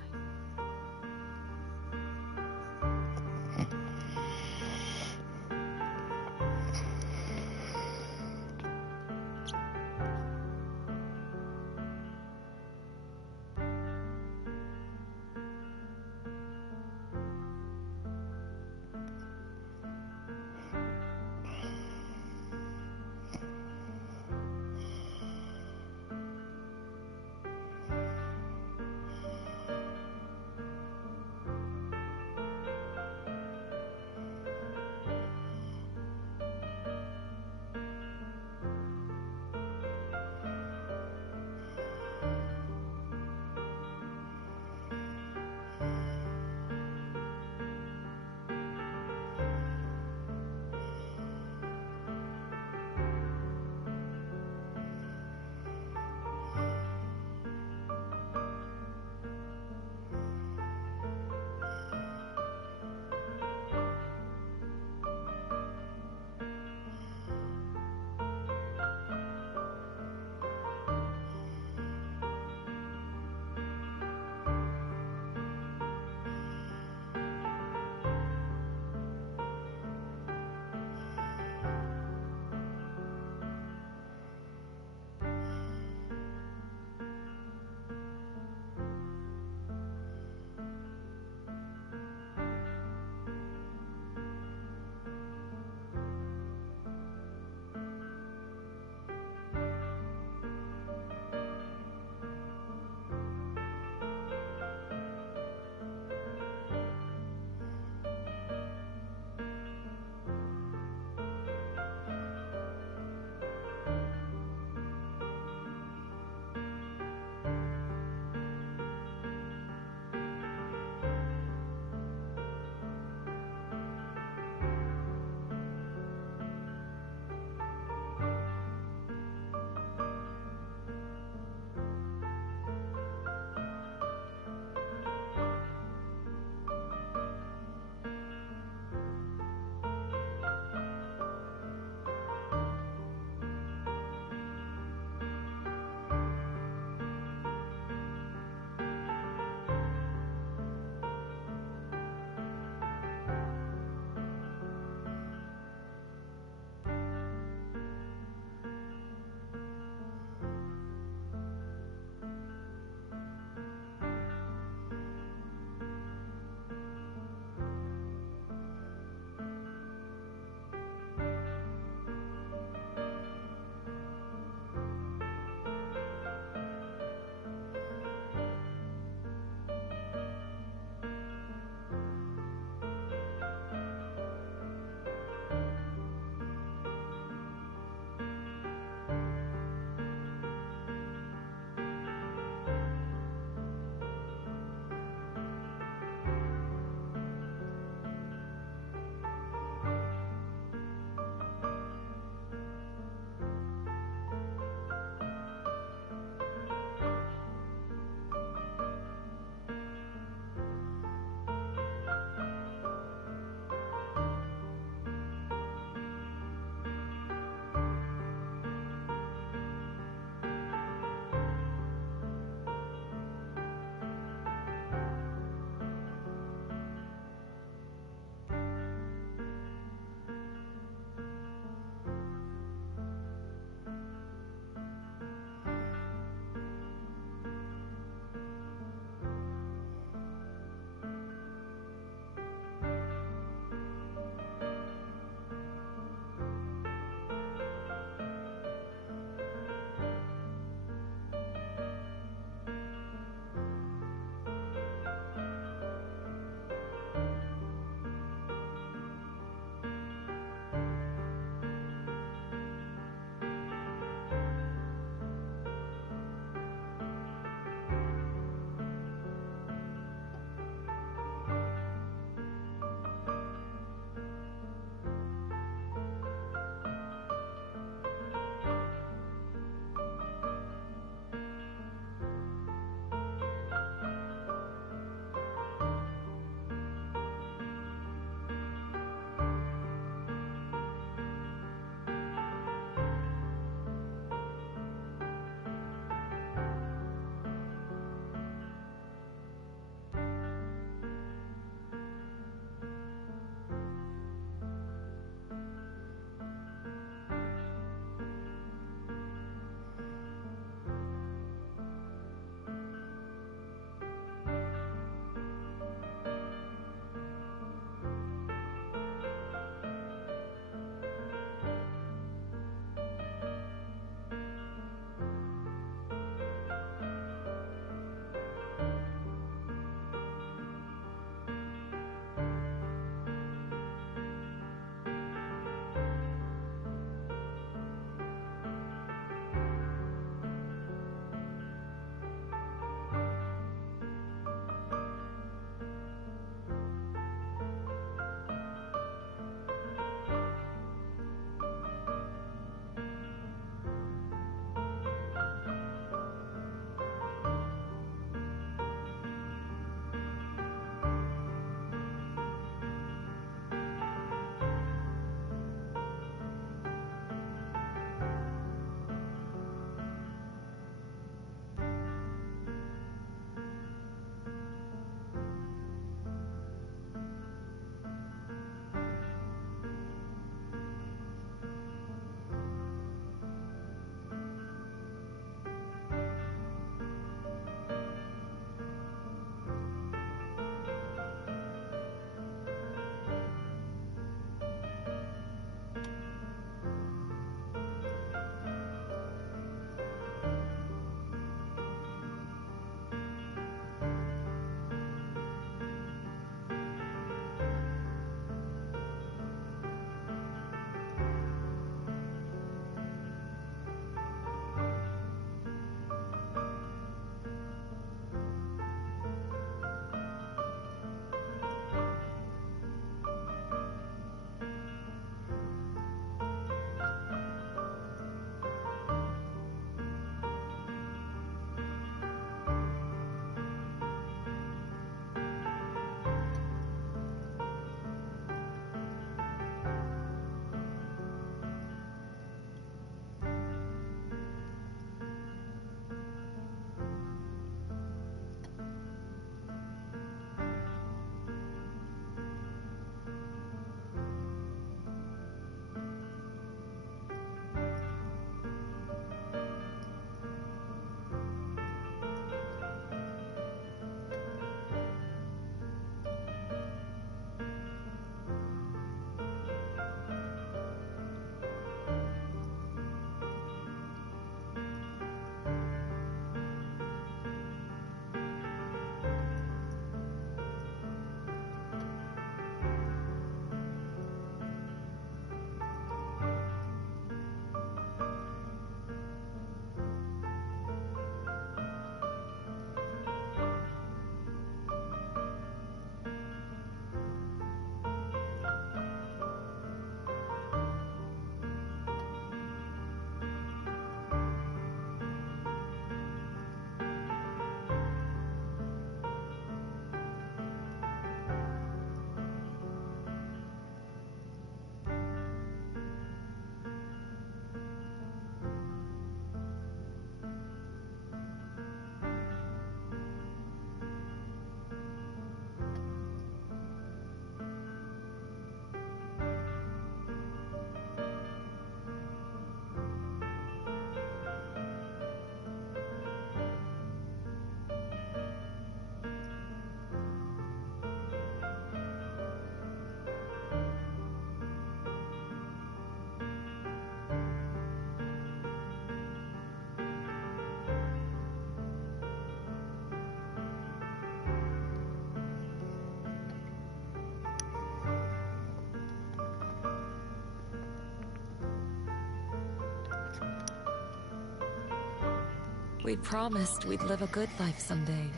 We promised we'd live a good life someday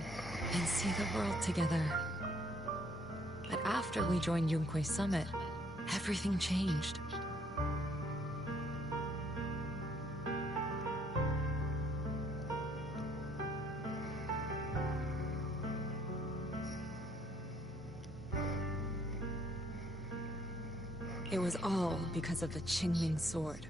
and see the world together. But after we joined Yunkui Summit, everything changed. It was all because of the Qingming sword.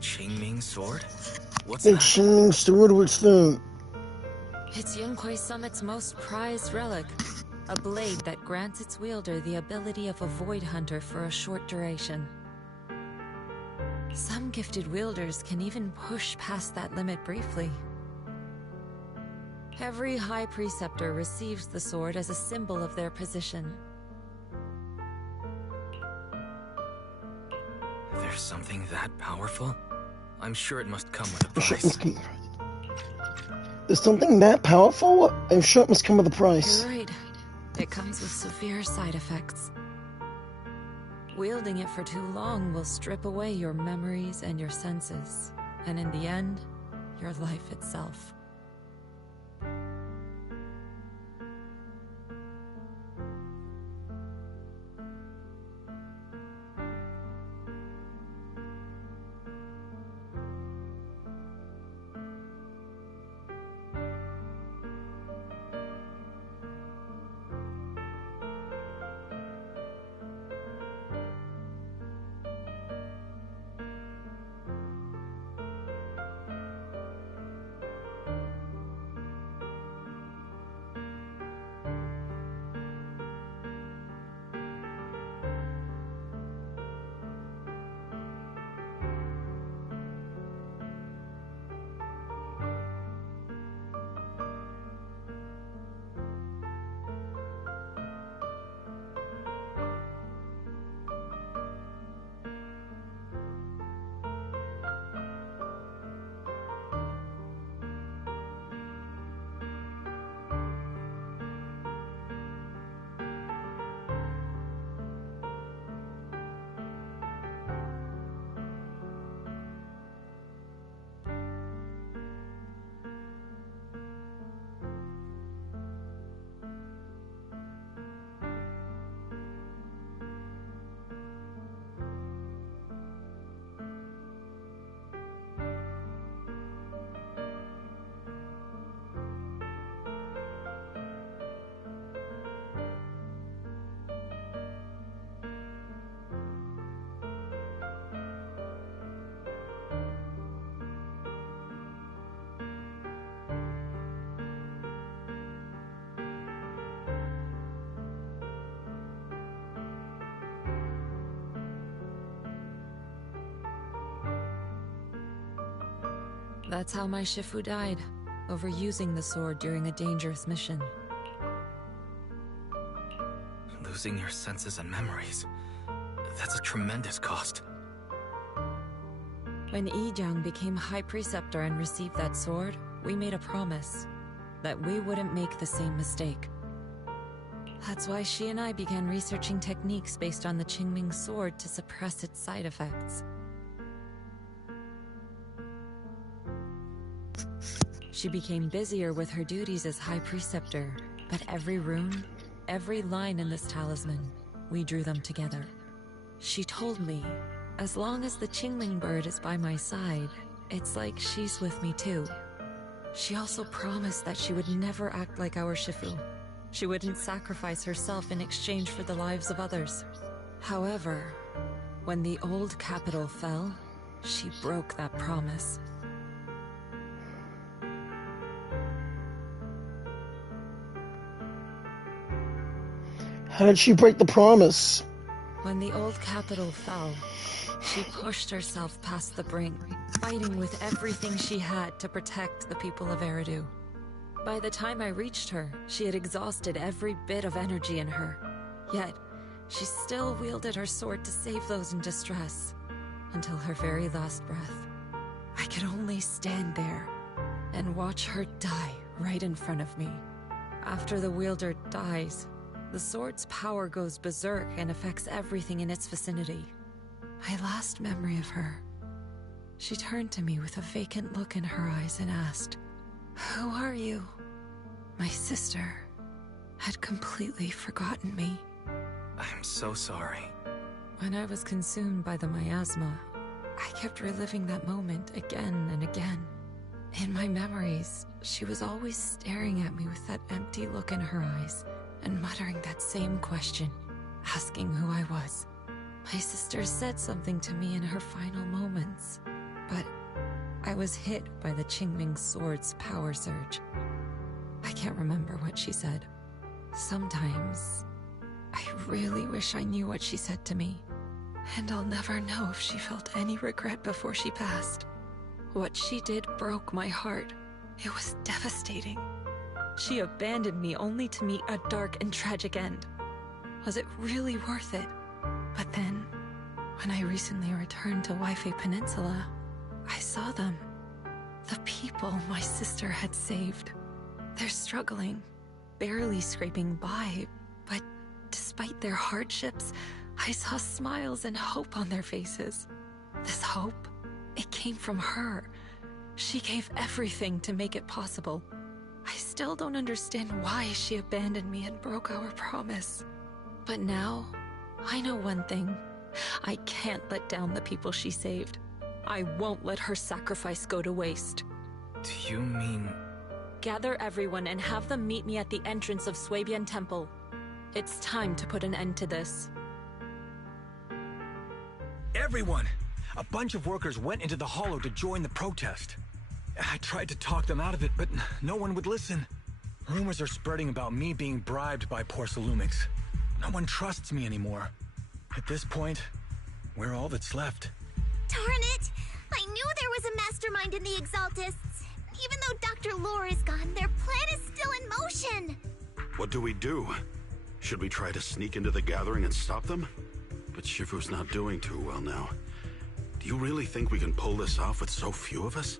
Qingming sword? What's The that? Qingming sword, what's that? It's Yunkui Summit's most prized relic. A blade that grants its wielder the ability of a void hunter for a short duration. Some gifted wielders can even push past that limit briefly. Every High Preceptor receives the sword as a symbol of their position. There's something that powerful? I'm sure it must come with a price. There's something that powerful? I'm sure it must come with a price. You're right. It comes with severe side effects. Wielding it for too long will strip away your memories and your senses, and in the end, your life itself. That's how my Shifu died, overusing the sword during a dangerous mission. Losing your senses and memories. That's a tremendous cost. When Yijiang became High Preceptor and received that sword, we made a promise that we wouldn't make the same mistake. That's why she and I began researching techniques based on the Qingming sword to suppress its side effects. She became busier with her duties as High Preceptor, but every rune, every line in this talisman, we drew them together. She told me, as long as the Qingming bird is by my side, it's like she's with me too. She also promised that she would never act like our Shifu. She wouldn't sacrifice herself in exchange for the lives of others. However, when the old capital fell, she broke that promise. How did she break the promise? When the old capital fell, she pushed herself past the brink, fighting with everything she had to protect the people of Eridu. By the time I reached her, she had exhausted every bit of energy in her. Yet, she still wielded her sword to save those in distress, until her very last breath. I could only stand there and watch her die right in front of me. After the wielder dies, the sword's power goes berserk and affects everything in its vicinity. My last memory of her, she turned to me with a vacant look in her eyes and asked, "Who are you?" My sister had completely forgotten me. I'm so sorry. When I was consumed by the miasma, I kept reliving that moment again and again. In my memories, she was always staring at me with that empty look in her eyes and muttering that same question, asking who I was. My sister said something to me in her final moments, but I was hit by the Qingming sword's power surge. I can't remember what she said. Sometimes, I really wish I knew what she said to me. And I'll never know if she felt any regret before she passed. What she did broke my heart. It was devastating. She abandoned me only to meet a dark and tragic end. Was it really worth it? But then, when I recently returned to Waifei Peninsula, I saw them. The people my sister had saved. They're struggling, barely scraping by, but despite their hardships, I saw smiles and hope on their faces. This hope, it came from her. She gave everything to make it possible. I still don't understand why she abandoned me and broke our promise. But now, I know one thing. I can't let down the people she saved. I won't let her sacrifice go to waste. Do you mean... Gather everyone and have them meet me at the entrance of Suibian Temple. It's time to put an end to this. Everyone! A bunch of workers went into the hollow to join the protest. I tried to talk them out of it, but no one would listen. Rumors are spreading about me being bribed by Porcelumix. No one trusts me anymore. At this point, we're all that's left. Darn it! I knew there was a mastermind in the Exaltists. Even though Dr. Lore is gone, their plan is still in motion. What do we do? Should we try to sneak into the gathering and stop them? But Shifu's not doing too well now. Do you really think we can pull this off with so few of us?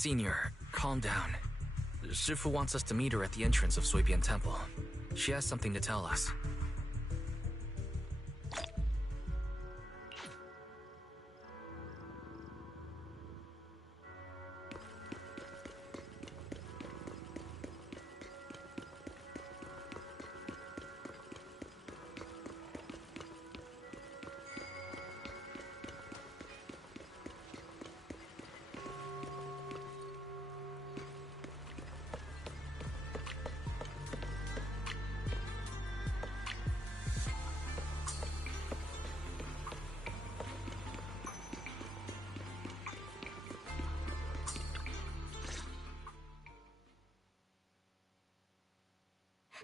Senior, calm down. Shifu wants us to meet her at the entrance of Suibian Temple. She has something to tell us.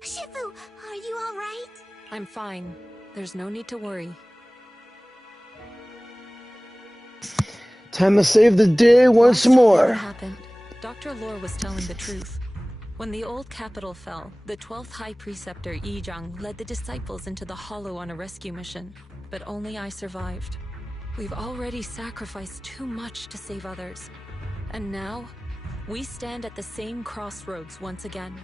Shifu, are you all right? I'm fine. There's no need to worry. Time to save the day once more. What happened? Dr. Lore was telling the truth. When the old capital fell, the 12th High Preceptor Yi Zhang led the disciples into the Hollow on a rescue mission, but only I survived. We've already sacrificed too much to save others. And now, we stand at the same crossroads once again.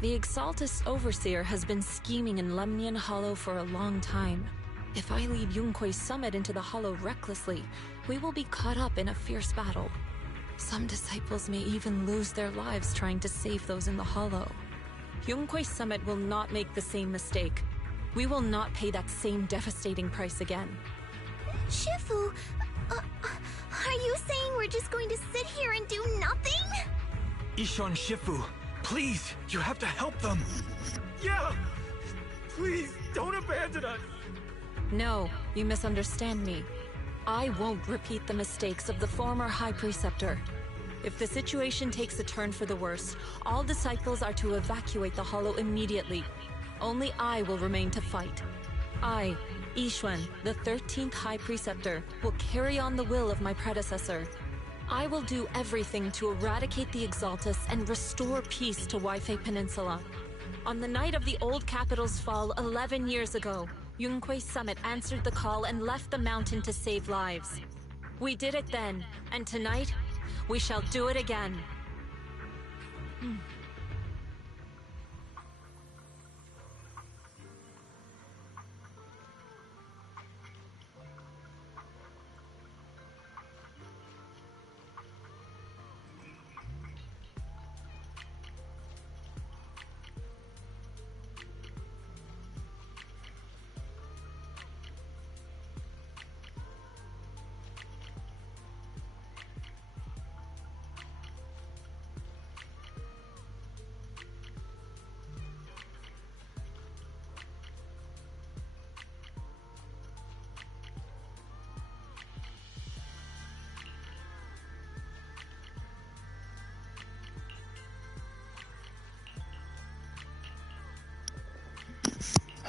The Exaltus Overseer has been scheming in Lemnian Hollow for a long time. If I lead Yunkui Summit into the Hollow recklessly, we will be caught up in a fierce battle. Some disciples may even lose their lives trying to save those in the Hollow. Yunkui Summit will not make the same mistake. We will not pay that same devastating price again. Shifu, are you saying we're just going to sit here and do nothing? Ishon Shifu, please, you have to help them. Yeah! Please, don't abandon us! No, you misunderstand me. I won't repeat the mistakes of the former High Preceptor. If the situation takes a turn for the worse, all disciples are to evacuate the Hollow immediately. Only I will remain to fight. I, Yixuan, the 13th High Preceptor, will carry on the will of my predecessor. I will do everything to eradicate the Exaltus and restore peace to Weifei Peninsula. On the night of the old capital's fall 11 years ago, Yunkui Summit answered the call and left the mountain to save lives. We did it then, and tonight, we shall do it again.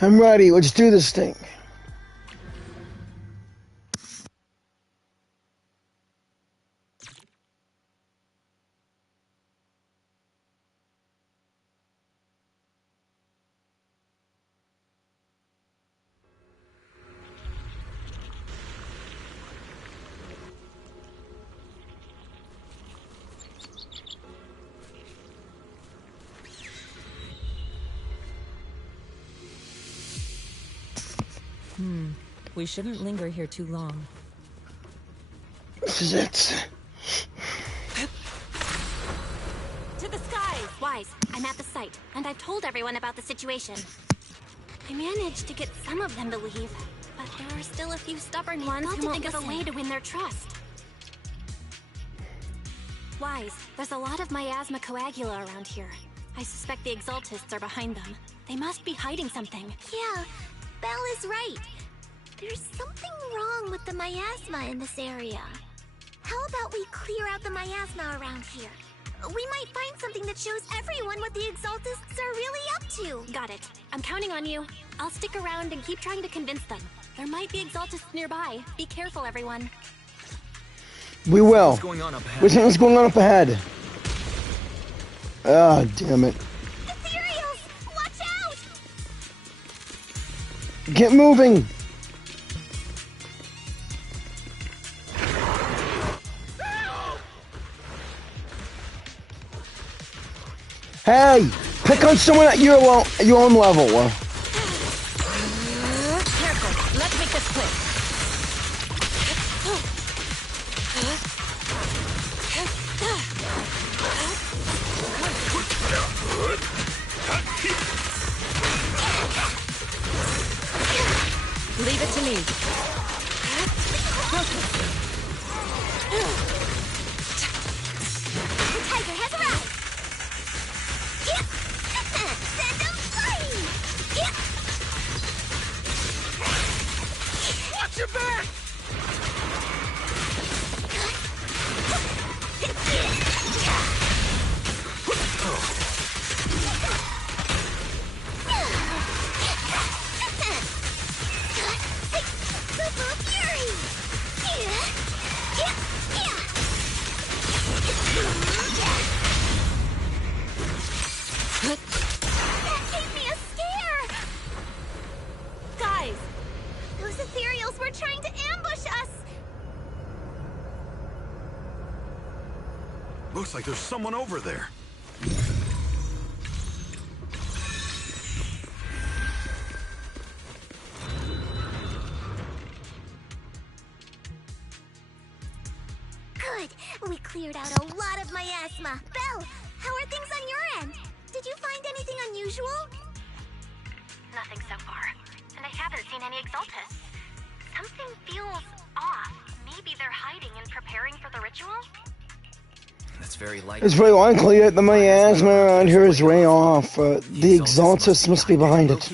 I'm ready. Let's do this thing. We shouldn't linger here too long. This is it. To the skies! Wise, I'm at the site, and I've told everyone about the situation. I managed to get some of them to leave, but there are still a few stubborn ones who won't think of a way to win their trust. Wise, there's a lot of miasma coagula around here. I suspect the Exaltists are behind them. They must be hiding something. Yeah, Belle is right. There's something wrong with the miasma in this area. How about we clear out the miasma around here? We might find something that shows everyone what the Exaltists are really up to. Got it. I'm counting on you. I'll stick around and keep trying to convince them. There might be Exaltists nearby. Be careful, everyone. We will. What's going on up ahead? What's going on up ahead? Ah, damn it. Ethereals! Watch out! Get moving! Hey! Pick on someone at your own level. Careful, let's make this quick. Leave it to me. The tiger has arrived! Send them flying! Watch your back! That gave me a scare! Guys, those ethereals were trying to ambush us! Looks like there's someone over there. Good! We cleared out a lot of miasma. Belle, how are things on your end? Did you find anything unusual? Nothing so far. And I haven't seen any Exaltists. Something feels off. Maybe they're hiding and preparing for the ritual? That's very likely. It's very likely that the miasma around here is way off. The Exaltus must be behind it.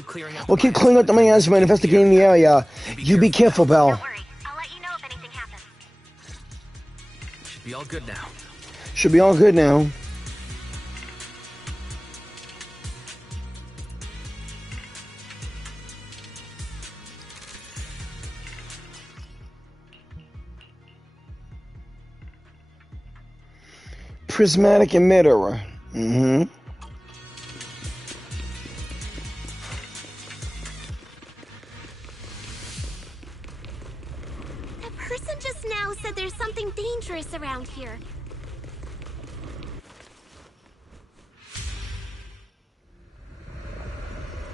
We'll keep cleaning up the miasma and investigating the area. You be careful, Belle. I'll let you know if anything happens. Should be all good now. Should be all good now. Prismatic emitter. Mm-hmm. That person just now said there's something dangerous around here.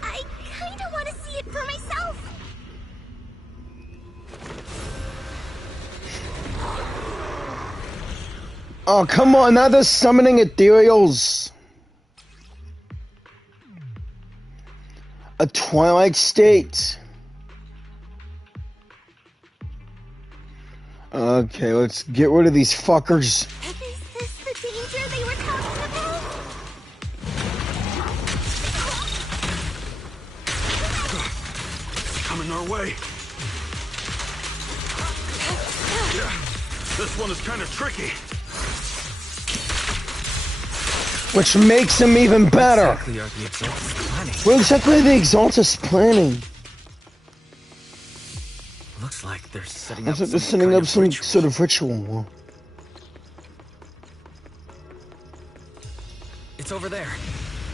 I kinda want to see it for myself. Oh, come on, now they're summoning ethereals. A twilight state. Okay, let's get rid of these fuckers. Is this the danger they were talking about? Coming our way. Yeah, this one is kind of tricky. Which makes them even better. What exactly are the Exaltus planning? Looks like they're setting Looks up like they're setting up some sort of ritual. It's over there.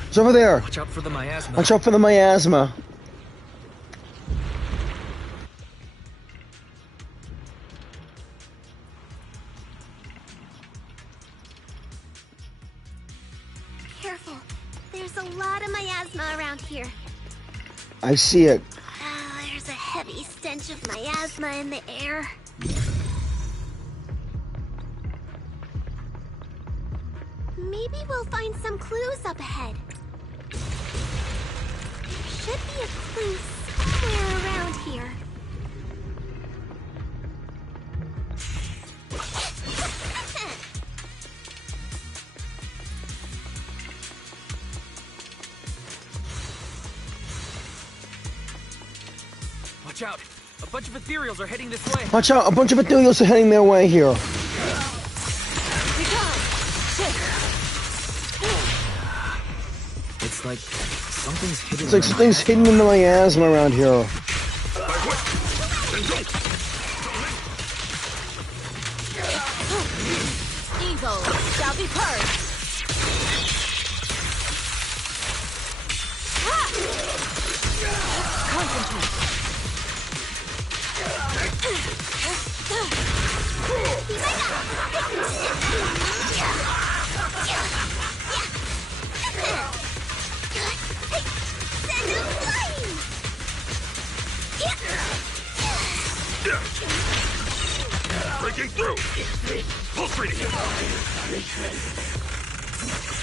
It's over there. Watch out for the miasma. Watch out for the miasma. Careful. There's a lot of miasma around here. I see it. There's a heavy stench of miasma in the air. Maybe we'll find some clues up ahead. There should be a clue somewhere around here. Watch out! A bunch of ethereals are heading this way. Watch out, a bunch of ethereals are heading their way here. It's like something's hidden. It's like something's hidden in the miasma around here. Evil shall be purged. Concentrate. Breaking through! Pulse reading!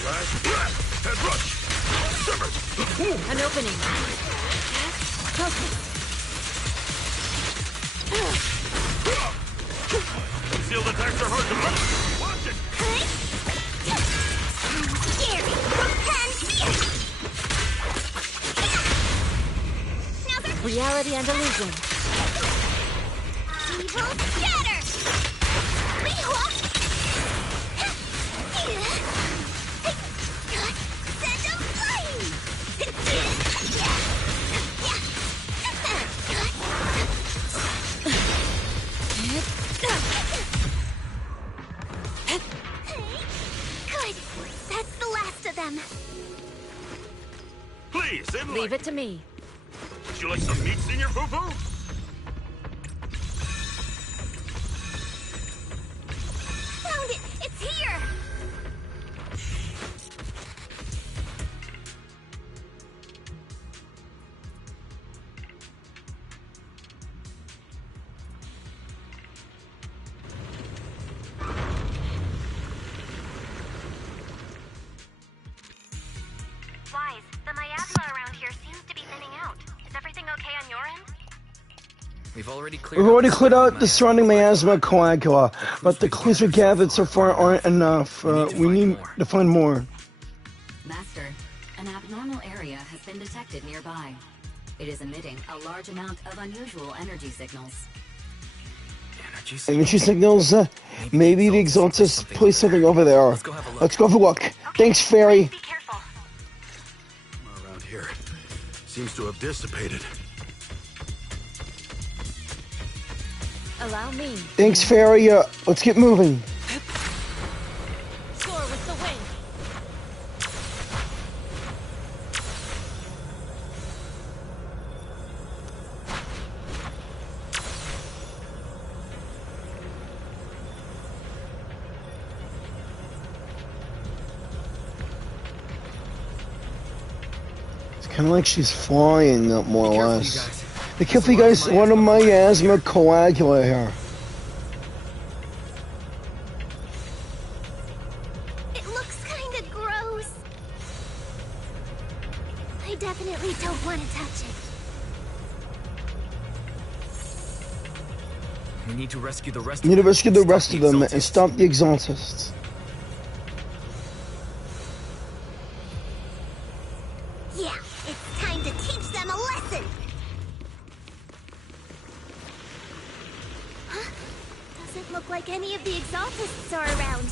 Flash breath! Head rush! Sever! An opening. Concealed attacks are hard to block! Watch it! Reality and illusion. Evil scatter! Send a flame! Good. That's the last of them. Please, Leave it to me. Would you like some meat, Senior Foo-Foo? Found it! It's here! Wise, the miasma around here seems to be thinning out. Is everything okay on your end? We've already cleared out the surrounding miasma coagula, but the clues we gathered so far aren't enough. We need to find more. Master, an abnormal area has been detected nearby. It is emitting a large amount of unusual energy signals. Energy signals? Maybe the Exaltus placed something over there. Let's go have a look. Thanks, Fairy. Around here seems to have dissipated. Allow me. Thanks, Fairy. Let's get moving. Soar with the wind. Kind of like she's flying, more or less. Be careful, you guys. One of my asthma coagula here. It looks kind of gross. I definitely don't want to touch it. We need to rescue the rest. We need to rescue the rest of them and stop the Exaltists. Yeah, it's time to teach them a lesson. Huh? Doesn't look like any of the Exaltists are around.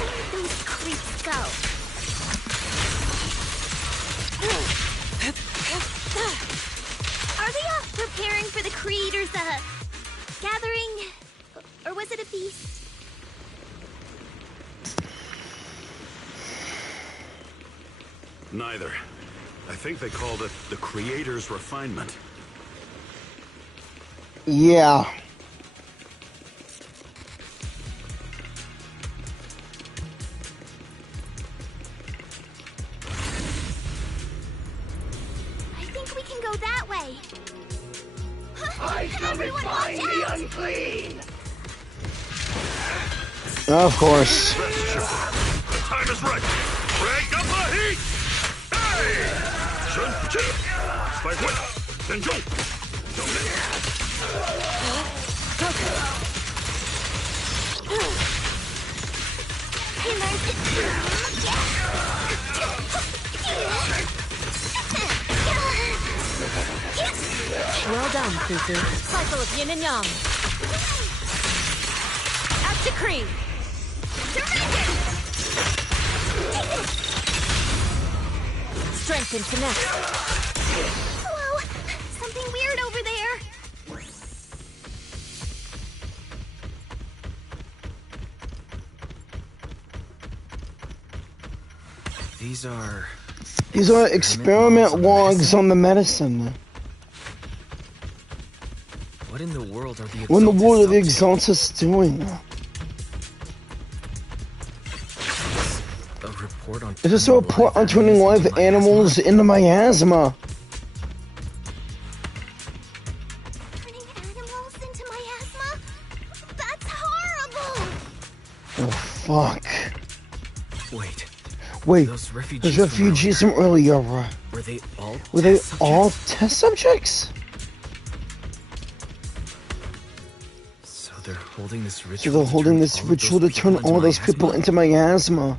Where'd those creeps go? Are they off preparing for the Creator's, gathering? Or was it a feast? Neither. I think they called it the Creator's Refinement. Yeah. I think we can go that way. I shall refine the unclean! Of course. The time is right! Crank up the heat! Hey! Shun, chip! Spike whip! Then jump! Well done, Fufu. Cycle of yin and yang. Act decree. Strength and finesse. Whoa! Something weird over there. These are experiment logs on the medicine. What in the world are the What in the world are the Exaltists doing? A report on. Is this a report on turning live animals into miasma? Turning animals into miasma? That's horrible! Oh, fuck. Wait, those refugees from earlier, were they all test subjects? So they're holding this ritual. So they're holding this ritual to turn all those people into miasma.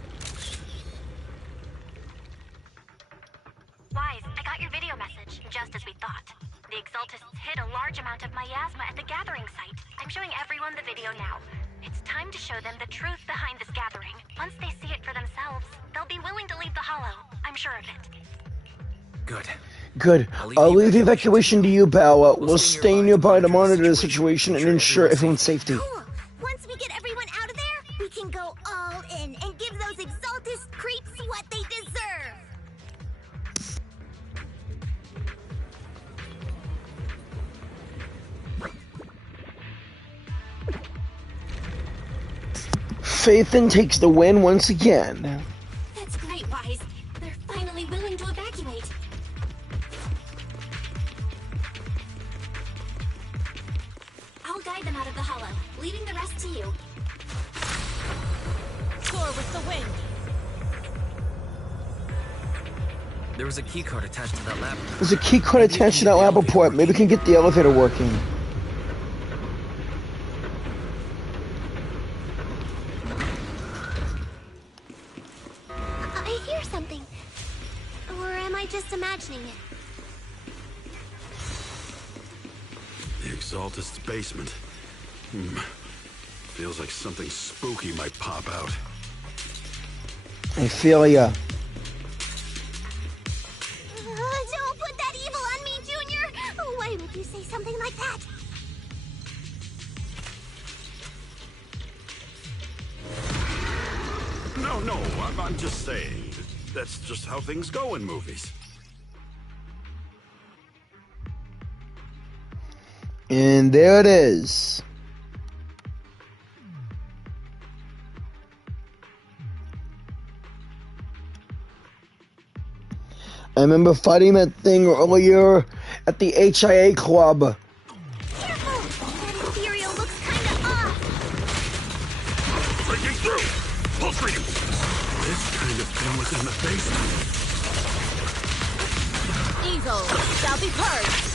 Wise, I got your video message, just as we thought. The Exaltists hid a large amount of miasma at the gathering site. I'm showing everyone the video now. It's time to show them the truth behind this gathering. Once they see it for themselves, they'll be willing to leave the Hollow. I'm sure of it. Good. I'll leave the evacuation to you, Belle. We'll stay nearby to monitor the situation and ensure everyone's safety. Cool. Once we get everyone out of there, we can go all in and give those Exaltist creeps what they deserve. Phaethon takes the win once again. That's great, Wise. They're finally willing to evacuate. I'll guide them out of the Hollow, leaving the rest to you. Soar with the wind. There was a keycard attached to that lab. There's a keycard attached to that lab report. Maybe we can get the elevator working. I hear something. Or am I just imagining it? The Exaltist's basement. Feels like something spooky might pop out. I feel ya. Don't put that evil on me, Junior! Why would you say something like that? No, I'm just saying. That's just how things go in movies. And there it is. I remember fighting that thing earlier at the HIA club. Careful! That Imperial looks kinda off! Breaking through! Pulse reading! This kind of thing was in the basement. Evil shall be purged!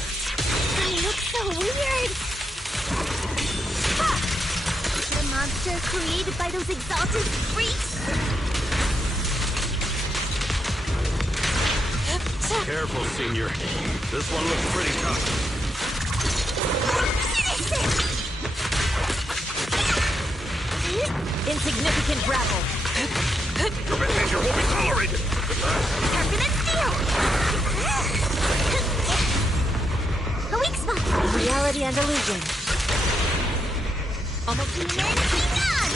They look so weird! Ha! The monster created by those exalted freaks? Careful, Senior. This one looks pretty tough. Insignificant grapple. Your behavior won't be tolerated. Sharper than steel! A weak spot! Reality and illusion. Almost humanity done!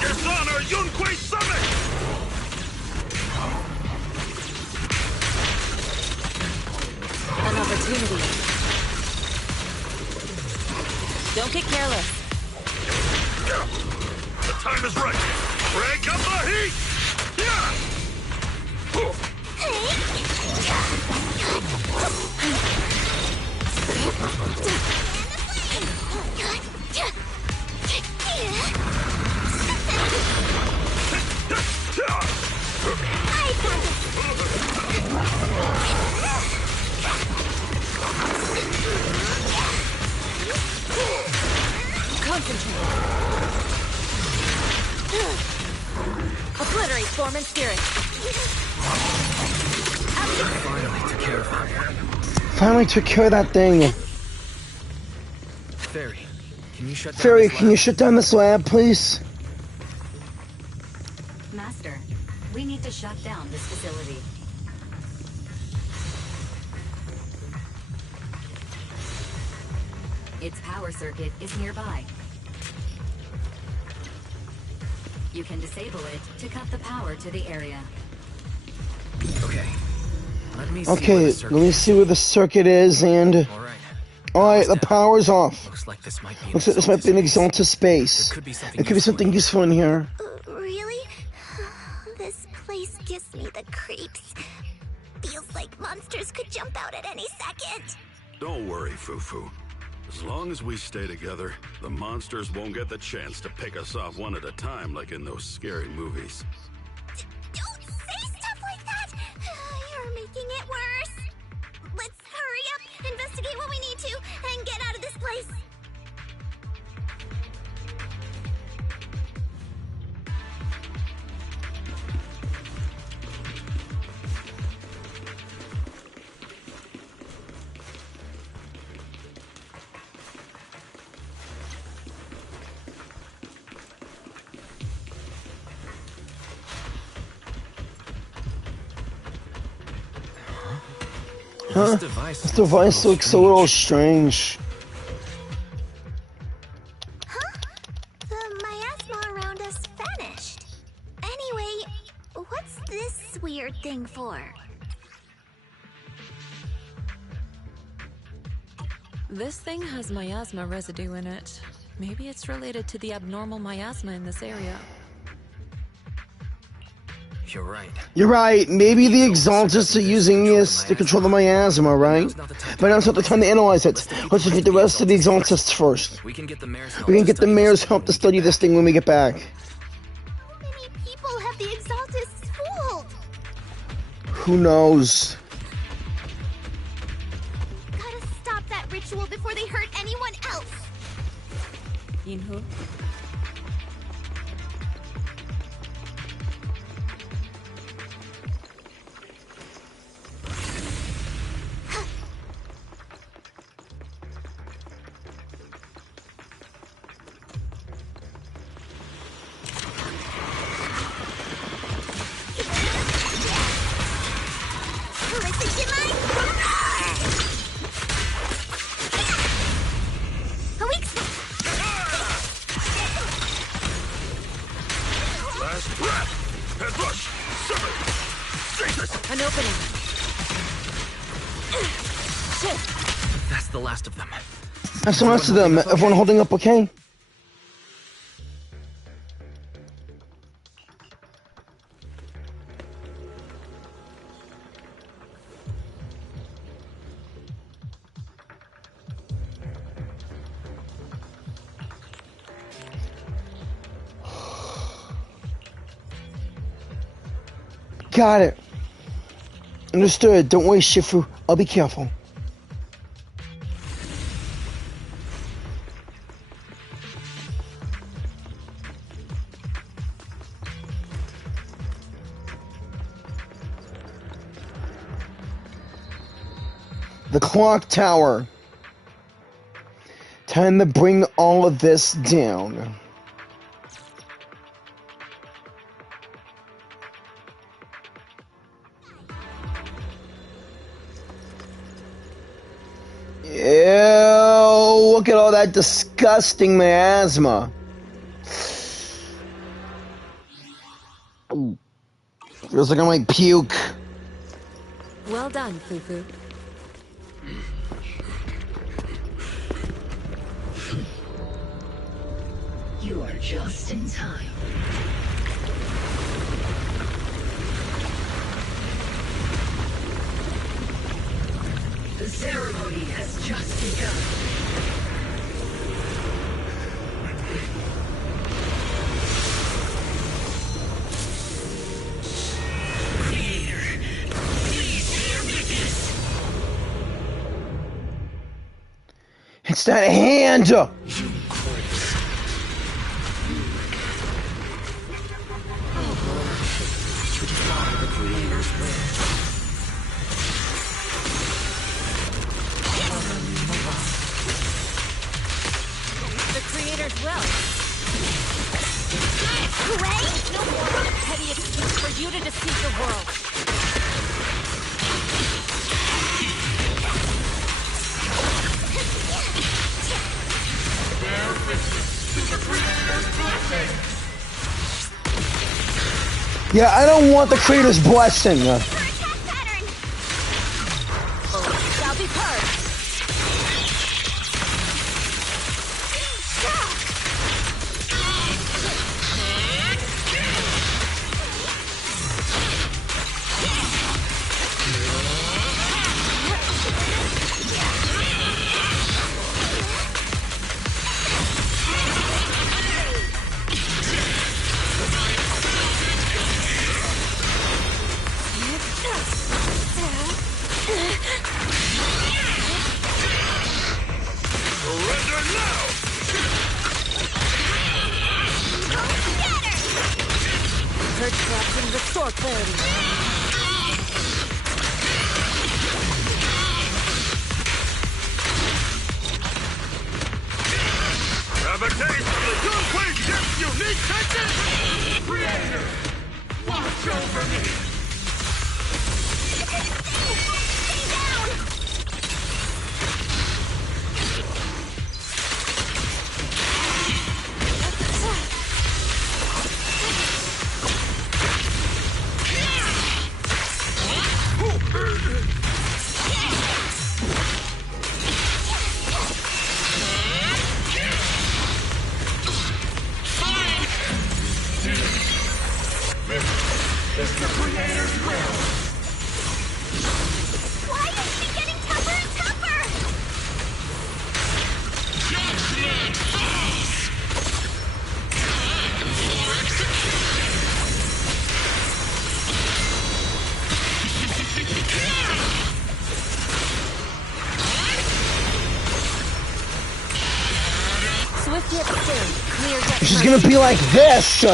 Dishonor Yunkui Summit! An opportunity. Don't get careless. The time is right. Break up the heat! Yeah! Concentrate. Obliterate form and spirit. Finally took care of her. Finally took care of that thing. Fairy, can you shut down Fairy, this can you lab? shut down this lab, please? Master, we need to shut down this facility. Its power circuit is nearby. You can disable it to cut the power to the area. Okay. Let me see Okay, where the let circuit me is. see where the circuit is, and... Alright, the power's off. Looks like this might be Looks like this might be an exalted space. There could be something It could be something useful in here. Really? This place gives me the creeps. Feels like monsters could jump out at any second. Don't worry, Fufu. As long as we stay together, the monsters won't get the chance to pick us off one at a time like in those scary movies. Don't say stuff like that! You're making it worse. Let's hurry up, investigate what we need to, and get out of this place. Huh? This device looks a little strange. The miasma around us vanished. Anyway, what's this weird thing for? This thing has miasma residue in it. Maybe it's related to the abnormal miasma in this area. You're right. You're right, maybe the Exaltists are using this to control the miasma, right? But now's not the time to analyze it. Let's defeat the rest of the Exaltists first. We can get the mayor's help. We can get the mayor's help to study this thing when we get back. How many people have the Exaltists fooled? Who knows? Gotta stop that ritual before they hurt anyone else. Yinhu? That's the rest of them. Everyone holding up okay? Got it. Understood. Don't worry, Shifu. I'll be careful. The clock tower. Time to bring all of this down. Ew, look at all that disgusting miasma. Feels like I might puke. Well done, Fufu. You are just in time. The ceremony has just begun. Creator, please bear witness. It's that hand! Yeah, I don't want the creator's blessing. Shall be purged. Restore clarity. Have a taste of the Yunkui Summit unique technique! Creator, watch over me! Stay down! It's the Creator's will! Why is she getting tougher and tougher? Judgment falls! Time for execution! Swift yet still, clear yet She's gonna be like this!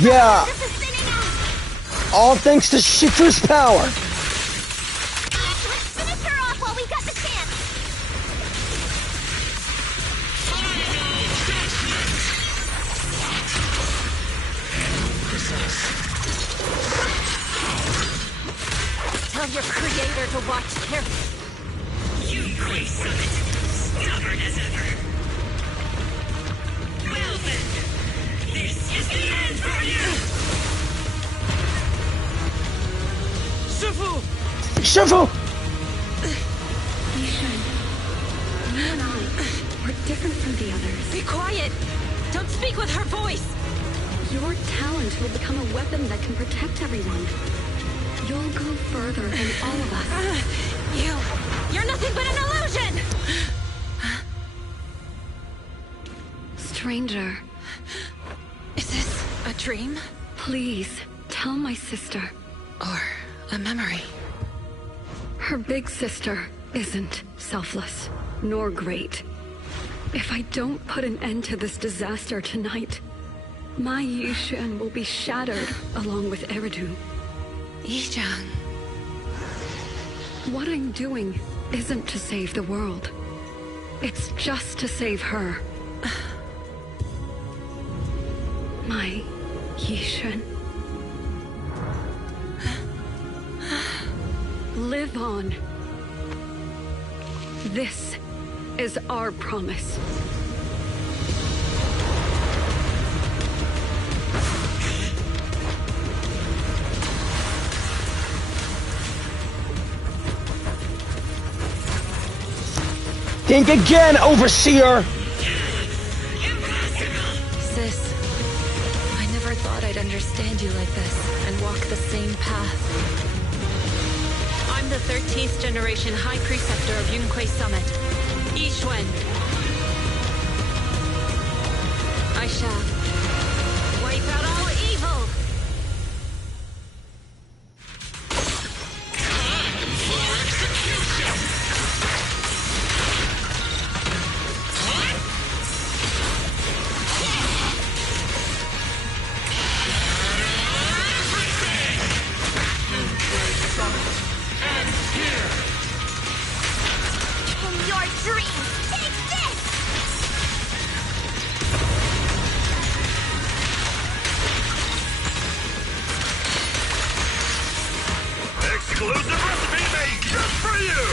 Yeah! All thanks to Shifu's power! Let's finish her off while we got the chance! Tell your creator to watch carefully. Yunkui Summit, stubborn as ever. Well then, this is the end for you! Shifu! Yishan, you and I, we're different from the others. Be quiet! Don't speak with her voice! Your talent will become a weapon that can protect everyone. You'll go further than all of us. You're nothing but an illusion! Stranger. Is this a dream? Please, tell my sister. Or a memory? Her big sister isn't selfless, nor great. If I don't put an end to this disaster tonight, my Yishan will be shattered along with Eridu. Yishan. What I'm doing isn't to save the world. It's just to save her. My Yishan. Live on. This is our promise. Think again, Overseer! Sis, I never thought I'd understand you like this and walk the same path. I'm the 13th generation High Preceptor of Yunkui Summit, Yixuan. I shall wipe out all evil! Exclusive recipe made just for you!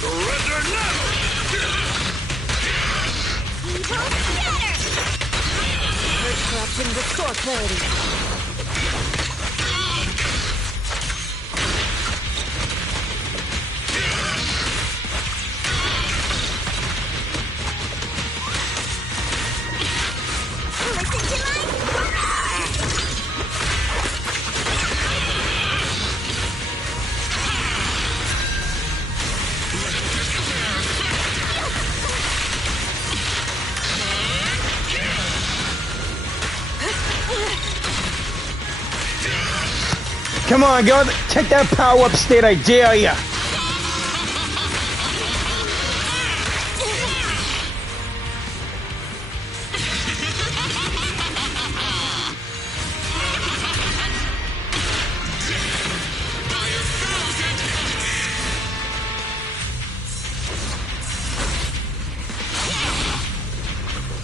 Surrender now! Purge corruption, restore clarity. Come on, go take that power-up state, I dare ya!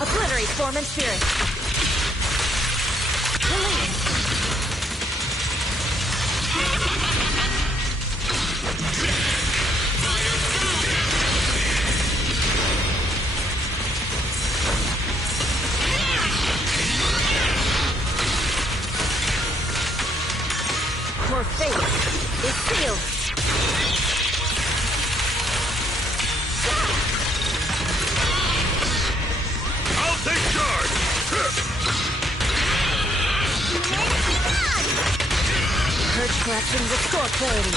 Obliterate form and spirit. Release. Your fate is sealed. I'll take charge! Purge corruption, restore clarity.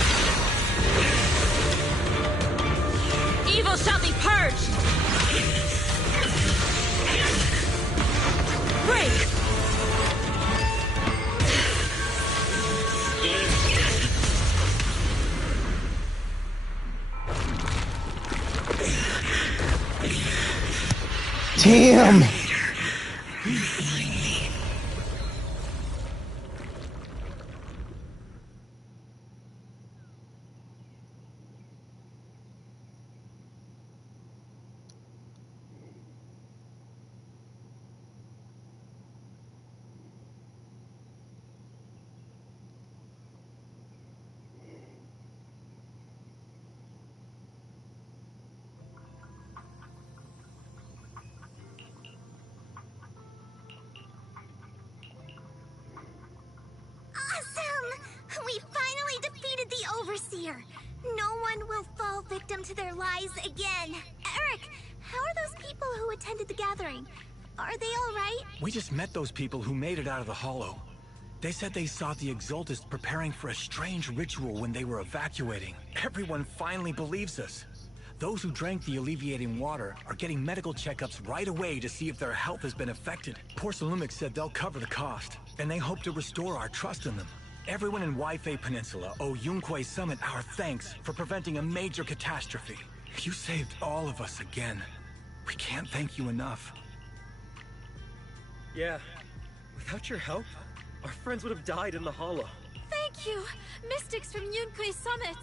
Evil shall be purged! Break! Damn! overseer. No one will fall victim to their lies again. Eric, how are those people who attended the gathering? Are they all right? We just met those people who made it out of the hollow. They said they saw the Exaltists preparing for a strange ritual when they were evacuating. Everyone finally believes us. Those who drank the alleviating water are getting medical checkups right away to see if their health has been affected. Porcelumix said they'll cover the cost, and they hope to restore our trust in them. Everyone in Waifei Peninsula owe Yunkui Summit our thanks for preventing a major catastrophe. You saved all of us again. We can't thank you enough. Yeah. Without your help, our friends would have died in the hollow. Thank you, Mystics from Yunkui Summit.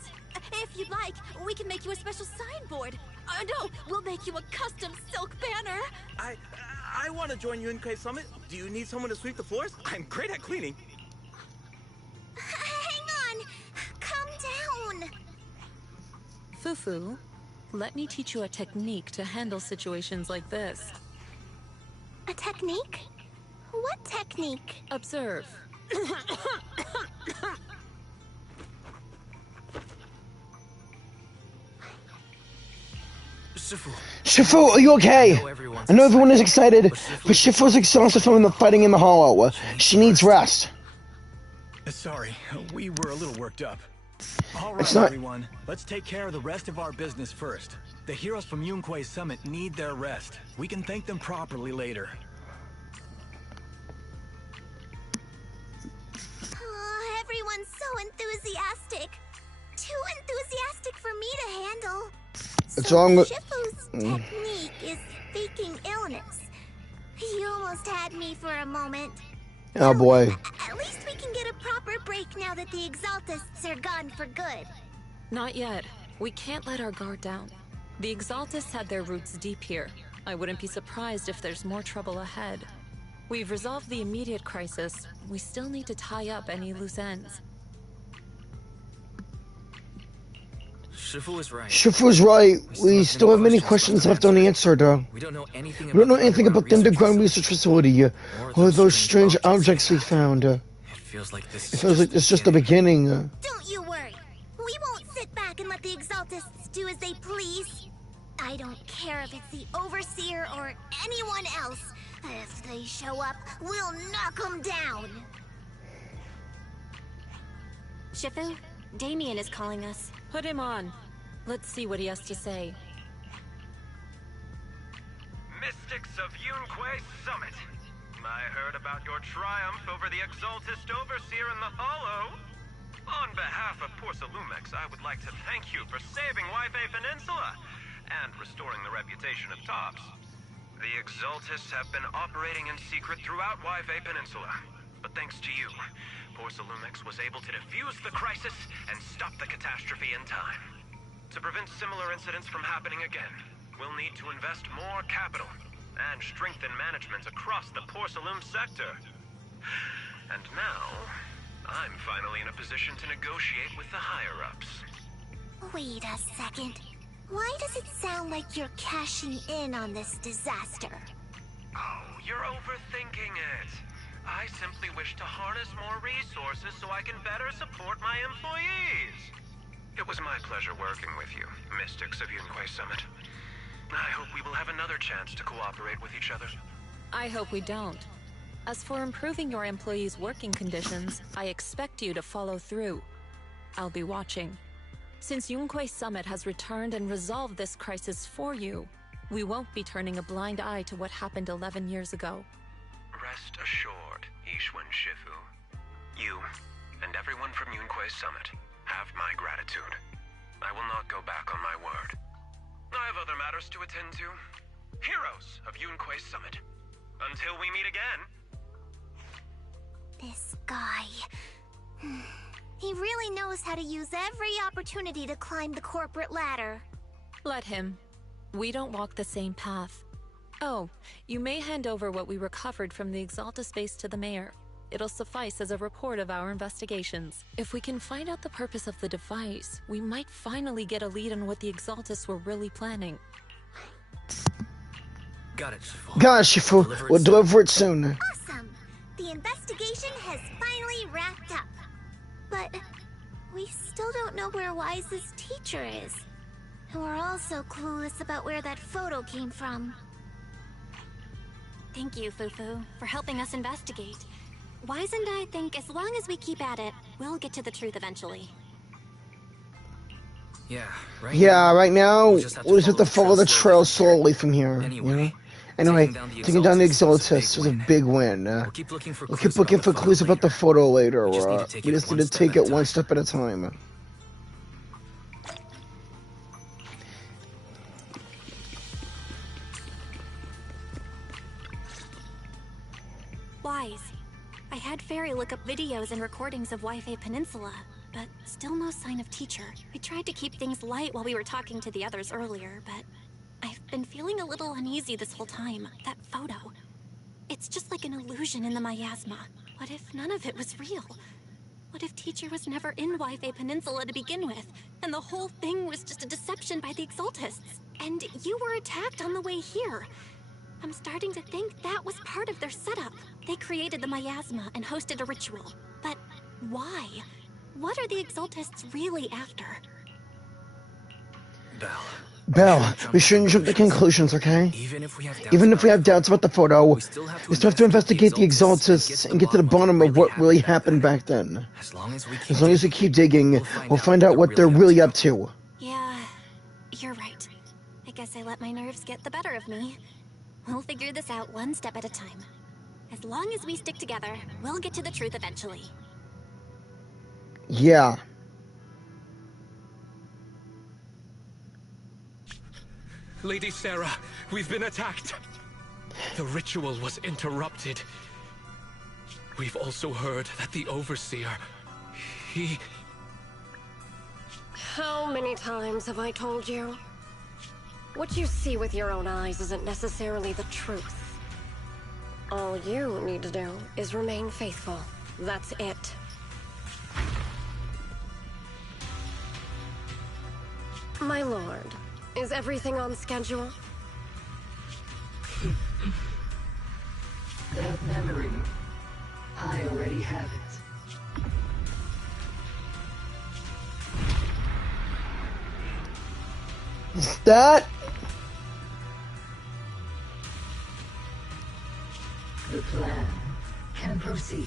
If you'd like, we can make you a special signboard. No, we'll make you a custom silk banner. I want to join Yunkui Summit. Do you need someone to sweep the floors? I'm great at cleaning. Hang on! Calm down! Fufu, let me teach you a technique to handle situations like this. A technique? What technique? Observe. Shifu, are you okay? I know everyone is excited, but Shifu's exhausted from the fighting in the hollow. She needs rest. Sorry, we were a little worked up. All right, It's not- everyone. Let's take care of the rest of our business first. The heroes from Yunkui Summit need their rest. We can thank them properly later. Oh, everyone's so enthusiastic. Too enthusiastic for me to handle. What's wrong with... Shifu's technique is faking illness. You almost had me for a moment. Oh boy. At least we can get a proper break now that the Exaltists are gone for good. Not yet. We can't let our guard down. The Exaltists had their roots deep here. I wouldn't be surprised if there's more trouble ahead. We've resolved the immediate crisis. We still need to tie up any loose ends. Shifu is right. Shifu's right. We still have many questions left unanswered. We don't know anything We don't know anything about the underground research facility or those strange objects we found. It feels like this It's just the beginning. Don't you worry. We won't sit back and let the Exaltists do as they please. I don't care if it's the Overseer or anyone else. If they show up, we'll knock them down. Shifu, Damien is calling us. Put him on. Let's see what he has to say. Mystics of Yunkui Summit. I heard about your triumph over the Exaltist Overseer in the Hollow. On behalf of Porcelumix, I would like to thank you for saving Waifei Peninsula and restoring the reputation of Tops. The Exaltists have been operating in secret throughout Waifei Peninsula, but thanks to you, Porcelumix was able to defuse the crisis and stop the catastrophe in time. To prevent similar incidents from happening again, we'll need to invest more capital and strengthen management across the Porcelain sector. And now, I'm finally in a position to negotiate with the higher-ups. Wait a second. Why does it sound like you're cashing in on this disaster? Oh, you're overthinking it. I simply wish to harness more resources so I can better support my employees. It was my pleasure working with you, Mystics of Yunkui Summit. I hope we will have another chance to cooperate with each other. I hope we don't. As for improving your employees' working conditions, I expect you to follow through. I'll be watching. Since Yunkui Summit has returned and resolved this crisis for you, we won't be turning a blind eye to what happened 11 years ago. Rest assured, Ishwan Shifu. You, and everyone from Yunkui Summit, have my gratitude. I will not go back on my word. I have other matters to attend to. Heroes of Yunkui Summit. Until we meet again. This guy... He really knows how to use every opportunity to climb the corporate ladder. Let him. We don't walk the same path. Oh, you may hand over what we recovered from the Exalta space to the mayor. It'll suffice as a report of our investigations. If we can find out the purpose of the device, we might finally get a lead on what the Exaltus were really planning. Got it, Shifu. Got it, Shifu. We'll deliver it soon. Awesome! The investigation has finally wrapped up. But we still don't know where Wise's teacher is. And we're also clueless about where that photo came from. Thank you, Fufu, for helping us investigate. Wise and I think as long as we keep at it, we'll get to the truth eventually. Yeah, right now, we'll just have to follow the trail slowly from here. Anyway, taking down the Exaltus was a big win. We'll keep looking for clues about the photo later. We just need to take it one step at a time. Wise, I had Fairy look up videos and recordings of Wi-Fi Peninsula, but still no sign of teacher. I tried to keep things light while we were talking to the others earlier, but I've been feeling a little uneasy this whole time. That photo, it's just like an illusion in the miasma. What if none of it was real? What if teacher was never in Wi-Fi Peninsula to begin with, and the whole thing was just a deception by the Exaltists? And you were attacked on the way here. I'm starting to think that was part of their setup. They created the miasma and hosted a ritual. But why? What are the Exaltists really after? Belle, we shouldn't jump to conclusions, okay? Even if we have doubts about the photo, we still have to investigate the Exaltists and get to the bottom of what really happened back then. As long as we keep digging, we'll find out what they're really up to. Yeah, you're right. I guess I let my nerves get the better of me. We'll figure this out one step at a time. As long as we stick together, we'll get to the truth eventually. Yeah. Lady Sarah, we've been attacked. The ritual was interrupted. We've also heard that the Overseer, he... How many times have I told you? What you see with your own eyes isn't necessarily the truth. All you need to do is remain faithful. That's it. My lord, is everything on schedule? That memory, I already have it. Is that? The plan can proceed.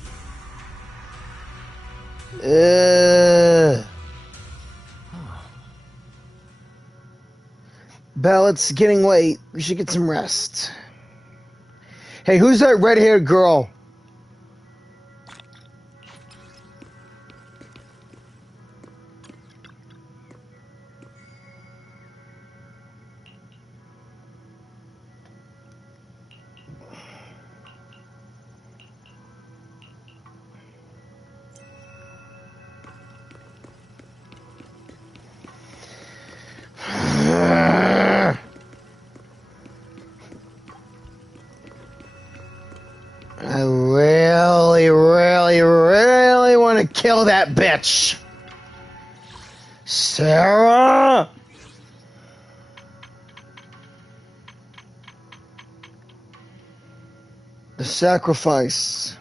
Belle, it's getting late. We should get some rest. Hey, who's that red-haired girl? I really want to kill that bitch. Sarah? The sacrifice.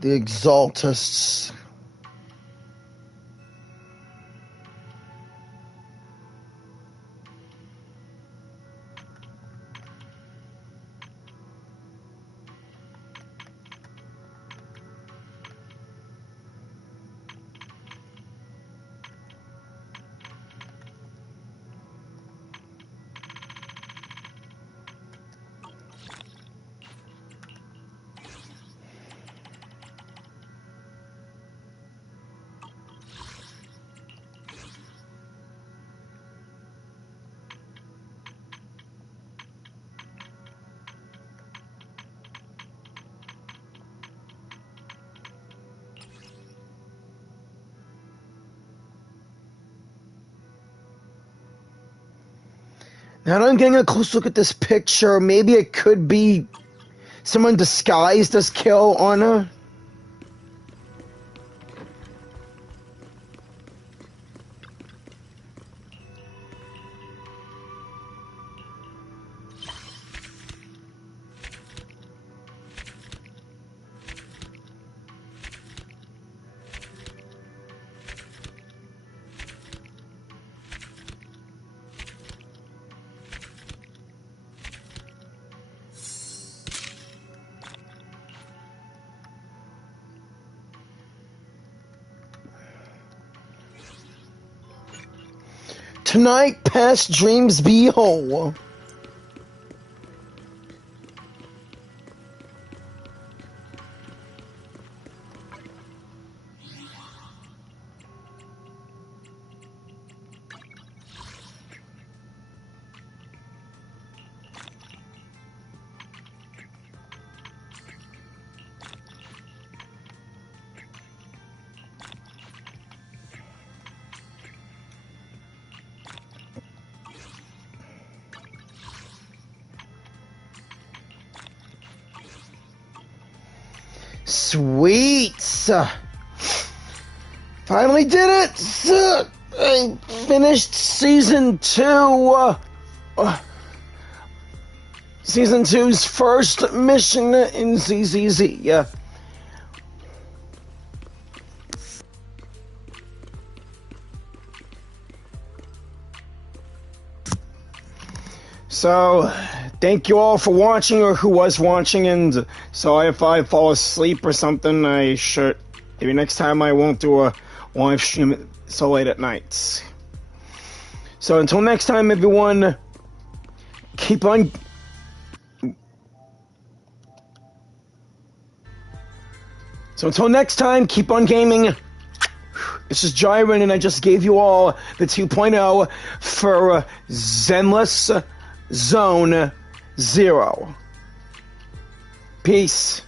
The Exaltists. Now that I'm getting a close look at this picture, maybe it could be someone disguised as Kill Honor. Tonight, past dreams be whole. Sweet! Finally did it! I finished Season 2. Season 2's first mission in ZZZ. So, thank you all for watching, or who was watching, and sorry if I fall asleep or something. Maybe next time I won't do a live stream so late at night. So until next time, everyone, keep on... So until next time, keep on gaming. This is Jiren, and I just gave you all the 2.0 for Zenless Zone Zero. Peace.